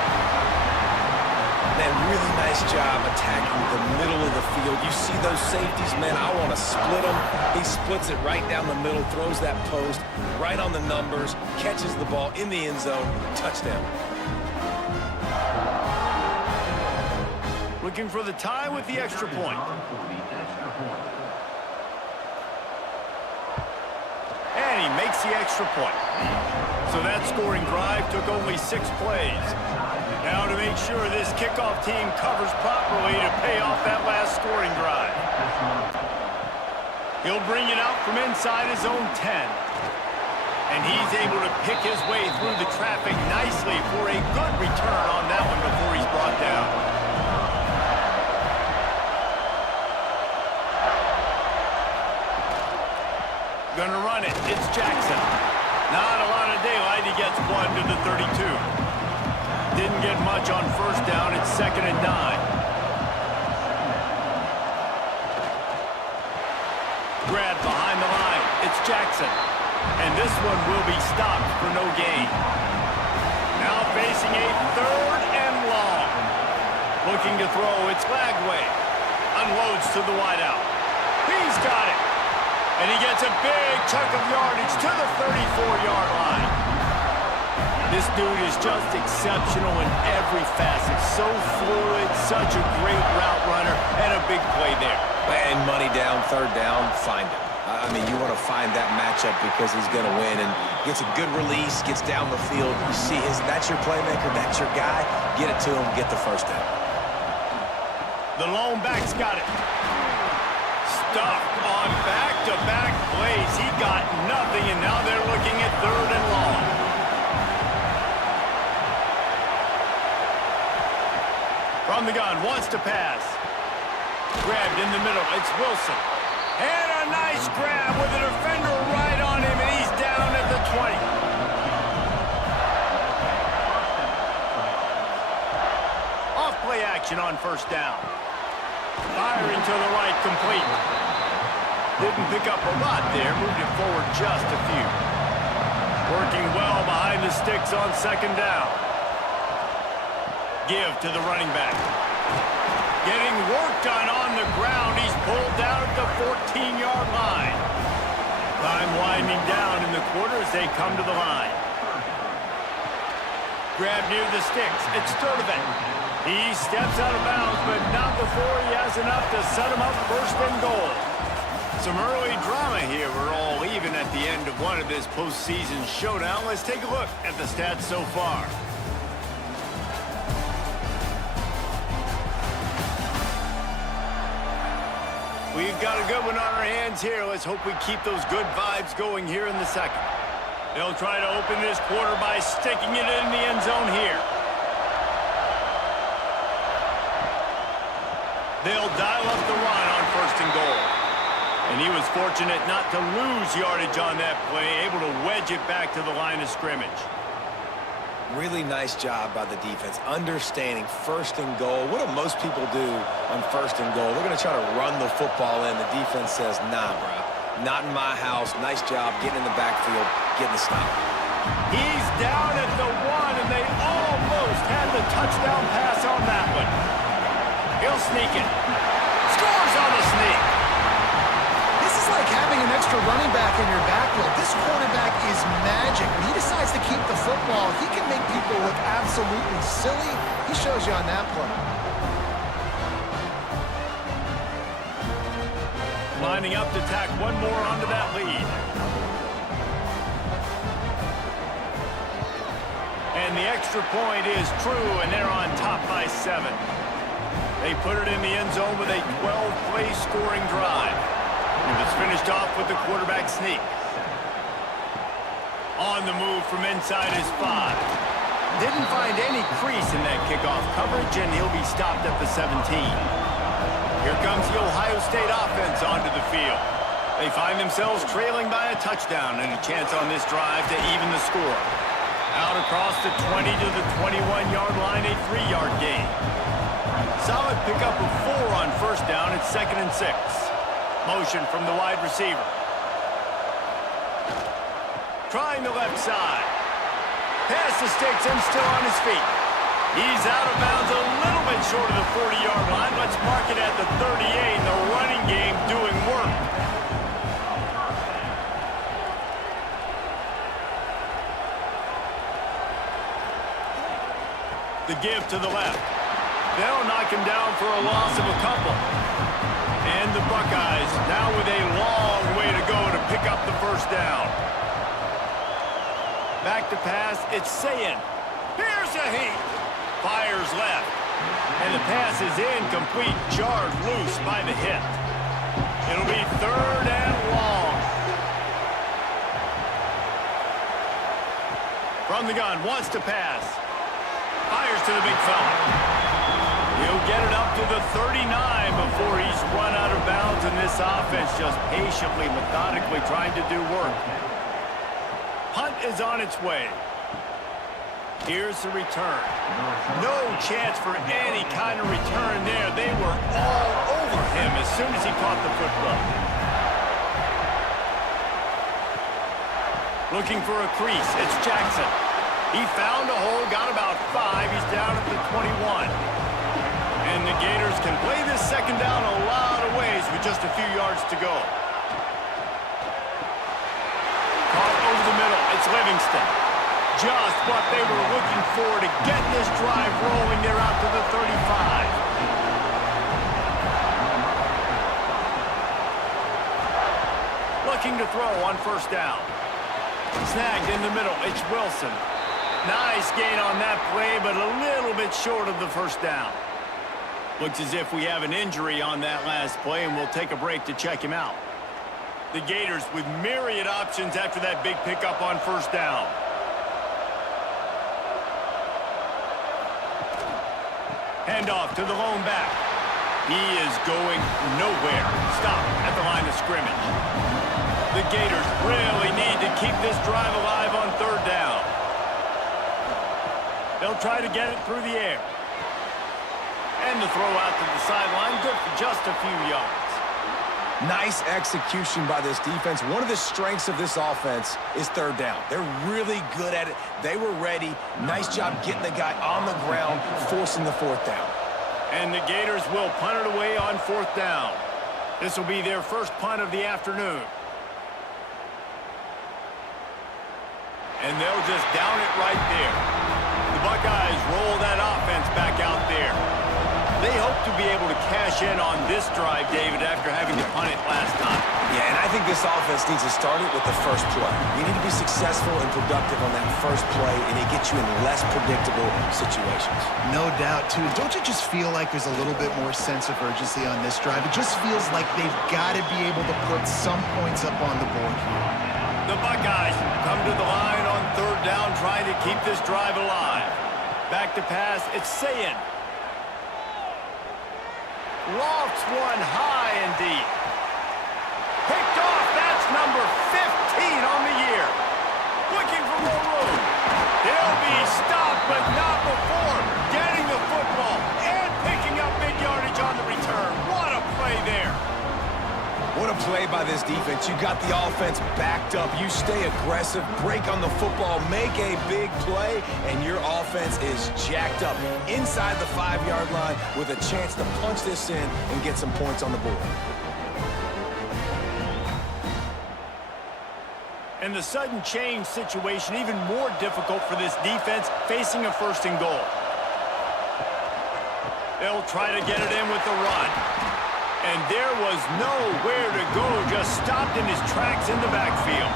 Man, really nice job attacking the middle of the field. You see those safeties, man, I want to split them. He splits it right down the middle, throws that post right on the numbers, catches the ball in the end zone, touchdown. Looking for the tie with the extra point. And he makes the extra point. So that scoring drive took only 6 plays. Now to make sure this kickoff team covers properly to pay off that last scoring drive. He'll bring it out from inside his own 10. And he's able to pick his way through the traffic nicely for a good return on that one before he's brought down. Gonna run it. It's Jackson. Not a lot of daylight. He gets 1 to the 32. Didn't get much on first down. It's 2nd and 9. Grab behind the line. It's Jackson. And this one will be stopped for no gain. Now facing a 3rd and long. Looking to throw. It's Lagway. Unloads to the wideout. He's got it. And he gets a big chunk of yardage to the 34-yard line. This dude is just exceptional in every facet. So fluid, such a great route runner, and a big play there. And money down, 3rd down, find him. I mean, you want to find that matchup because he's going to win and gets a good release, gets down the field. You see that's your playmaker, that's your guy. Get it to him, get the first down. The lone back's got it. Stuffed on back-to-back plays. He got nothing, and now they're looking at 3rd and long. From the gun, wants to pass. Grabbed in the middle. It's Wilson. And a nice grab with a defender right on him, and he's down at the 20. Off play action on first down. Firing to the right, complete. Didn't pick up a lot there, moved it forward just a few. Working well behind the sticks on second down. Give to the running back. Getting work done on the ground. He's pulled down at the 14-yard line. Time winding down in the quarter as they come to the line. Grab near the sticks. It's Sturdivant. He steps out of bounds, but not before he has enough to set him up first and goal. Some early drama here. We're all even at the end of one of this postseason showdown. Let's take a look at the stats so far. We've got a good one on our hands here. Let's hope we keep those good vibes going here in the second. They'll try to open this quarter by sticking it in the end zone here. They'll dial up the run on first and goal. And he was fortunate not to lose yardage on that play, able to wedge it back to the line of scrimmage. Really nice job by the defense, understanding first and goal. What do most people do on first and goal? They're going to try to run the football in. The defense says, nah, bro, not in my house. Nice job getting in the backfield, getting the stop. He's down at the 1, and they almost had the touchdown pass on that one. He'll sneak it. Scores on the sneak. This is like having an extra running back in your backfield. This quarterback is magic. When he decides to keep the football, he can make people look absolutely silly. He shows you on that play. Lining up to tack one more onto that lead. And the extra point is true, and they're on top by 7. They put it in the end zone with a 12-play scoring drive. It was finished off with the quarterback sneak. On the move from inside his 5. Didn't find any crease in that kickoff coverage, and he'll be stopped at the 17. Here comes the Ohio State offense onto the field. They find themselves trailing by a touchdown and a chance on this drive to even the score. Out across the 20 to the 21-yard line, a 3-yard gain. Solid pickup of 4 on first down at 2nd and 6. Motion from the wide receiver. Trying the left side. Past the sticks and still on his feet. He's out of bounds a little bit short of the 40-yard line. Let's mark it at the 38. The running game doing work. The give to the left. They'll knock him down for a loss of a couple. And the Buckeyes now with a long way to go to pick up the first down. Back to pass, it's Sayin. Here's a heat. Fires left. And the pass is incomplete, jarred loose by the hit. It'll be 3rd and long. From the gun, wants to pass. Fires to the big fella. He'll get it up to the 39 before he's run out of bounds, and this offense just patiently, methodically trying to do work. Punt is on its way. Here's the return. No chance for any kind of return there. They were all over him as soon as he caught the football. Looking for a crease. It's Jackson. He found a hole, got about 5. He's down at the 21. And the Gators can play this second down a lot of ways with just a few yards to go. Caught over the middle. It's Livingston. Just what they were looking for to get this drive rolling. They're out to the 35. Looking to throw on first down. Snagged in the middle. It's Wilson. Nice gain on that play, but a little bit short of the first down. Looks as if we have an injury on that last play, and we'll take a break to check him out. The Gators with myriad options after that big pickup on first down. Handoff to the lone back. He is going nowhere. Stop at the line of scrimmage. The Gators really need to keep this drive alive on 3rd down. They'll try to get it through the air. And the throw out to the sideline, good for just a few yards. Nice execution by this defense. One of the strengths of this offense is third down. They're really good at it. They were ready. Nice job getting the guy on the ground, forcing the fourth down. And the Gators will punt it away on fourth down. This will be their first punt of the afternoon. And they'll just down it right there. The Buckeyes roll that offense back out there. They hope to be able to cash in on this drive, David, after having to punt it last time. Yeah, and I think this offense needs to start it with the first play. You need to be successful and productive on that first play, and it gets you in less predictable situations. No doubt, too. Don't you just feel like there's a little bit more sense of urgency on this drive? It just feels like they've got to be able to put some points up on the board here. The Buckeyes come to the line on third down, trying to keep this drive alive. Back to pass, it's Sayin. Lofts one high and deep. Picked off, that's number 15 on the year. Looking for more room. They'll be stopped, but not before getting the football and picking up big yardage on the return. What a play there. What a play by this defense. You got the offense backed up. You stay aggressive, break on the football, make a big play, and your offense is jacked up inside the 5-yard line with a chance to punch this in and get some points on the board. And the sudden change situation even more difficult for this defense facing a first and goal. They'll try to get it in with the run. And there was nowhere to go, just stopped in his tracks in the backfield.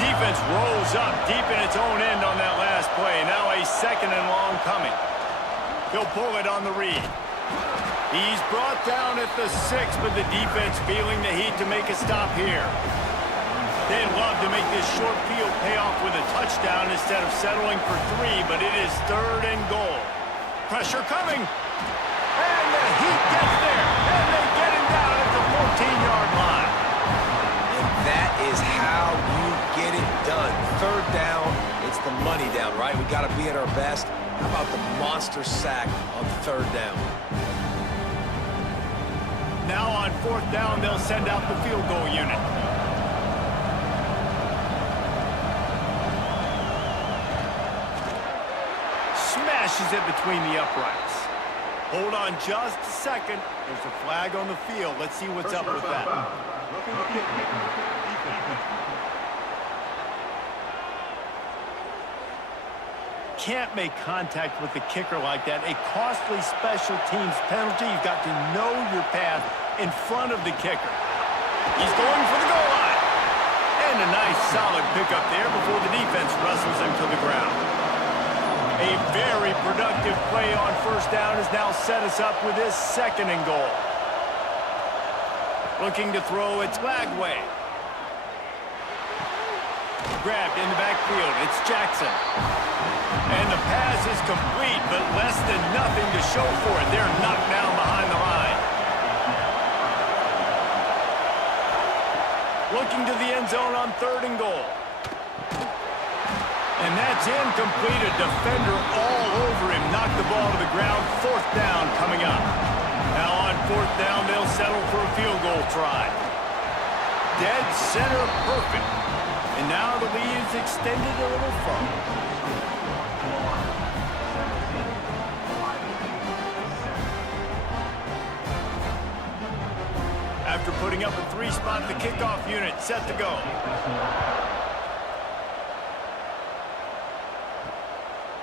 Defense rolls up deep in its own end on that last play. Now a second and long coming. He'll pull it on the read. He's brought down at the 6, but the defense feeling the heat to make a stop here. They'd love to make this short field pay off with a touchdown instead of settling for 3, but it is third and goal. Pressure coming. And the Heat gets there, and they get him down at the 14-yard line. And that is how you get it done. Third down, it's the money down, right? We got to be at our best. How about the monster sack on third down? Now on fourth down, they'll send out the field goal unit. Smashes it between the uprights. Hold on just a second. There's a flag on the field. Let's see what's up with that. Can't make contact with the kicker like that. A costly special teams penalty. You've got to know your path in front of the kicker. He's going for the goal line. And a nice solid pickup there before the defense wrestles him to the ground. A very productive play on first down has now set us up with this second and goal. Looking to throw, it's Lagway. Grabbed in the backfield, it's Jackson. And the pass is complete, but less than nothing to show for it. They're knocked down behind the line. Looking to the end zone on third and goal. And that's incomplete. A defender all over him. Knocked the ball to the ground. Fourth down coming up. Now on fourth down, they'll settle for a field goal try. Dead center perfect. And now the lead is extended a little further. After putting up a 3-spot, the kickoff unit set to go.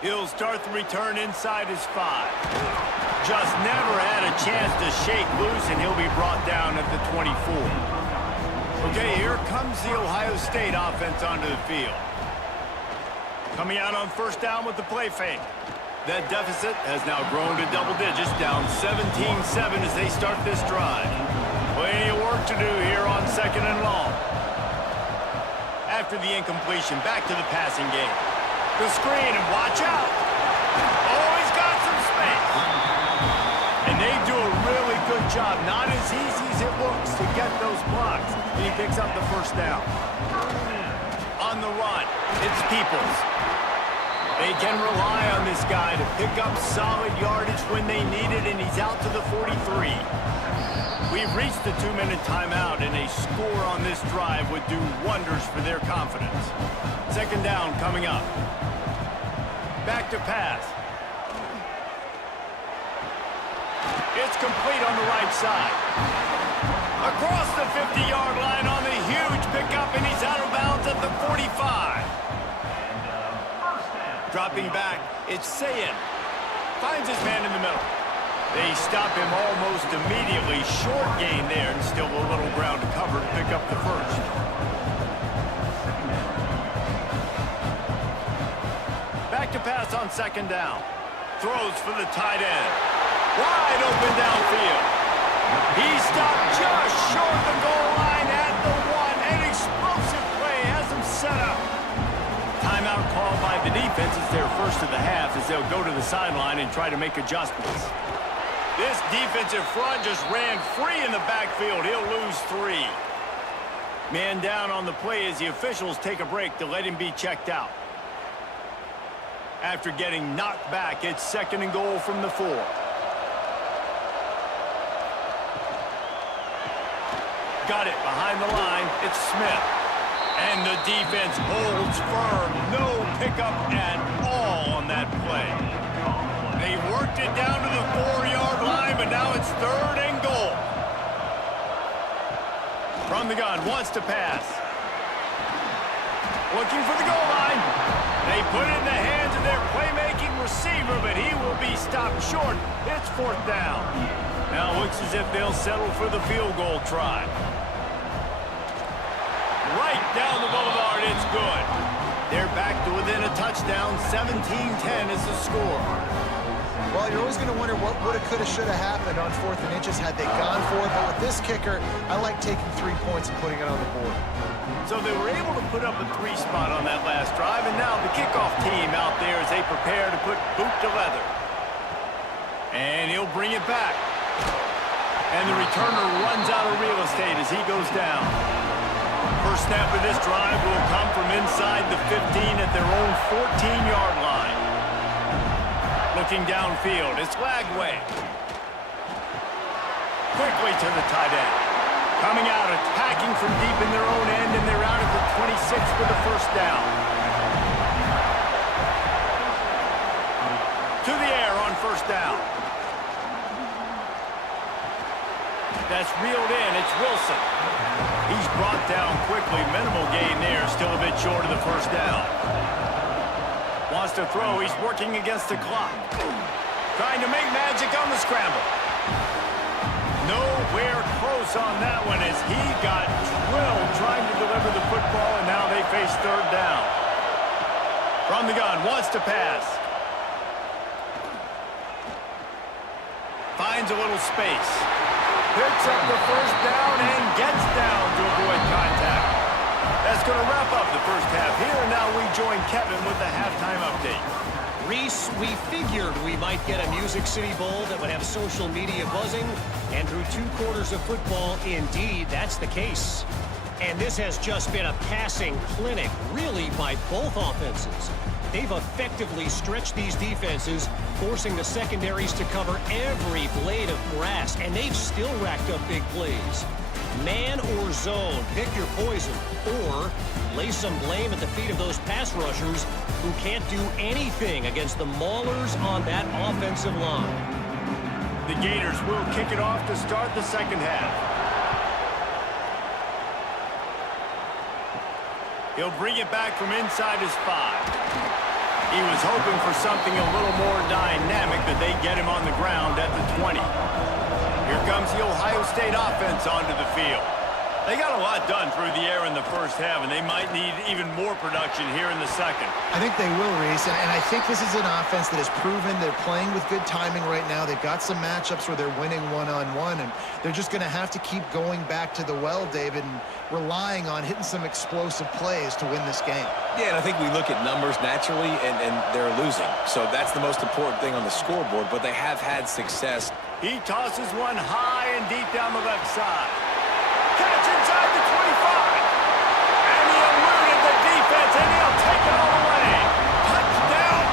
He'll start the return inside his 5. Just never had a chance to shake loose, and he'll be brought down at the 24. Okay, here comes the Ohio State offense onto the field. Coming out on first down with the play fake. That deficit has now grown to double digits, down 17-7 as they start this drive. Plenty of work to do here on second and long. After the incompletion, back to the passing game. The screen, and watch out. Oh, he's got some space. And they do a really good job. Not as easy as it looks to get those blocks. And he picks up the first down. On the run, it's Peoples. They can rely on this guy to pick up solid yardage when they need it, and he's out to the 43. We've reached the 2-minute timeout, and a score on this drive would do wonders for their confidence. Second down coming up. Back to pass. It's complete on the right side. Across the 50-yard line on the huge pickup, and he's out of bounds at the 45. Dropping back, it's Sayin. Finds his man in the middle. They stop him almost immediately. Short gain there, and still a little ground to cover to pick up the first. Back to pass on second down. Throws for the tight end. Wide open downfield. He stopped just short of the goal line at the 1. An explosive play has him set up. Timeout called by the defense. It's their first of the half as they'll go to the sideline and try to make adjustments. This defensive front just ran free in the backfield. He'll lose 3. Man down on the play as the officials take a break to let him be checked out. After getting knocked back, it's second and goal from the 4. Got it behind the line. It's Smith. And the defense holds firm. No pickup at all on that play. They worked it down to the 4-yard line, but now it's third and goal. From the gun, wants to pass. Looking for the goal line. They put it in the hands of their playmaking receiver, but he will be stopped short. It's fourth down. Now it looks as if they'll settle for the field goal try. Right down the boulevard, it's good. They're back to within a touchdown. 17-10 is the score. Well, you're always going to wonder what woulda, coulda, shoulda happened on 4th and inches had they gone for it. But with this kicker, I like taking 3 points and putting it on the board. So they were able to put up a 3 spot on that last drive, and now the kickoff team out there as they prepare to put boot to leather. And he'll bring it back. And the returner runs out of real estate as he goes down. First snap of this drive will come from inside the 15 at their own 14-yard line. Looking downfield, it's Lagway. Quickly to the tight end. Coming out, attacking from deep in their own end, and they're out at the 26 for the first down. To the air on first down. That's reeled in, it's Wilson. He's brought down quickly, minimal gain there, still a bit short of the first down. Wants to throw, he's working against the clock. Trying to make magic on the scramble. Nowhere close on that one as he got drilled trying to deliver the football, and now they face third down. From the gun, wants to pass. Finds a little space. Picks up the first down and gets down to avoid contact. That's going to wrap up the first half here, and now we join Kevin with the halftime update. Reese, we figured we might get a Music City Bowl that would have social media buzzing, and through 2 quarters of football, indeed, that's the case. And this has just been a passing clinic, really, by both offenses. They've effectively stretched these defenses, forcing the secondaries to cover every blade of grass, and they've still racked up big plays. Man or zone, pick your poison, or lay some blame at the feet of those pass rushers who can't do anything against the maulers on that offensive line. The Gators will kick it off to start the second half. He'll bring it back from inside his 5. He was hoping for something a little more dynamic, but they get him on the ground at the 20. Here comes the Ohio State offense onto the field. They got a lot done through the air in the first half, and they might need even more production here in the second. I think they will, Reese, and I think this is an offense that has proven they're playing with good timing right now. They've got some matchups where they're winning one-on-one, and they're just going to have to keep going back to the well, David, and relying on hitting some explosive plays to win this game. Yeah, and I think we look at numbers naturally, and they're losing. So that's the most important thing on the scoreboard, but they have had success. He tosses one high and deep down the left side. Catch inside the 25. And he eluded the defense, and he'll take it all away. Touchdown,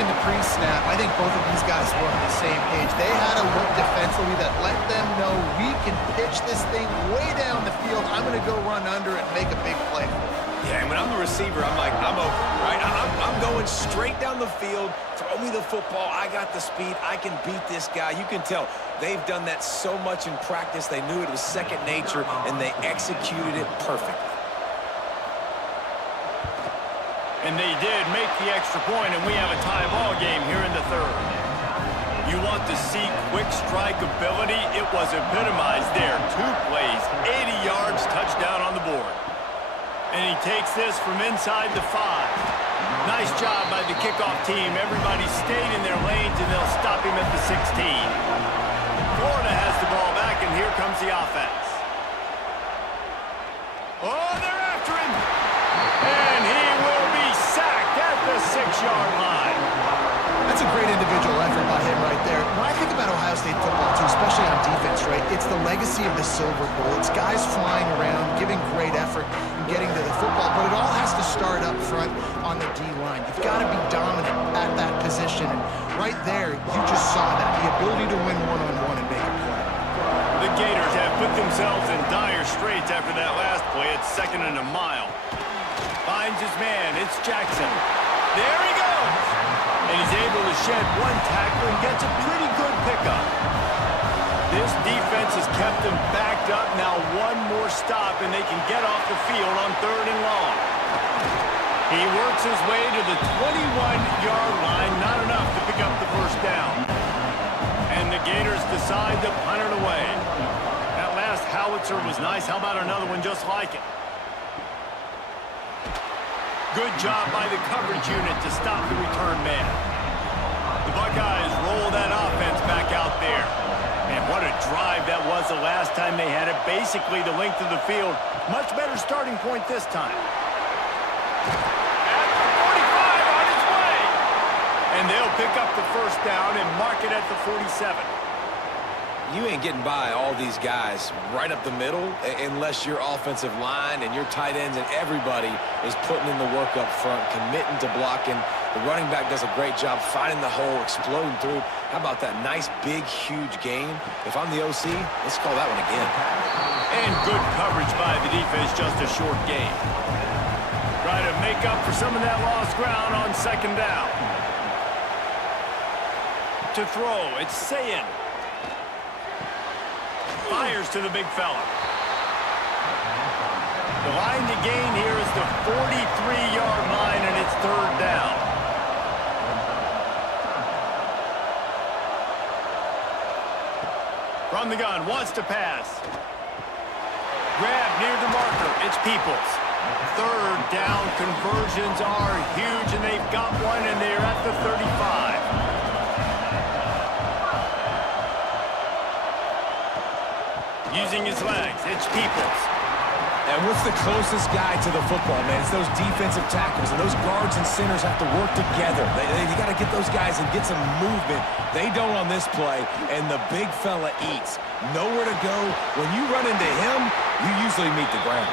in the pre-snap, I think both of these guys were on the same page. They had a look defensively that let them know we can pitch this thing way down the field. I'm going to go run under it and make a big play for it. Yeah, and when I'm the receiver, I'm like, I'm open, right? I'm going straight down the field. Throw me the football. I got the speed. I can beat this guy. You can tell they've done that so much in practice. They knew it was second nature, and they executed it perfectly. And they did make the extra point, and we have a tie ball game here in the third. You want to see quick strike ability? It was epitomized there. 2 plays, 80 yards, touchdown on the board. And he takes this from inside the 5. Nice job by the kickoff team. Everybody stayed in their lanes, and they'll stop him at the 16. Florida has the ball back, and here comes the offense. Oh, they're after him! And he will be sacked at the 6-yard line. That's a great individual effort by him right there. When I think about Ohio State football, too, especially on defense, right, it's the legacy of the Silver Bowl. It's guys flying around, giving great effort, and getting to the football, but it all has to start up front on the D-line. You've got to be dominant at that position, and right there, you just saw that, the ability to win one-on-one and make a play. The Gators have put themselves in dire straits after that last play. It's 2nd and a mile. Finds his man. It's Jackson. There he goes. And he's able to shed 1 tackle and gets a pretty good pickup. This defense has kept them backed up. Now 1 more stop, and they can get off the field on 3rd and long. He works his way to the 21-yard line. Not enough to pick up the first down. And the Gators decide to punt it away. That last howitzer was nice. How about another one just like it? Good job by the coverage unit to stop the return man. The Buckeyes roll that offense back out there. And what a drive that was the last time they had it. Basically the length of the field. Much better starting point this time. At the 45 on its way. And they'll pick up the first down and mark it at the 47. You ain't getting by all these guys right up the middle unless your offensive line and your tight ends and everybody is putting in the work up front, committing to blocking. The running back does a great job finding the hole, exploding through. How about that nice, big, huge gain? If I'm the OC, let's call that one again. And good coverage by the defense, just a short gain. Try to make up for some of that lost ground on 2nd down. To throw, it's Sayin. Fires to the big fella. The line to gain here is the 43-yard line, and it's 3rd down. From the gun, wants to pass. Grab near the marker. It's Peoples. 3rd down conversions are huge, and they've got one, and they're at the 35. Using his legs, it's Peoples. And what's the closest guy to the football, man? It's those defensive tackles, and those guards and centers have to work together. You got to get those guys and get some movement. They don't on this play, and the big fella eats. Nowhere to go. When you run into him, you usually meet the ground.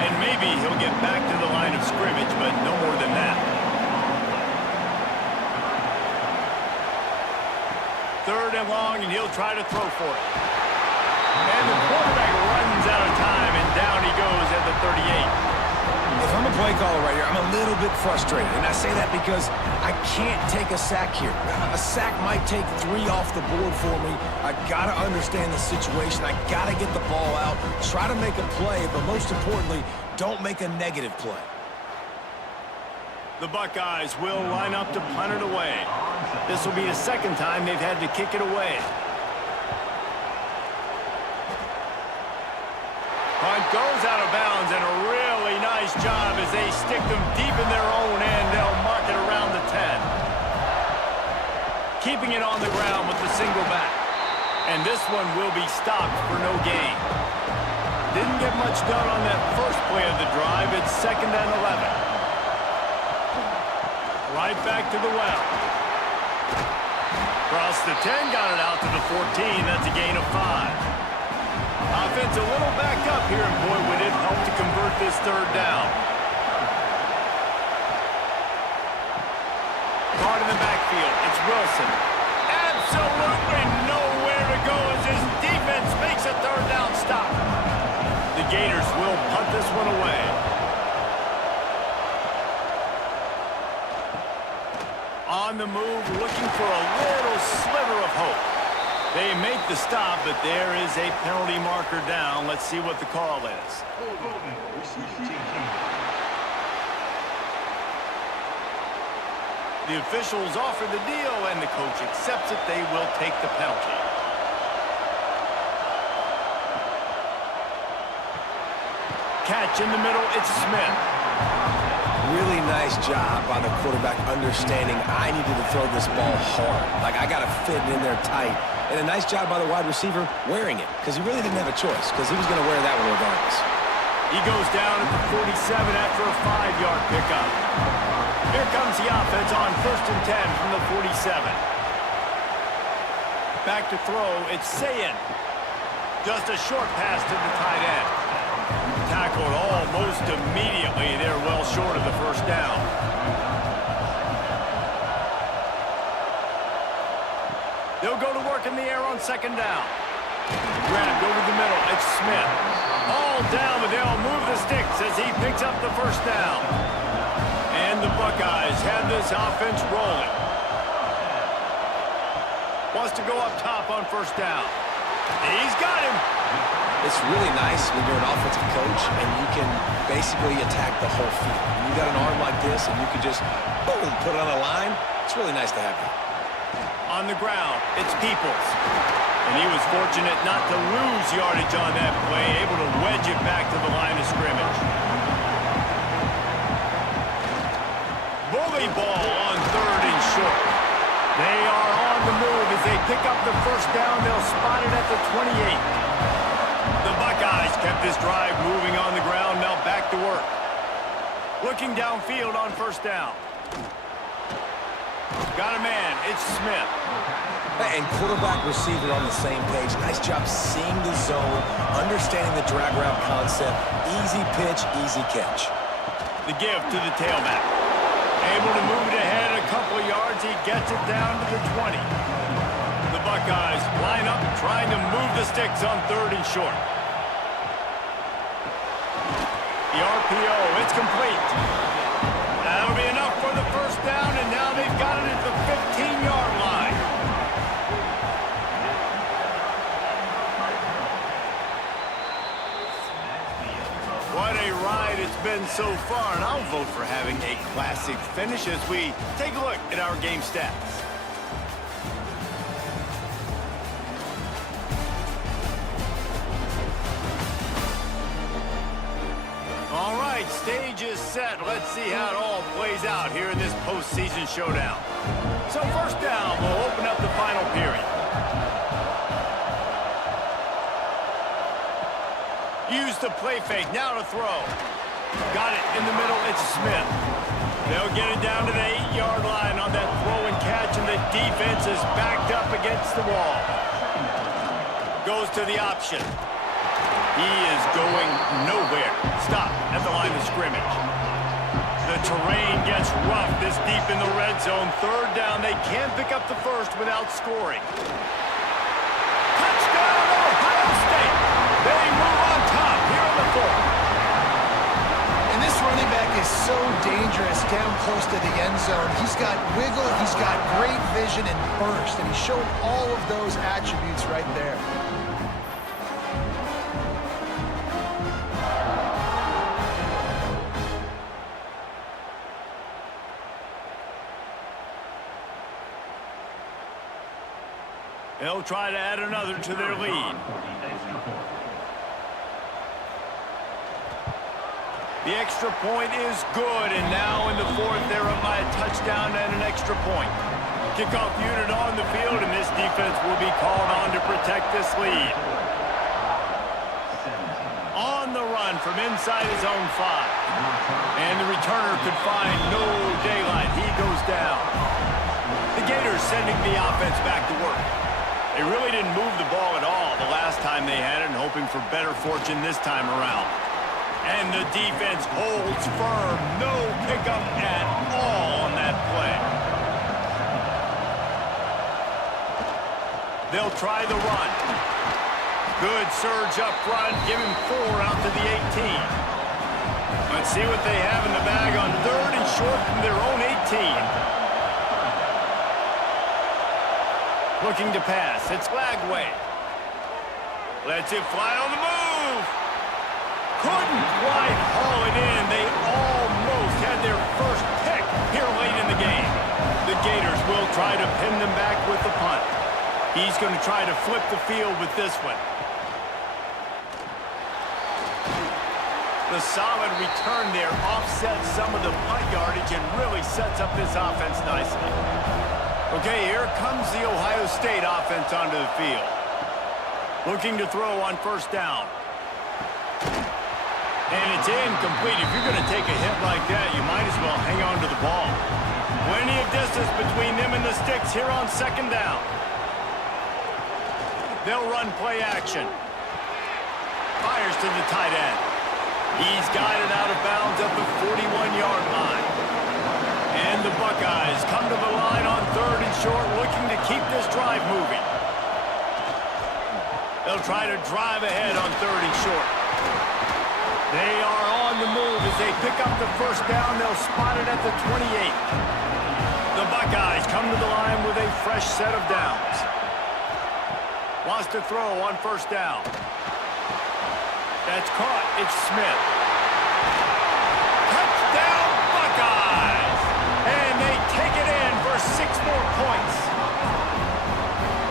And maybe he'll get back to the line of scrimmage, but no more than that. 3rd and long, and he'll try to throw for it. And the quarterback runs out of time, and down he goes at the 38. If I'm a play caller right here, I'm a little bit frustrated. And I say that because I can't take a sack here. A sack might take 3 off the board for me. I got to understand the situation. I got to get the ball out, try to make a play, but most importantly, don't make a negative play. The Buckeyes will line up to punt it away. This will be the 2nd time they've had to kick it away. Punt goes out of bounds, and a really nice job as they stick them deep in their own end. They'll mark it around the 10. Keeping it on the ground with the single back. And this one will be stopped for no gain. Didn't get much done on that first play of the drive. It's 2nd and 11. Right back to the well. Across the 10, got it out to the 14. That's a gain of 5. Offense a little backed up here, and boy, would it help to convert this 3rd down. caught in the backfield. It's Wilson. Absolutely nowhere to go as his defense makes a third down stop. The Gators will punt this one away. On the move, looking for a little sliver of hope. They make the stop, but there is a penalty marker down. Let's see what the call is. The officials offer the deal, and the coach accepts it. They will take the penalty. Catch in the middle, it's Smith. Really nice job by the quarterback understanding I needed to throw this ball hard. Like, I got to fit it in there tight. And a nice job by the wide receiver wearing it, because he really didn't have a choice, because he was going to wear that one regardless. He goes down at the 47 after a 5-yard pickup. Here comes the offense on 1st and 10 from the 47. Back to throw, it's Sayin. Just a short pass to the tight end. Tackled almost immediately. They're well short of the first down. They'll go to work in the air on 2nd down. Grabbed over the middle. It's Smith. All down, but they'll move the sticks as he picks up the first down. And the Buckeyes have this offense rolling. Wants to go up top on 1st down. He's got him. It's really nice when you're an offensive coach and you can basically attack the whole field. When you got an arm like this and you can just, boom, put it on a line, it's really nice to have that. On the ground, it's Peoples. And he was fortunate not to lose yardage on that play, able to wedge it back to the line of scrimmage. Bully ball on 3rd and short. They are on the move as they pick up the first down. They'll spot it at the 28. The Buckeyes kept this drive moving on the ground. Now back to work. Looking downfield on 1st down. Got a man. It's Smith. And quarterback receiver on the same page. Nice job seeing the zone, understanding the drag route concept. Easy pitch, easy catch. The give to the tailback. Able to move it ahead a couple of yards. He gets it down to the 20. The Buckeyes line up trying to move the sticks on 3rd and short. The RPO, it's complete. That'll be enough for the first down, and now they've got it at the 15-yard line. What a ride it's been so far, and I'll vote for having a classic finish as we take a look at our game stats. All right, stage is set. Let's see how it all plays out here in this postseason showdown. So 1st down, we'll open up the final period. Use the play fake, now to throw. Got it in the middle, it's Smith. They'll get it down to the 8-yard line on that throw and catch, and the defense is backed up against the wall. Goes to the option. He is going nowhere. Stop at the line of scrimmage. The terrain gets rough this deep in the red zone. 3rd down, they can't pick up the first without scoring. Touchdown, Ohio State! They move on top here in the 4th. And this running back is so dangerous down close to the end zone. He's got wiggle, he's got great vision and burst, and he showed all of those attributes right there. They'll try to add another to their lead. The extra point is good, and now in the 4th, they're up by a touchdown and an extra point. Kickoff unit on the field, and this defense will be called on to protect this lead. On the run from inside his own 5. And the returner could find no daylight. He goes down. The Gators sending the offense back to work. They really didn't move the ball at all the last time they had it, and hoping for better fortune this time around. And the defense holds firm. No pickup at all on that play. They'll try the run. Good surge up front. Give him 4 out to the 18. Let's see what they have in the bag on 3rd and short from their own 18. Looking to pass. It's Lagway. Lets it fly on the move. Couldn't quite haul it in. They almost had their first pick here late in the game. The Gators will try to pin them back with the punt. He's going to try to flip the field with this one. The solid return there offsets some of the punt yardage and really sets up this offense nicely. Okay, here comes the Ohio State offense onto the field. Looking to throw on 1st down. And it's incomplete. If you're going to take a hit like that, you might as well hang on to the ball. Plenty of distance between them and the sticks here on 2nd down. They'll run play action. Fires to the tight end. He's got it out of bounds at the 41-yard line. And the Buckeyes come to the line on 3rd and short, looking to keep this drive moving. They'll try to drive ahead on 3rd and short. They are on the move as they pick up the 1st down. They'll spot it at the 28. The Buckeyes come to the line with a fresh set of downs. Wants to throw on 1st down. That's caught. It's Smith. Touchdown, Buckeyes! And they take it in for 6 more points.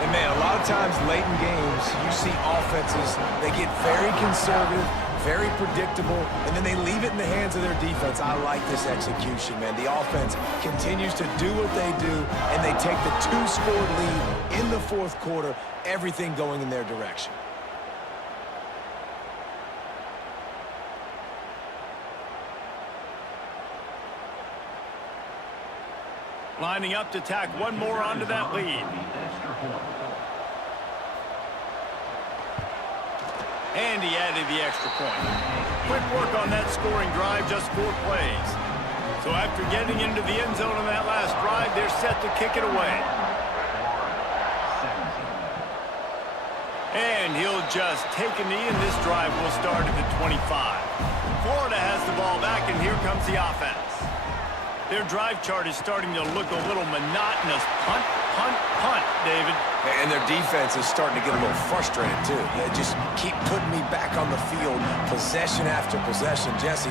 And man, a lot of times late in games, you see offenses, they get very conservative, very predictable, and then they leave it in the hands of their defense. I like this execution, man. The offense continues to do what they do, and they take the 2-score lead in the 4th quarter, everything going in their direction. Lining up to tack one more onto that lead. And he added the extra point. Quick work on that scoring drive, just 4 plays. So after getting into the end zone on that last drive, they're set to kick it away. And he'll just take a knee, and this drive will start at the 25. Florida has the ball back, and here comes the offense. Their drive chart is starting to look a little monotonous. Punt, punt, punt, David. And their defense is starting to get a little frustrated, too. They just keep putting me back on the field, possession after possession. Jesse,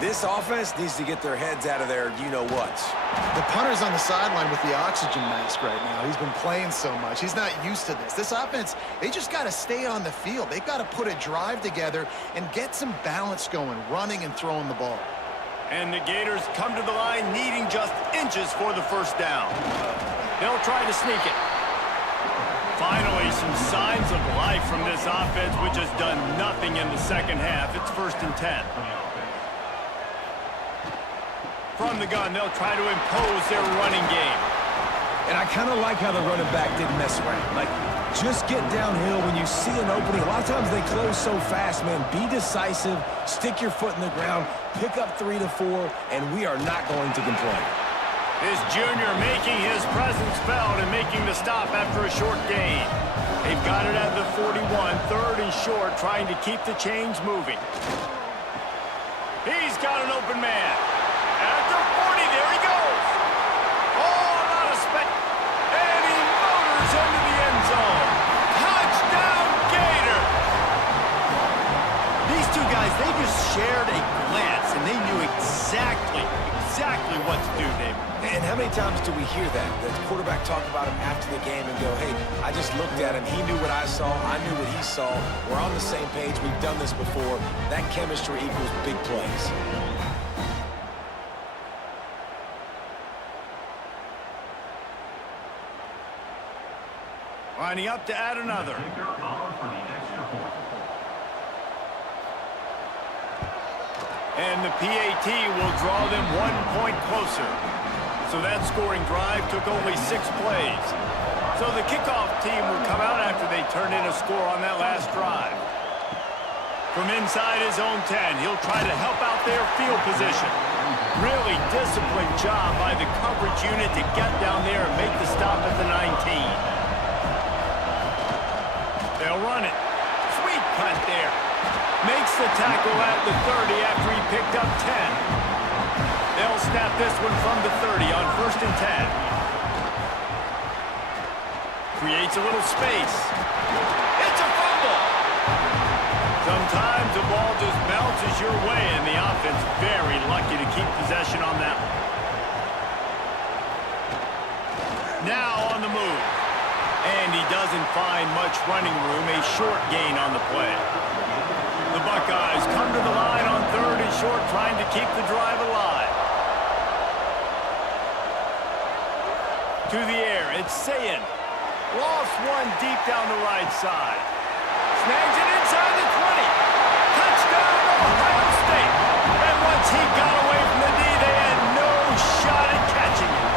this offense needs to get their heads out of their you-know-whats. The punter's on the sideline with the oxygen mask right now. He's been playing so much. He's not used to this. This offense, they just got to stay on the field. They've got to put a drive together and get some balance going, running and throwing the ball. And the Gators come to the line needing just inches for the 1st down. They'll try to sneak it. Finally, some signs of life from this offense, which has done nothing in the 2nd half. It's 1st and 10. From the gun, they'll try to impose their running game. And I kind of like how the running back didn't mess around. Like, just get downhill when you see an opening. A lot of times they close so fast, man. Be decisive, stick your foot in the ground, pick up 3 to 4, and we are not going to complain. This junior making his presence felt and making the stop after a short gain. They've got it at the 41, 3rd and short, trying to keep the chains moving. He's got an open man. At the 40, there he goes. Oh, not a spec. And he motors into the end zone. Touchdown, Gator. These 2 guys, they just shared a glance, and they knew exactly what to do, David. And how many times do we hear that? The quarterback talk about him after the game and go, hey, I just looked at him. He knew what I saw. I knew what he saw. We're on the same page. We've done this before. That chemistry equals big plays. Lining up to add another. And the PAT will draw them 1 point closer. So that scoring drive took only 6 plays. So the kickoff team will come out after they turn in a score on that last drive. From inside his own 10, he'll try to help out their field position. Really disciplined job by the coverage unit to get down there and make the stop at the 19. the tackle at the 30 after he picked up 10. They'll snap this one from the 30 on 1st and 10. Creates a little space. It's a fumble. Sometimes the ball just bounces your way, and the offense very lucky to keep possession on that one. Now on the move. And he doesn't find much running room, a short gain on the play. The Buckeyes come to the line on 3rd and short, trying to keep the drive alive. To the air, it's Sayin. Lost one deep down the right side. Snags it inside the 20. Touchdown, Ohio State. And once he got away from the D, they had no shot at catching it.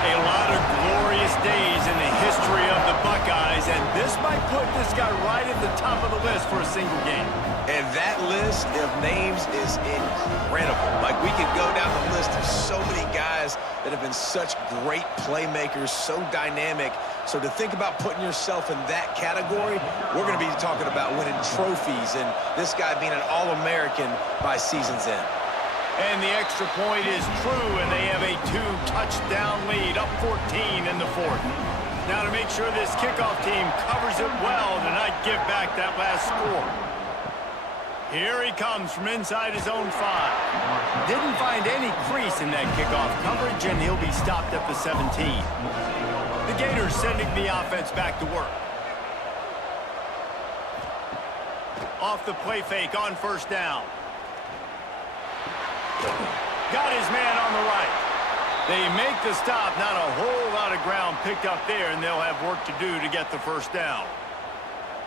A lot of glorious days in the history of the Buckeyes, and this might put this guy right at the top of the list for a single game. And that list of names is incredible. Like, we could go down the list of so many guys that have been such great playmakers, so dynamic. So to think about putting yourself in that category, we're going to be talking about winning trophies and this guy being an All-American by season's end. And the extra point is true, and they have a 2-touchdown lead, up 14 in the 4th. Now to make sure this kickoff team covers it well to not give back that last score. Here he comes from inside his own 5. Didn't find any crease in that kickoff coverage, and he'll be stopped at the 17. The Gators sending the offense back to work. Off the play fake on 1st down. Got his man on the right. They make the stop, not a whole lot of ground picked up there, and they'll have work to do to get the 1st down.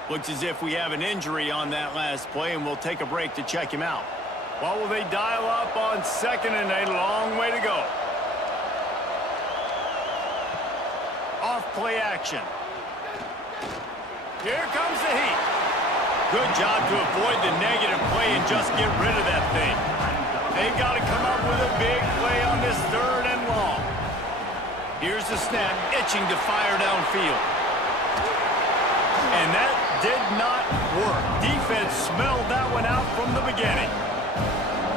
Looks as if we have an injury on that last play, and we'll take a break to check him out. What will they dial up on 2nd and a long way to go? Off play action. Here comes the heat. Good job to avoid the negative play and just get rid of that thing. They've got to come up with a big play on this 3rd and long. Here's the snap, itching to fire downfield. And that did not work. Defense smelled that one out from the beginning.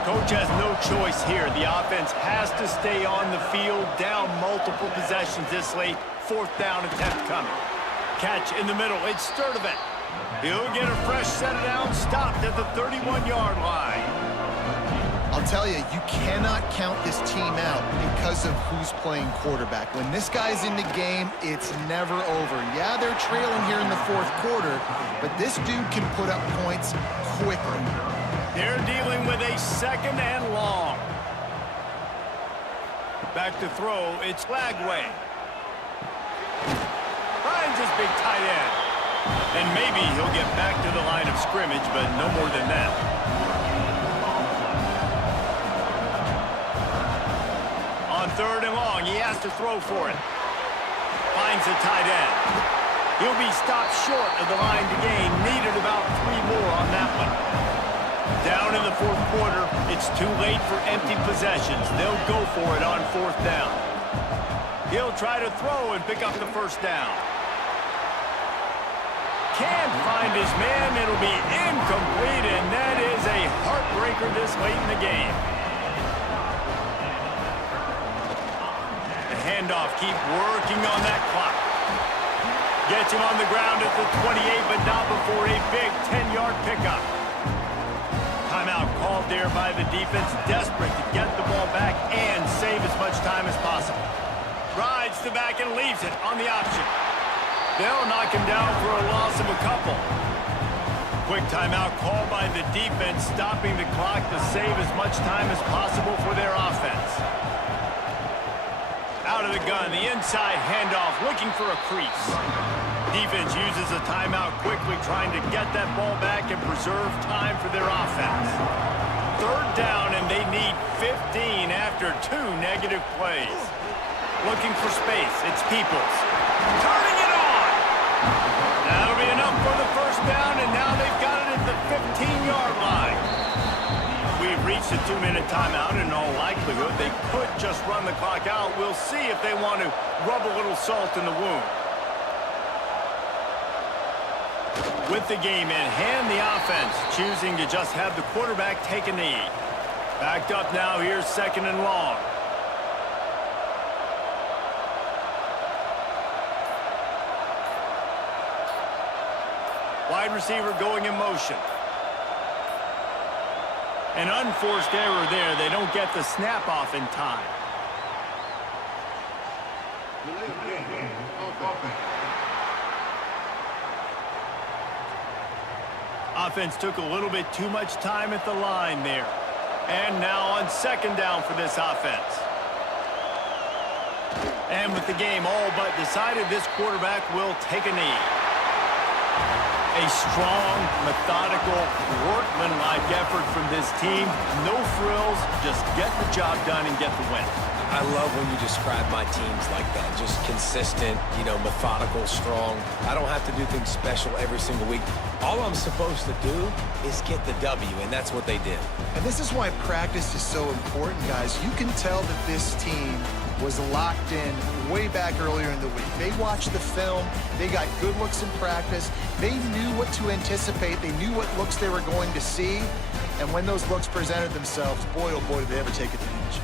Coach has no choice here. The offense has to stay on the field, down multiple possessions this late. 4th down attempt coming. Catch in the middle. It's Sturdivant. He'll get a fresh set of downs, stopped at the 31-yard line. I'll tell you, you cannot count this team out because of who's playing quarterback. When this guy's in the game, it's never over. Yeah, they're trailing here in the 4th quarter, but this dude can put up points quickly. They're dealing with a 2nd and long. Back to throw, it's Lagway. Finds his big tight end. And maybe he'll get back to the line of scrimmage, but no more than that. On 3rd and long, he has to throw for it. Finds the tight end. He'll be stopped short of the line to gain. Needed about 3 more on that one. Down in the 4th quarter, it's too late for empty possessions. They'll go for it on 4th down. He'll try to throw and pick up the 1st down. Can't find his man. It'll be incomplete, and that is a heartbreaker this late in the game. The handoff, keep working on that clock. Gets him on the ground at the 28, but not before a big 10-yard pickup. Timeout called there by the defense, desperate to get the ball back and save as much time as possible. Rides the back and leaves it on the option. They'll knock him down for a loss of a couple. Quick timeout called by the defense, stopping the clock to save as much time as possible for their offense. Out of the gun, the inside handoff, looking for a crease. Defense uses a timeout quickly, trying to get that ball back and preserve time for their offense. 3rd down, and they need 15 after 2 negative plays. Looking for space, it's Peoples. Turning it on! That'll be enough for the 1st down, and now they've got it at the 15-yard line. We've reached a 2-minute timeout. In all likelihood, they could just run the clock out. We'll see if they want to rub a little salt in the wound. With the game in hand, the offense choosing to just have the quarterback take a knee. Backed up now, here's 2nd and long. Wide receiver going in motion. An unforced error there. They don't get the snap off in time. Offense took a little bit too much time at the line there. And now on 2nd down for this offense. And with the game all but decided, this quarterback will take a knee. A strong, methodical, workmanlike effort from this team. No frills, just get the job done and get the win. I love when you describe my teams like that. Just consistent, methodical, strong. I don't have to do things special every single week. All I'm supposed to do is get the W, and that's what they did. And this is why practice is so important, guys. You can tell that this team was locked in way back earlier in the week. They watched the film. They got good looks in practice. They knew what to anticipate. They knew what looks they were going to see. And when those looks presented themselves, boy, oh boy, did they ever take advantage.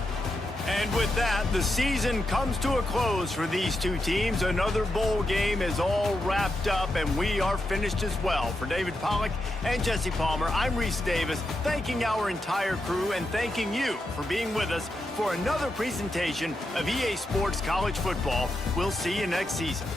And with that, the season comes to a close for these two teams. Another bowl game is all wrapped up, and we are finished as well. For David Pollack and Jesse Palmer, I'm Reese Davis, thanking our entire crew and thanking you for being with us for another presentation of EA Sports College Football. We'll see you next season.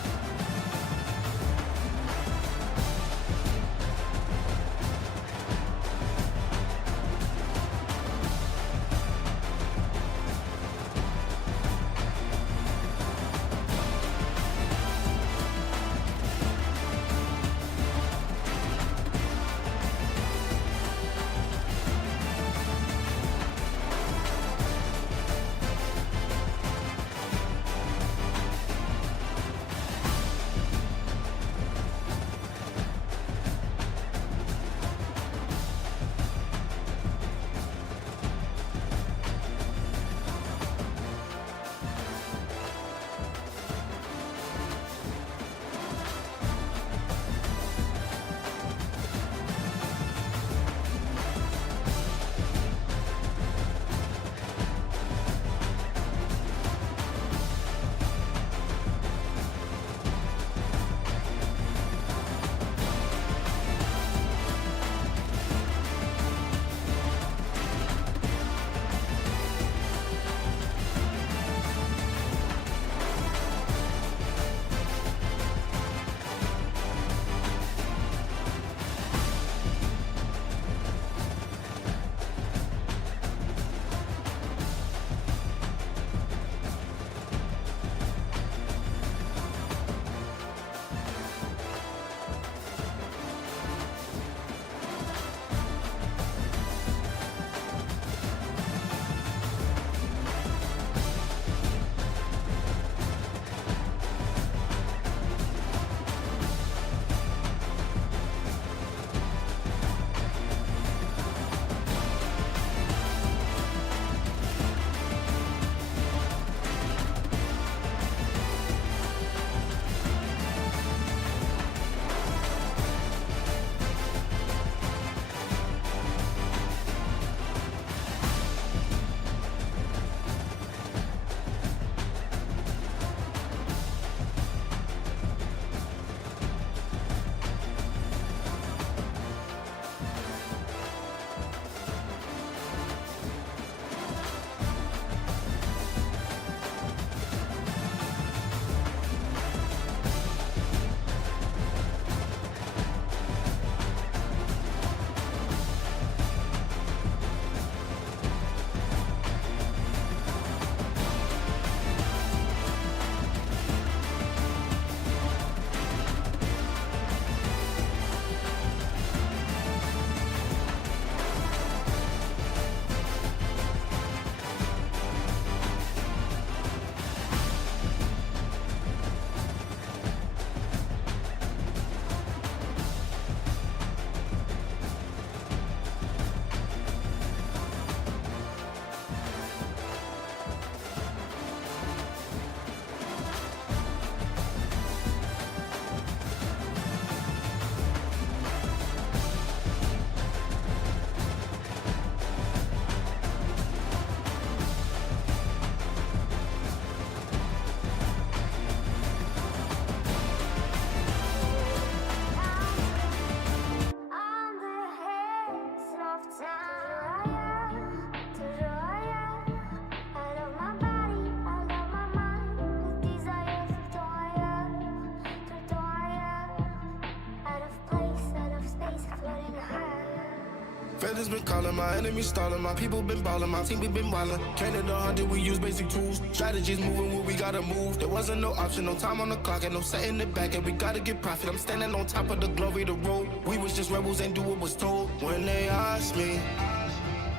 Feathers been calling, my enemies stalling, my people been balling, my team we been wildin'. Canada 100, we use basic tools. Strategies moving where we gotta move. There wasn't no option, no time on the clock, and no setting it back, and we gotta get profit. I'm standing on top of the glory, the road. We was just rebels and do what was told. When they asked me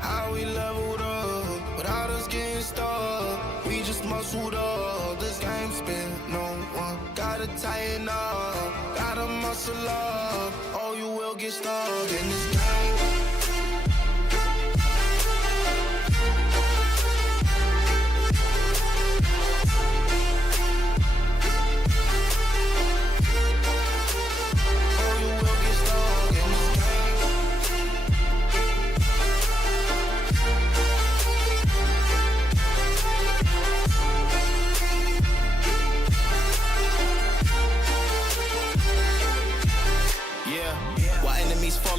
how we leveled up, without us getting stuck, we just muscled up. This game spin, no one gotta tighten up, gotta muscle up, or you will get stuck in this game.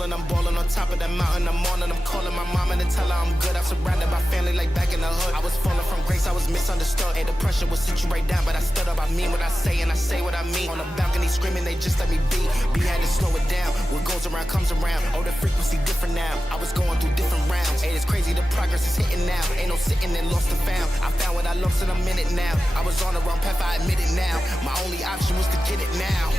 I'm balling on top of that mountain, I'm on and I'm calling my mama to tell her I'm good. I'm surrounded by family like back in the hood. I was falling from grace, I was misunderstood. Hey, the pressure would sit you right down, but I stood up. I mean what I say and I say what I mean. On the balcony screaming, they just let me be. B had to slow it down. What goes around comes around. Oh, the frequency different now. I was going through different rounds. Hey, it's crazy, the progress is hitting now. Ain't no sitting and lost and found. I found what I lost in a minute now. I was on the wrong path, I admit it now. My only option was to get it now.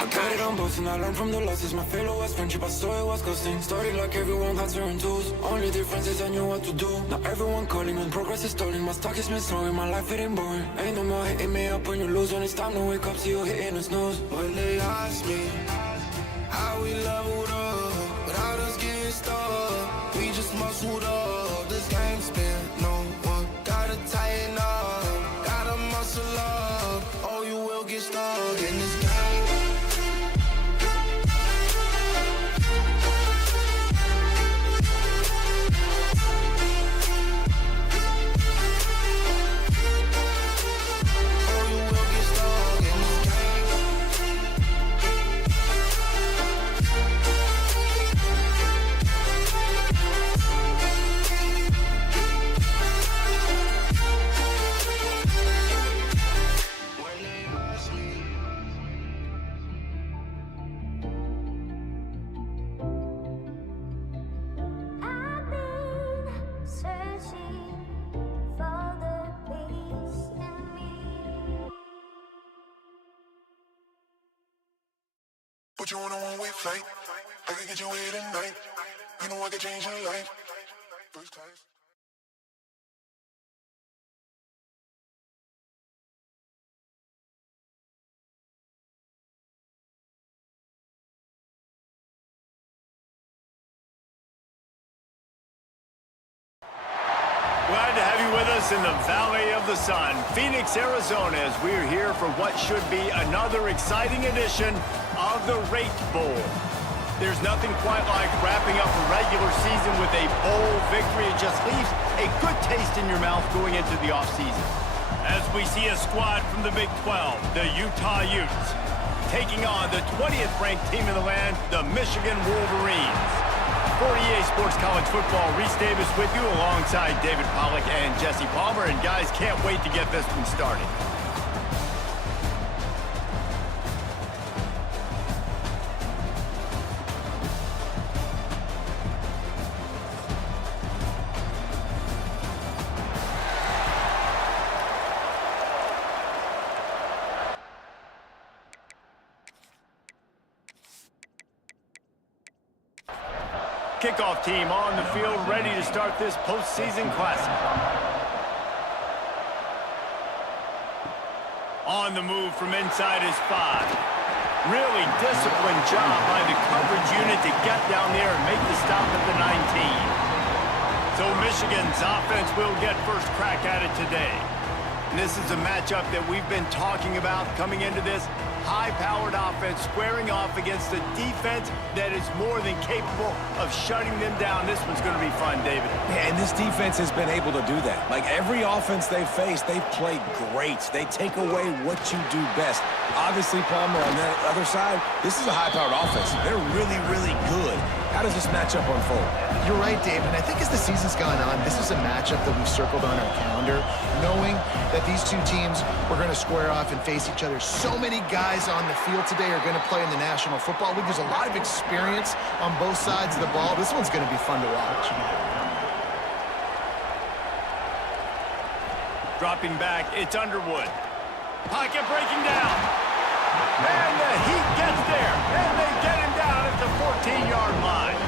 I got it on both and I learned from the losses. My failure was friendship, I saw it was costing. Started like everyone had certain tools. Only difference is I knew what to do. Now everyone calling when progress is stalling. My stock is misslowing, my life it ain't boring. Ain't no more hitting me up when you lose. When it's time to wake up, see you hitting the snooze. When they ask me how we leveled up, without us getting stuck, we just muscled up. This game spin, no one gotta tighten up, gotta muscle up, or you will get stuck in this game. Put you on a one-way flight. I can get you here tonight. You know I can change your life. First class. Glad to have you with us in the Valley of the Sun, Phoenix, Arizona, as we're here for what should be another exciting edition of the Rate Bowl. There's nothing quite like wrapping up a regular season with a bowl victory. It just leaves a good taste in your mouth going into the offseason. As we see a squad from the Big 12, the Utah Utes, taking on the 20th ranked team in the land, the Michigan Wolverines. For EA Sports College Football, Reese Davis with you alongside David Pollack and Jesse Palmer. And guys, can't wait to get this one started. Kickoff team on the field, ready to start this postseason classic. On the move from inside his 5. Really disciplined job by the coverage unit to get down there and make the stop at the 19. So Michigan's offense will get first crack at it today. And this is a matchup that we've been talking about coming into this. High-powered offense squaring off against a defense that is more than capable of shutting them down. This one's going to be fun, David. Yeah, and this defense has been able to do that. Like every offense they've faced, they've played great. They take away what you do best. Obviously, Palmer, on the other side, this is a high-powered offense. They're really, really good. How does this matchup unfold? You're right, Dave, and I think as the season's gone on, this is a matchup that we've circled on our calendar, knowing that these two teams were going to square off and face each other. So many guys guys on the field today are going to play in the National Football League. There's a lot of experience on both sides of the ball. This one's going to be fun to watch. Dropping back, it's Underwood. Pocket breaking down. And the Heat gets there. And they get him down at the 14-yard line.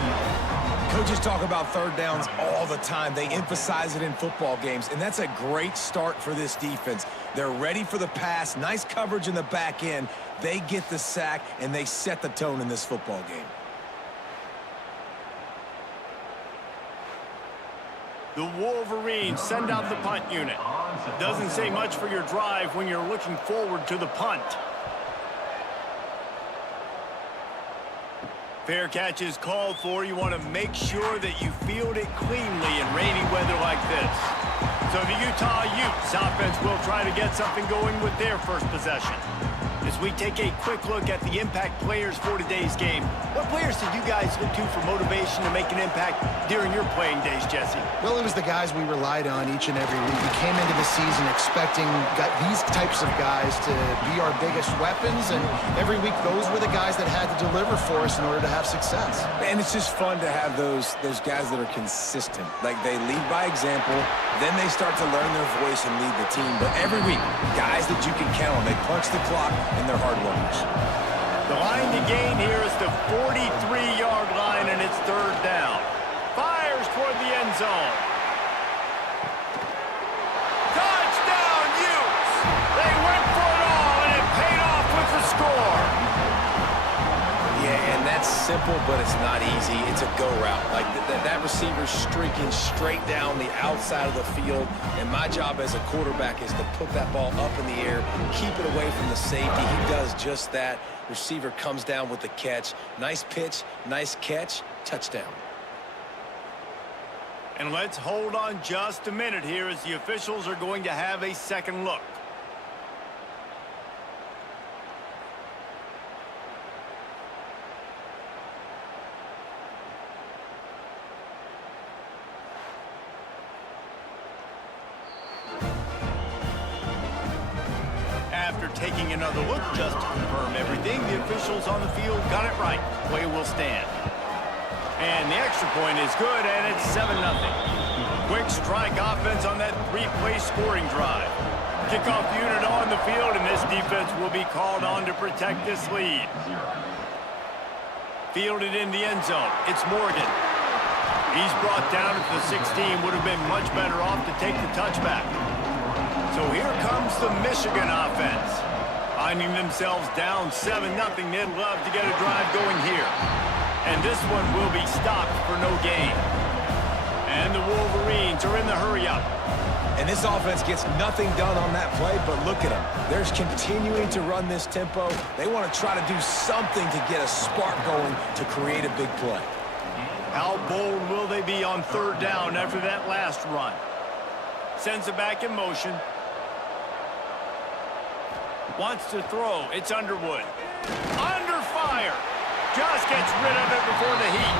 Coaches talk about third downs all the time. They emphasize it in football games, and that's a great start for this defense. They're ready for the pass, nice coverage in the back end. They get the sack, and they set the tone in this football game. The Wolverines send out the punt unit. Doesn't say much for your drive when you're looking forward to the punt. Fair catch is called for. You want to make sure that you field it cleanly in rainy weather like this. So the Utah Utes offense will try to get something going with their first possession. As we take a quick look at the impact players for today's game, what players did you guys look to for motivation to make an impact during your playing days, Jesse? Well, it was the guys we relied on each and every week. We came into the season expecting these types of guys to be our biggest weapons, and every week those were the guys that had to deliver for us in order to have success. And it's just fun to have those guys that are consistent. Like, they lead by example, then they start to learn their voice and lead the team. But every week, guys that you can count on, they punch the clock, and they're hard workers. The line to gain here is the 43-yard line, and it's third down. Fires toward the end zone. Touchdown, Utes! They went for it all, and it paid off with the score. Yeah, and that's simple, but it's not easy. It's a go route. Like, that receiver's streaking straight down the outside of the field, and my job as a quarterback is to put that ball up in the air, keep it away from the safety. He does just that. Receiver comes down with the catch. Nice pitch, nice catch, touchdown. And let's hold on just a minute here as the officials are going to have a second look. After taking another look just to confirm everything, the officials on the field got it right. Play will stand. And the extra point is good, and it's 7-0. Quick strike offense on that three-play scoring drive. Kickoff unit on the field, and this defense will be called on to protect this lead. Fielded in the end zone. It's Morgan. He's brought down at the 16. Would have been much better off to take the touchback. So here comes the Michigan offense. Finding themselves down 7-0, they'd love to get a drive going here. And this one will be stopped for no gain. And the Wolverines are in the hurry-up. And this offense gets nothing done on that play, but look at them. They're continuing to run this tempo. They want to try to do something to get a spark going to create a big play. How bold will they be on third down after that last run? Sends it back in motion. Wants to throw. It's Underwood. Under fire. Just gets rid of it before the Heat.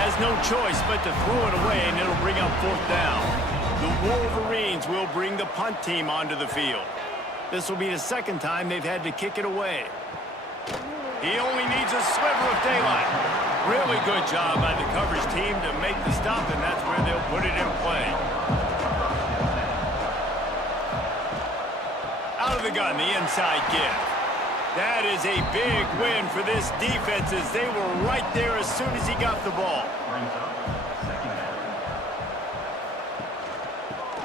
Has no choice but to throw it away, and it'll bring up fourth down. The Wolverines will bring the punt team onto the field. This will be the second time they've had to kick it away. He only needs a sliver of daylight. Really good job by the coverage team to make the stop, and that's where they'll put it in play. Out of the gun, the inside give. That is a big win for this defense as they were right there as soon as he got the ball.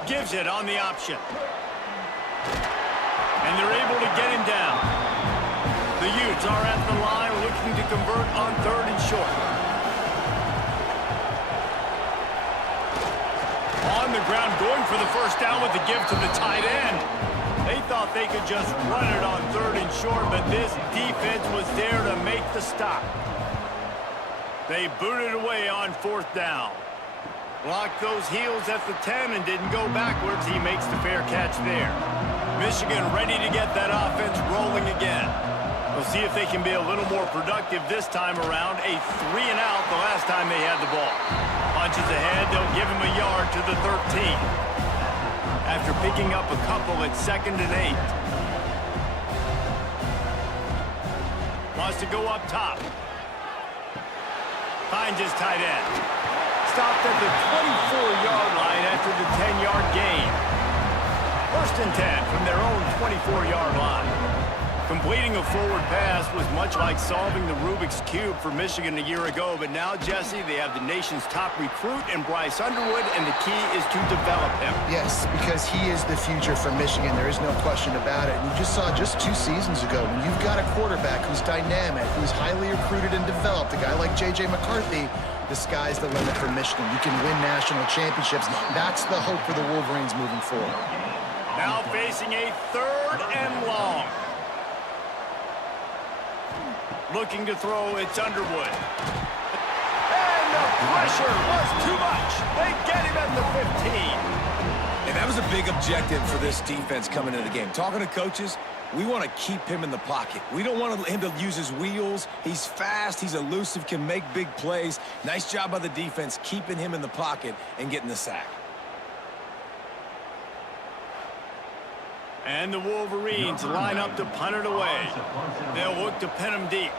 Gives it on the option. And they're able to get him down. The Utes are at the line looking to convert on third and short. On the ground, going for the first down with the give to the tight end. They thought they could just run it on third and short, but this defense was there to make the stop. They booted away on fourth down. Blocked those heels at the 10 and didn't go backwards. He makes the fair catch there. Michigan ready to get that offense rolling again. We'll see if they can be a little more productive this time around. A 3-and-out the last time they had the ball. Punches ahead, they'll give him a yard to the 13. After picking up a couple at 2nd and 8. Wants to go up top. Finds his tight end. Stopped at the 24-yard line after the 10-yard gain. 1st and 10 from their own 24-yard line. Completing a forward pass was much like solving the Rubik's Cube for Michigan a year ago, but now, Jesse, they have the nation's top recruit in Bryce Underwood, and the key is to develop him. Yes, because he is the future for Michigan. There is no question about it. And you just saw just 2 seasons ago, when you've got a quarterback who's dynamic, who's highly recruited and developed, a guy like J.J. McCarthy, the sky's the limit for Michigan. You can win national championships. That's the hope for the Wolverines moving forward. Now facing a 3rd and long. Looking to throw, it's Underwood. And the pressure was too much. They get him at the 15. And that was a big objective for this defense coming into the game. Talking to coaches, we want to keep him in the pocket. We don't want him to use his wheels. He's fast, he's elusive, can make big plays. Nice job by the defense keeping him in the pocket and getting the sack. And the Wolverines line up to punt it away. They'll look to pin him deep.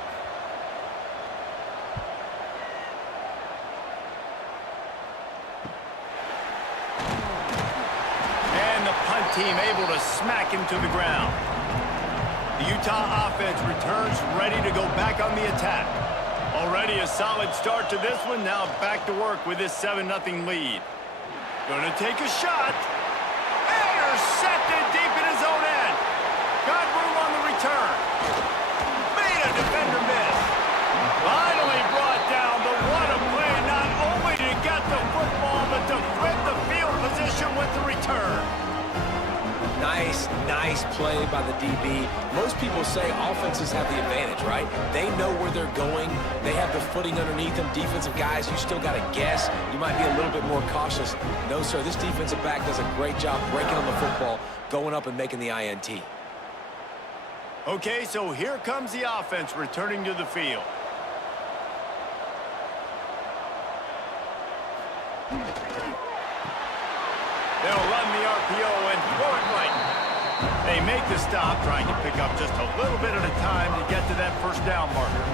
And the punt team able to smack him to the ground. The Utah offense returns ready to go back on the attack. Already a solid start to this one. Now back to work with this 7-0 lead. Gonna take a shot. Intercepted deep in his own end. Got room on the return. Made a defender miss. Finally brought down, but what a play, not only to get the football, but to flip the field position with the return. Nice play by the DB. Most people say offenses have the advantage, right? They know where they're going. They have the footing underneath them. Defensive guys, you still got to guess. You might be a little bit more cautious. No, sir, this defensive back does a great job breaking on the football, going up and making the INT. Okay, so here comes the offense returning to the field. They'll run the RPO and throw it right. They make the stop, trying to pick up just a little bit at a time to get to that 1st down marker.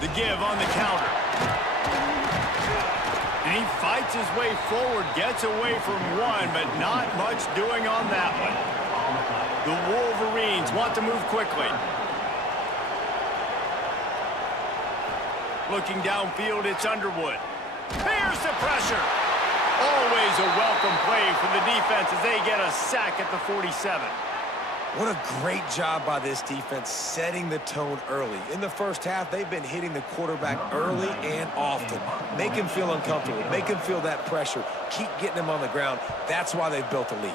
The give on the counter. And he fights his way forward, gets away from one, but not much doing on that one. The Wolverines want to move quickly. Looking downfield, it's Underwood. Here's the pressure. Always a welcome play for the defense as they get a sack at the 47. What a great job by this defense setting the tone early. In the 1st half, they've been hitting the quarterback early and often. Make him feel uncomfortable. Make him feel that pressure. Keep getting him on the ground. That's why they've built a lead.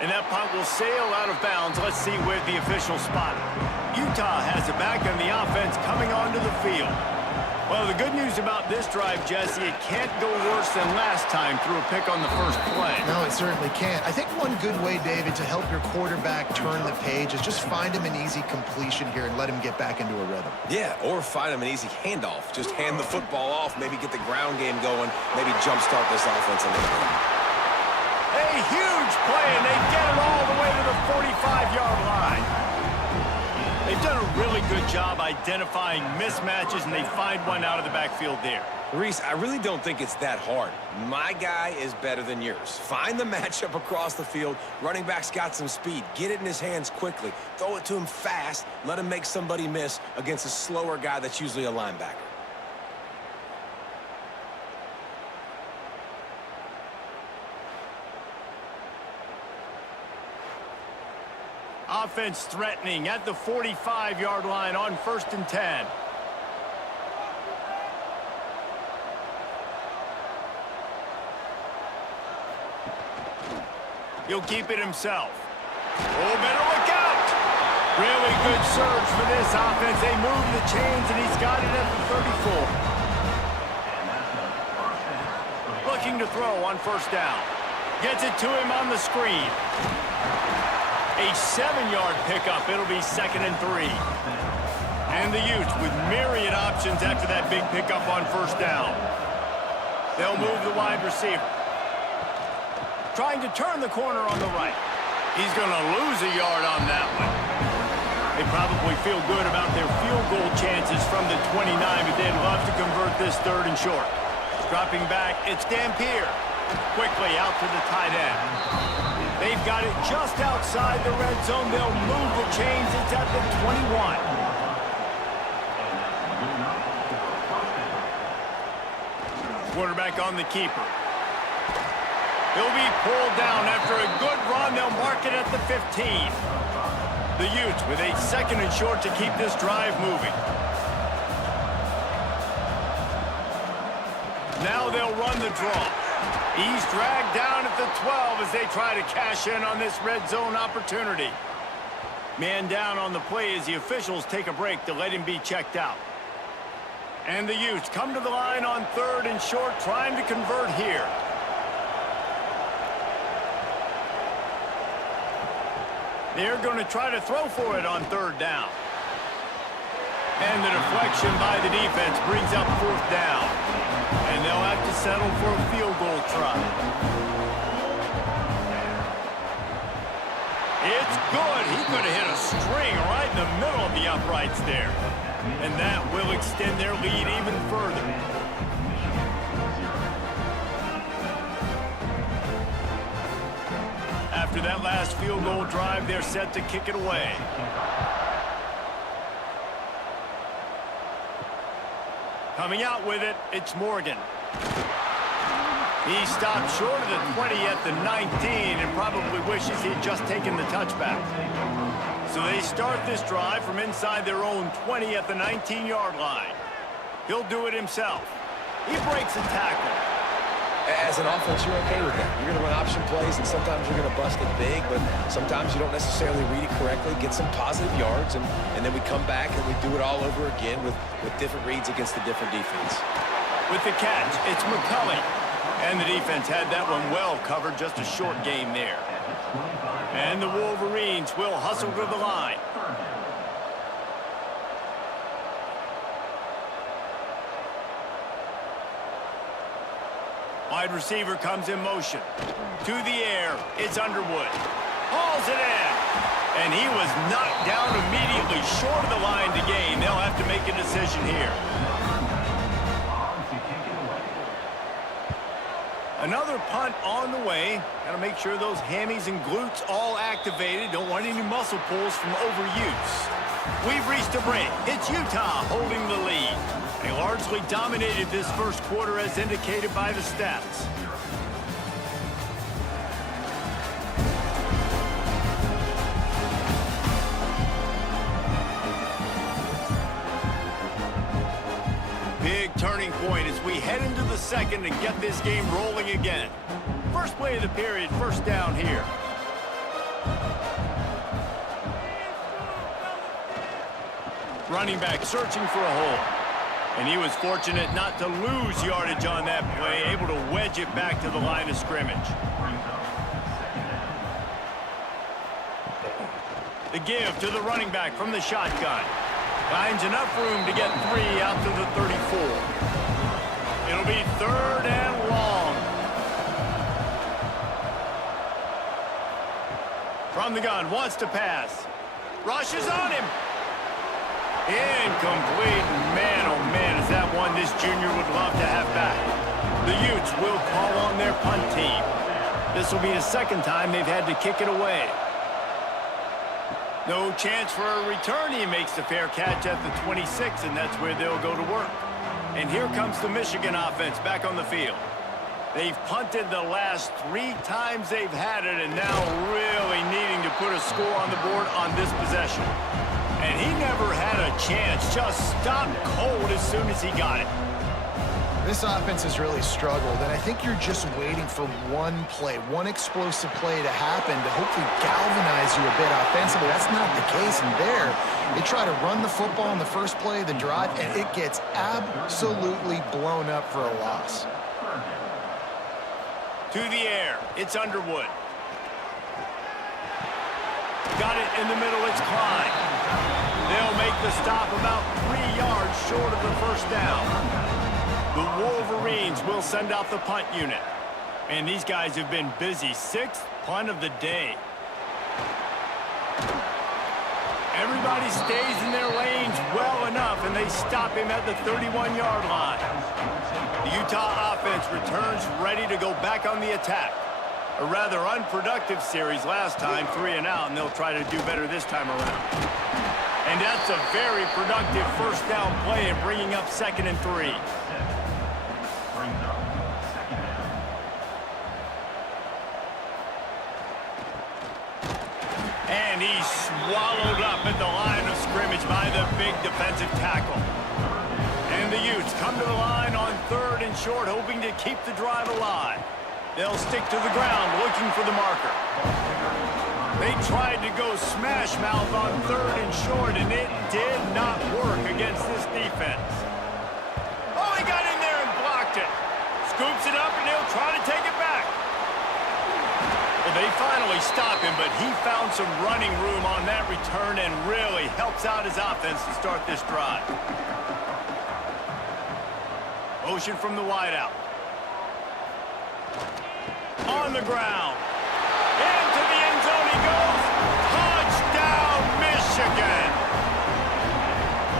And that punt will sail out of bounds. Let's see where the official spot it. Utah has it back on the offense coming onto the field. Well, the good news about this drive, Jesse, it can't go worse than last time through a pick on the 1st play. No, it certainly can't. I think one good way, David, to help your quarterback turn the page is just find him an easy completion here and let him get back into a rhythm. Yeah, or find him an easy handoff. Just hand the football off, maybe get the ground game going, maybe jumpstart this offense a little bit. A huge play, and they get it all the way to the 45-yard line. They've done a really good job identifying mismatches, and they find one out of the backfield there. Reese, I really don't think it's that hard. My guy is better than yours. Find the matchup across the field. Running back's got some speed. Get it in his hands quickly. Throw it to him fast. Let him make somebody miss against a slower guy that's usually a linebacker. Offense threatening at the 45-yard line on 1st and 10. He'll keep it himself. Oh, better look out! Really good surge for this offense. They move the chains, and he's got it at the 34. Looking to throw on 1st down. Gets it to him on the screen. A 7-yard pickup. It'll be 2nd and 3. And the Utes with myriad options after that big pickup on 1st down. They'll move the wide receiver. trying to turn the corner on the right. He's going to lose a yard on that one. They probably feel good about their field goal chances from the 29, but they'd love to convert this 3rd and short. Dropping back, it's Dampier. Quickly out to the tight end. They've got it just outside the red zone. They'll move the chains. It's at the 21. Quarterback on the keeper. He'll be pulled down after a good run. They'll mark it at the 15. The Utes with a 2nd and short to keep this drive moving. Now they'll run the draw. He's dragged down at the 12 as they try to cash in on this red zone opportunity. Man down on the play as the officials take a break to let him be checked out. And the Utes come to the line on 3rd and short, trying to convert here. They're going to try to throw for it on 3rd down. And the deflection by the defense brings up 4th down. And they'll have to settle for a field goal try. It's good. He could have hit a string right in the middle of the uprights there. And that will extend their lead even further. After that last field goal drive, they're set to kick it away. Coming out with it, it's Morgan. He stopped short of the 20 at the 19 and probably wishes he'd just taken the touchback. So they start this drive from inside their own 20 at the 19-yard line. He'll do it himself. He breaks a tackle. As an offense, you're okay with that. You're going to run option plays, and sometimes you're going to bust it big, but sometimes you don't necessarily read it correctly, get some positive yards, and then we come back and we do it all over again with different reads against the different defense. With the catch, it's McCulley. And the defense had that one well covered, just a short game there. And the Wolverines will hustle to the line. Wide receiver comes in motion. To the air, it's Underwood. Hauls it in. And he was knocked down immediately short of the line to gain. They'll have to make a decision here. Another punt on the way. Got to make sure those hammies and glutes all activated. Don't want any muscle pulls from overuse. We've reached a break. It's Utah holding the lead. They largely dominated this first quarter as indicated by the stats. Big turning point as we head into the second and get this game rolling again. First play of the period, first down here. Running back searching for a hole. And he was fortunate not to lose yardage on that play, able to wedge it back to the line of scrimmage. The give to the running back from the shotgun. Finds enough room to get 3 out to the 34. It'll be 3rd and long. From the gun, wants to pass. Rushes on him. Incomplete. Man, oh man, is that one this junior would love to have back. The Utes will call on their punt team. This will be the second time they've had to kick it away. No chance for a return. He makes the fair catch at the 26, and that's where they'll go to work. And here comes the Michigan offense back on the field. They've punted the last 3 times they've had it, and now really needing to put a score on the board on this possession. And he never had a chance, just stopped cold as soon as he got it. This offense has really struggled, and I think you're just waiting for one play, one explosive play to happen to hopefully galvanize you a bit offensively. That's not the case, and there, they try to run the football in the first play of the drive, and it gets absolutely blown up for a loss. To the air, it's Underwood. Got it in the middle, it's Klein. They'll make the stop about 3 yards short of the first down. The Wolverines will send out the punt unit. And these guys have been busy. 6th punt of the day. Everybody stays in their lanes well enough, and they stop him at the 31-yard line. The Utah offense returns ready to go back on the attack. A rather unproductive series last time, 3 and out, and they'll try to do better this time around. And that's a very productive first down play and bringing up 2nd and 3. And he's swallowed up at the line of scrimmage by the big defensive tackle. And the Utes come to the line on 3rd and short, hoping to keep the drive alive. They'll stick to the ground looking for the marker. They tried to go smash mouth on 3rd and short, and it did not work against this defense. Oh, he got in there and blocked it. Scoops it up, and he'll try to take it back. Well, they finally stop him, but he found some running room on that return and really helps out his offense to start this drive. Motion from the wideout. On the ground. Into the end zone he goes. Touchdown, Michigan.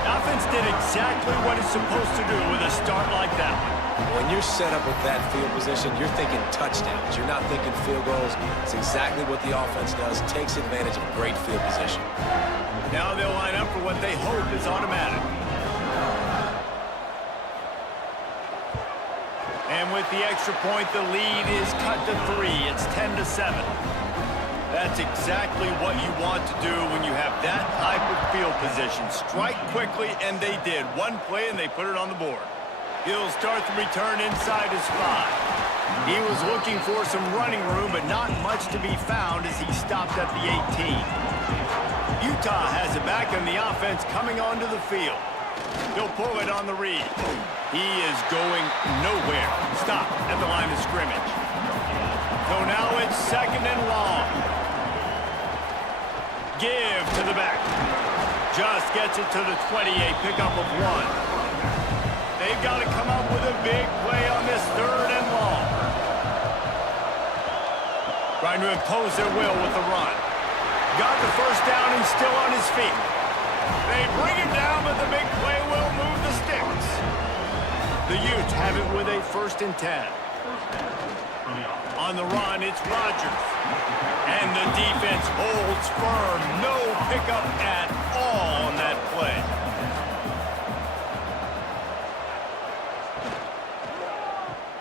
The offense did exactly what it's supposed to do with a start like that one. When you're set up with that field position, you're thinking touchdowns. You're not thinking field goals. It's exactly what the offense does. Takes advantage of great field position. Now they'll line up for what they hope is automatic. And with the extra point, the lead is cut to 3. It's 10-7. That's exactly what you want to do when you have that type of field position. Strike quickly, and they did. One play, and they put it on the board. He'll start the return inside his 5. He was looking for some running room, but not much to be found as he stopped at the 18. Utah has it back, and the offense coming onto the field. He'll pull it on the read. He is going nowhere. Stop at the line of scrimmage. So now it's 2nd and long. Give to the back. Just gets it to the 28, pickup of 1. They've got to come up with a big play on this 3rd and long. Trying to impose their will with the run. Got the first down and still on his feet. They bring him down, but the big play will move the sticks. The Utes have it with a 1st and 10. On the run, it's Rodgers. And the defense holds firm. No pickup at all on that play.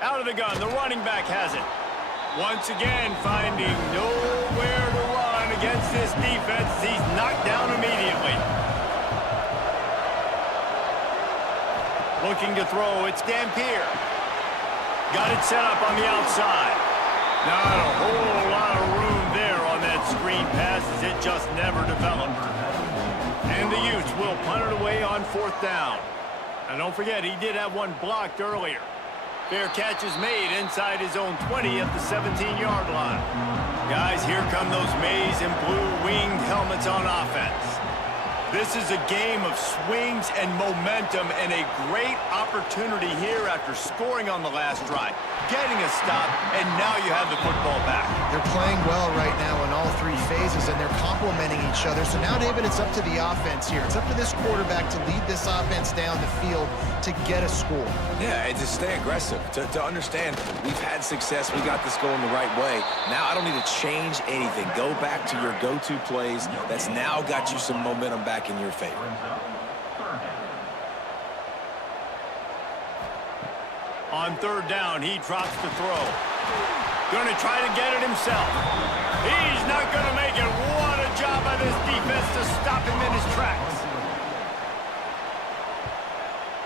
Out of the gun, the running back has it. Once again, finding nowhere to run against this defense. He's knocked down immediately. Looking to throw, it's Dampier. Got it set up on the outside. Not a whole lot of room there on that screen pass as it just never developed. And the Utes will punt it away on 4th down. And don't forget, he did have one blocked earlier. Fair catch is made inside his own 20 at the 17-yard line. Guys, here come those maize and blue winged helmets on offense. This is a game of swings and momentum and a great opportunity here after scoring on the last drive, getting a stop, and now you have the football back. They're playing well right now in all 3 phases, and they're complementing each other. So now, David, it's up to the offense here. It's up to this quarterback to lead this offense down the field to get a score. Yeah, and to stay aggressive, to understand we've had success, we got this going the right way. Now I don't need to change anything. Go back to your go-to plays. That's now got you some momentum back in your favor. On 3rd down, he drops the throw. Going to try to get it himself. He's not going to make it. What a job by this defense to stop him in his tracks.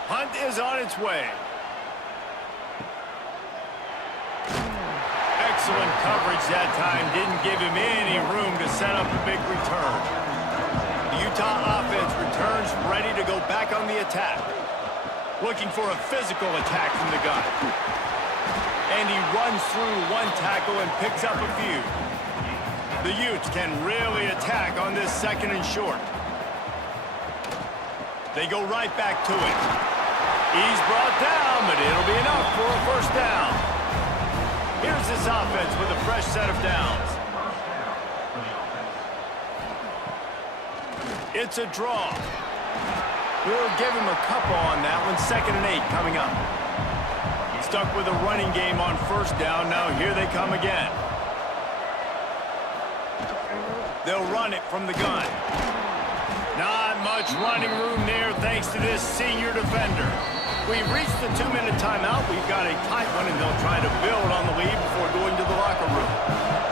Hunt is on its way. Excellent coverage that time. Didn't give him any room to set up a big return. The Utah offense returns ready to go back on the attack. Looking for a physical attack from the gun. And he runs through one tackle and picks up a few. The Utes can really attack on this 2nd and short. They go right back to it. He's brought down, but it'll be enough for a 1st down. Here's this offense with a fresh set of downs. It's a draw. We'll give him a couple on that one. 2nd and 8 coming up. Stuck with a running game on 1st down. Now here they come again. They'll run it from the gun. Not much running room there thanks to this senior defender. We've reached the 2-minute timeout. We've got a tight one, and they'll try to build on the lead before going to the locker room.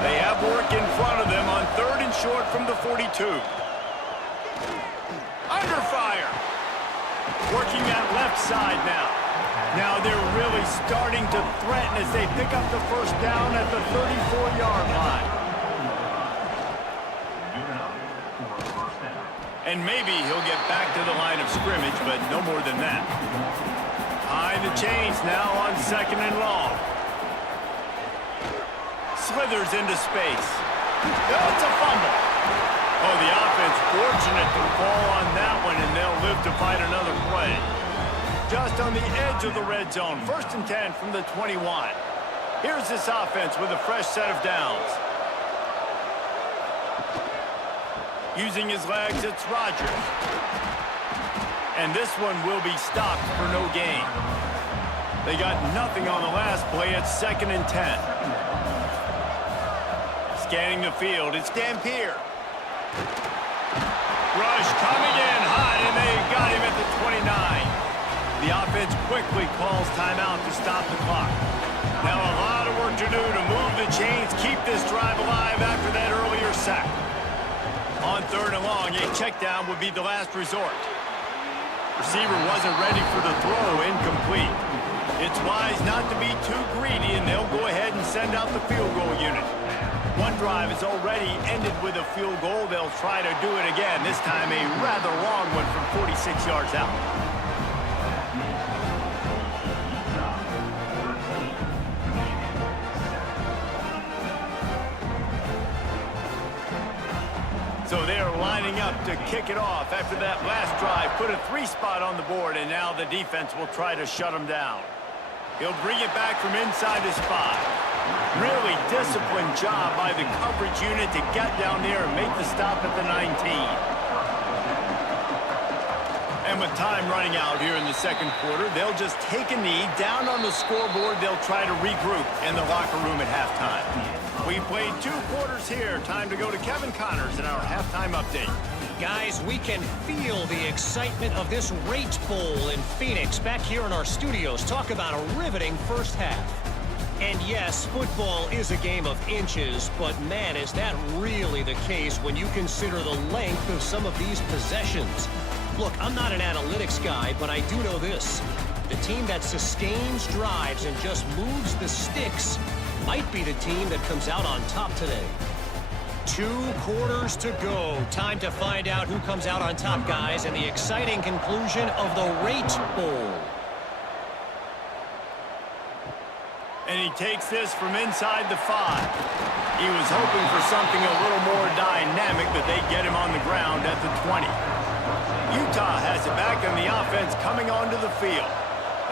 They have work in front of them on 3rd and short from the 42. Under fire. Working that left side now. Now they're really starting to threaten as they pick up the 1st down at the 34-yard line. And maybe he'll get back to the line of scrimmage, but no more than that. Behind the chains now on 2nd and long. Slithers into space. Oh, it's a fumble. Oh, the offense fortunate to fall on that one, and they'll live to fight another play. Just on the edge of the red zone. 1st and 10 from the 21. Here's this offense with a fresh set of downs. Using his legs, it's Rodgers. And this one will be stopped for no gain. They got nothing on the last play. It's 2nd and 10. Scanning the field, it's Dampier. Rush coming in hot, and they got him at the 29. The offense quickly calls timeout to stop the clock. Now a lot of work to do to move the chains, keep this drive alive after that earlier sack. On 3rd and long, a check down would be the last resort. Receiver wasn't ready for the throw, incomplete. It's wise not to be too greedy, and they'll go ahead and send out the field goal unit. One drive is already ended with a field goal. They'll try to do it again, this time a rather long one from 46 yards out. So they're lining up to kick it off after that last drive. Put a 3-spot on the board, and now the defense will try to shut them down. He'll bring it back from inside the spot. Really disciplined job by the coverage unit to get down there and make the stop at the 19. And with time running out here in the 2nd quarter, they'll just take a knee. Down on the scoreboard, they'll try to regroup in the locker room at halftime. We played 2 quarters here. Time to go to Kevin Connors in our halftime update. Guys, we can feel the excitement of this Rate Bowl in Phoenix back here in our studios. Talk about a riveting 1st half. And yes, football is a game of inches, but man, is that really the case when you consider the length of some of these possessions. Look, I'm not an analytics guy, but I do know this. The team that sustains drives and just moves the sticks might be the team that comes out on top today. 2 quarters to go. Time to find out who comes out on top, guys, and the exciting conclusion of the Rate Bowl. And he takes this from inside the 5. He was hoping for something a little more dynamic, but they get him on the ground at the 20. Utah has it back, and the offense coming onto the field.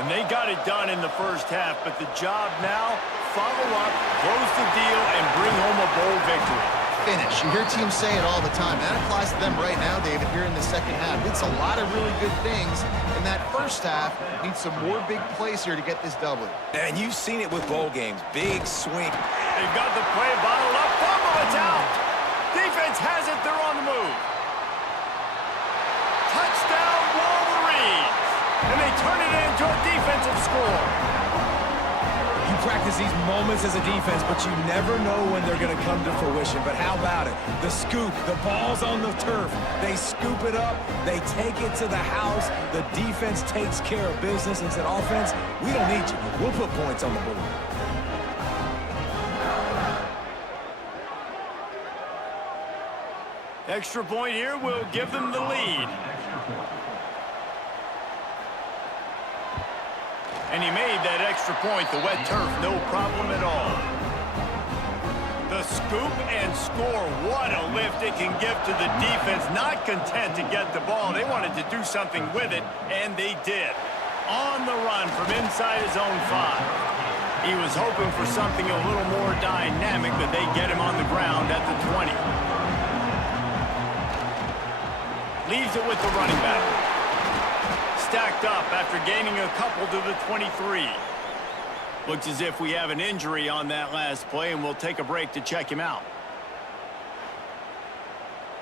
And they got it done in the 1st half, but the job now, follow up, close the deal, and bring home a bowl victory. Finish. You hear teams say it all the time. That applies to them right now, David, here in the 2nd half. It's a lot of really good things. In that 1st half, need some more big plays here to get this W. And you've seen it with bowl games. Big swing. They've got the play bottled up. Fumble, it's out. Defense has it. They're on the move. Touchdown, Wolverines. And they turn it into a defensive score. You practice these moments as a defense, but you never know when they're going to come to fruition. But how about it? The scoop, the ball's on the turf. They scoop it up. They take it to the house. The defense takes care of business and said, offense, we don't need you. We'll put points on the board. Extra point here will give them the lead. And he made that extra point, the wet turf, no problem at all. The scoop and score, what a lift it can give to the defense. Not content to get the ball, they wanted to do something with it, and they did. On the run from inside his own 5. He was hoping for something a little more dynamic, but they get him on the ground at the 20. Leaves it with the running back. Stacked up after gaining a couple to the 23. Looks as if we have an injury on that last play, and we'll take a break to check him out.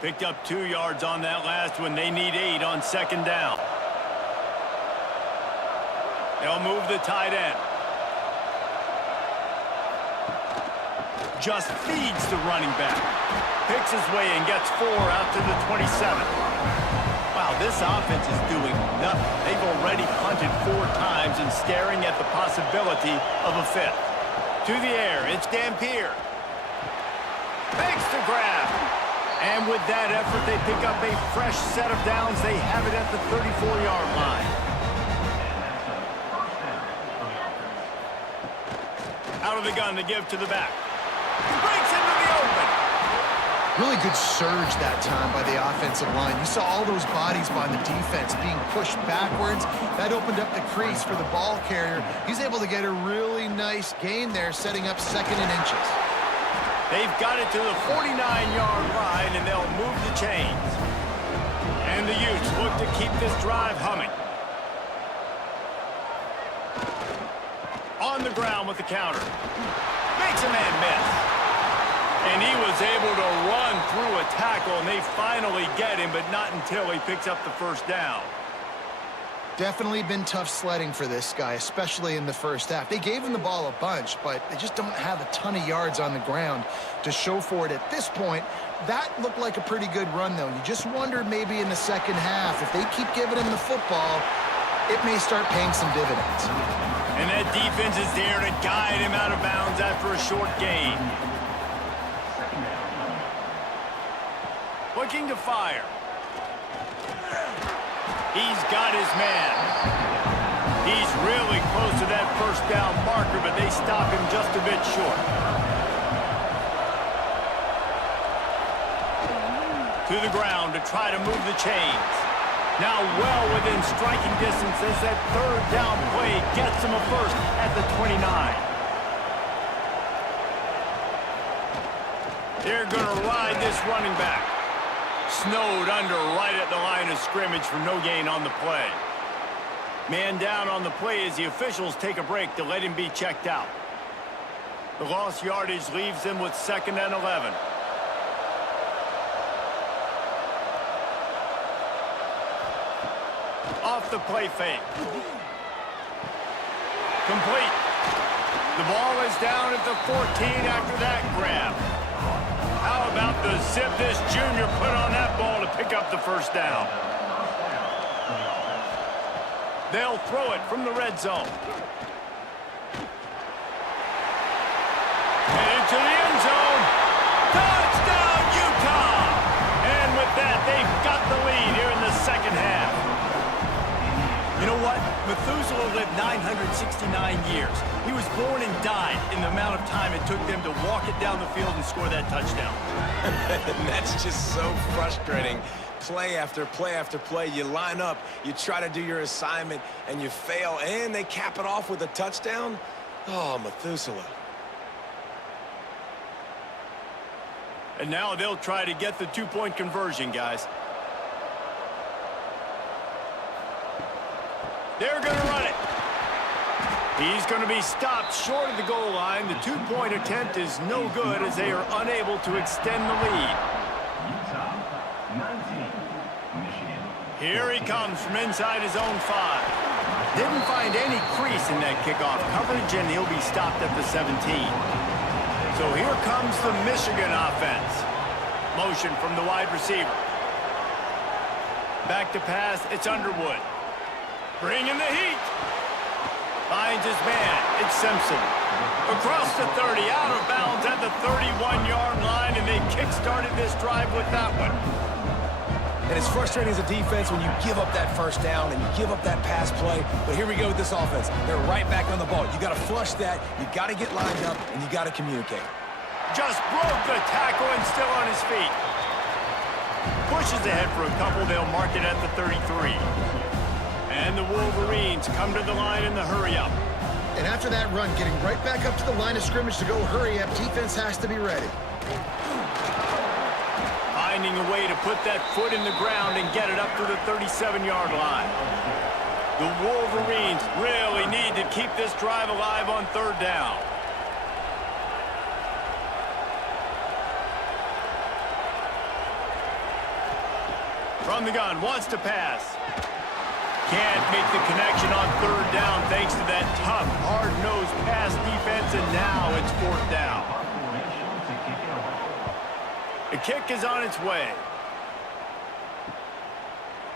Picked up 2 yards on that last one. They need 8 on second down. They'll move the tight end. Just feeds the running back. Picks his way and gets 4 out to the 27. Wow, this offense is doing nothing. They've already punted 4 times and staring at the possibility of a 5th. To the air, it's Dampier. Makes the grab. And with that effort, they pick up a fresh set of downs. They have it at the 34-yard line. Out of the gun to give to the back. Breaks into the open. Really good surge that time by the offensive line. You saw all those bodies by the defense being pushed backwards. That opened up the crease for the ball carrier. He's able to get a really nice gain there, setting up 2nd and inches. They've got it to the 49-yard line, and they'll move the chains. And the Utes look to keep this drive humming. On the ground with the counter. Makes a man miss. And he was able to run through a tackle, and they finally get him, but not until he picks up the first down. Definitely been tough sledding for this guy, especially in the first half. They gave him the ball a bunch, but they just don't have a ton of yards on the ground to show for it at this point. That looked like a pretty good run, though. You just wondered maybe in the second half, if they keep giving him the football, it may start paying some dividends. And that defense is there to guide him out of bounds after a short gain. Looking to fire. He's got his man. He's really close to that first down marker, but they stop him just a bit short. To the ground to try to move the chains. Now well within striking distance as that 3rd down play gets him a first at the 29. They're going to ride this running back. Snowed under right at the line of scrimmage for no gain on the play. Man down on the play as the officials take a break to let him be checked out. The lost yardage leaves them with 2nd and 11. Off the play fake. Complete. The ball is down at the 14 after that grab. How about the zip this junior put on that ball to pick up the first down? They'll throw it from the red zone. And into the end zone. Touchdown, Utah! And with that, they've got the lead here in the second half. You know what? Methuselah lived 969 years. He was born and died in the amount of time it took them to walk it down the field and score that touchdown. That's just so frustrating. Play after play after play. You line up, you try to do your assignment, and you fail, and they cap it off with a touchdown? Oh, Methuselah. And now they'll try to get the 2-point conversion, guys. They're going to run it. He's going to be stopped short of the goal line. The 2-point attempt is no good as they are unable to extend the lead. Here he comes from inside his own 5. Didn't find any crease in that kickoff coverage, and he'll be stopped at the 17. So here comes the Michigan offense. Motion from the wide receiver. Back to pass, it's Underwood. Bringing the heat. Finds his man. It's Simpson. Across the 30, out of bounds at the 31-yard line, and they kick-started this drive with that one. And it's frustrating as a defense when you give up that first down and you give up that pass play. But here we go with this offense. They're right back on the ball. You got to flush that. You got to get lined up, and you got to communicate. Just broke the tackle and still on his feet. Pushes ahead for a couple. They'll mark it at the 33. And the Wolverines come to the line in the hurry-up. And after that run, getting right back up to the line of scrimmage to go hurry up, defense has to be ready. Finding a way to put that foot in the ground and get it up to the 37-yard line. The Wolverines really need to keep this drive alive on third down. From the gun, wants to pass. Can't make the connection on third down thanks to that tough, hard-nosed pass defense, and now it's fourth down. The kick is on its way.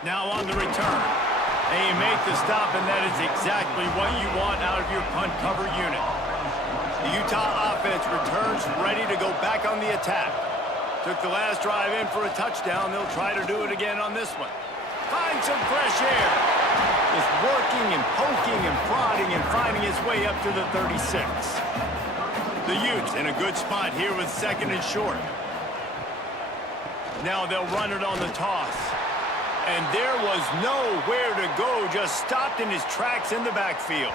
Now on the return. And you make the stop, and that is exactly what you want out of your punt cover unit. The Utah offense returns ready to go back on the attack. Took the last drive in for a touchdown. They'll try to do it again on this one. Find some fresh air. Just working and poking and prodding and finding his way up to the 36. The Utes in a good spot here with second and short. Now they'll run it on the toss. And there was nowhere to go, just stopped in his tracks in the backfield.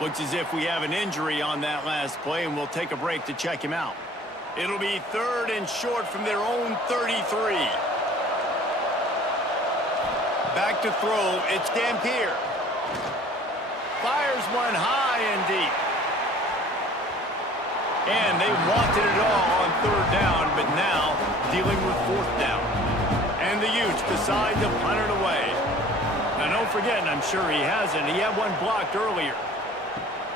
Looks as if we have an injury on that last play, and we'll take a break to check him out. It'll be third and short from their own 33. Back to throw, it's Dampier. Fires one high and deep. And they wanted it all on third down, but now dealing with fourth down. And the Utes decide to punt it away. Now don't forget, and I'm sure he hasn't, he had one blocked earlier.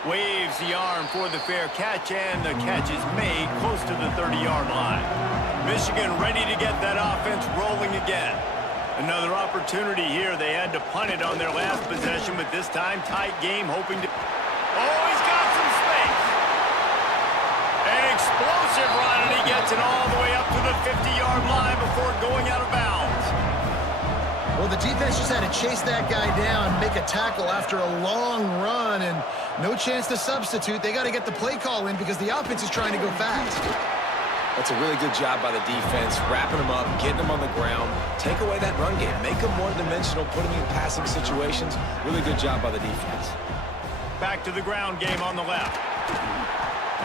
Waves the arm for the fair catch, and the catch is made close to the 30-yard line. Michigan ready to get that offense rolling again. Another opportunity here. They had to punt it on their last possession, but this time tight game, hoping to... Oh, he's got some space! An explosive run, and he gets it all the way up to the 50-yard line before going out of bounds. Well, the defense just had to chase that guy down, make a tackle after a long run, and no chance to substitute. They got to get the play call in because the offense is trying to go fast. That's a really good job by the defense, wrapping them up, getting them on the ground. Take away that run game. Make them one-dimensional, put them in passing situations. Really good job by the defense. Back to the ground game on the left.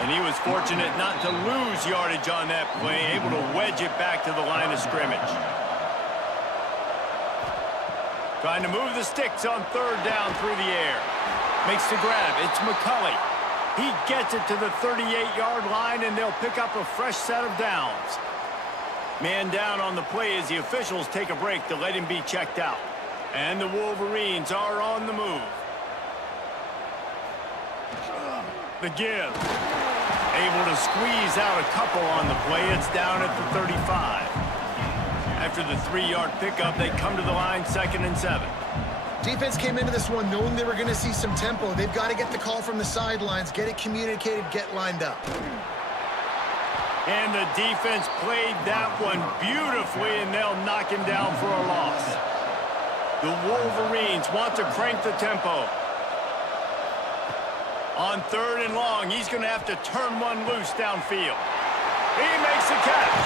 And he was fortunate not to lose yardage on that play, able to wedge it back to the line of scrimmage. Trying to move the sticks on third down through the air. Makes the grab. It's McCulley. He gets it to the 38-yard line, and they'll pick up a fresh set of downs. Man down on the play as the officials take a break to let him be checked out. And the Wolverines are on the move. The give. Able to squeeze out a couple on the play. It's down at the 35. After the 3-yard pickup, they come to the line 2nd and 7. Defense came into this one knowing they were going to see some tempo. They've got to get the call from the sidelines, get it communicated, get lined up. And the defense played that one beautifully, and they'll knock him down for a loss. The Wolverines want to crank the tempo. On 3rd and long, he's going to have to turn one loose downfield. He makes the catch.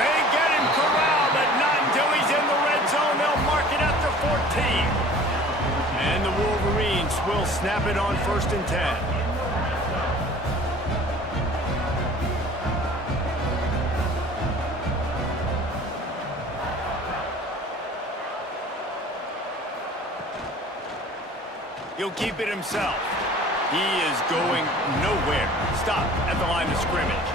They get him corralled, but not until he's in the red zone. They'll mark it at the 14. And the Wolverines will snap it on 1st and 10. He'll keep it himself. He is going nowhere. Stop at the line of scrimmage.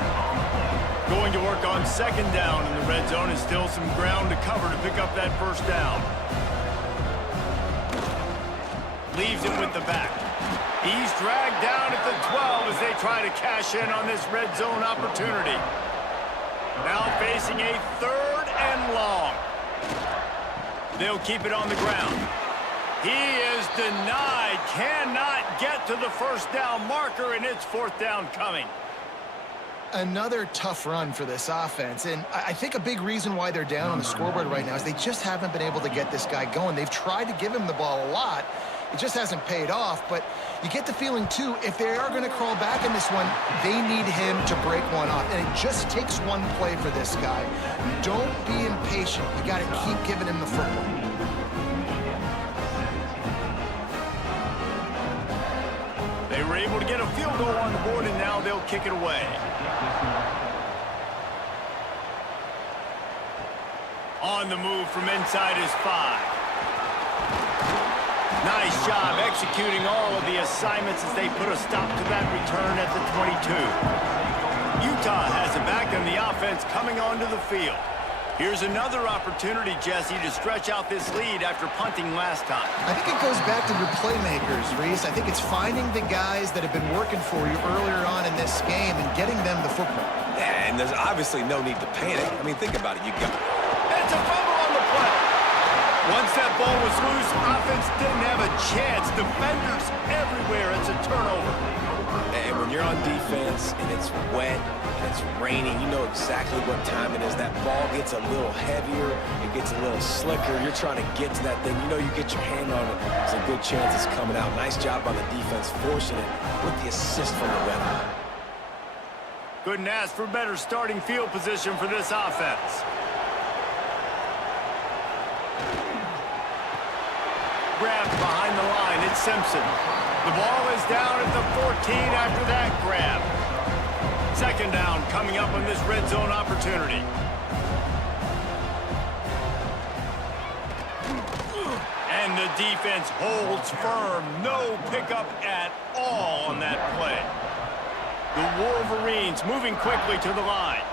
Going to work on 2nd down in the red zone, and still some ground to cover to pick up that 1st down. Leaves it with the back. He's dragged down at the 12 as they try to cash in on this red zone opportunity. Now facing a 3rd and long. They'll keep it on the ground. He is denied, cannot get to the 1st down marker, and it's 4th down coming. Another tough run for this offense, and I think a big reason why they're down on the scoreboard right now is they just haven't been able to get this guy going. They've tried to give him the ball a lot. It just hasn't paid off, but you get the feeling, too, if they are going to crawl back in this one, they need him to break one off, and it just takes one play for this guy. Don't be impatient. You got to keep giving him the football. were able to get a field goal on the board, and now they'll kick it away. On the move from inside his 5. Nice job executing all of the assignments as they put a stop to that return at the 22. Utah has it back, and the offense coming onto the field. Here's another opportunity, Jesse, to stretch out this lead after punting last time. I think it goes back to your playmakers, Reese. I think it's finding the guys that have been working for you earlier on in this game and getting them the football. Yeah, and there's obviously no need to panic. I mean, think about it. You got It's a fumble on the play. Once that ball was loose, offense didn't have a chance. Defenders everywhere. It's a turnover. And when you're on defense and it's wet and it's raining, you know exactly what time it is. That ball gets a little heavier, it gets a little slicker. You're trying to get to that thing. You know you get your hand on it. There's a good chance it's coming out. Nice job on the defense forcing it with the assist from the weather. Couldn't ask for better starting field position for this offense. Grab behind the line. It's Simpson. The ball is down at the 14 after that grab. Second down coming up on this red zone opportunity. And the defense holds firm. No pickup at all on that play. The Wolverines moving quickly to the line.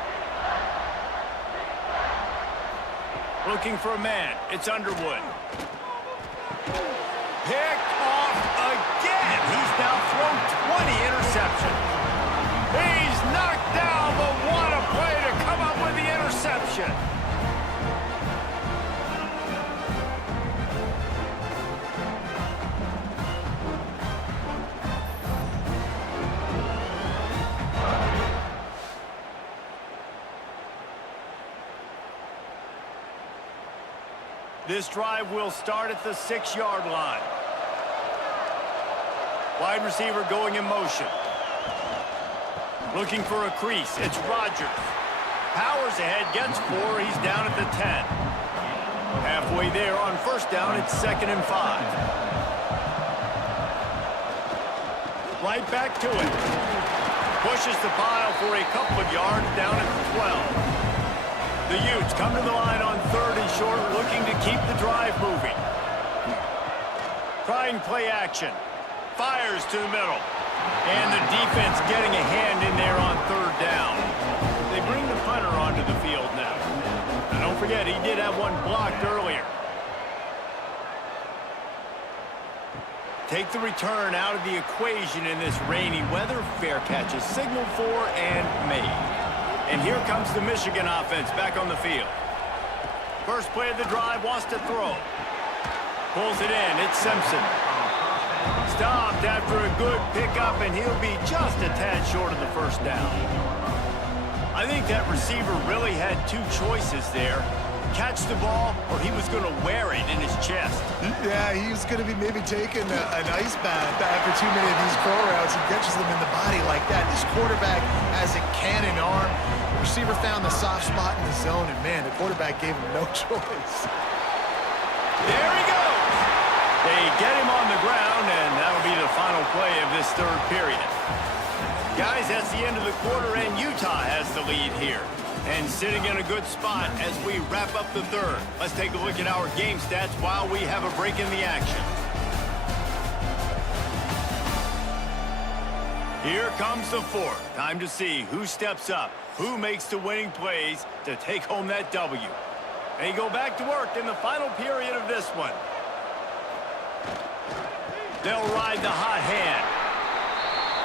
Looking for a man. It's Underwood. Picked off again. He's now thrown 20 interceptions. He's knocked down, but what a play to come up with the interception. This drive will start at the 6-yard line. Wide receiver going in motion. Looking for a crease. It's Rodgers. Powers ahead, gets 4. He's down at the 10. Halfway there on first down, it's 2nd and 5. Right back to it. Pushes the pile for a couple of yards down at the 12. The Utes come to the line on 3rd and short, looking to keep the drive moving. Trying play action. Fires to the middle. And the defense getting a hand in there on 3rd down. They bring the punter onto the field now. And don't forget, he did have one blocked earlier. Take the return out of the equation in this rainy weather. Fair catch is signaled for and made. And here comes the Michigan offense back on the field. First play of the drive, wants to throw. Pulls it in, it's Simpson. Stopped after a good pickup, and he'll be just a tad short of the first down. I think that receiver really had 2 choices there. Catch the ball, or he was going to wear it in his chest. Yeah, he was going to be maybe taking an ice bath after too many of these crow routes. He catches them in the body like that. This quarterback has a cannon arm. The receiver found the soft spot in the zone, and man, the quarterback gave him no choice. There he goes. They get him on the ground, and that'll be the final play of this 3rd period. Guys, that's the end of the quarter, and Utah has the lead here. And sitting in a good spot as we wrap up the 3rd. Let's take a look at our game stats while we have a break in the action. Here comes the 4th. Time to see who steps up, who makes the winning plays to take home that W. They go back to work in the final period of this one. They'll ride the hot hand.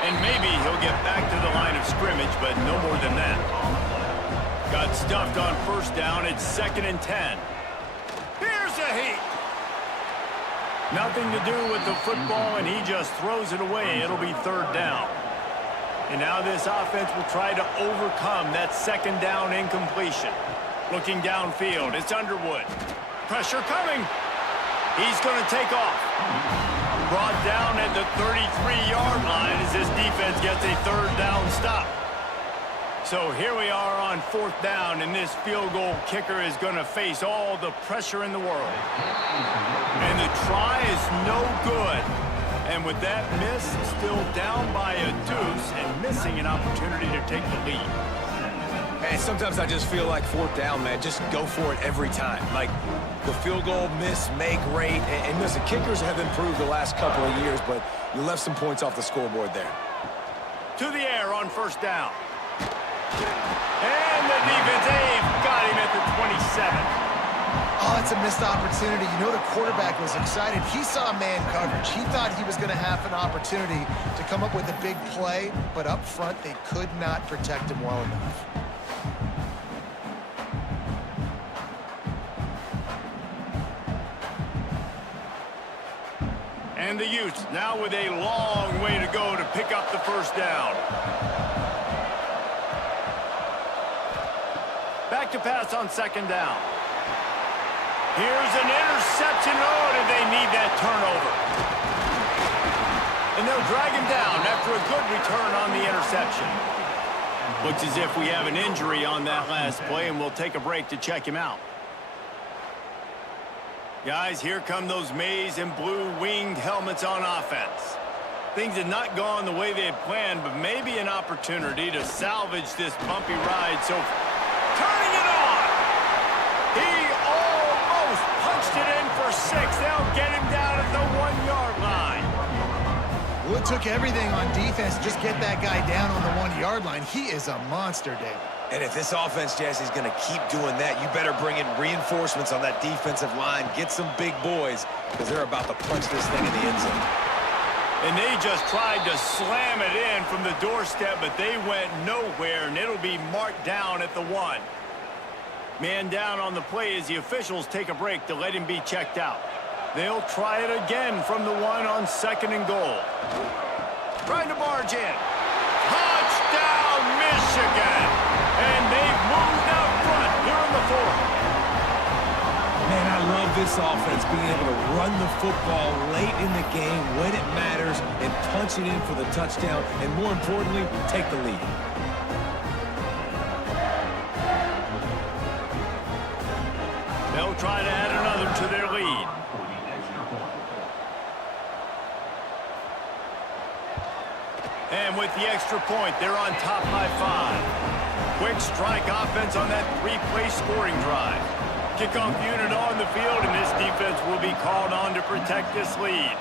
And maybe he'll get back to the line of scrimmage, but no more than that. Got stuffed on first down. It's 2nd and 10. Here's a heat. Nothing to do with the football, and he just throws it away. It'll be 3rd down. And now this offense will try to overcome that 2nd down incompletion. Looking downfield, it's Underwood. Pressure coming. He's going to take off. Brought down at the 33-yard line as this defense gets a 3rd down stop. So here we are on 4th down, and this field goal kicker is going to face all the pressure in the world. And the try is no good. And with that miss, still down by a deuce and missing an opportunity to take the lead. And sometimes I just feel like fourth down, man. Just go for it every time. Like the field goal miss, make rate. And listen, kickers have improved the last couple of years, but you left some points off the scoreboard there. To the air on first down. And the defense, they've got him at the 27. Oh, it's a missed opportunity. You know the quarterback was excited. He saw man coverage. He thought he was going to have an opportunity to come up with a big play, but up front, they could not protect him well enough. And the Utes now with a long way to go to pick up the first down. Back to pass on second down. Here's an interception. Oh, did they need that turnover? And they'll drag him down after a good return on the interception. Looks as if we have an injury on that last play, and we'll take a break to check him out. Guys, here come those maize and blue winged helmets on offense. Things had not gone the way they had planned, but maybe an opportunity to salvage this bumpy ride. So, turning it on! He almost punched it in for 6. They'll get him down at the 1-yard line. Well, it took everything on defense to just get that guy down on the 1-yard line. He is a monster, David. And if this offense, Jesse, is going to keep doing that, you better bring in reinforcements on that defensive line. Get some big boys, because they're about to punch this thing in the end zone. And they just tried to slam it in from the doorstep, but they went nowhere, and it'll be marked down at the 1. Man down on the play as the officials take a break to let him be checked out. They'll try it again from the 1 on second and goal. Trying to barge in. Touchdown, Michigan! And they've moved out front here in the 4th. Man, I love this offense being able to run the football late in the game when it matters and punch it in for the touchdown, and more importantly, take the lead. They'll try to add another to their lead. And with the extra point, they're on top by 5. Quick strike offense on that 3-play scoring drive. Kickoff unit on the field, and this defense will be called on to protect this lead.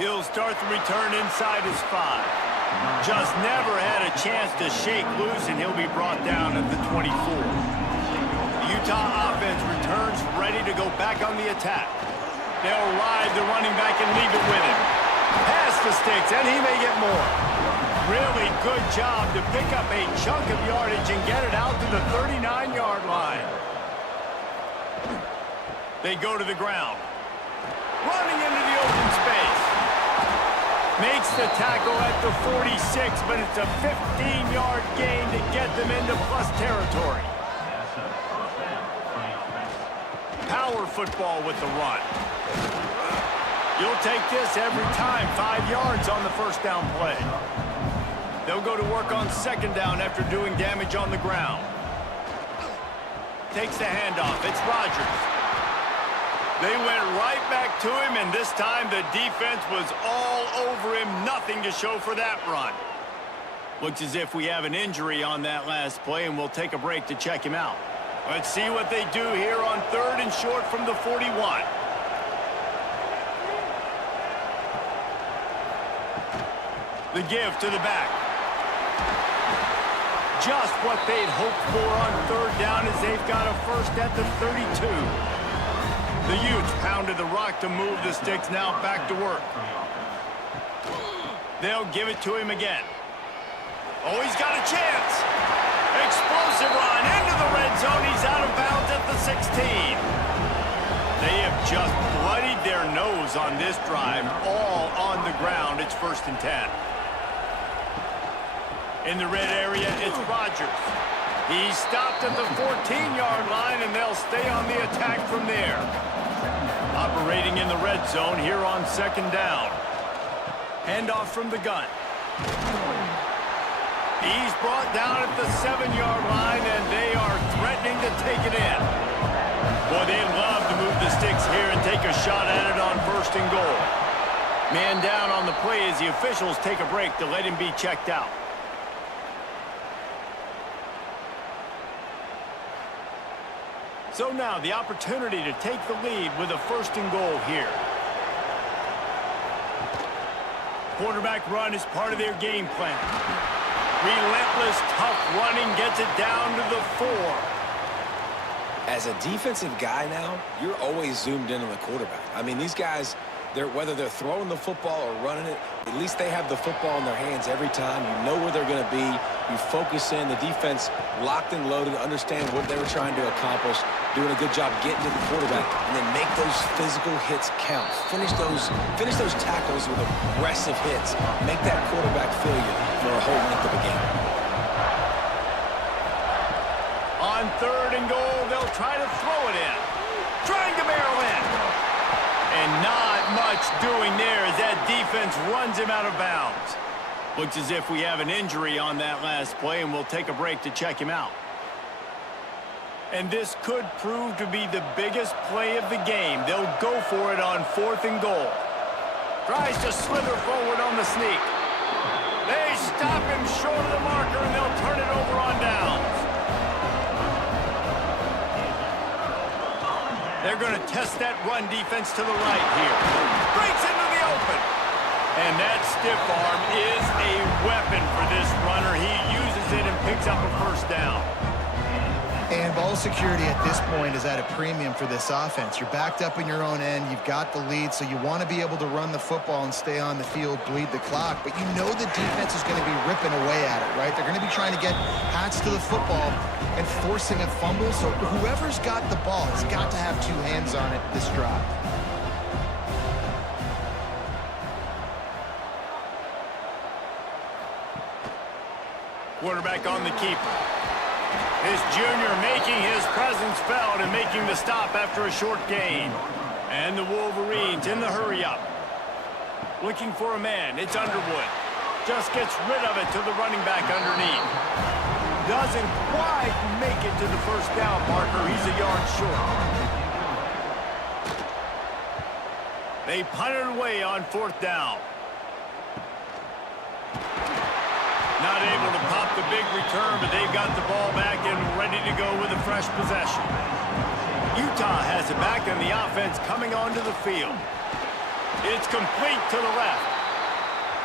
He'll start the return inside his 5. Just never had a chance to shake loose, and he'll be brought down at the 24. The Utah offense returns ready to go back on the attack. They'll ride the running back and leave it with him. Pass the sticks, and he may get more. Really good job to pick up a chunk of yardage and get it out to the 39-yard line. They go to the ground. Running into the open space. Makes the tackle at the 46, but it's a 15-yard gain to get them into plus territory. Power football with the run. You'll take this every time. 5 yards on the first down play. They'll go to work on second down after doing damage on the ground. Takes the handoff. It's Rodgers. They went right back to him, and this time the defense was all over him. Nothing to show for that run. Looks as if we have an injury on that last play, and we'll take a break to check him out. Let's see what they do here on 3rd and short from the 41. The give to the back. Just what they'd hoped for on 3rd down as they've got a first at the 32. The Utes pounded the rock to move the sticks, now back to work. They'll give it to him again. Oh, he's got a chance. Explosive run into the red zone. He's out of bounds at the 16. They have just bloodied their nose on this drive, all on the ground. It's 1st and 10. In the red area, it's Rodgers. He's stopped at the 14-yard line, and they'll stay on the attack from there. Operating in the red zone here on 2nd down. Handoff from the gun. He's brought down at the 7-yard line, and they are threatening to take it in. Boy, they'd love to move the sticks here and take a shot at it on 1st and goal. Man down on the play as the officials take a break to let him be checked out. So now the opportunity to take the lead with a 1st and goal here. Quarterback run is part of their game plan. Relentless, tough running gets it down to the 4. As a defensive guy now, you're always zoomed in on the quarterback. I mean, these guys, whether they're throwing the football or running it, at least they have the football in their hands every time. You know where they're going to be. You focus in. The defense locked and loaded, understand what they were trying to accomplish, doing a good job getting to the quarterback, and then make those physical hits count. Finish those tackles with aggressive hits. Make that quarterback feel you for a whole length of a game. On 3rd and goal, they'll try to throw it in. Trying to barrel in. And not much doing there as that defense runs him out of bounds. Looks as if we have an injury on that last play, and we'll take a break to check him out. And this could prove to be the biggest play of the game. They'll go for it on 4th and goal. Tries to slither forward on the sneak. They stop him short of the marker, and they'll turn it over on downs. They're going to test that run defense to the right here. Breaks into the open. And that stiff arm is a weapon for this runner. He uses it and picks up a 1st down. And ball security at this point is at a premium for this offense. You're backed up in your own end. You've got the lead, so you want to be able to run the football and stay on the field, bleed the clock. But you know the defense is going to be ripping away at it, right? They're going to be trying to get hats to the football and forcing a fumble. So whoever's got the ball has got to have 2 hands on it this drive. Quarterback on the keeper. This junior making his presence felt and making the stop after a short gain. And the Wolverines in the hurry-up. Looking for a man. It's Underwood. Just gets rid of it to the running back underneath. Doesn't quite make it to the 1st down marker. He's a yard short. They punt it away on 4th down. Not able to pop the big return, but they've got the ball back and ready to go with a fresh possession. Utah has it back, and the offense coming onto the field. It's complete to the left.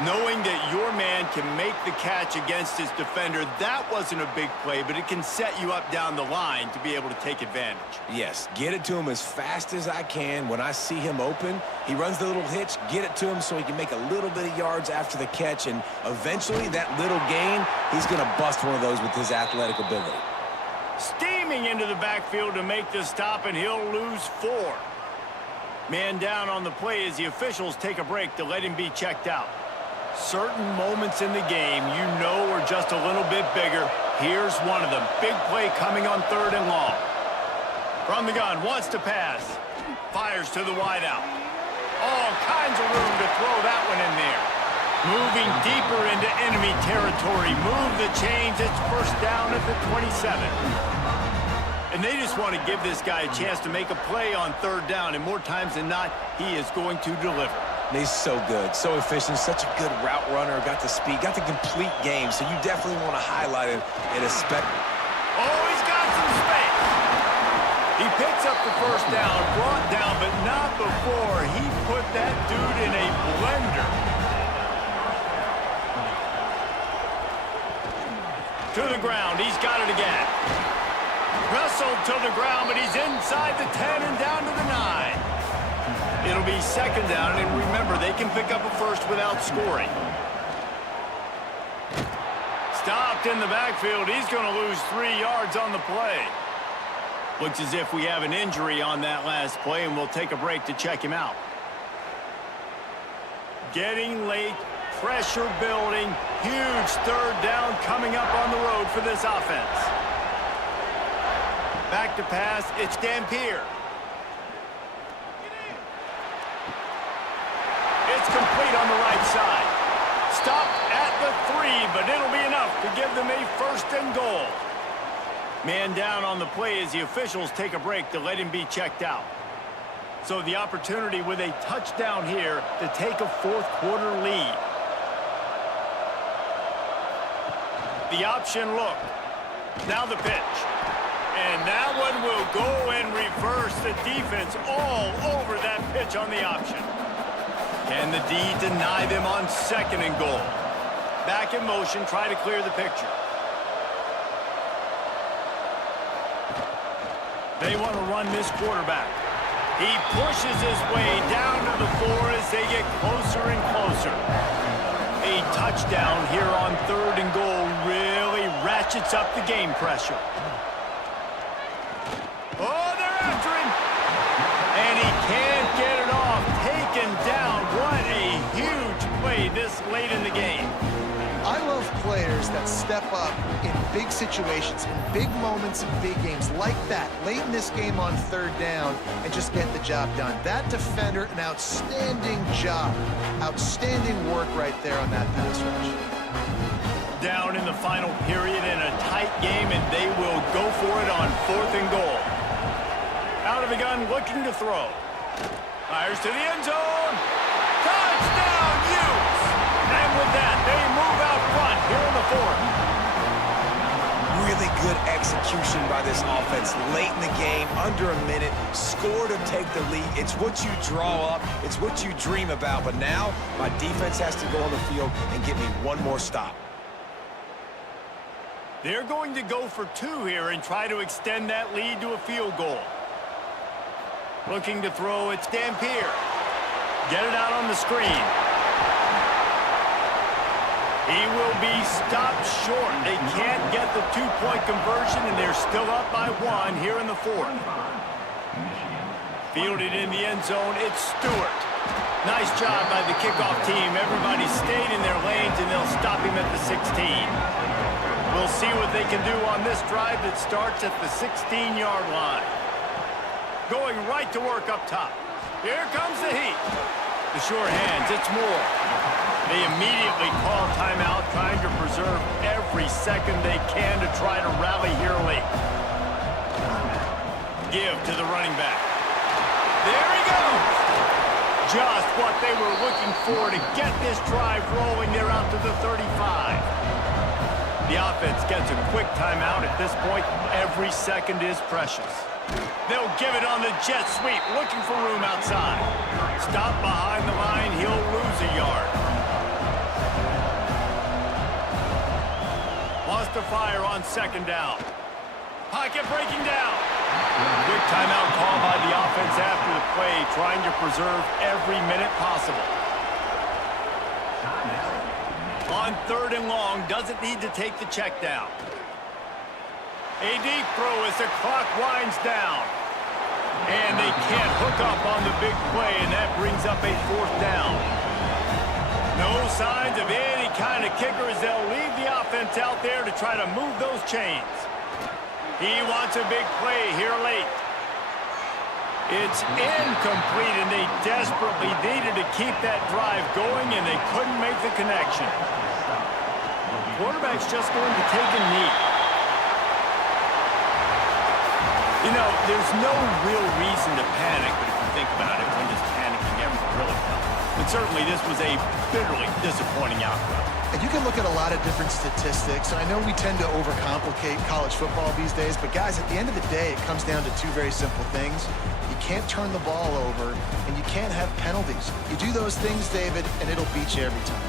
Knowing that your man can make the catch against his defender, that wasn't a big play, but it can set you up down the line to be able to take advantage. Yes, get it to him as fast as I can. When I see him open, he runs the little hitch, get it to him so he can make a little bit of yards after the catch, and eventually that little gain, he's going to bust one of those with his athletic ability. Steaming into the backfield to make the stop, and he'll lose 4. Man down on the play as the officials take a break to let him be checked out. Certain moments in the game you know are just a little bit bigger. Here's one of them. Big play coming on 3rd and long. From the gun, wants to pass. Fires to the wideout. All kinds of room to throw that one in there. Moving deeper into enemy territory. Move the chains. It's 1st down at the 27. And they just want to give this guy a chance to make a play on 3rd down. And more times than not, he is going to deliver. He's so good, so efficient, such a good route runner, got the speed, got the complete game, so you definitely want to highlight him and expect. Oh, he's got some space. He picks up the 1st down, brought down, but not before he put that dude in a blender. To the ground, he's got it again. Wrestled to the ground, but he's inside the 10 and down to the 9. It'll be 2nd down, and remember, they can pick up a 1st without scoring. Stopped in the backfield. He's going to lose 3 yards on the play. Looks as if we have an injury on that last play, and we'll take a break to check him out. Getting late, pressure building, huge 3rd down coming up on the road for this offense. Back to pass, it's Dampier. It's complete on the right side. Stopped at the 3, but it'll be enough to give them a 1st and goal. Man down on the play as the officials take a break to let him be checked out. So the opportunity with a touchdown here to take a fourth quarter lead. The option look. Now the pitch. And that one will go and reverse the defense all over that pitch on the option. Can the D deny them on 2nd and goal? Back in motion, try to clear the picture. They want to run this quarterback. He pushes his way down to the 4 as they get closer and closer. A touchdown here on 3rd and goal really ratchets up the game pressure. Oh, they're after him. And he can't get it off. Taken down. What a huge play this late in the game. I love players that step up in big situations, in big moments, in big games like that, late in this game on 3rd down, and just get the job done. That defender, an outstanding job. Outstanding work right there on that pass rush. Down in the final period in a tight game, and they will go for it on 4th and goal. Out of the gun, looking to throw. Fires to the end zone. Touchdown, Utes! And with that, they move out front here in the 4th. Really good execution by this offense late in the game, under a minute, score to take the lead. It's what you draw up, it's what you dream about, but now my defense has to go on the field and get me one more stop. They're going to go for 2 here and try to extend that lead to a field goal. Looking to throw, it's Dampier. Get it out on the screen. He will be stopped short. They can't get the 2-point conversion, and they're still up by 1 here in the 4th. Fielded in the end zone, it's Stewart. Nice job by the kickoff team. Everybody stayed in their lanes, and they'll stop him at the 16. We'll see what they can do on this drive that starts at the 16-yard line. Going right to work up top. Here comes the heat. The sure hands, it's Moore. They immediately call timeout, trying to preserve every second they can to try to rally here late. Give to the running back. There he goes! Just what they were looking for to get this drive rolling. They're out to the 35. The offense gets a quick timeout at this point. Every second is precious. They'll give it on the jet sweep, looking for room outside. Stop behind the line, he'll lose a yard. Wants to fire on 2nd down. Pocket breaking down. Quick timeout call by the offense after the play, trying to preserve every minute possible. On 3rd and long, doesn't need to take the check down. A deep throw as the clock winds down. And they can't hook up on the big play, and that brings up a 4th down. No signs of any kind of kicker as they'll leave the offense out there to try to move those chains. He wants a big play here late. It's incomplete, and they desperately needed to keep that drive going, and they couldn't make the connection. Quarterback's just going to take a knee. You know, there's no real reason to panic, but if you think about it, when does panicking ever really help? But certainly this was a bitterly disappointing outcome. And you can look at a lot of different statistics, and I know we tend to overcomplicate college football these days, but guys, at the end of the day, it comes down to 2 very simple things. You can't turn the ball over, and you can't have penalties. You do those things, David, and it'll beat you every time.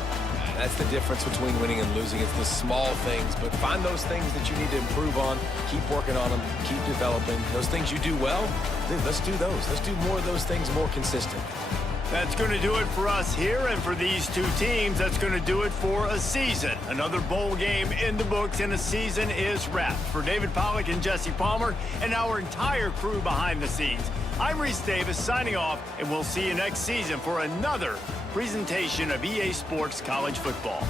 That's the difference between winning and losing. It's the small things, but find those things that you need to improve on. Keep working on them. Keep developing. Those things you do well, dude, let's do those. Let's do more of those things more consistent. That's going to do it for us here, and for these 2 teams, that's going to do it for a season. Another bowl game in the books, and a season is wrapped. For David Pollack and Jesse Palmer and our entire crew behind the scenes, I'm Reese Davis signing off, and we'll see you next season for another presentation of EA Sports College Football.